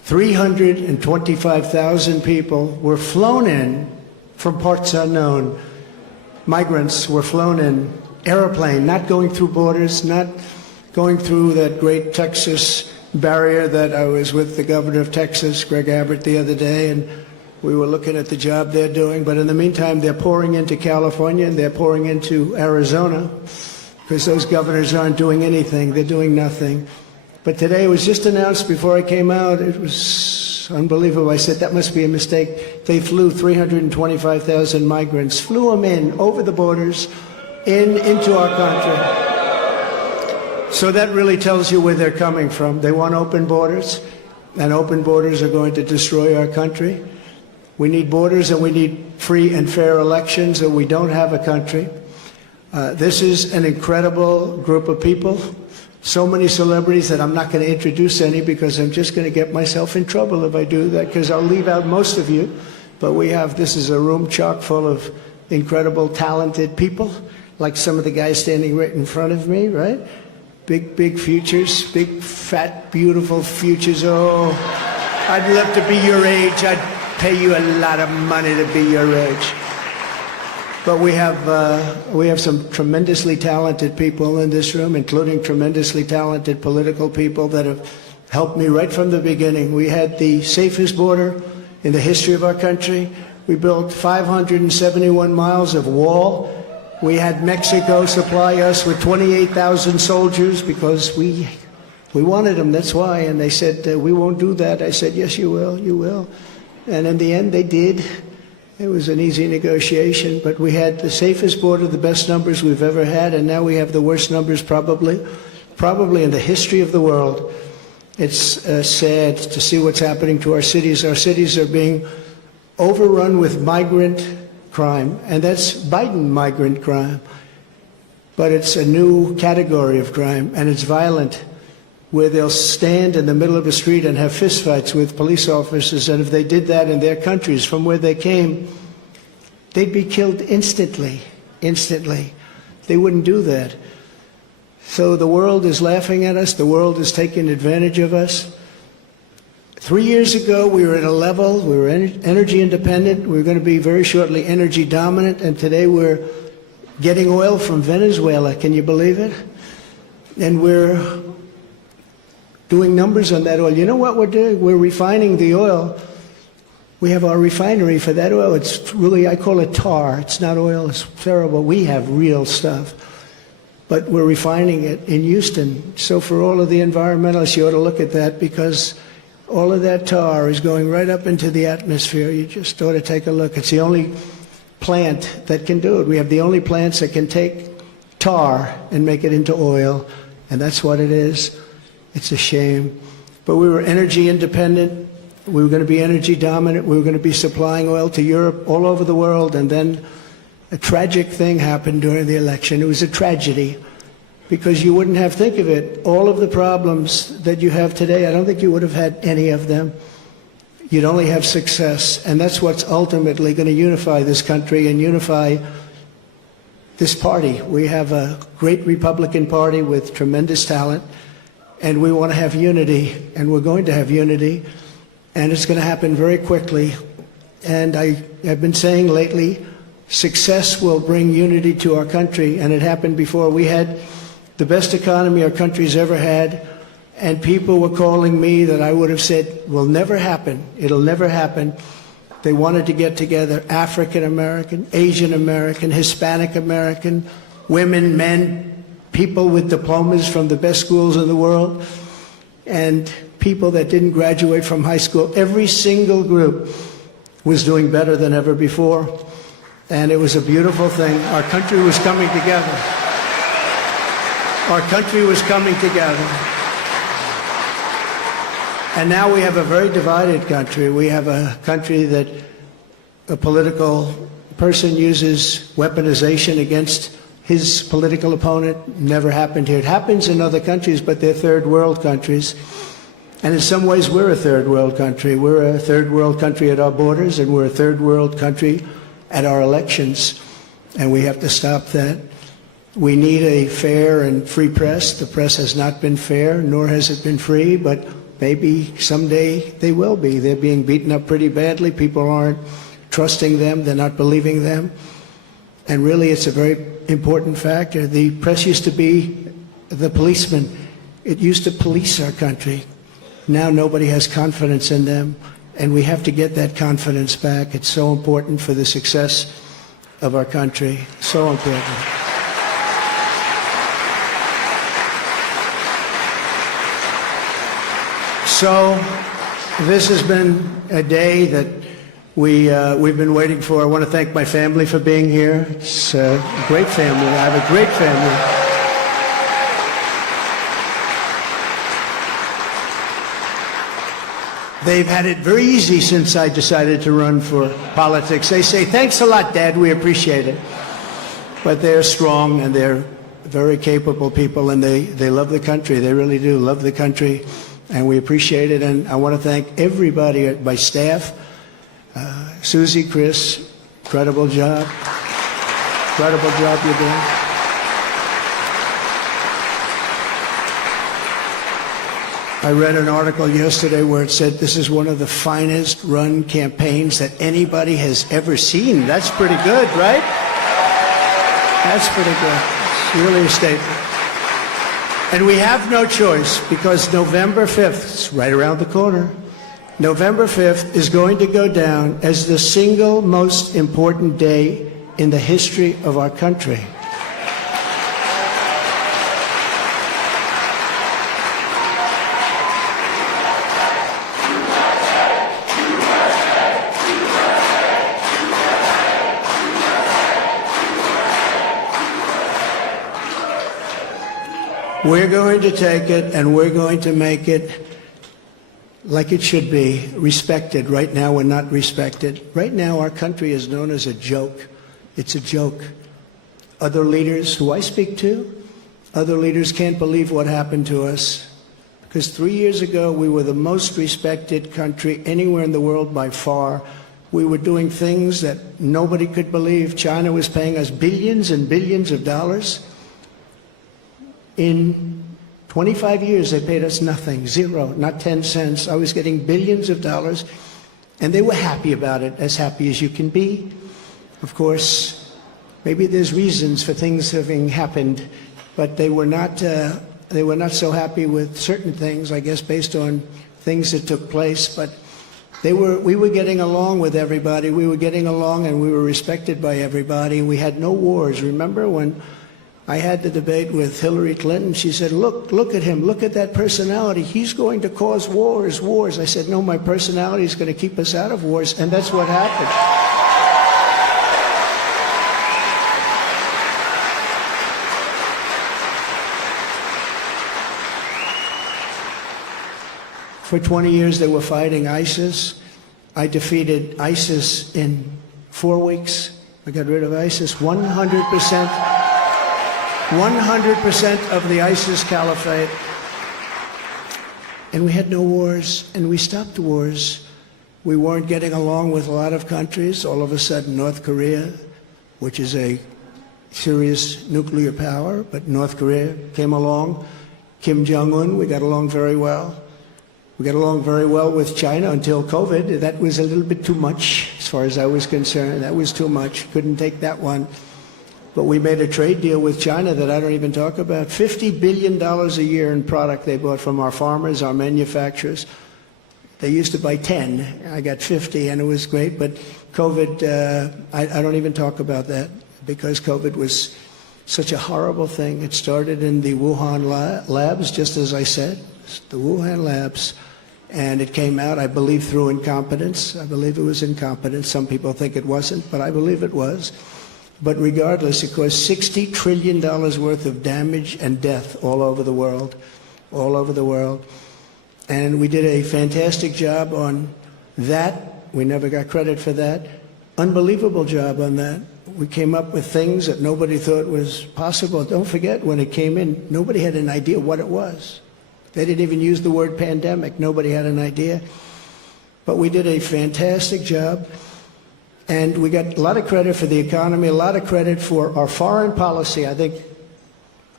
325,000 people were flown in from parts unknown. Migrants were flown in airplane, not going through borders, not going through that great Texas barrier that I was with the governor of Texas, Greg Abbott, the other day, and we were looking at the job they're doing. But in the meantime, they're pouring into California and they're pouring into Arizona because those governors aren't doing anything. They're doing nothing. But today it was just announced before I came out. It was unbelievable. I said, that must be a mistake. They flew 325,000 migrants, flew them in over the borders, into our country. So that really tells you where they're coming from. They want open borders, and open borders are going to destroy our country. We need borders and we need free and fair elections, or we don't have a country. This is an incredible group of people. So many celebrities that I'm not going to introduce any because I'm just going to get myself in trouble if I do that, because I'll leave out most of you. But this is a room chock full of incredible, talented people, like some of the guys standing right in front of me, right? Big futures, big, fat, beautiful futures. Oh, I'd love to be your age. I'd pay you a lot of money to be your age. But we have some tremendously talented people in this room, including tremendously talented political people that have helped me right from the beginning. We had the safest border in the history of our country. We built 571 miles of wall. We had Mexico supply us with 28,000 soldiers because we wanted them, that's why. And they said, we won't do that. I said, yes, you will, you will. And in the end, they did. It was an easy negotiation, but we had the safest border, the best numbers we've ever had, and now we have the worst numbers probably in the history of the world. It's sad to see what's happening to our cities. Our cities are being overrun with migrant crime, and that's Biden migrant crime. But it's a new category of crime, and it's violent, where they'll stand in the middle of a street and have fistfights with police officers, and if they did that in their countries from where they came, they'd be killed instantly. They wouldn't do that. So the world is laughing at us. The world is taking advantage of us. 3 years ago, we were at a level, we were energy independent. We were going to be very shortly energy dominant, and today we're getting oil from Venezuela. Can you believe it? And we're doing numbers on that oil. You know what we're doing? We're refining the oil. We have our refinery for that oil. It's really, I call it tar. It's not oil. It's terrible. We have real stuff. But we're refining it in Houston. So for all of the environmentalists, you ought to look at that, because all of that tar is going right up into the atmosphere. You just ought to take a look. It's the only plant that can do it. We have the only plants that can take tar and make it into oil, and that's what it is. It's a shame. But we were energy independent. We were going to be energy dominant. We were going to be supplying oil to Europe, all over the world. And then a tragic thing happened during the election. It was a tragedy, because you wouldn't have, think of it, all of the problems that you have today, I don't think you would have had any of them. You'd only have success. And that's what's ultimately going to unify this country and unify this party. We have a great Republican Party with tremendous talent. And we want to have unity, and we're going to have unity, and it's going to happen very quickly. And I've been saying lately, success will bring unity to our country, and it happened before. We had the best economy our country's ever had, and people were calling me that I would have said will never happen. It'll never happen. They wanted to get together, African American, Asian American, Hispanic American, women, men, people with diplomas from the best schools in the world, and people that didn't graduate from high school. Every single group was doing better than ever before, and it was a beautiful thing. Our country was coming together. Our country was coming together. And now we have a very divided country. We have a country that a political person uses weaponization against his political opponent. Never happened here. It happens in other countries, but they're third world countries. And in some ways, we're a third world country. We're a third world country at our borders, and we're a third world country at our elections. And we have to stop that. We need a fair and free press. The press has not been fair, nor has it been free, but maybe someday they will be. They're being beaten up pretty badly. People aren't trusting them. They're not believing them. And really, it's a very important factor. The press used to be the policeman. It used to police our country. Now nobody has confidence in them, and we have to get that confidence back. It's so important for the success of our country. So important. So this has been a day that we've been waiting for. I want to thank my family for being here. It's a great family. I have a great family. They've had it very easy since I decided to run for politics. They say, "Thanks a lot, Dad, we appreciate it." But they're strong and they're very capable people, and they love the country. They really do love the country, and we appreciate it. And I want to thank everybody, my staff, Susie, Chris, incredible job. Incredible job you're doing. I read an article yesterday where it said this is one of the finest run campaigns that anybody has ever seen. That's pretty good, right? That's pretty good. It's really a statement. And we have no choice, because November 5th, it's right around the corner, November 5th is going to go down as the single most important day in the history of our country. We're going to take it and we're going to make it like it should be, respected. Right now, we're not respected. Right now, our country is known as a joke. It's a joke. Other leaders who I speak to, other leaders can't believe what happened to us. Because 3 years ago, we were the most respected country anywhere in the world by far. We were doing things that nobody could believe. China was paying us billions and billions of dollars. In 25 years, they paid us nothing, zero, not 10 cents. I was getting billions of dollars, and they were happy about it, as happy as you can be. Of course, maybe there's reasons for things having happened, but they were not so happy with certain things, I guess, based on things that took place. But we were getting along with everybody. We were getting along, and we were respected by everybody. We had no wars. Remember when I had the debate with Hillary Clinton? She said, look at him, look at that personality. He's going to cause wars. I said, no, my personality is going to keep us out of wars, and that's what happened. For 20 years, they were fighting ISIS. I defeated ISIS in 4 weeks. I got rid of ISIS 100%. 100% of the ISIS caliphate. And we had no wars, and we stopped wars. We weren't getting along with a lot of countries. All of a sudden, North Korea, which is a serious nuclear power, but North Korea came along. Kim Jong-un, we got along very well. We got along very well with China until COVID. That was a little bit too much, as far as I was concerned. That was too much. Couldn't take that one. But we made a trade deal with China that I don't even talk about. $50 billion a year in product they bought from our farmers, our manufacturers. They used to buy 10. I got 50, and it was great. But COVID, I don't even talk about that, because COVID was such a horrible thing. It started in the Wuhan labs, just as I said, the Wuhan labs. And it came out, I believe, through incompetence. I believe it was incompetence. Some people think it wasn't, but I believe it was. But regardless, it caused $60 trillion worth of damage and death all over the world, all over the world. And we did a fantastic job on that. We never got credit for that. Unbelievable job on that. We came up with things that nobody thought was possible. Don't forget, when it came in, nobody had an idea what it was. They didn't even use the word pandemic. Nobody had an idea. But we did a fantastic job. And we got a lot of credit for the economy, a lot of credit for our foreign policy. I think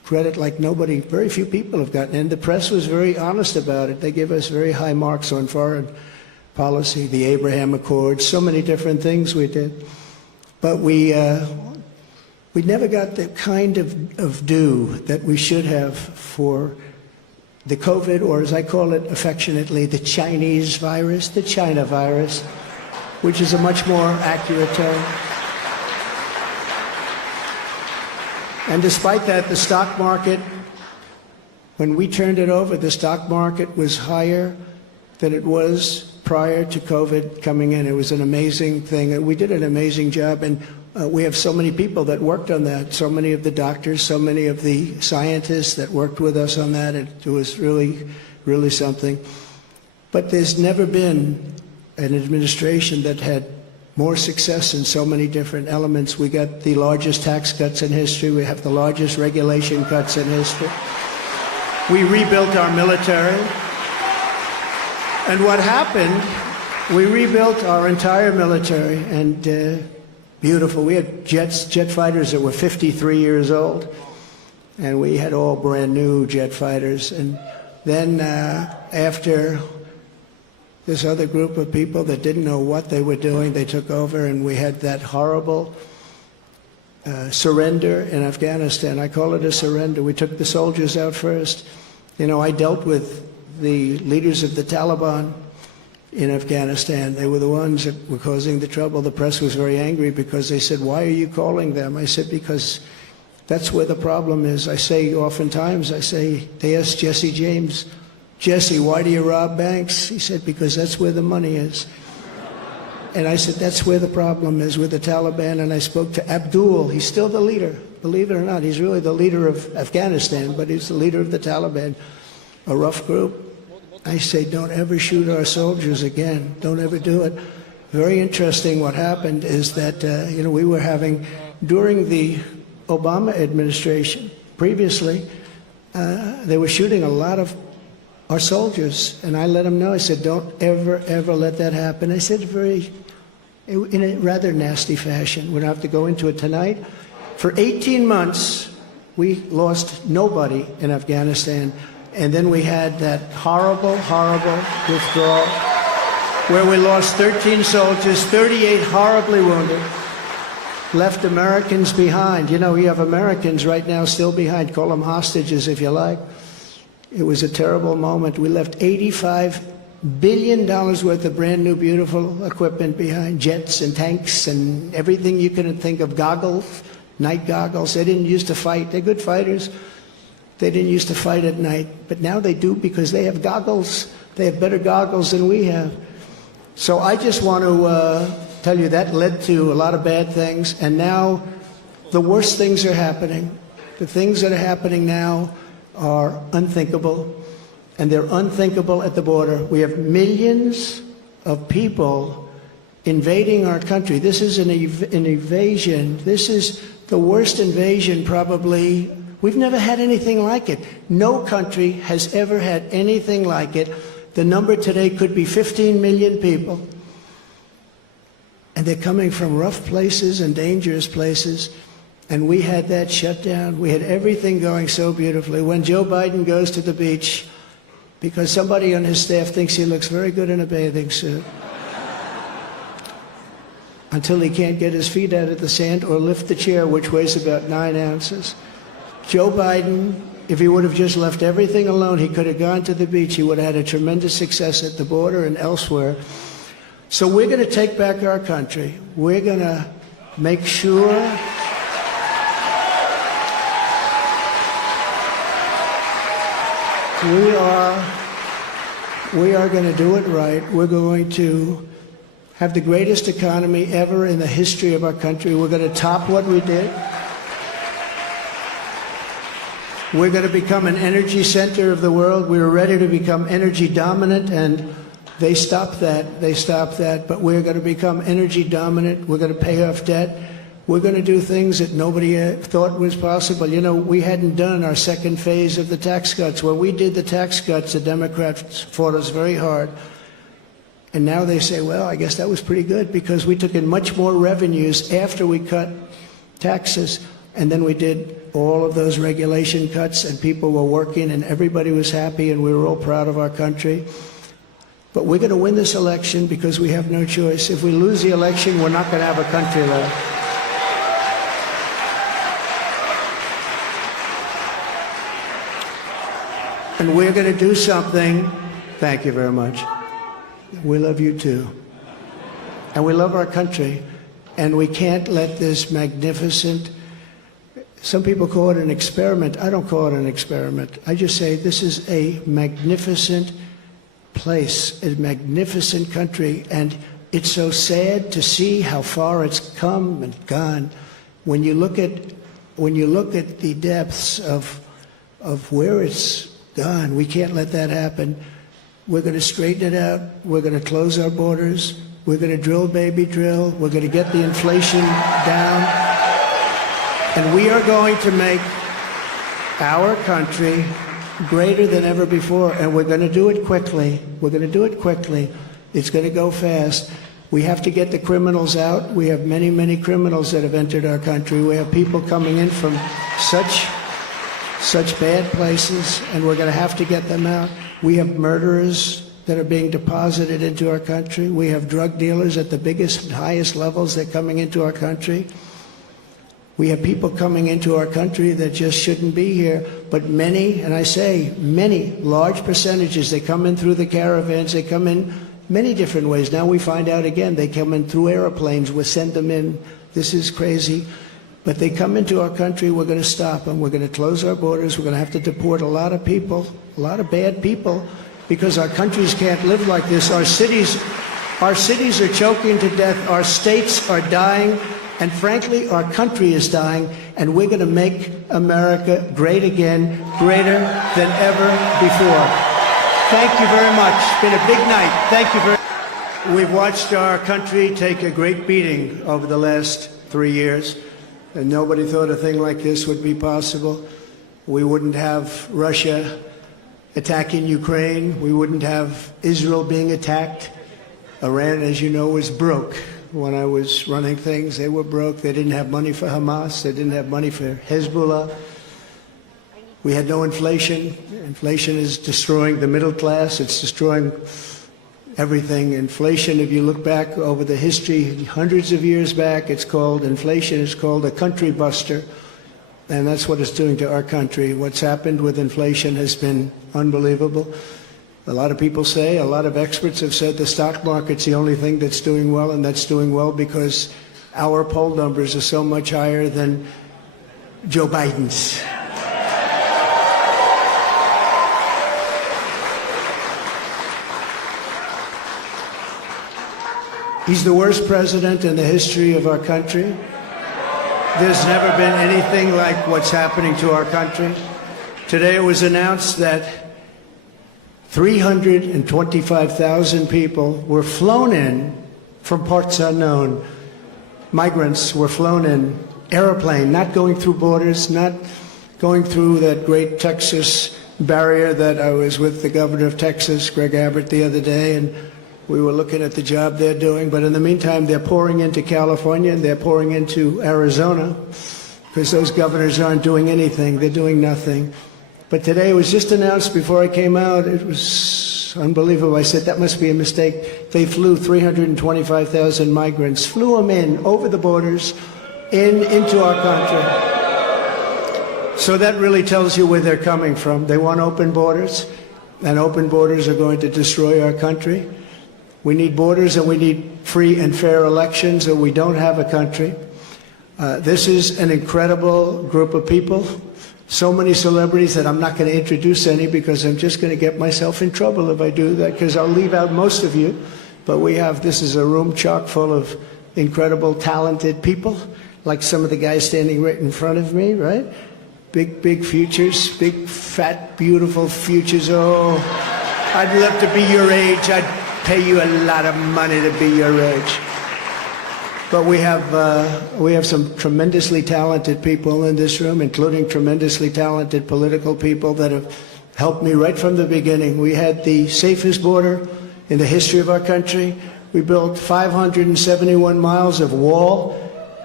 credit like nobody, very few people have gotten. And the press was very honest about it. They gave us very high marks on foreign policy, the Abraham Accords, so many different things we did. But we never got the kind of due that we should have for the COVID, or as I call it affectionately, the Chinese virus, the China virus, which is a much more accurate term. And despite that, the stock market, when we turned it over, the stock market was higher than it was prior to COVID coming in. It was an amazing thing. And we did an amazing job. And we have so many people that worked on that, so many of the doctors, so many of the scientists that worked with us on that. It was really, really something. But there's never been an administration that had more success in so many different elements. We got the largest tax cuts in history. We have the largest regulation cuts in history. We rebuilt our military. And what happened, we rebuilt our entire military, and beautiful. We had jet fighters that were 53 years old, and we had all brand new jet fighters. And then after this other group of people that didn't know what they were doing, they took over, and we had that horrible surrender in Afghanistan. I call it a surrender. We took the soldiers out first. You know, I dealt with the leaders of the Taliban in Afghanistan. They were the ones that were causing the trouble. The press was very angry because they said, "Why are you calling them?" I said, "Because that's where the problem is." I say oftentimes, they asked Jesse James, "Jesse, why do you rob banks?" He said, "Because that's where the money is." And I said, that's where the problem is with the Taliban. And I spoke to Abdul. He's still the leader. Believe it or not, he's really the leader of Afghanistan, but he's the leader of the Taliban, a rough group. I say, don't ever shoot our soldiers again. Don't ever do it. Very interesting what happened is that, we were having, during the Obama administration, previously, they were shooting a lot of our soldiers. And I let them know, I said, don't ever, ever let that happen. I said in a rather nasty fashion. We don't have to go into it tonight. For 18 months, we lost nobody in Afghanistan. And then we had that horrible, horrible withdrawal where we lost 13 soldiers, 38 horribly wounded, left Americans behind. You know, you have Americans right now still behind. Call them hostages if you like. It was a terrible moment. We left $85 billion worth of brand new, beautiful equipment behind, jets and tanks and everything you can think of, goggles, night goggles. They didn't used to fight. They're good fighters. They didn't used to fight at night, but now they do because they have goggles. They have better goggles than we have. So I just want to tell you that led to a lot of bad things, and now the worst things are happening. The things that are happening now are unthinkable, and they're unthinkable at the border. We have millions of people invading our country. This is an invasion. This is the worst invasion probably. We've never had anything like it. No country has ever had anything like it. The number today could be 15 million people. And they're coming from rough places and dangerous places. And we had that shut down. We had everything going so beautifully. When Joe Biden goes to the beach, because somebody on his staff thinks he looks very good in a bathing suit, until he can't get his feet out of the sand or lift the chair, which weighs about 9 ounces. Joe Biden, if he would have just left everything alone, he could have gone to the beach. He would have had a tremendous success at the border and elsewhere. So we're going to take back our country. We're going to make sure we are going to do it right. We're going to have the greatest economy ever in the history of our country. We're going to top what we did. We're going to become an energy center of the world. We were ready to become energy dominant, and they stopped that. They stopped that. But we're going to become energy dominant. We're going to pay off debt. We're going to do things that nobody thought was possible. You know, we hadn't done our second phase of the tax cuts. When we did the tax cuts, the Democrats fought us very hard. And now they say, well, I guess that was pretty good because we took in much more revenues after we cut taxes. And then we did all of those regulation cuts, and people were working, and everybody was happy, and we were all proud of our country. But we're going to win this election because we have no choice. If we lose the election, we're not going to have a country left. And we're going to do something. Thank you very much. We love you too. And we love our country. And we can't let this magnificent, some people call it an experiment. I don't call it an experiment. I just say this is a magnificent place, a magnificent country. And it's so sad to see how far it's come and gone. When you look at the depths of where it's gone, we can't let that happen. We're going to straighten it out. We're going to close our borders. We're going to drill, baby, drill. We're going to get the inflation down. And we are going to make our country greater than ever before. And we're going to do it quickly. We're going to do it quickly. It's going to go fast. We have to get the criminals out. We have many, many criminals that have entered our country. We have people coming in from such bad places, and we're going to have to get them out. We have murderers that are being deposited into our country. We have drug dealers at the biggest and highest levels that are coming into our country. We have people coming into our country that just shouldn't be here. But many, and I say many, large percentages, they come in through the caravans. They come in many different ways. Now we find out again, they come in through airplanes. We send them in. This is crazy. But they come into our country, we're going to stop them. We're going to close our borders. We're going to have to deport a lot of people, a lot of bad people, because our countries can't live like this. Our cities are choking to death. Our states are dying. And frankly, our country is dying. And we're going to make America great again, greater than ever before. Thank you very much. It's been a big night. Thank you very much. We've watched our country take a great beating over the last 3 years. And nobody thought a thing like this would be possible. We wouldn't have Russia attacking Ukraine. We wouldn't have Israel being attacked. Iran, as you know, was broke. When I was running things, they were broke. They didn't have money for Hamas. They didn't have money for Hezbollah. We had no inflation. Inflation is destroying the middle class. It's destroying everything. Inflation, if you look back over the history, hundreds of years back, inflation is called a country buster. And that's what it's doing to our country. What's happened with inflation has been unbelievable. A lot of people say, a lot of experts have said the stock market's the only thing that's doing well, and that's doing well because our poll numbers are so much higher than Joe Biden's. He's the worst president in the history of our country. There's never been anything like what's happening to our country. Today it was announced that 325,000 people were flown in from parts unknown. Migrants were flown in, airplane, not going through borders, not going through that great Texas barrier that I was with the governor of Texas, Greg Abbott, the other day, and we were looking at the job they're doing. But in the meantime, they're pouring into California and they're pouring into Arizona because those governors aren't doing anything. They're doing nothing. But today it was just announced before I came out. It was unbelievable. I said, that must be a mistake. They flew 325,000 migrants, flew them in over the borders into our country. So that really tells you where they're coming from. They want open borders, and open borders are going to destroy our country. We need borders and we need free and fair elections, or we don't have a country. This is an incredible group of people. So many celebrities that I'm not going to introduce any because I'm just going to get myself in trouble if I do that, because I'll leave out most of you. But this is a room chock full of incredible, talented people, like some of the guys standing right in front of me, right? Big, big futures, big, fat, beautiful futures. Oh, I'd love to be your age. I'd pay you a lot of money to be your age. But we have some tremendously talented people in this room, including tremendously talented political people that have helped me right from the beginning. We had the safest border in the history of our country. We built 571 miles of wall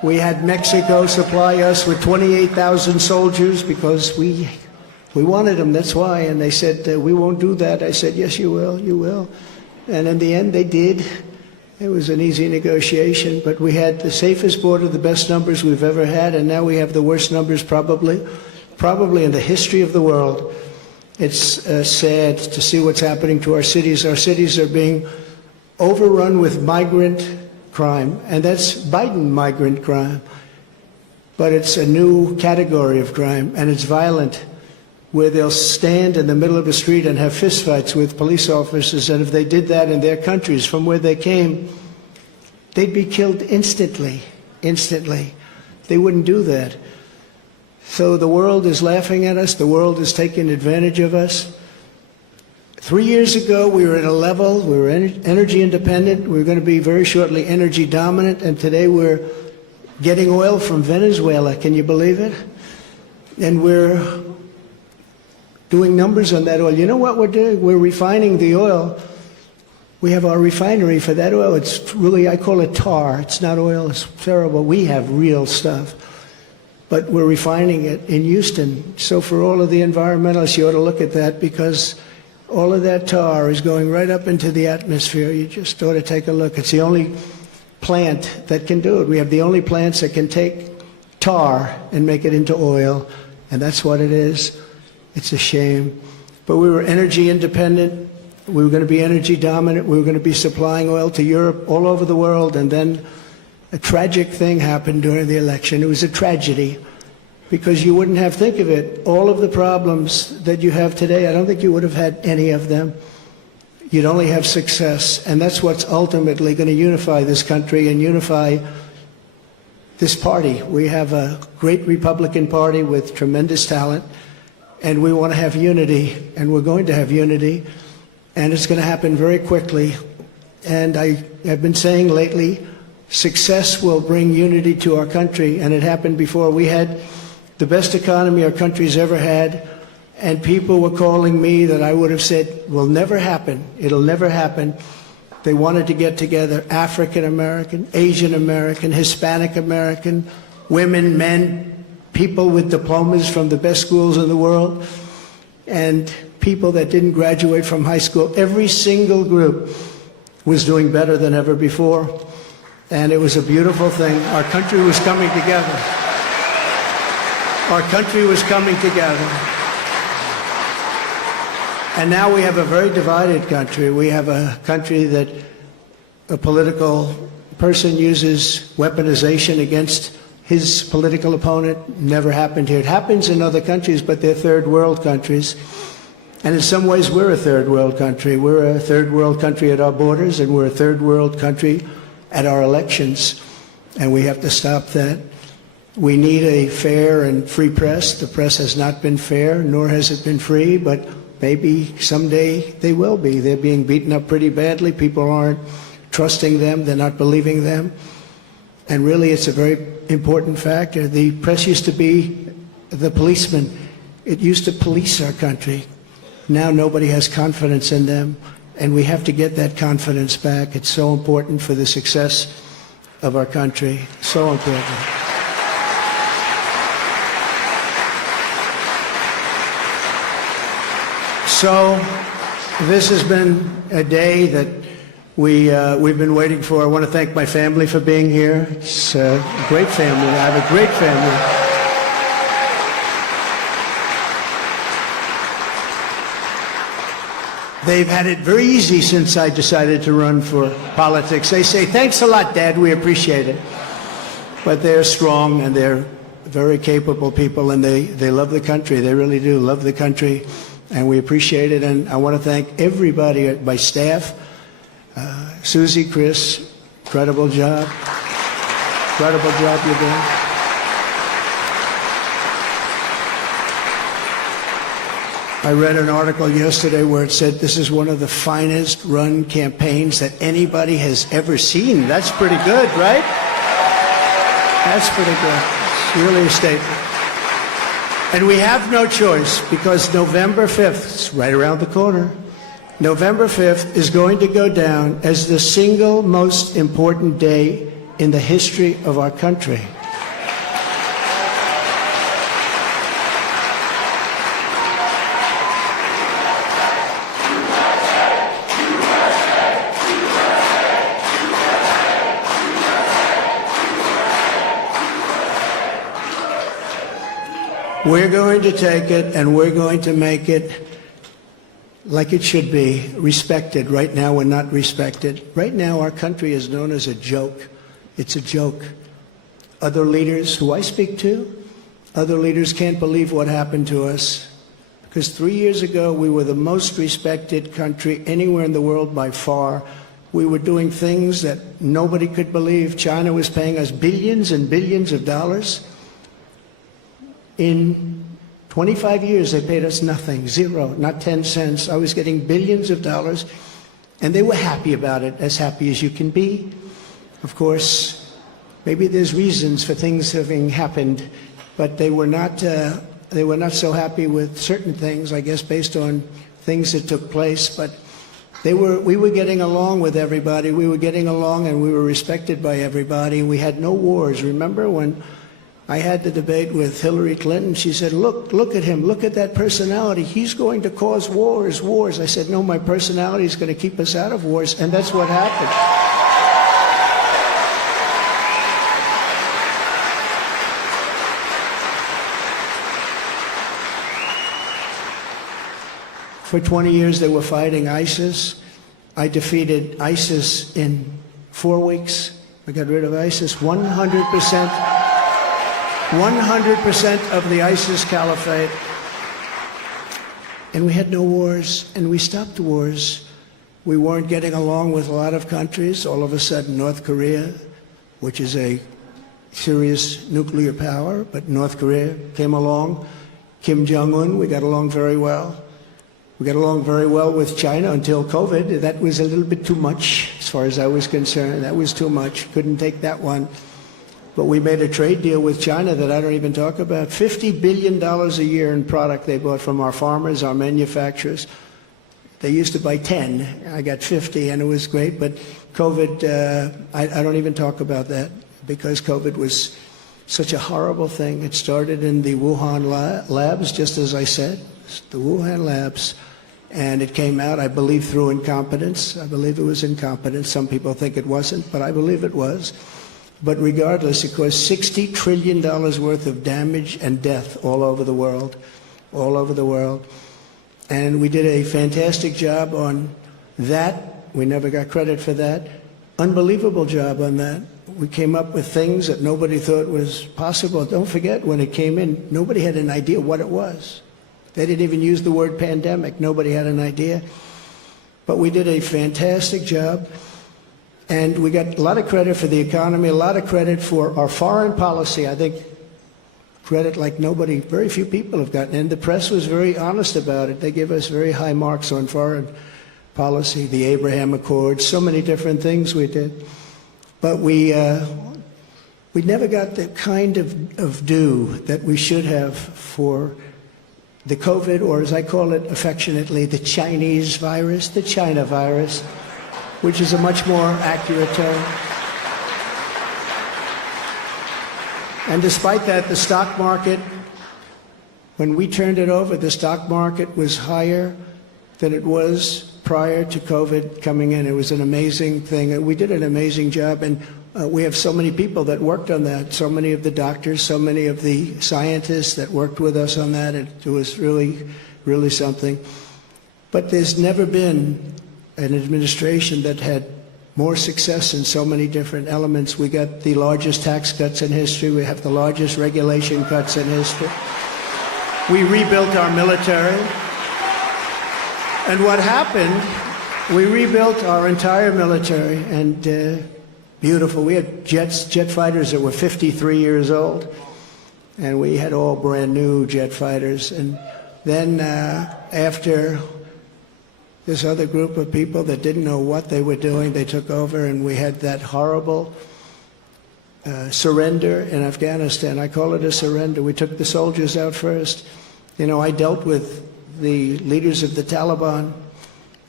We had Mexico supply us with 28,000 soldiers because we wanted them, that's why. And they said, we won't do that. I said, yes, you will, you will. And in the end, they did. It was an easy negotiation, but we had the safest border, the best numbers we've ever had, and now we have the worst numbers probably in the history of the world. It's sad to see what's happening to our cities. Our cities are being overrun with migrant crime, and that's Biden migrant crime. But it's a new category of crime, and it's violent, where they'll stand in the middle of a street and have fistfights with police officers, and if they did that in their countries from where they came, they'd be killed instantly. They wouldn't do that. So the world is laughing at us. The world is taking advantage of us. 3 years ago, we were at a level, we were energy independent. We were going to be very shortly energy dominant, and today we're getting oil from Venezuela. Can you believe it? And we're doing numbers on that oil. You know what we're doing? We're refining the oil. We have our refinery for that oil. It's really, I call it tar. It's not oil. It's terrible. We have real stuff. But we're refining it in Houston. So for all of the environmentalists, you ought to look at that, because all of that tar is going right up into the atmosphere. You just ought to take a look. It's the only plant that can do it. We have the only plants that can take tar and make it into oil, and that's what it is. It's a shame. But we were energy independent. We were going to be energy dominant. We were going to be supplying oil to Europe, all over the world. And then a tragic thing happened during the election. It was a tragedy, because you wouldn't have, think of it, all of the problems that you have today, I don't think you would have had any of them. You'd only have success. And that's what's ultimately going to unify this country and unify this party. We have a great Republican Party with tremendous talent. And we want to have unity, and we're going to have unity, and it's going to happen very quickly. And I have been saying lately, success will bring unity to our country, and it happened before. We had the best economy our country's ever had, and people were calling me that I would have said will never happen. It'll never happen. They wanted to get together, African American, Asian American, Hispanic American, women, men, people with diplomas from the best schools in the world, and people that didn't graduate from high school. Every single group was doing better than ever before, and it was a beautiful thing. Our country was coming together. Our country was coming together. And now we have a very divided country. We have a country that a political person uses weaponization against his political opponent. Never happened here. It happens in other countries, but they're third world countries. And in some ways, we're a third world country. We're a third world country at our borders, and we're a third world country at our elections. And we have to stop that. We need a fair and free press. The press has not been fair, nor has it been free, but maybe someday they will be. They're being beaten up pretty badly. People aren't trusting them. They're not believing them. And really, it's a very important factor. The press used to be the policeman. It used to police our country. Now nobody has confidence in them, and we have to get that confidence back. It's so important for the success of our country. So important. So this has been a day that we've been waiting for. I want to thank my family for being here. It's a great family. I have a great family. They've had it very easy since I decided to run for politics. They say, thanks a lot, Dad, we appreciate it. But they're strong, and they're very capable people, and they love the country. They really do love the country, and we appreciate it. And I want to thank everybody at my staff. Susie, Chris, incredible job. Incredible job you're doing. I read an article yesterday where it said this is one of the finest run campaigns that anybody has ever seen. That's pretty good, right? That's pretty good. It's really a statement. And we have no choice, because November 5th, it's right around the corner, November 5th is going to go down as the single most important day in the history of our country. We're going to take it and we're going to make it like it should be, respected. Right now we're not respected. Right now our country is known as a joke. It's a joke. Other leaders who I speak to, other leaders can't believe what happened to us. Because 3 years ago we were the most respected country anywhere in the world by far. We were doing things that nobody could believe. China was paying us billions and billions of dollars. In 25 years, they paid us nothing, zero, not 10 cents. I was getting billions of dollars, and they were happy about it, as happy as you can be. Of course, maybe there's reasons for things having happened, but they were not so happy with certain things, I guess, based on things that took place. But we were getting along with everybody. We were getting along, and we were respected by everybody. We had no wars. Remember when I had the debate with Hillary Clinton? She said, look at him, look at that personality. He's going to cause wars. I said, no, my personality is going to keep us out of wars, and that's what happened. For 20 years they were fighting ISIS. I defeated ISIS in 4 weeks. I got rid of ISIS 100%. 100% of the ISIS caliphate. And we had no wars, and we stopped wars. We weren't getting along with a lot of countries. All of a sudden, North Korea, which is a serious nuclear power, but North Korea came along. Kim Jong-un, we got along very well. We got along very well with China until COVID. That was a little bit too much, as far as I was concerned. That was too much. Couldn't take that one. But we made a trade deal with China that I don't even talk about. $50 billion a year in product they bought from our farmers, our manufacturers. They used to buy 10. I got 50, and it was great. But COVID, I don't even talk about that, because COVID was such a horrible thing. It started in the Wuhan labs, just as I said, the Wuhan labs. And it came out, I believe, through incompetence. I believe it was incompetence. Some people think it wasn't, but I believe it was. But regardless, it caused $60 trillion worth of damage and death all over the world, all over the world. And we did a fantastic job on that. We never got credit for that. Unbelievable job on that. We came up with things that nobody thought was possible. Don't forget, when it came in, nobody had an idea what it was. They didn't even use the word pandemic. Nobody had an idea. But we did a fantastic job. And we got a lot of credit for the economy, a lot of credit for our foreign policy. I think credit like nobody, very few people have gotten. And the press was very honest about it. They give us very high marks on foreign policy, the Abraham Accords, so many different things we did. But we never got the kind of due that we should have for the COVID, or as I call it affectionately, the Chinese virus, the China virus, which is a much more accurate term. And despite that, the stock market, when we turned it over, the stock market was higher than it was prior to COVID coming in. It was an amazing thing. We did an amazing job, and we have so many people that worked on that, so many of the doctors, so many of the scientists that worked with us on that. It was really, really something. But there's never been an administration that had more success in so many different elements. We got the largest tax cuts in history. We have the largest regulation cuts in history. We rebuilt our military. And what happened, we rebuilt our entire military, and beautiful. We had jet fighters that were 53 years old, and we had all brand new jet fighters. And then after this other group of people that didn't know what they were doing, they took over, and we had that horrible surrender in Afghanistan. I call it a surrender. We took the soldiers out first. You know, I dealt with the leaders of the Taliban,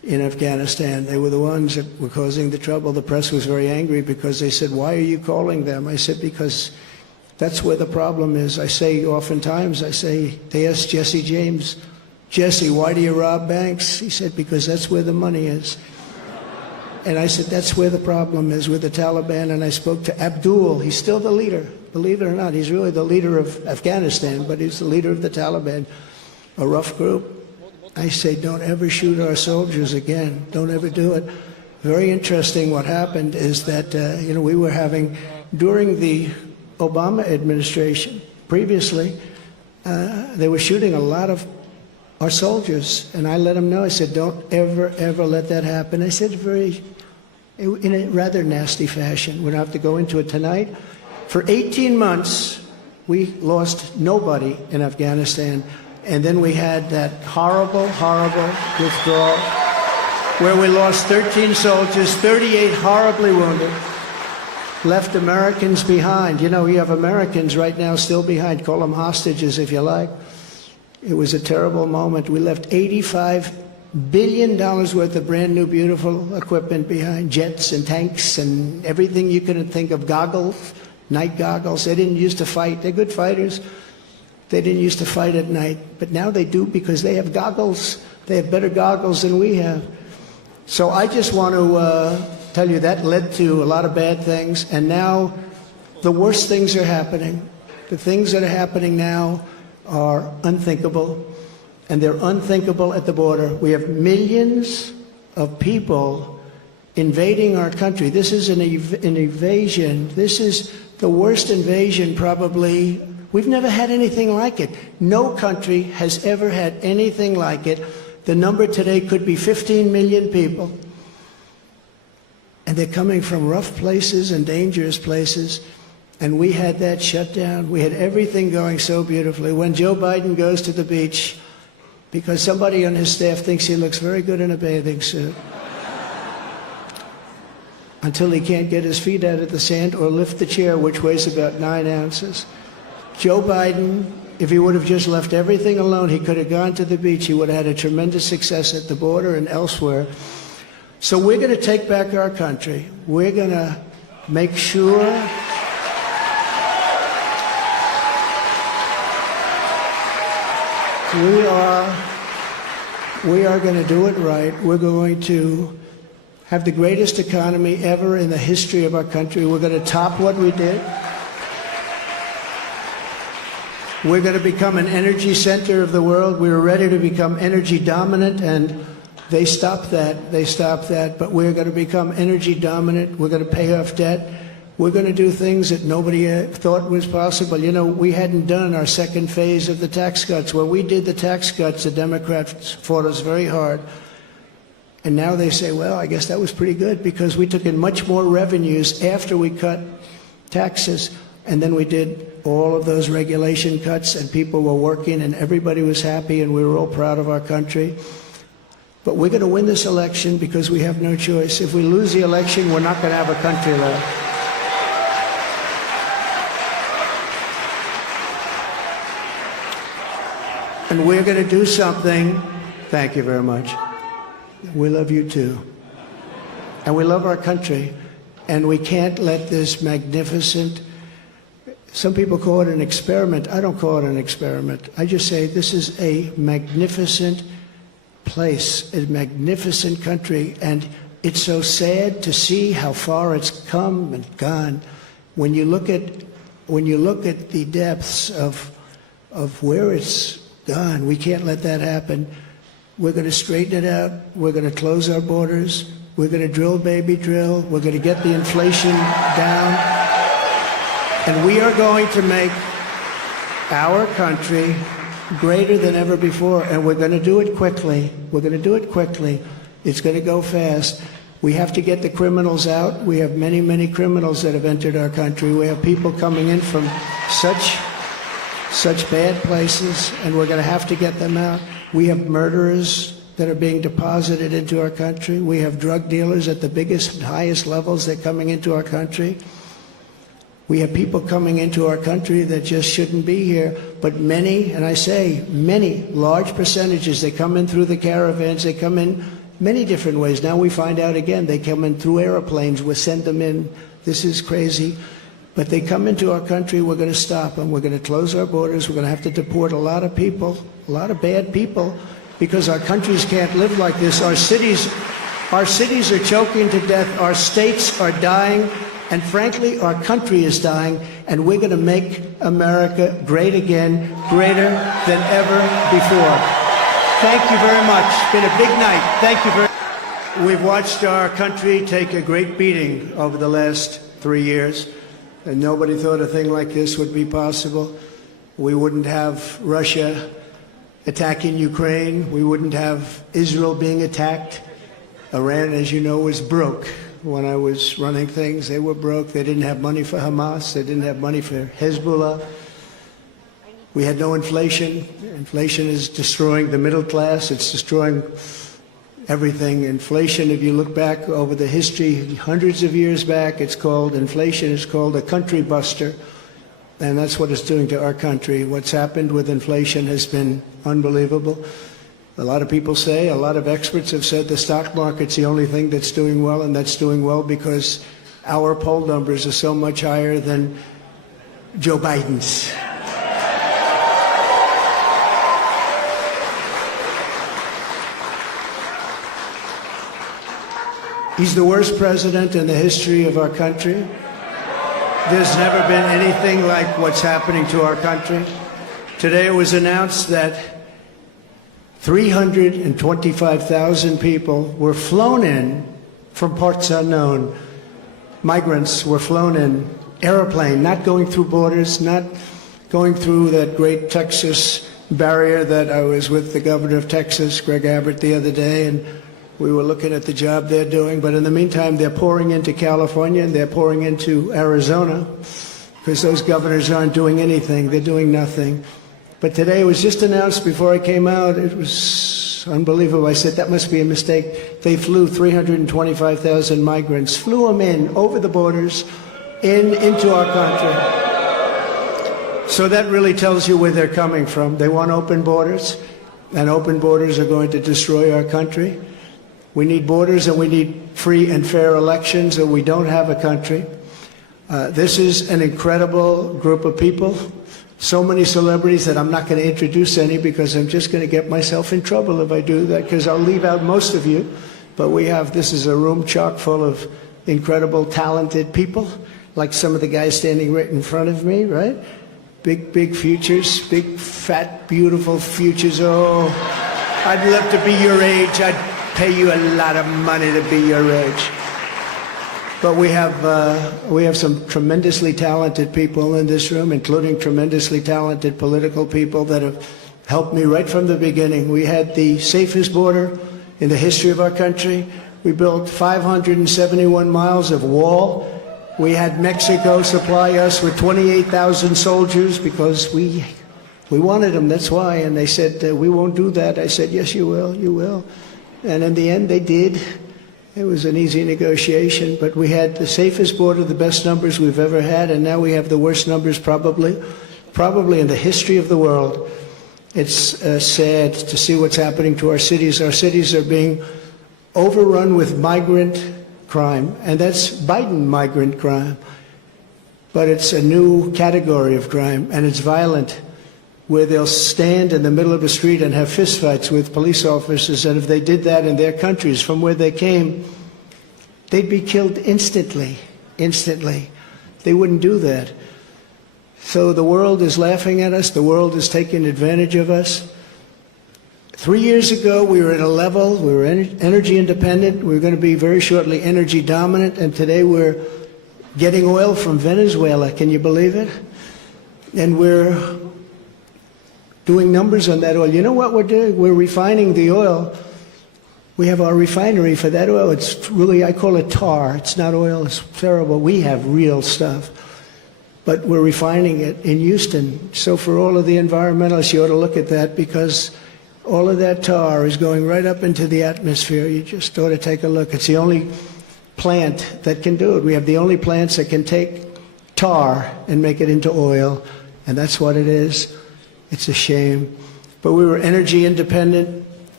in Afghanistan. They were the ones that were causing the trouble. The press was very angry because they said, "Why are you calling them?" I said, "Because that's where the problem is." I say oftentimes, they asked Jesse James, "Jesse, why do you rob banks?" He said, "Because that's where the money is." And I said, that's where the problem is with the Taliban. And I spoke to Abdul. He's still the leader. Believe it or not, he's really the leader of Afghanistan, but he's the leader of the Taliban, a rough group. I say, don't ever shoot our soldiers again. Don't ever do it. Very interesting what happened is that, we were having, during the Obama administration, previously, they were shooting a lot of our soldiers. And I let them know, I said, don't ever, ever let that happen. I said in a rather nasty fashion. We don't have to go into it tonight. For 18 months, we lost nobody in Afghanistan. And then we had that horrible, horrible withdrawal where we lost 13 soldiers, 38 horribly wounded, left Americans behind. You know, we have Americans right now still behind. Call them hostages if you like. It was a terrible moment. We left $85 billion worth of brand new, beautiful equipment behind, jets and tanks and everything you could think of, goggles, night goggles. They didn't used to fight. They're good fighters. They didn't used to fight at night, but now they do because they have goggles. They have better goggles than we have. So I just want to tell you that led to a lot of bad things, and now the worst things are happening. The things that are happening now are unthinkable, and they're unthinkable at the border. We have millions of people invading our country. This is an invasion. This is the worst invasion probably. We've never had anything like it. No country has ever had anything like it. The number today could be 15 million people. And they're coming from rough places and dangerous places. And we had that shut down. We had everything going so beautifully. When Joe Biden goes to the beach, because somebody on his staff thinks he looks very good in a bathing suit, until he can't get his feet out of the sand or lift the chair, which weighs about 9 ounces. Joe Biden, if he would have just left everything alone, he could have gone to the beach. He would have had a tremendous success at the border and elsewhere. So we're going to take back our country. We're going to make sure we are going to do it right. We're going to have the greatest economy ever in the history of our country. We're going to top what we did. We're going to become an energy center of the world. We were ready to become energy dominant, and they stopped that. They stopped that. But we're going to become energy dominant. We're going to pay off debt. We're going to do things that nobody thought was possible. You know, we hadn't done our second phase of the tax cuts. When we did the tax cuts, the Democrats fought us very hard. And now they say, well, I guess that was pretty good because we took in much more revenues after we cut taxes. And then we did all of those regulation cuts, and people were working, and everybody was happy, and we were all proud of our country. But we're going to win this election because we have no choice. If we lose the election, we're not going to have a country left. And we're going to do something. Thank you very much. We love you too. And we love our country. And we can't let this magnificent, some people call it an experiment. I don't call it an experiment. I just say this is a magnificent place, a magnificent country. And it's so sad to see how far it's come and gone. When you look at the depths of where it's gone, we can't let that happen. We're going to straighten it out. We're going to close our borders. We're going to drill, baby, drill. We're going to get the inflation down. And we are going to make our country greater than ever before. And we're going to do it quickly. We're going to do it quickly. It's going to go fast. We have to get the criminals out. We have many, many criminals that have entered our country. We have people coming in from such bad places, and we're going to have to get them out. We have murderers that are being deposited into our country. We have drug dealers at the biggest and highest levels. They're coming into our country. We have people coming into our country that just shouldn't be here. But many, and I say many, large percentages, they come in through the caravans. They come in many different ways. Now we find out again, they come in through airplanes, we send them in. This is crazy. But they come into our country, we're going to stop them. We're going to close our borders. We're going to have to deport a lot of people, a lot of bad people, because our countries can't live like this. Our cities are choking to death. Our states are dying. And frankly, our country is dying. And we're going to make America great again, greater than ever before. Thank you very much. It's been a big night. Thank you very much. We've watched our country take a great beating over the last 3 years. And nobody thought a thing like this would be possible. We wouldn't have Russia attacking Ukraine. We wouldn't have Israel being attacked. Iran, as you know, was broke. When I was running things, they were broke. They didn't have money for Hamas. They didn't have money for Hezbollah. We had no inflation. Inflation is destroying the middle class. It's destroying everything. Inflation, if you look back over the history, hundreds of years back, inflation is called a country buster. And that's what it's doing to our country. What's happened with inflation has been unbelievable. A lot of people say, a lot of experts have said the stock market's the only thing that's doing well, and that's doing well because our poll numbers are so much higher than Joe Biden's. He's the worst president in the history of our country. There's never been anything like what's happening to our country. Today it was announced that 325,000 people were flown in from parts unknown. Migrants were flown in, airplane, not going through borders, not going through that great Texas barrier that I was with the governor of Texas, Greg Abbott, the other day, and we were looking at the job they're doing. But in the meantime, they're pouring into California and they're pouring into Arizona because those governors aren't doing anything. They're doing nothing. But today it was just announced before I came out. It was unbelievable. I said, that must be a mistake. They flew 325,000 migrants, flew them in over the borders into our country. So that really tells you where they're coming from. They want open borders, and open borders are going to destroy our country. We need borders and we need free and fair elections, or we don't have a country. This is an incredible group of people. So many celebrities that I'm not going to introduce any because I'm just going to get myself in trouble if I do that, because I'll leave out most of you. But this is a room chock full of incredible, talented people, like some of the guys standing right in front of me, right? Big futures, big, fat, beautiful futures. Oh, I'd love to be your age. I'd pay you a lot of money to be your age. But we have some tremendously talented people in this room, including tremendously talented political people that have helped me right from the beginning. We had the safest border in the history of our country. We built 571 miles of wall. We had Mexico supply us with 28,000 soldiers because we wanted them, that's why. And they said, we won't do that. I said, yes, you will, you will. And in the end, they did. It was an easy negotiation, but we had the safest border, the best numbers we've ever had, and now we have the worst numbers probably in the history of the world. It's sad to see what's happening to our cities. Our cities are being overrun with migrant crime, and that's Biden migrant crime. But it's a new category of crime, and it's violent, where they'll stand in the middle of the street and have fistfights with police officers, and if they did that in their countries from where they came, they'd be killed instantly. They wouldn't do that. So the world is laughing at us. The world is taking advantage of us. 3 years ago, we were at a level, we were energy independent. We were going to be very shortly energy dominant, and today we're getting oil from Venezuela. Can you believe it? And we're doing numbers on that oil. You know what we're doing? We're refining the oil. We have our refinery for that oil. It's really, I call it tar. It's not oil. It's terrible. We have real stuff. But we're refining it in Houston. So for all of the environmentalists, you ought to look at that, because all of that tar is going right up into the atmosphere. You just ought to take a look. It's the only plant that can do it. We have the only plants that can take tar and make it into oil, and that's what it is. It's a shame. But we were energy independent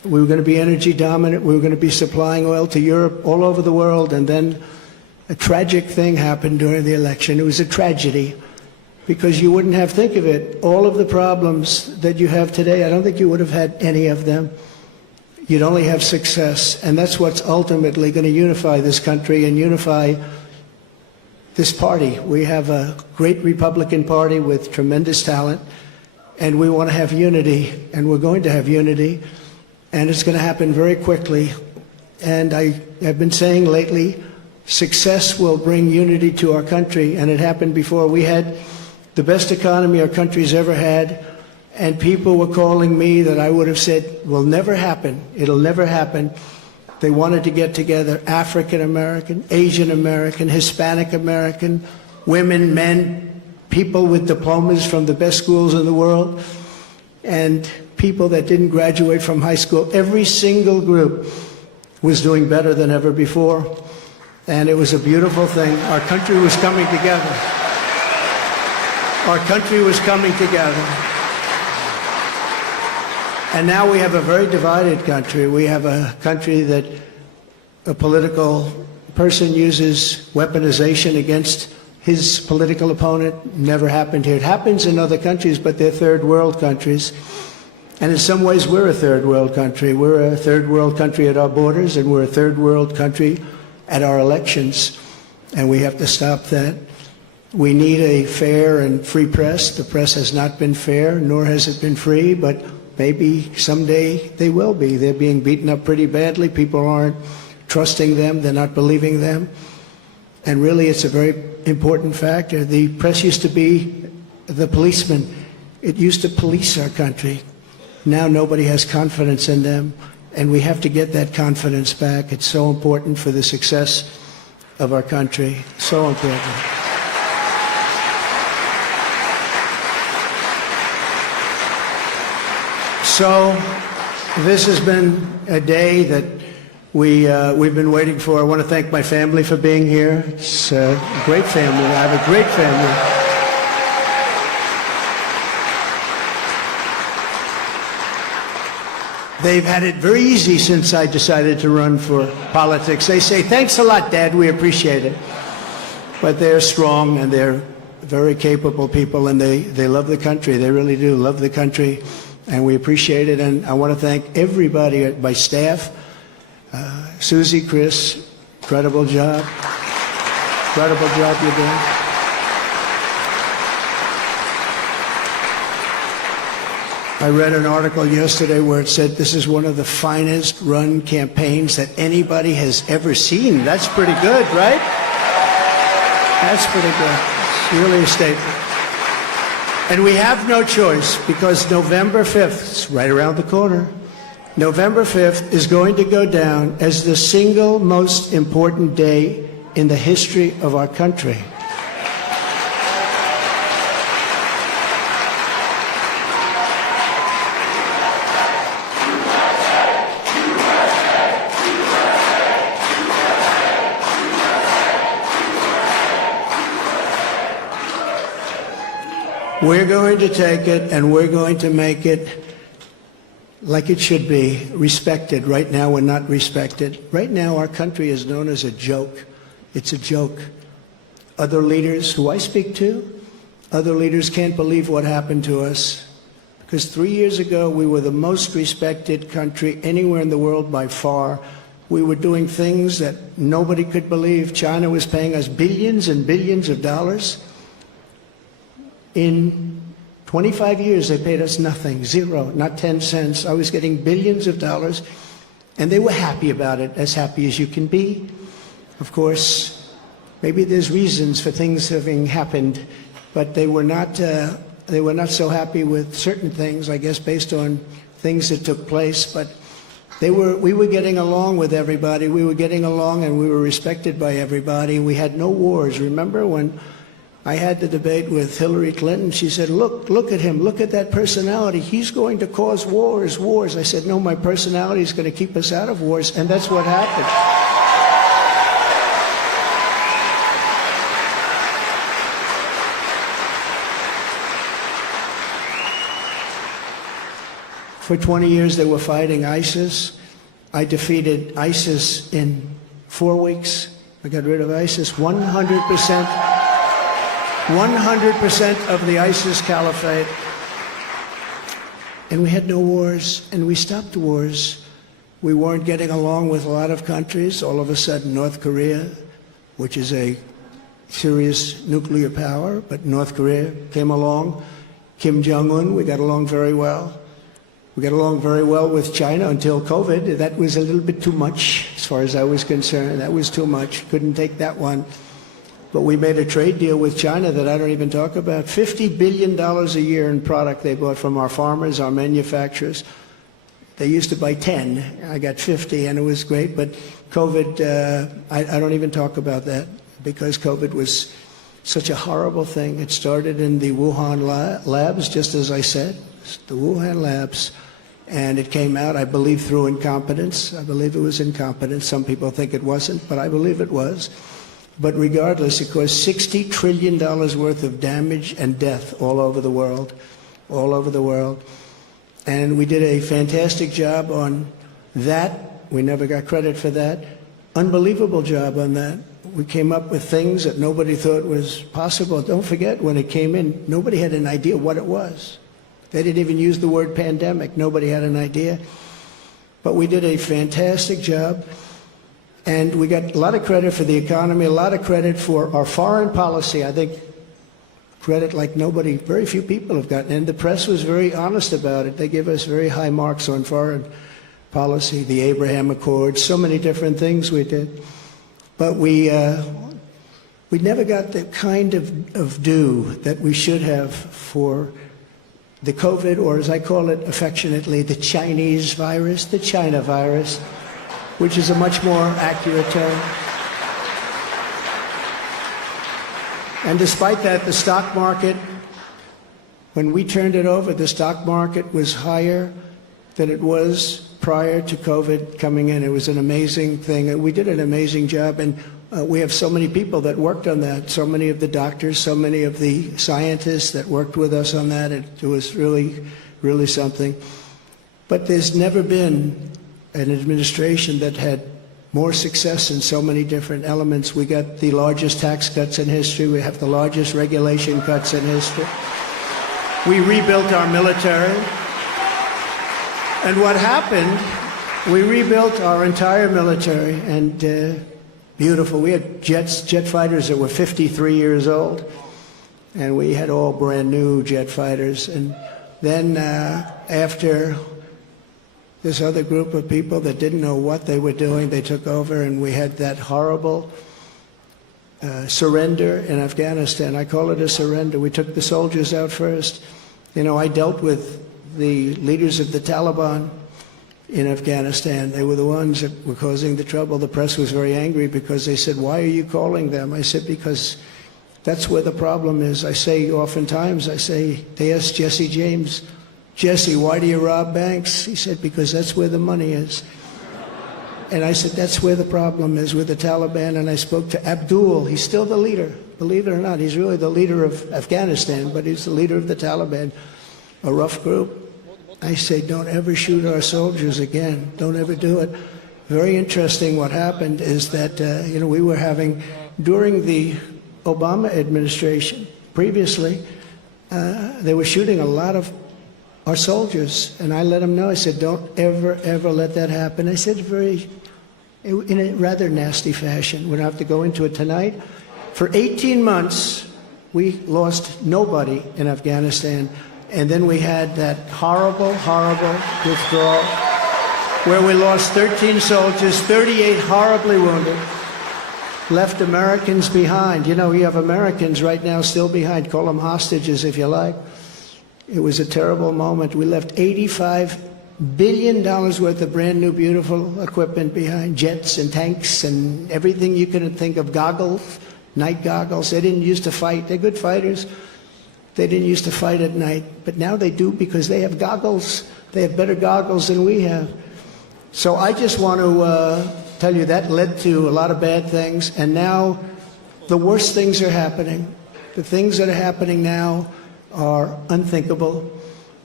We were going to be energy dominant. We were going to be supplying oil to Europe, all over the world. And then a tragic thing happened during the election. It was a tragedy because you wouldn't have, think of it, all of the problems that you have today, I don't think you would have had any of them. You'd only have success. And that's what's ultimately going to unify this country and unify this party. We have a great Republican Party with tremendous talent, and we want to have unity, and we're going to have unity, and it's going to happen very quickly. And I have been saying lately, success will bring unity to our country, and it happened before. We had the best economy our country's ever had, and people were calling me that I would have said will never happen. It'll never happen. They wanted to get together African American, Asian American, Hispanic American, women, men, people with diplomas from the best schools in the world, and people that didn't graduate from high school. Every single group was doing better than ever before, and it was a beautiful thing. Our country was coming together. Our country was coming together. And now we have a very divided country. We have a country that a political person uses weaponization against his political opponent. Never happened here. It happens in other countries, but they're third world countries. And in some ways, we're a third world country. We're a third world country at our borders, and we're a third world country at our elections. And we have to stop that. We need a fair and free press. The press has not been fair, nor has it been free, but maybe someday they will be. They're being beaten up pretty badly. People aren't trusting them. They're not believing them. And really, it's a very important factor. The press used to be the policeman. It used to police our country. Now nobody has confidence in them, and we have to get that confidence back. It's so important for the success of our country. So important. So this has been a day that we've been waiting for. I want to thank my family for being here. It's a great family. I have a great family. They've had it very easy since I decided to run for politics. They say, thanks a lot, Dad, we appreciate it. But they're strong, and they're very capable people, and they love the country. They really do love the country, and we appreciate it. And I want to thank everybody, my staff, Susie, Chris, incredible job. Incredible job you're doing. I read an article yesterday where it said this is one of the finest run campaigns that anybody has ever seen. That's pretty good, right? That's pretty good. It's really a statement. And we have no choice, because November 5th, it's right around the corner, November 5th is going to go down as the single most important day in the history of our country. We're going to take it, and we're going to make it like it should be, respected. Right now, we're not respected. Right now, our country is known as a joke. It's a joke. Other leaders who I speak to, other leaders can't believe what happened to us. Because 3 years ago, we were the most respected country anywhere in the world by far. We were doing things that nobody could believe. China was paying us billions and billions of dollars. In 25 years, they paid us nothing, zero, not 10 cents. I was getting billions of dollars, and they were happy about it, as happy as you can be. Of course, maybe there's reasons for things having happened, but they were not so happy with certain things, I guess, based on things that took place. But we were getting along with everybody. We were getting along, and we were respected by everybody. We had no wars. Remember when I had the debate with Hillary Clinton? She said, look at him, look at that personality. He's going to cause wars. I said, no, my personality is going to keep us out of wars, and that's what happened. For 20 years, they were fighting ISIS. I defeated ISIS in 4 weeks. I got rid of ISIS. 100% of the ISIS caliphate. And we had no wars, and we stopped wars. We weren't getting along with a lot of countries. All of a sudden, North Korea, which is a serious nuclear power, but North Korea came along. Kim Jong-un, we got along very well. We got along very well with China until COVID. That was a little bit too much, as far as I was concerned. That was too much. Couldn't take that one. But we made a trade deal with China that I don't even talk about. $50 billion a year in product they bought from our farmers, our manufacturers. They used to buy 10. I got 50, and it was great. But COVID, I don't even talk about that, because COVID was such a horrible thing. It started in the Wuhan labs, just as I said, the Wuhan labs. And it came out, I believe, through incompetence. I believe it was incompetence. Some people think it wasn't, but I believe it was. But regardless, it caused $60 trillion worth of damage and death all over the world, all over the world. And we did a fantastic job on that. We never got credit for that. Unbelievable job on that. We came up with things that nobody thought was possible. Don't forget, when it came in, nobody had an idea what it was. They didn't even use the word pandemic. Nobody had an idea. But we did a fantastic job. And we got a lot of credit for the economy, a lot of credit for our foreign policy. I think credit like nobody, very few people have gotten. And the press was very honest about it. They gave us very high marks on foreign policy, the Abraham Accords, so many different things we did. But we never got the kind of due that we should have for the COVID, or as I call it affectionately, the Chinese virus, the China virus, which is a much more accurate term. And despite that, the stock market, when we turned it over, the stock market was higher than it was prior to COVID coming in. It was an amazing thing. And we did an amazing job. And we have so many people that worked on that, so many of the doctors, so many of the scientists that worked with us on that. It was really, really something. But there's never been an administration that had more success in so many different elements. We got the largest tax cuts in history. We have the largest regulation cuts in history. We rebuilt our military. And what happened, we rebuilt our entire military, and beautiful. We had jet fighters that were 53 years old, and we had all brand new jet fighters. And then after this other group of people that didn't know what they were doing, they took over, and we had that horrible surrender in Afghanistan. I call it a surrender. We took the soldiers out first. You know, I dealt with the leaders of the Taliban in Afghanistan. They were the ones that were causing the trouble. The press was very angry because they said, "Why are you calling them?" I said, "Because that's where the problem is." I say oftentimes, they asked Jesse James, "Jesse, why do you rob banks?" He said, "Because that's where the money is." And I said, that's where the problem is, with the Taliban. And I spoke to Abdul. He's still the leader. Believe it or not, he's really the leader of Afghanistan, but he's the leader of the Taliban, a rough group. I say, don't ever shoot our soldiers again. Don't ever do it. Very interesting what happened is that, we were having, during the Obama administration, previously, they were shooting a lot of our soldiers. And I let them know, I said, don't ever, ever let that happen. I said in a rather nasty fashion. We don't have to go into it tonight. For 18 months, we lost nobody in Afghanistan. And then we had that horrible, horrible withdrawal where we lost 13 soldiers, 38 horribly wounded, left Americans behind. You know, you have Americans right now still behind. Call them hostages if you like. It was a terrible moment. We left $85 billion worth of brand new, beautiful equipment behind, jets and tanks and everything you could think of, goggles, night goggles. They didn't used to fight. They're good fighters. They didn't used to fight at night, but now they do because they have goggles. They have better goggles than we have. So I just want to tell you that led to a lot of bad things, and now the worst things are happening. The things that are happening now are unthinkable,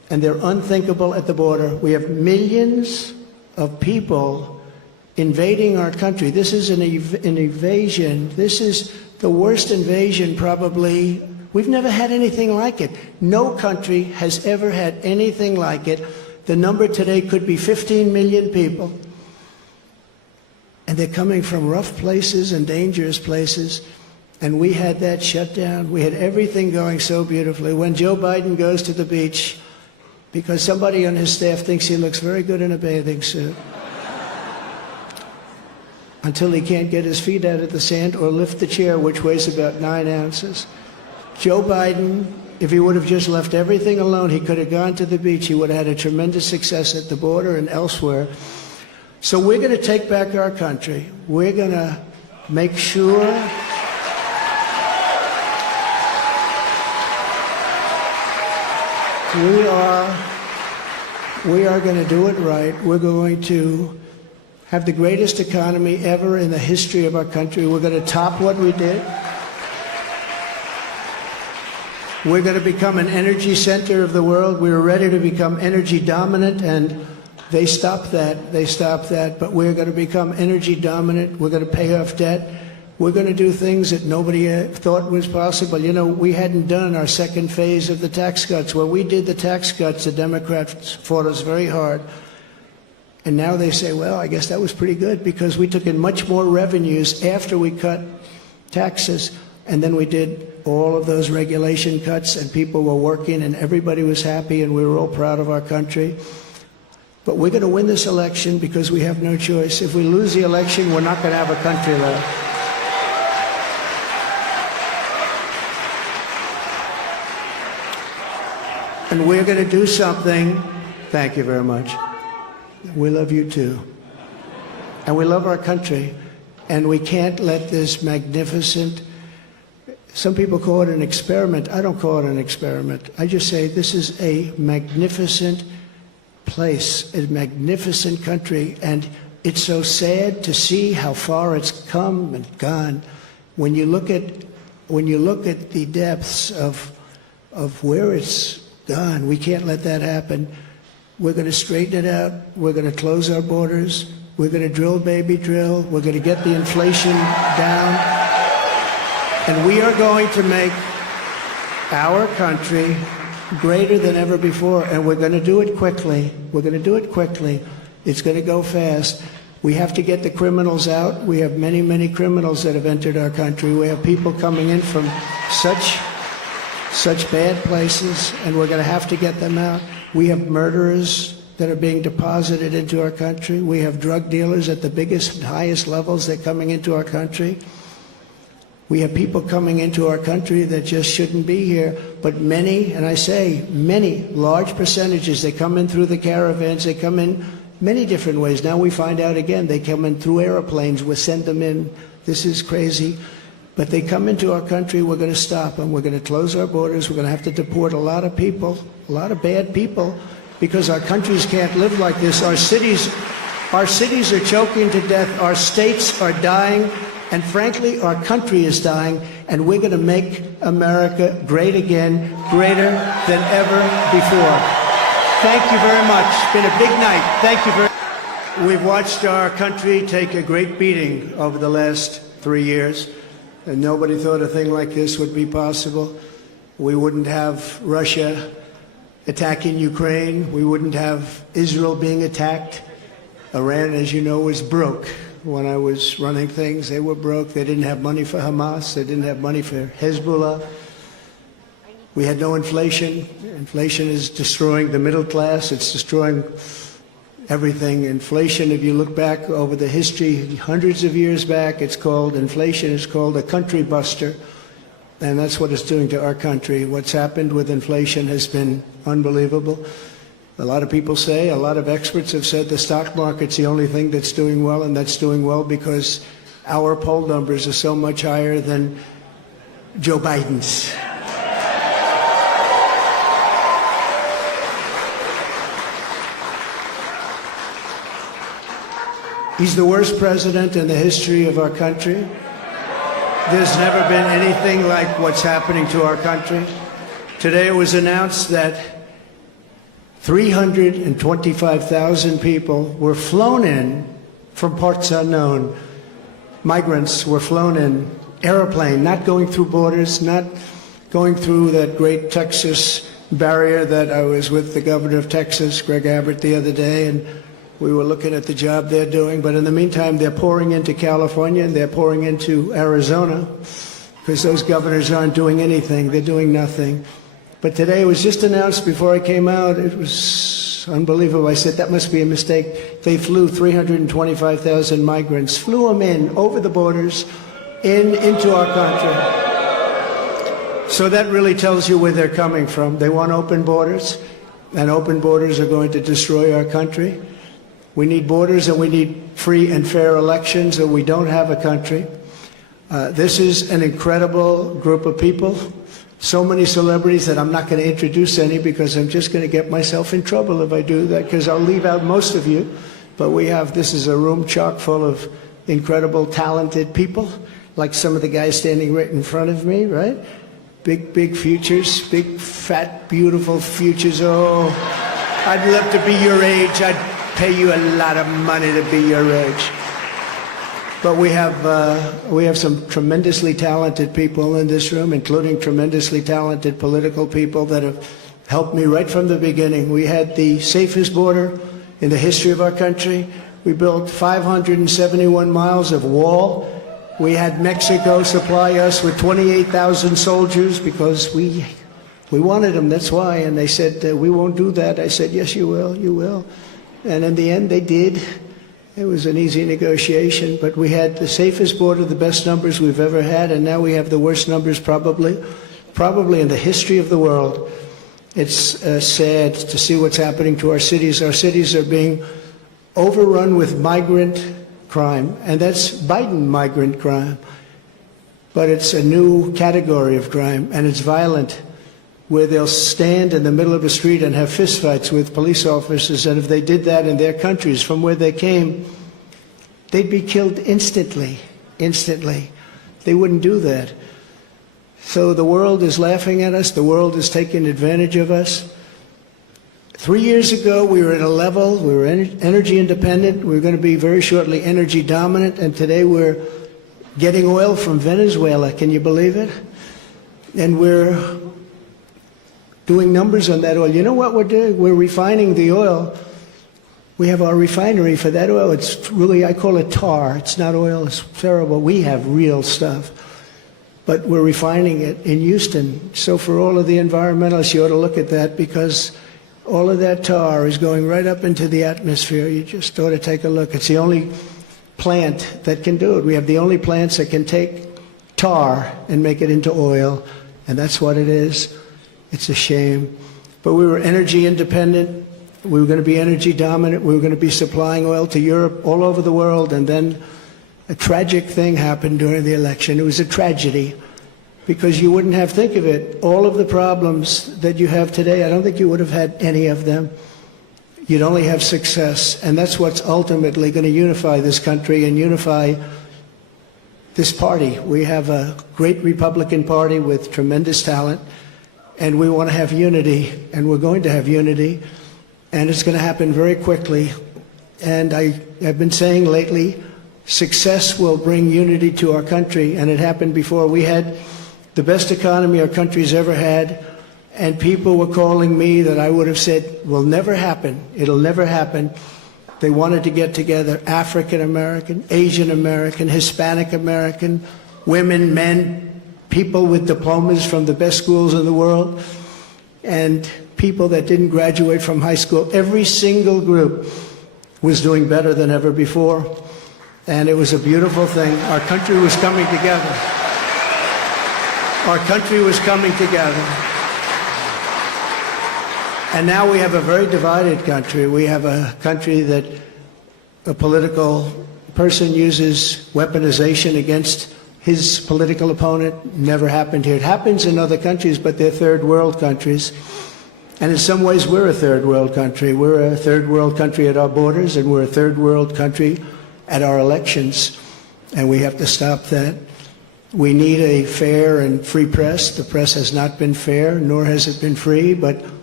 and they're unthinkable at the border. We have millions of people invading our country. This is an invasion. This is the worst invasion probably. We've never had anything like it. No country has ever had anything like it. The number today could be 15 million people. And they're coming from rough places and dangerous places. And we had that shut down. We had everything going so beautifully. When Joe Biden goes to the beach, because somebody on his staff thinks he looks very good in a bathing suit, until he can't get his feet out of the sand or lift the chair, which weighs about 9 ounces. Joe Biden, if he would have just left everything alone, he could have gone to the beach. He would have had a tremendous success at the border and elsewhere. So we're going to take back our country. We're going to make sure we are going to do it right. We're going to have the greatest economy ever in the history of our country. We're going to top what we did. We're going to become an energy center of the world. We were ready to become energy dominant, and they stopped that. They stopped that. But we're going to become energy dominant. We're going to pay off debt. We're going to do things that nobody thought was possible. You know, we hadn't done our second phase of the tax cuts. When we did the tax cuts, the Democrats fought us very hard. And now they say, well, I guess that was pretty good because we took in much more revenues after we cut taxes. And then we did all of those regulation cuts, and people were working, and everybody was happy, and we were all proud of our country. But we're going to win this election because we have no choice. If we lose the election, we're not going to have a country left. And we're going to do something. Thank you very much. We love you too. And we love our country. And we can't let this magnificent, some people call it an experiment. I don't call it an experiment. I just say this is a magnificent place, a magnificent country. And it's so sad to see how far it's come and gone. When you look at the depths of where it's gone, we can't let that happen. We're going to straighten it out. We're going to close our borders. We're going to drill, baby, drill. We're going to get the inflation down. And we are going to make our country greater than ever before. And we're going to do it quickly. We're going to do it quickly. It's going to go fast. We have to get the criminals out. We have many, many criminals that have entered our country. We have people coming in from such bad places, and we're going to have to get them out. We have murderers that are being deposited into our country. We have drug dealers at the biggest and highest levels that are coming into our country. We have people coming into our country that just shouldn't be here, but many, and I say many, large percentages, they come in through the caravans, they come in many different ways. Now we find out again, they come in through airplanes, we send them in. This is crazy. But they come into our country, we're going to stop them. We're going to close our borders. We're going to have to deport a lot of people, a lot of bad people, because our countries can't live like this. Our cities are choking to death. Our states are dying. And frankly, our country is dying. And we're going to make America great again, greater than ever before. Thank you very much. It's been a big night. Thank you very much. We've watched our country take a great beating over the last 3 years. And nobody thought a thing like this would be possible. We wouldn't have Russia attacking Ukraine. We wouldn't have Israel being attacked. Iran, as you know, was broke. When I was running things, they were broke. They didn't have money for Hamas. They didn't have money for Hezbollah. We had no inflation. Inflation is destroying the middle class. It's destroying everything. Inflation, if you look back over the history, hundreds of years back, it's called, inflation is called a country buster. And that's what it's doing to our country. What's happened with inflation has been unbelievable. A lot of people say, a lot of experts have said the stock market's the only thing that's doing well, and that's doing well because our poll numbers are so much higher than Joe Biden's. He's the worst president in the history of our country. There's never been anything like what's happening to our country. Today it was announced that 325,000 people were flown in from parts unknown. Migrants were flown in, airplane, not going through borders, not going through that great Texas barrier that I was with the governor of Texas, Greg Abbott, the other day, and we were looking at the job they're doing. But in the meantime, they're pouring into California and they're pouring into Arizona because those governors aren't doing anything. They're doing nothing. But today it was just announced before I came out. It was unbelievable. I said, that must be a mistake. They flew 325,000 migrants, flew them in over the borders into our country. So that really tells you where they're coming from. They want open borders, and open borders are going to destroy our country. We need borders and we need free and fair elections, or we don't have a country. This is an incredible group of people. So many celebrities that I'm not going to introduce any because I'm just going to get myself in trouble if I do that, because I'll leave out most of you. But this is a room chock full of incredible, talented people, like some of the guys standing right in front of me, right? Big, big futures, big, fat, beautiful futures. Oh, I'd love to be your age. I'd pay you a lot of money to be your age. But we have some tremendously talented people in this room, including tremendously talented political people that have helped me right from the beginning. We had the safest border in the history of our country. We built 571 miles of wall. We had Mexico supply us with 28,000 soldiers because we wanted them, that's why. And they said, we won't do that. I said, yes, you will, you will. And in the end, they did. It was an easy negotiation, but we had the safest border, the best numbers we've ever had, and now we have the worst numbers probably in the history of the world. It's sad to see what's happening to our cities. Our cities are being overrun with migrant crime, and that's Biden migrant crime. But it's a new category of crime, and it's violent, where they'll stand in the middle of a street and have fistfights with police officers, and if they did that in their countries from where they came, they'd be killed instantly. They wouldn't do that. So the world is laughing at us. The world is taking advantage of us. 3 years ago, we were at a level, we were energy independent. We were going to be very shortly energy dominant, and today we're getting oil from Venezuela. Can you believe it? And we're doing numbers on that oil. You know what we're doing? We're refining the oil. We have our refinery for that oil. It's really, I call it tar. It's not oil. It's terrible. We have real stuff. But we're refining it in Houston. So for all of the environmentalists, you ought to look at that, because all of that tar is going right up into the atmosphere. You just ought to take a look. It's the only plant that can do it. We have the only plants that can take tar and make it into oil, and that's what it is. It's a shame. But we were energy independent. We were going to be energy dominant. We were going to be supplying oil to Europe, all over the world. And then a tragic thing happened during the election. It was a tragedy, because you wouldn't have, think of it, all of the problems that you have today, I don't think you would have had any of them. You'd only have success. And that's what's ultimately going to unify this country and unify this party. We have a great Republican Party with tremendous talent. And we want to have unity, and we're going to have unity, and it's going to happen very quickly. And I have been saying lately, success will bring unity to our country, and it happened before. We had the best economy our country's ever had, and people were calling me that I would have said will never happen. It'll never happen. They wanted to get together, African American, Asian American, Hispanic American, women, men, people with diplomas from the best schools in the world, and people that didn't graduate from high school. Every single group was doing better than ever before, and it was a beautiful thing. Our country was coming together. Our country was coming together. And now we have a very divided country. We have a country that a political person uses weaponization against his political opponent. Never happened here. It happens in other countries, but they're third world countries. And in some ways, we're a third world country. We're a third world country at our borders, and we're a third world country at our elections. And we have to stop that. We need a fair and free press. The press has not been fair, nor has it been free, but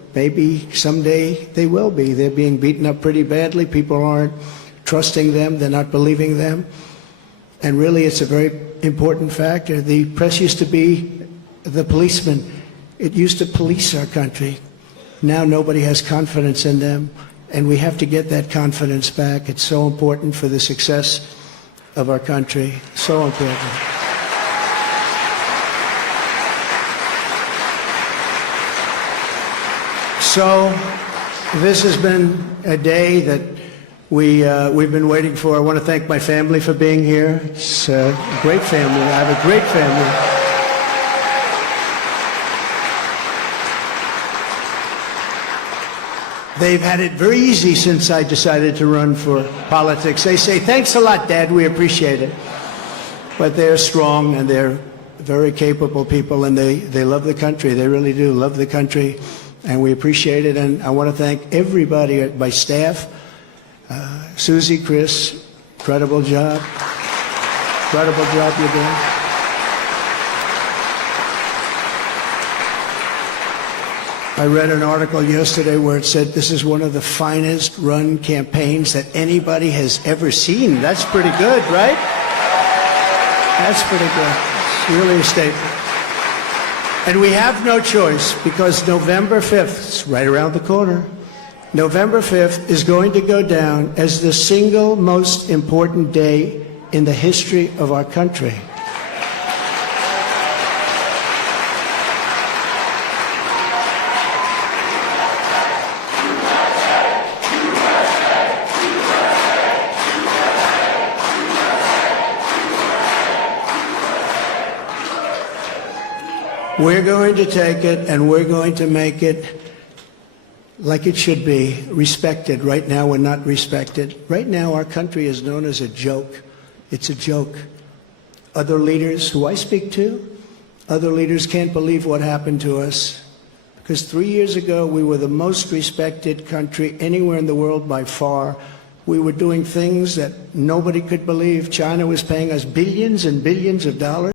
maybe someday they will be. They're being beaten up pretty badly. People aren't trusting them. They're not believing them. And really, it's a very important factor. The press used to be the policeman. It used to police our country. Now nobody has confidence in them, and we have to get that confidence back. It's so important for the success of our country. So important. So this has been a day that we've been waiting for. I want to thank my family for being here. It's a great family. I have a great family. They've had it very easy since I decided to run for politics. They say, thanks a lot, Dad, we appreciate it. But they're strong and they're very capable people, and they love the country. They really do love the country, and we appreciate it. And I want to thank everybody at my staff. Susie, Chris, incredible job. Incredible job you're doing. I read an article yesterday where it said this is one of the finest run campaigns that anybody has ever seen. That's pretty good, right? That's pretty good. It's really a statement. And we have no choice, because November 5th is right around the corner. November 5th is going to go down as the single most important day in the history of our country. We're going to take it and we're going to make it like it should be, respected. Right now we're not respected. Right now our country is known as a joke. It's a joke. Other leaders who I speak to, other leaders can't believe what happened to us. Because 3 years ago we were the most respected country anywhere in the world by far. We were doing things that nobody could believe. China was paying us billions and billions of dollars.